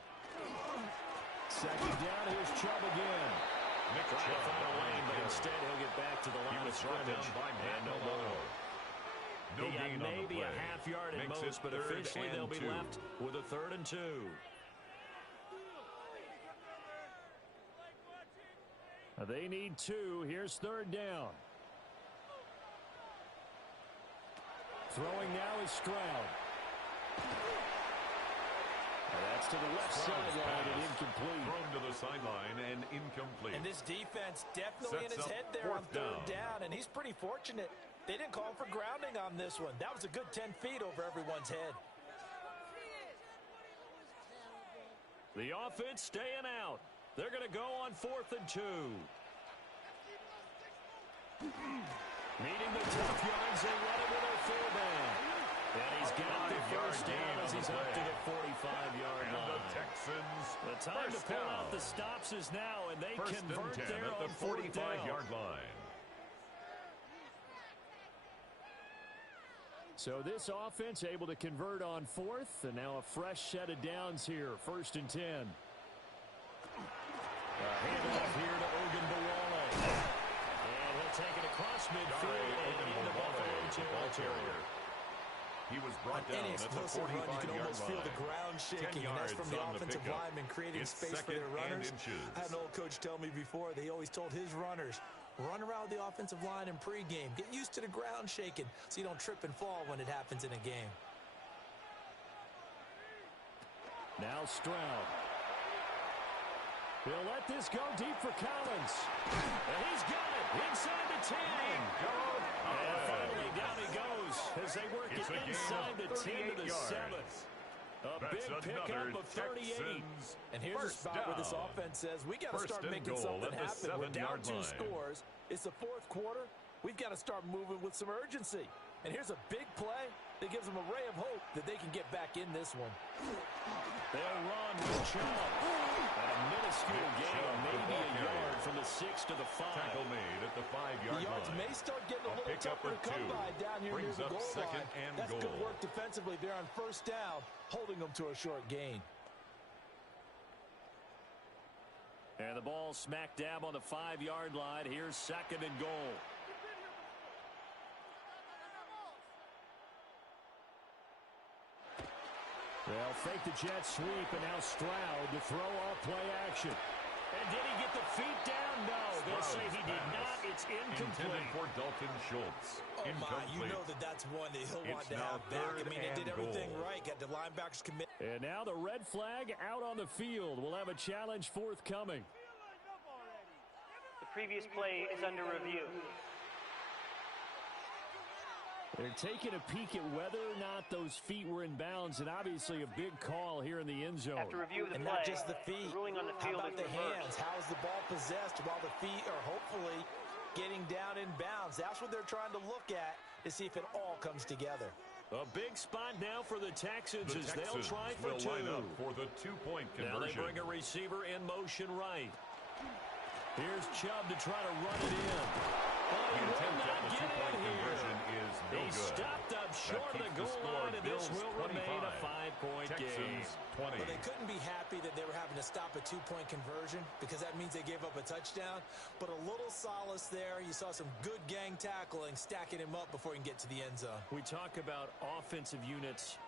Second down, here's Chubb again. Nick Trying to Chubb find a on lane, but the instead he'll get back to the He line of was brought down scrimmage. by And no Matt more. No He got gain on the maybe play. a half yard at Makes most, it but third officially and they'll be 2. left with a 3rd and 2. They need 2. Here's 3rd down. Throwing now is Stroud. And that's to the left sideline and incomplete. Thrown to the sideline and incomplete. And this defense definitely in his head there on third down, and he's pretty fortunate. They didn't call for grounding on this one. That was a good 10 feet over everyone's head. The offense staying out. They're going to go on 4th and 2. Needing the tough yards, they run it with their fullback. And he's got the first down as he's up to the 45-yard line. The Texans the time to pull out the stops is now, and they convert there at the on 45-yard line. So this offense able to convert on 4th, and now a fresh set of downs here, 1st and 10. Handoff here to Ogunbowale. And he'll take it across midfield and into Buffalo territory. He was brought down at the 45-yard line. You can almost feel the ground shaking, and that's from the offensive lineman creating space for their runners. I had an old coach tell me before, they always told his runners, run around the offensive line in pregame. Get used to the ground shaking so you don't trip and fall when it happens in a game. Now Stroud. He'll let this go deep for Collins. And he's got it inside the 10. And finally down he goes as they work it inside the 10 to the 7. A big pickup of 38. And here's a spot where this offense says, we got to start making something happen. We're down 2 scores. It's the 4th quarter. We've got to start moving with some urgency. And here's a big play that gives them a ray of hope that they can get back in this one. They'll run with Chubb. A minuscule gain, maybe a yard from the 6 to the 5. Tackle made at the 5-yard line. The yards may start getting a little tougher to come by down here near the goal line. That's good work defensively there on 1st down, holding them to a short gain. And the ball smack dab on the 5-yard line. Here's 2nd and goal. They'll fake the jet sweep, and now Stroud to throw off play action. And did he get the feet down? No. They'll say he did not. It's incomplete. Intended for Dalton Schultz. Oh, my. You know that's one that he'll want to have back. I mean, they did everything right. Got the linebackers committed. And now the red flag out on the field. We'll have a challenge forthcoming. The previous play is under review. They're taking a peek at whether or not those feet were in bounds, and obviously a big call here in the end zone. After review of the and play, not just the feet. The ruling on the field How about is the reversed. hands? How's the ball possessed while the feet are hopefully getting down in bounds? That's what they're trying to look at to see if it all comes together. A big spot now for the Texans as they'll try for 2. Line up for the 2-point conversion. Now they bring a receiver in motion right. Here's Chubb to try to run it in. Oh, he will not get in here. He stopped up short of the goal line, and this will remain a 5-point game. Well, they couldn't be happy that they were having to stop a 2-point conversion because that means they gave up a touchdown. But a little solace there. You saw some good gang tackling, stacking him up before he can get to the end zone. We talk about offensive units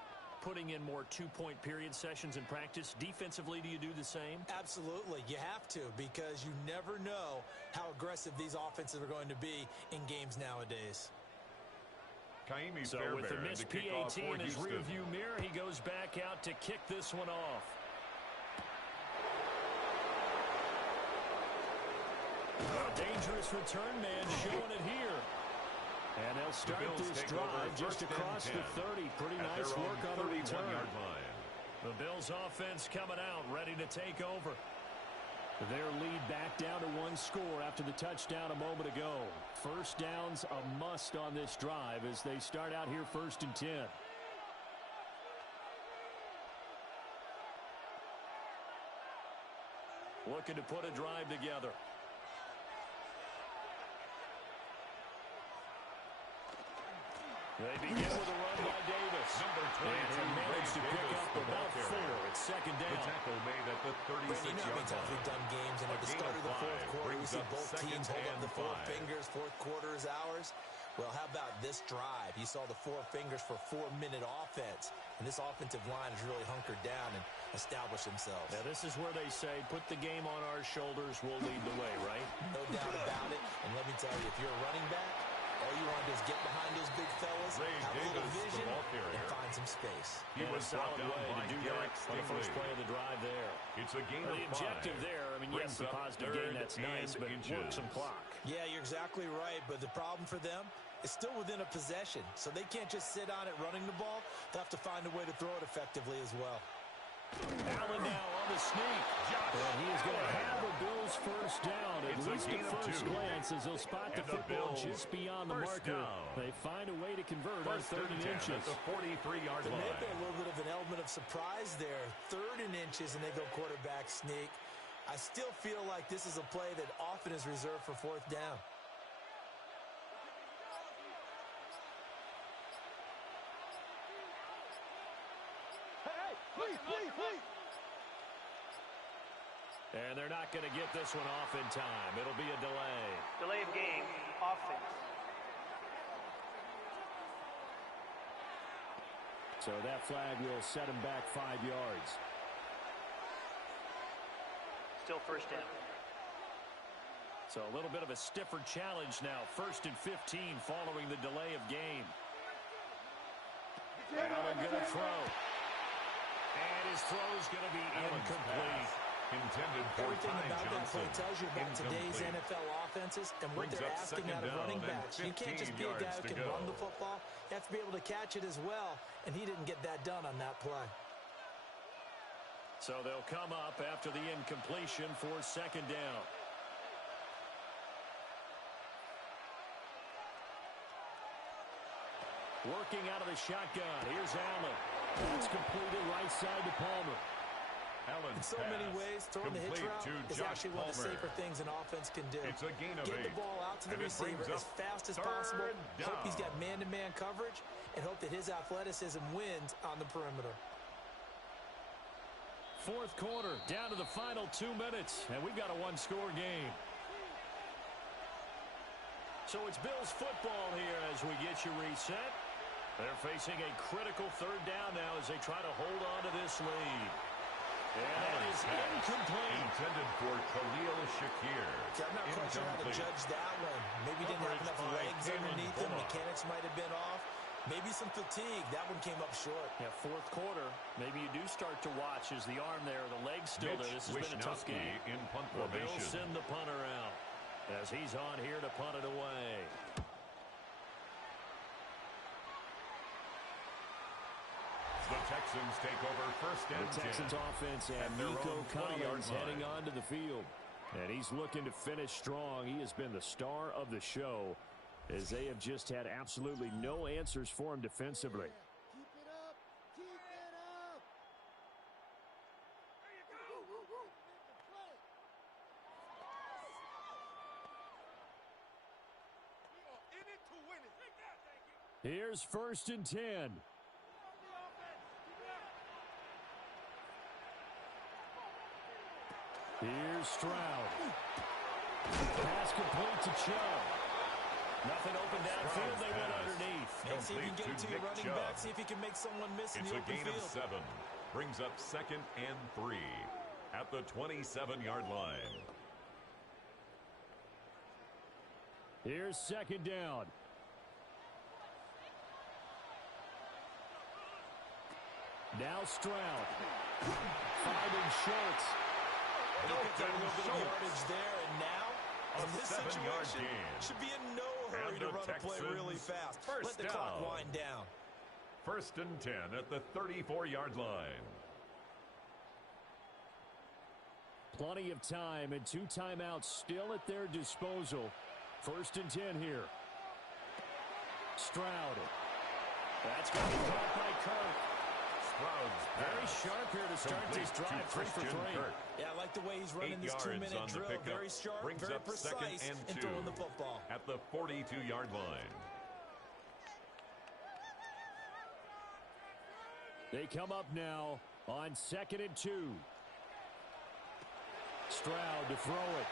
putting in more 2-point period sessions in practice. Defensively, do you do the same? Absolutely. You have to because you never know how aggressive these offenses are going to be in games nowadays. So with the missed PAT in his rearview mirror, he goes back out to kick this one off. A dangerous return man showing it here. And they'll start this drive just across the 30. Pretty nice work on the return. The Bills offense coming out, ready to take over. Their lead back down to 1 score after the touchdown a moment ago. First down's a must on this drive as they start out here 1st and 10. Looking to put a drive together. They begin with a run by Davis. Number 22. And managed to pick up about 4. It's 2nd down. The tackle made at the 36-yard line. We've done games, and at the start of the 4th quarter, we see both teams hold up the 4 fingers. 4th quarter is ours. Well, how about this drive? You saw the 4 fingers for 4-minute offense. And this offensive line has really hunkered down and established themselves. Now, this is where they say, put the game on our shoulders, we'll lead the way, right? No doubt about it. And let me tell you, if you're a running back, All you want to do is get behind those big fellas, have a little vision, and find some space. He was brought down by do that on the first play of the drive there. It's a gain of 5. The objective there, I mean, yes, the positive gain, that's nice, but work some clock. Yeah, you're exactly right, but the problem for them is still within a possession, so they can't just sit on it running the ball. They'll have to find a way to throw it effectively as well. Allen now on the sneak. And he is going to have the Bills first down, at least at first glance, as they'll spot the football just beyond the marker. They find a way to convert on 3rd and inches. At the 43-yard line. There may be a little bit of an element of surprise there. 3rd and inches, and they go quarterback sneak. I still feel like this is a play that often is reserved for 4th down. And they're not going to get this one off in time. It'll be a delay. Delay of game, offense. So that flag will set him back 5 yards. Still first down. So a little bit of a stiffer challenge now. 1st and 15 following the delay of game. Allen going to throw. And his throw is going to be incomplete. Intended for Everything Ty about that play tells you about today's Incomplete. NFL offenses and what Brings they're up asking second out of down running and backs. You can't just 15 be a guy yards who to can go. run the football. You have to be able to catch it as well, and he didn't get that done on that play. So they'll come up after the incompletion for 2nd down. Working out of the shotgun. Here's Allen. It's completed right side to Palmer. In so many ways, throwing the hitch route is actually one of the safer things an offense can do. It's a gain of Get 8. the ball out to the receiver as fast as possible. Hope he's got man-to-man coverage, and hope that his athleticism wins on the perimeter. 4th quarter, down to the final 2 minutes, and we've got a 1-score game. So it's Bills football here as we get you reset. They're facing a critical 3rd down now as they try to hold on to this lead. And that is incomplete. Intended for Khalil Shakir. Yeah, I'm not quite sure how to judge that one. Maybe didn't have enough legs underneath him. Mechanics might have been off. Maybe some fatigue. That one came up short. Yeah, 4th quarter. Maybe you do start to watch as the arm there, the leg's still there. This has been a tough game. In punt Well, formation. they'll send the punter out as he's on here to punt it away. The Texans take over 1st and 10. The Texans offense and Nico Collins heading onto the field. And he's looking to finish strong. He has been the star of the show as they have just had absolutely no answers for him defensively. Keep it up. Keep it up. There you go. We are in it to win it. Take that, thank you. Here's 1st and 10. Here's Stroud. Pass complete to Chubb. Nothing open downfield. They went underneath. And see if you can get it to your running back. See if you can make someone miss in the open field. It's a gain of 7. Brings up 2nd and 3 at the 27-yard line. Here's 2nd down. Now Stroud. Finding Schultz. He picked up a little bit of yardage there, and now, in this situation, should be in no hurry to run a play really fast. Let the clock wind down. 1st and 10 at the 34-yard line. Plenty of time and 2 timeouts still at their disposal. 1st and 10 here. Stroud. That's going to be caught by Kirk. Very sharp here to start this drive. 3 for 3. Yeah, I like the way he's running this 2-minute drill. Very sharp, very precise, and throwing the football. At the 42-yard line. They come up now on 2nd and 2. Stroud to throw it.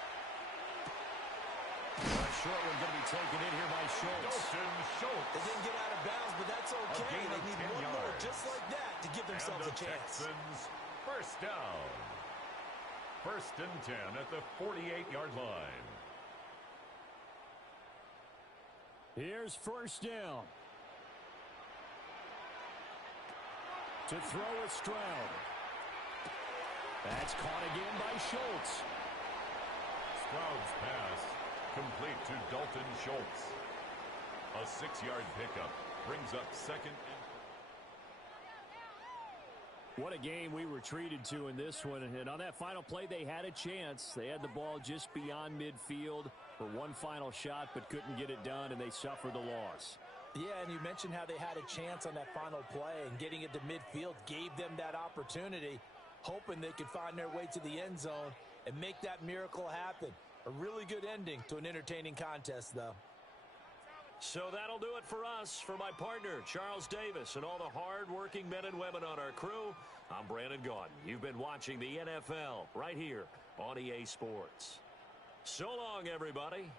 Short one going to be taken in here by Schultz. They didn't get out of bounds, but that's okay. They need one more just like that to give themselves a chance. Texans first down. 1st and 10 at the 48-yard line. Here's first down. To throw is Stroud. That's caught again by Schultz. Stroud's pass complete to Dalton Schultz. A 6-yard pickup brings up second. What a game we were treated to in this one. And on that final play, they had a chance. They had the ball just beyond midfield for one final shot, but couldn't get it done, and they suffered the loss. Yeah, and you mentioned how they had a chance on that final play, and getting it to midfield gave them that opportunity, hoping they could find their way to the end zone and make that miracle happen. A really good ending to an entertaining contest, though. So that'll do it for us. For my partner, Charles Davis, and all the hard-working men and women on our crew, I'm Brandon Gaudin. You've been watching the NFL right here on EA Sports. So long, everybody.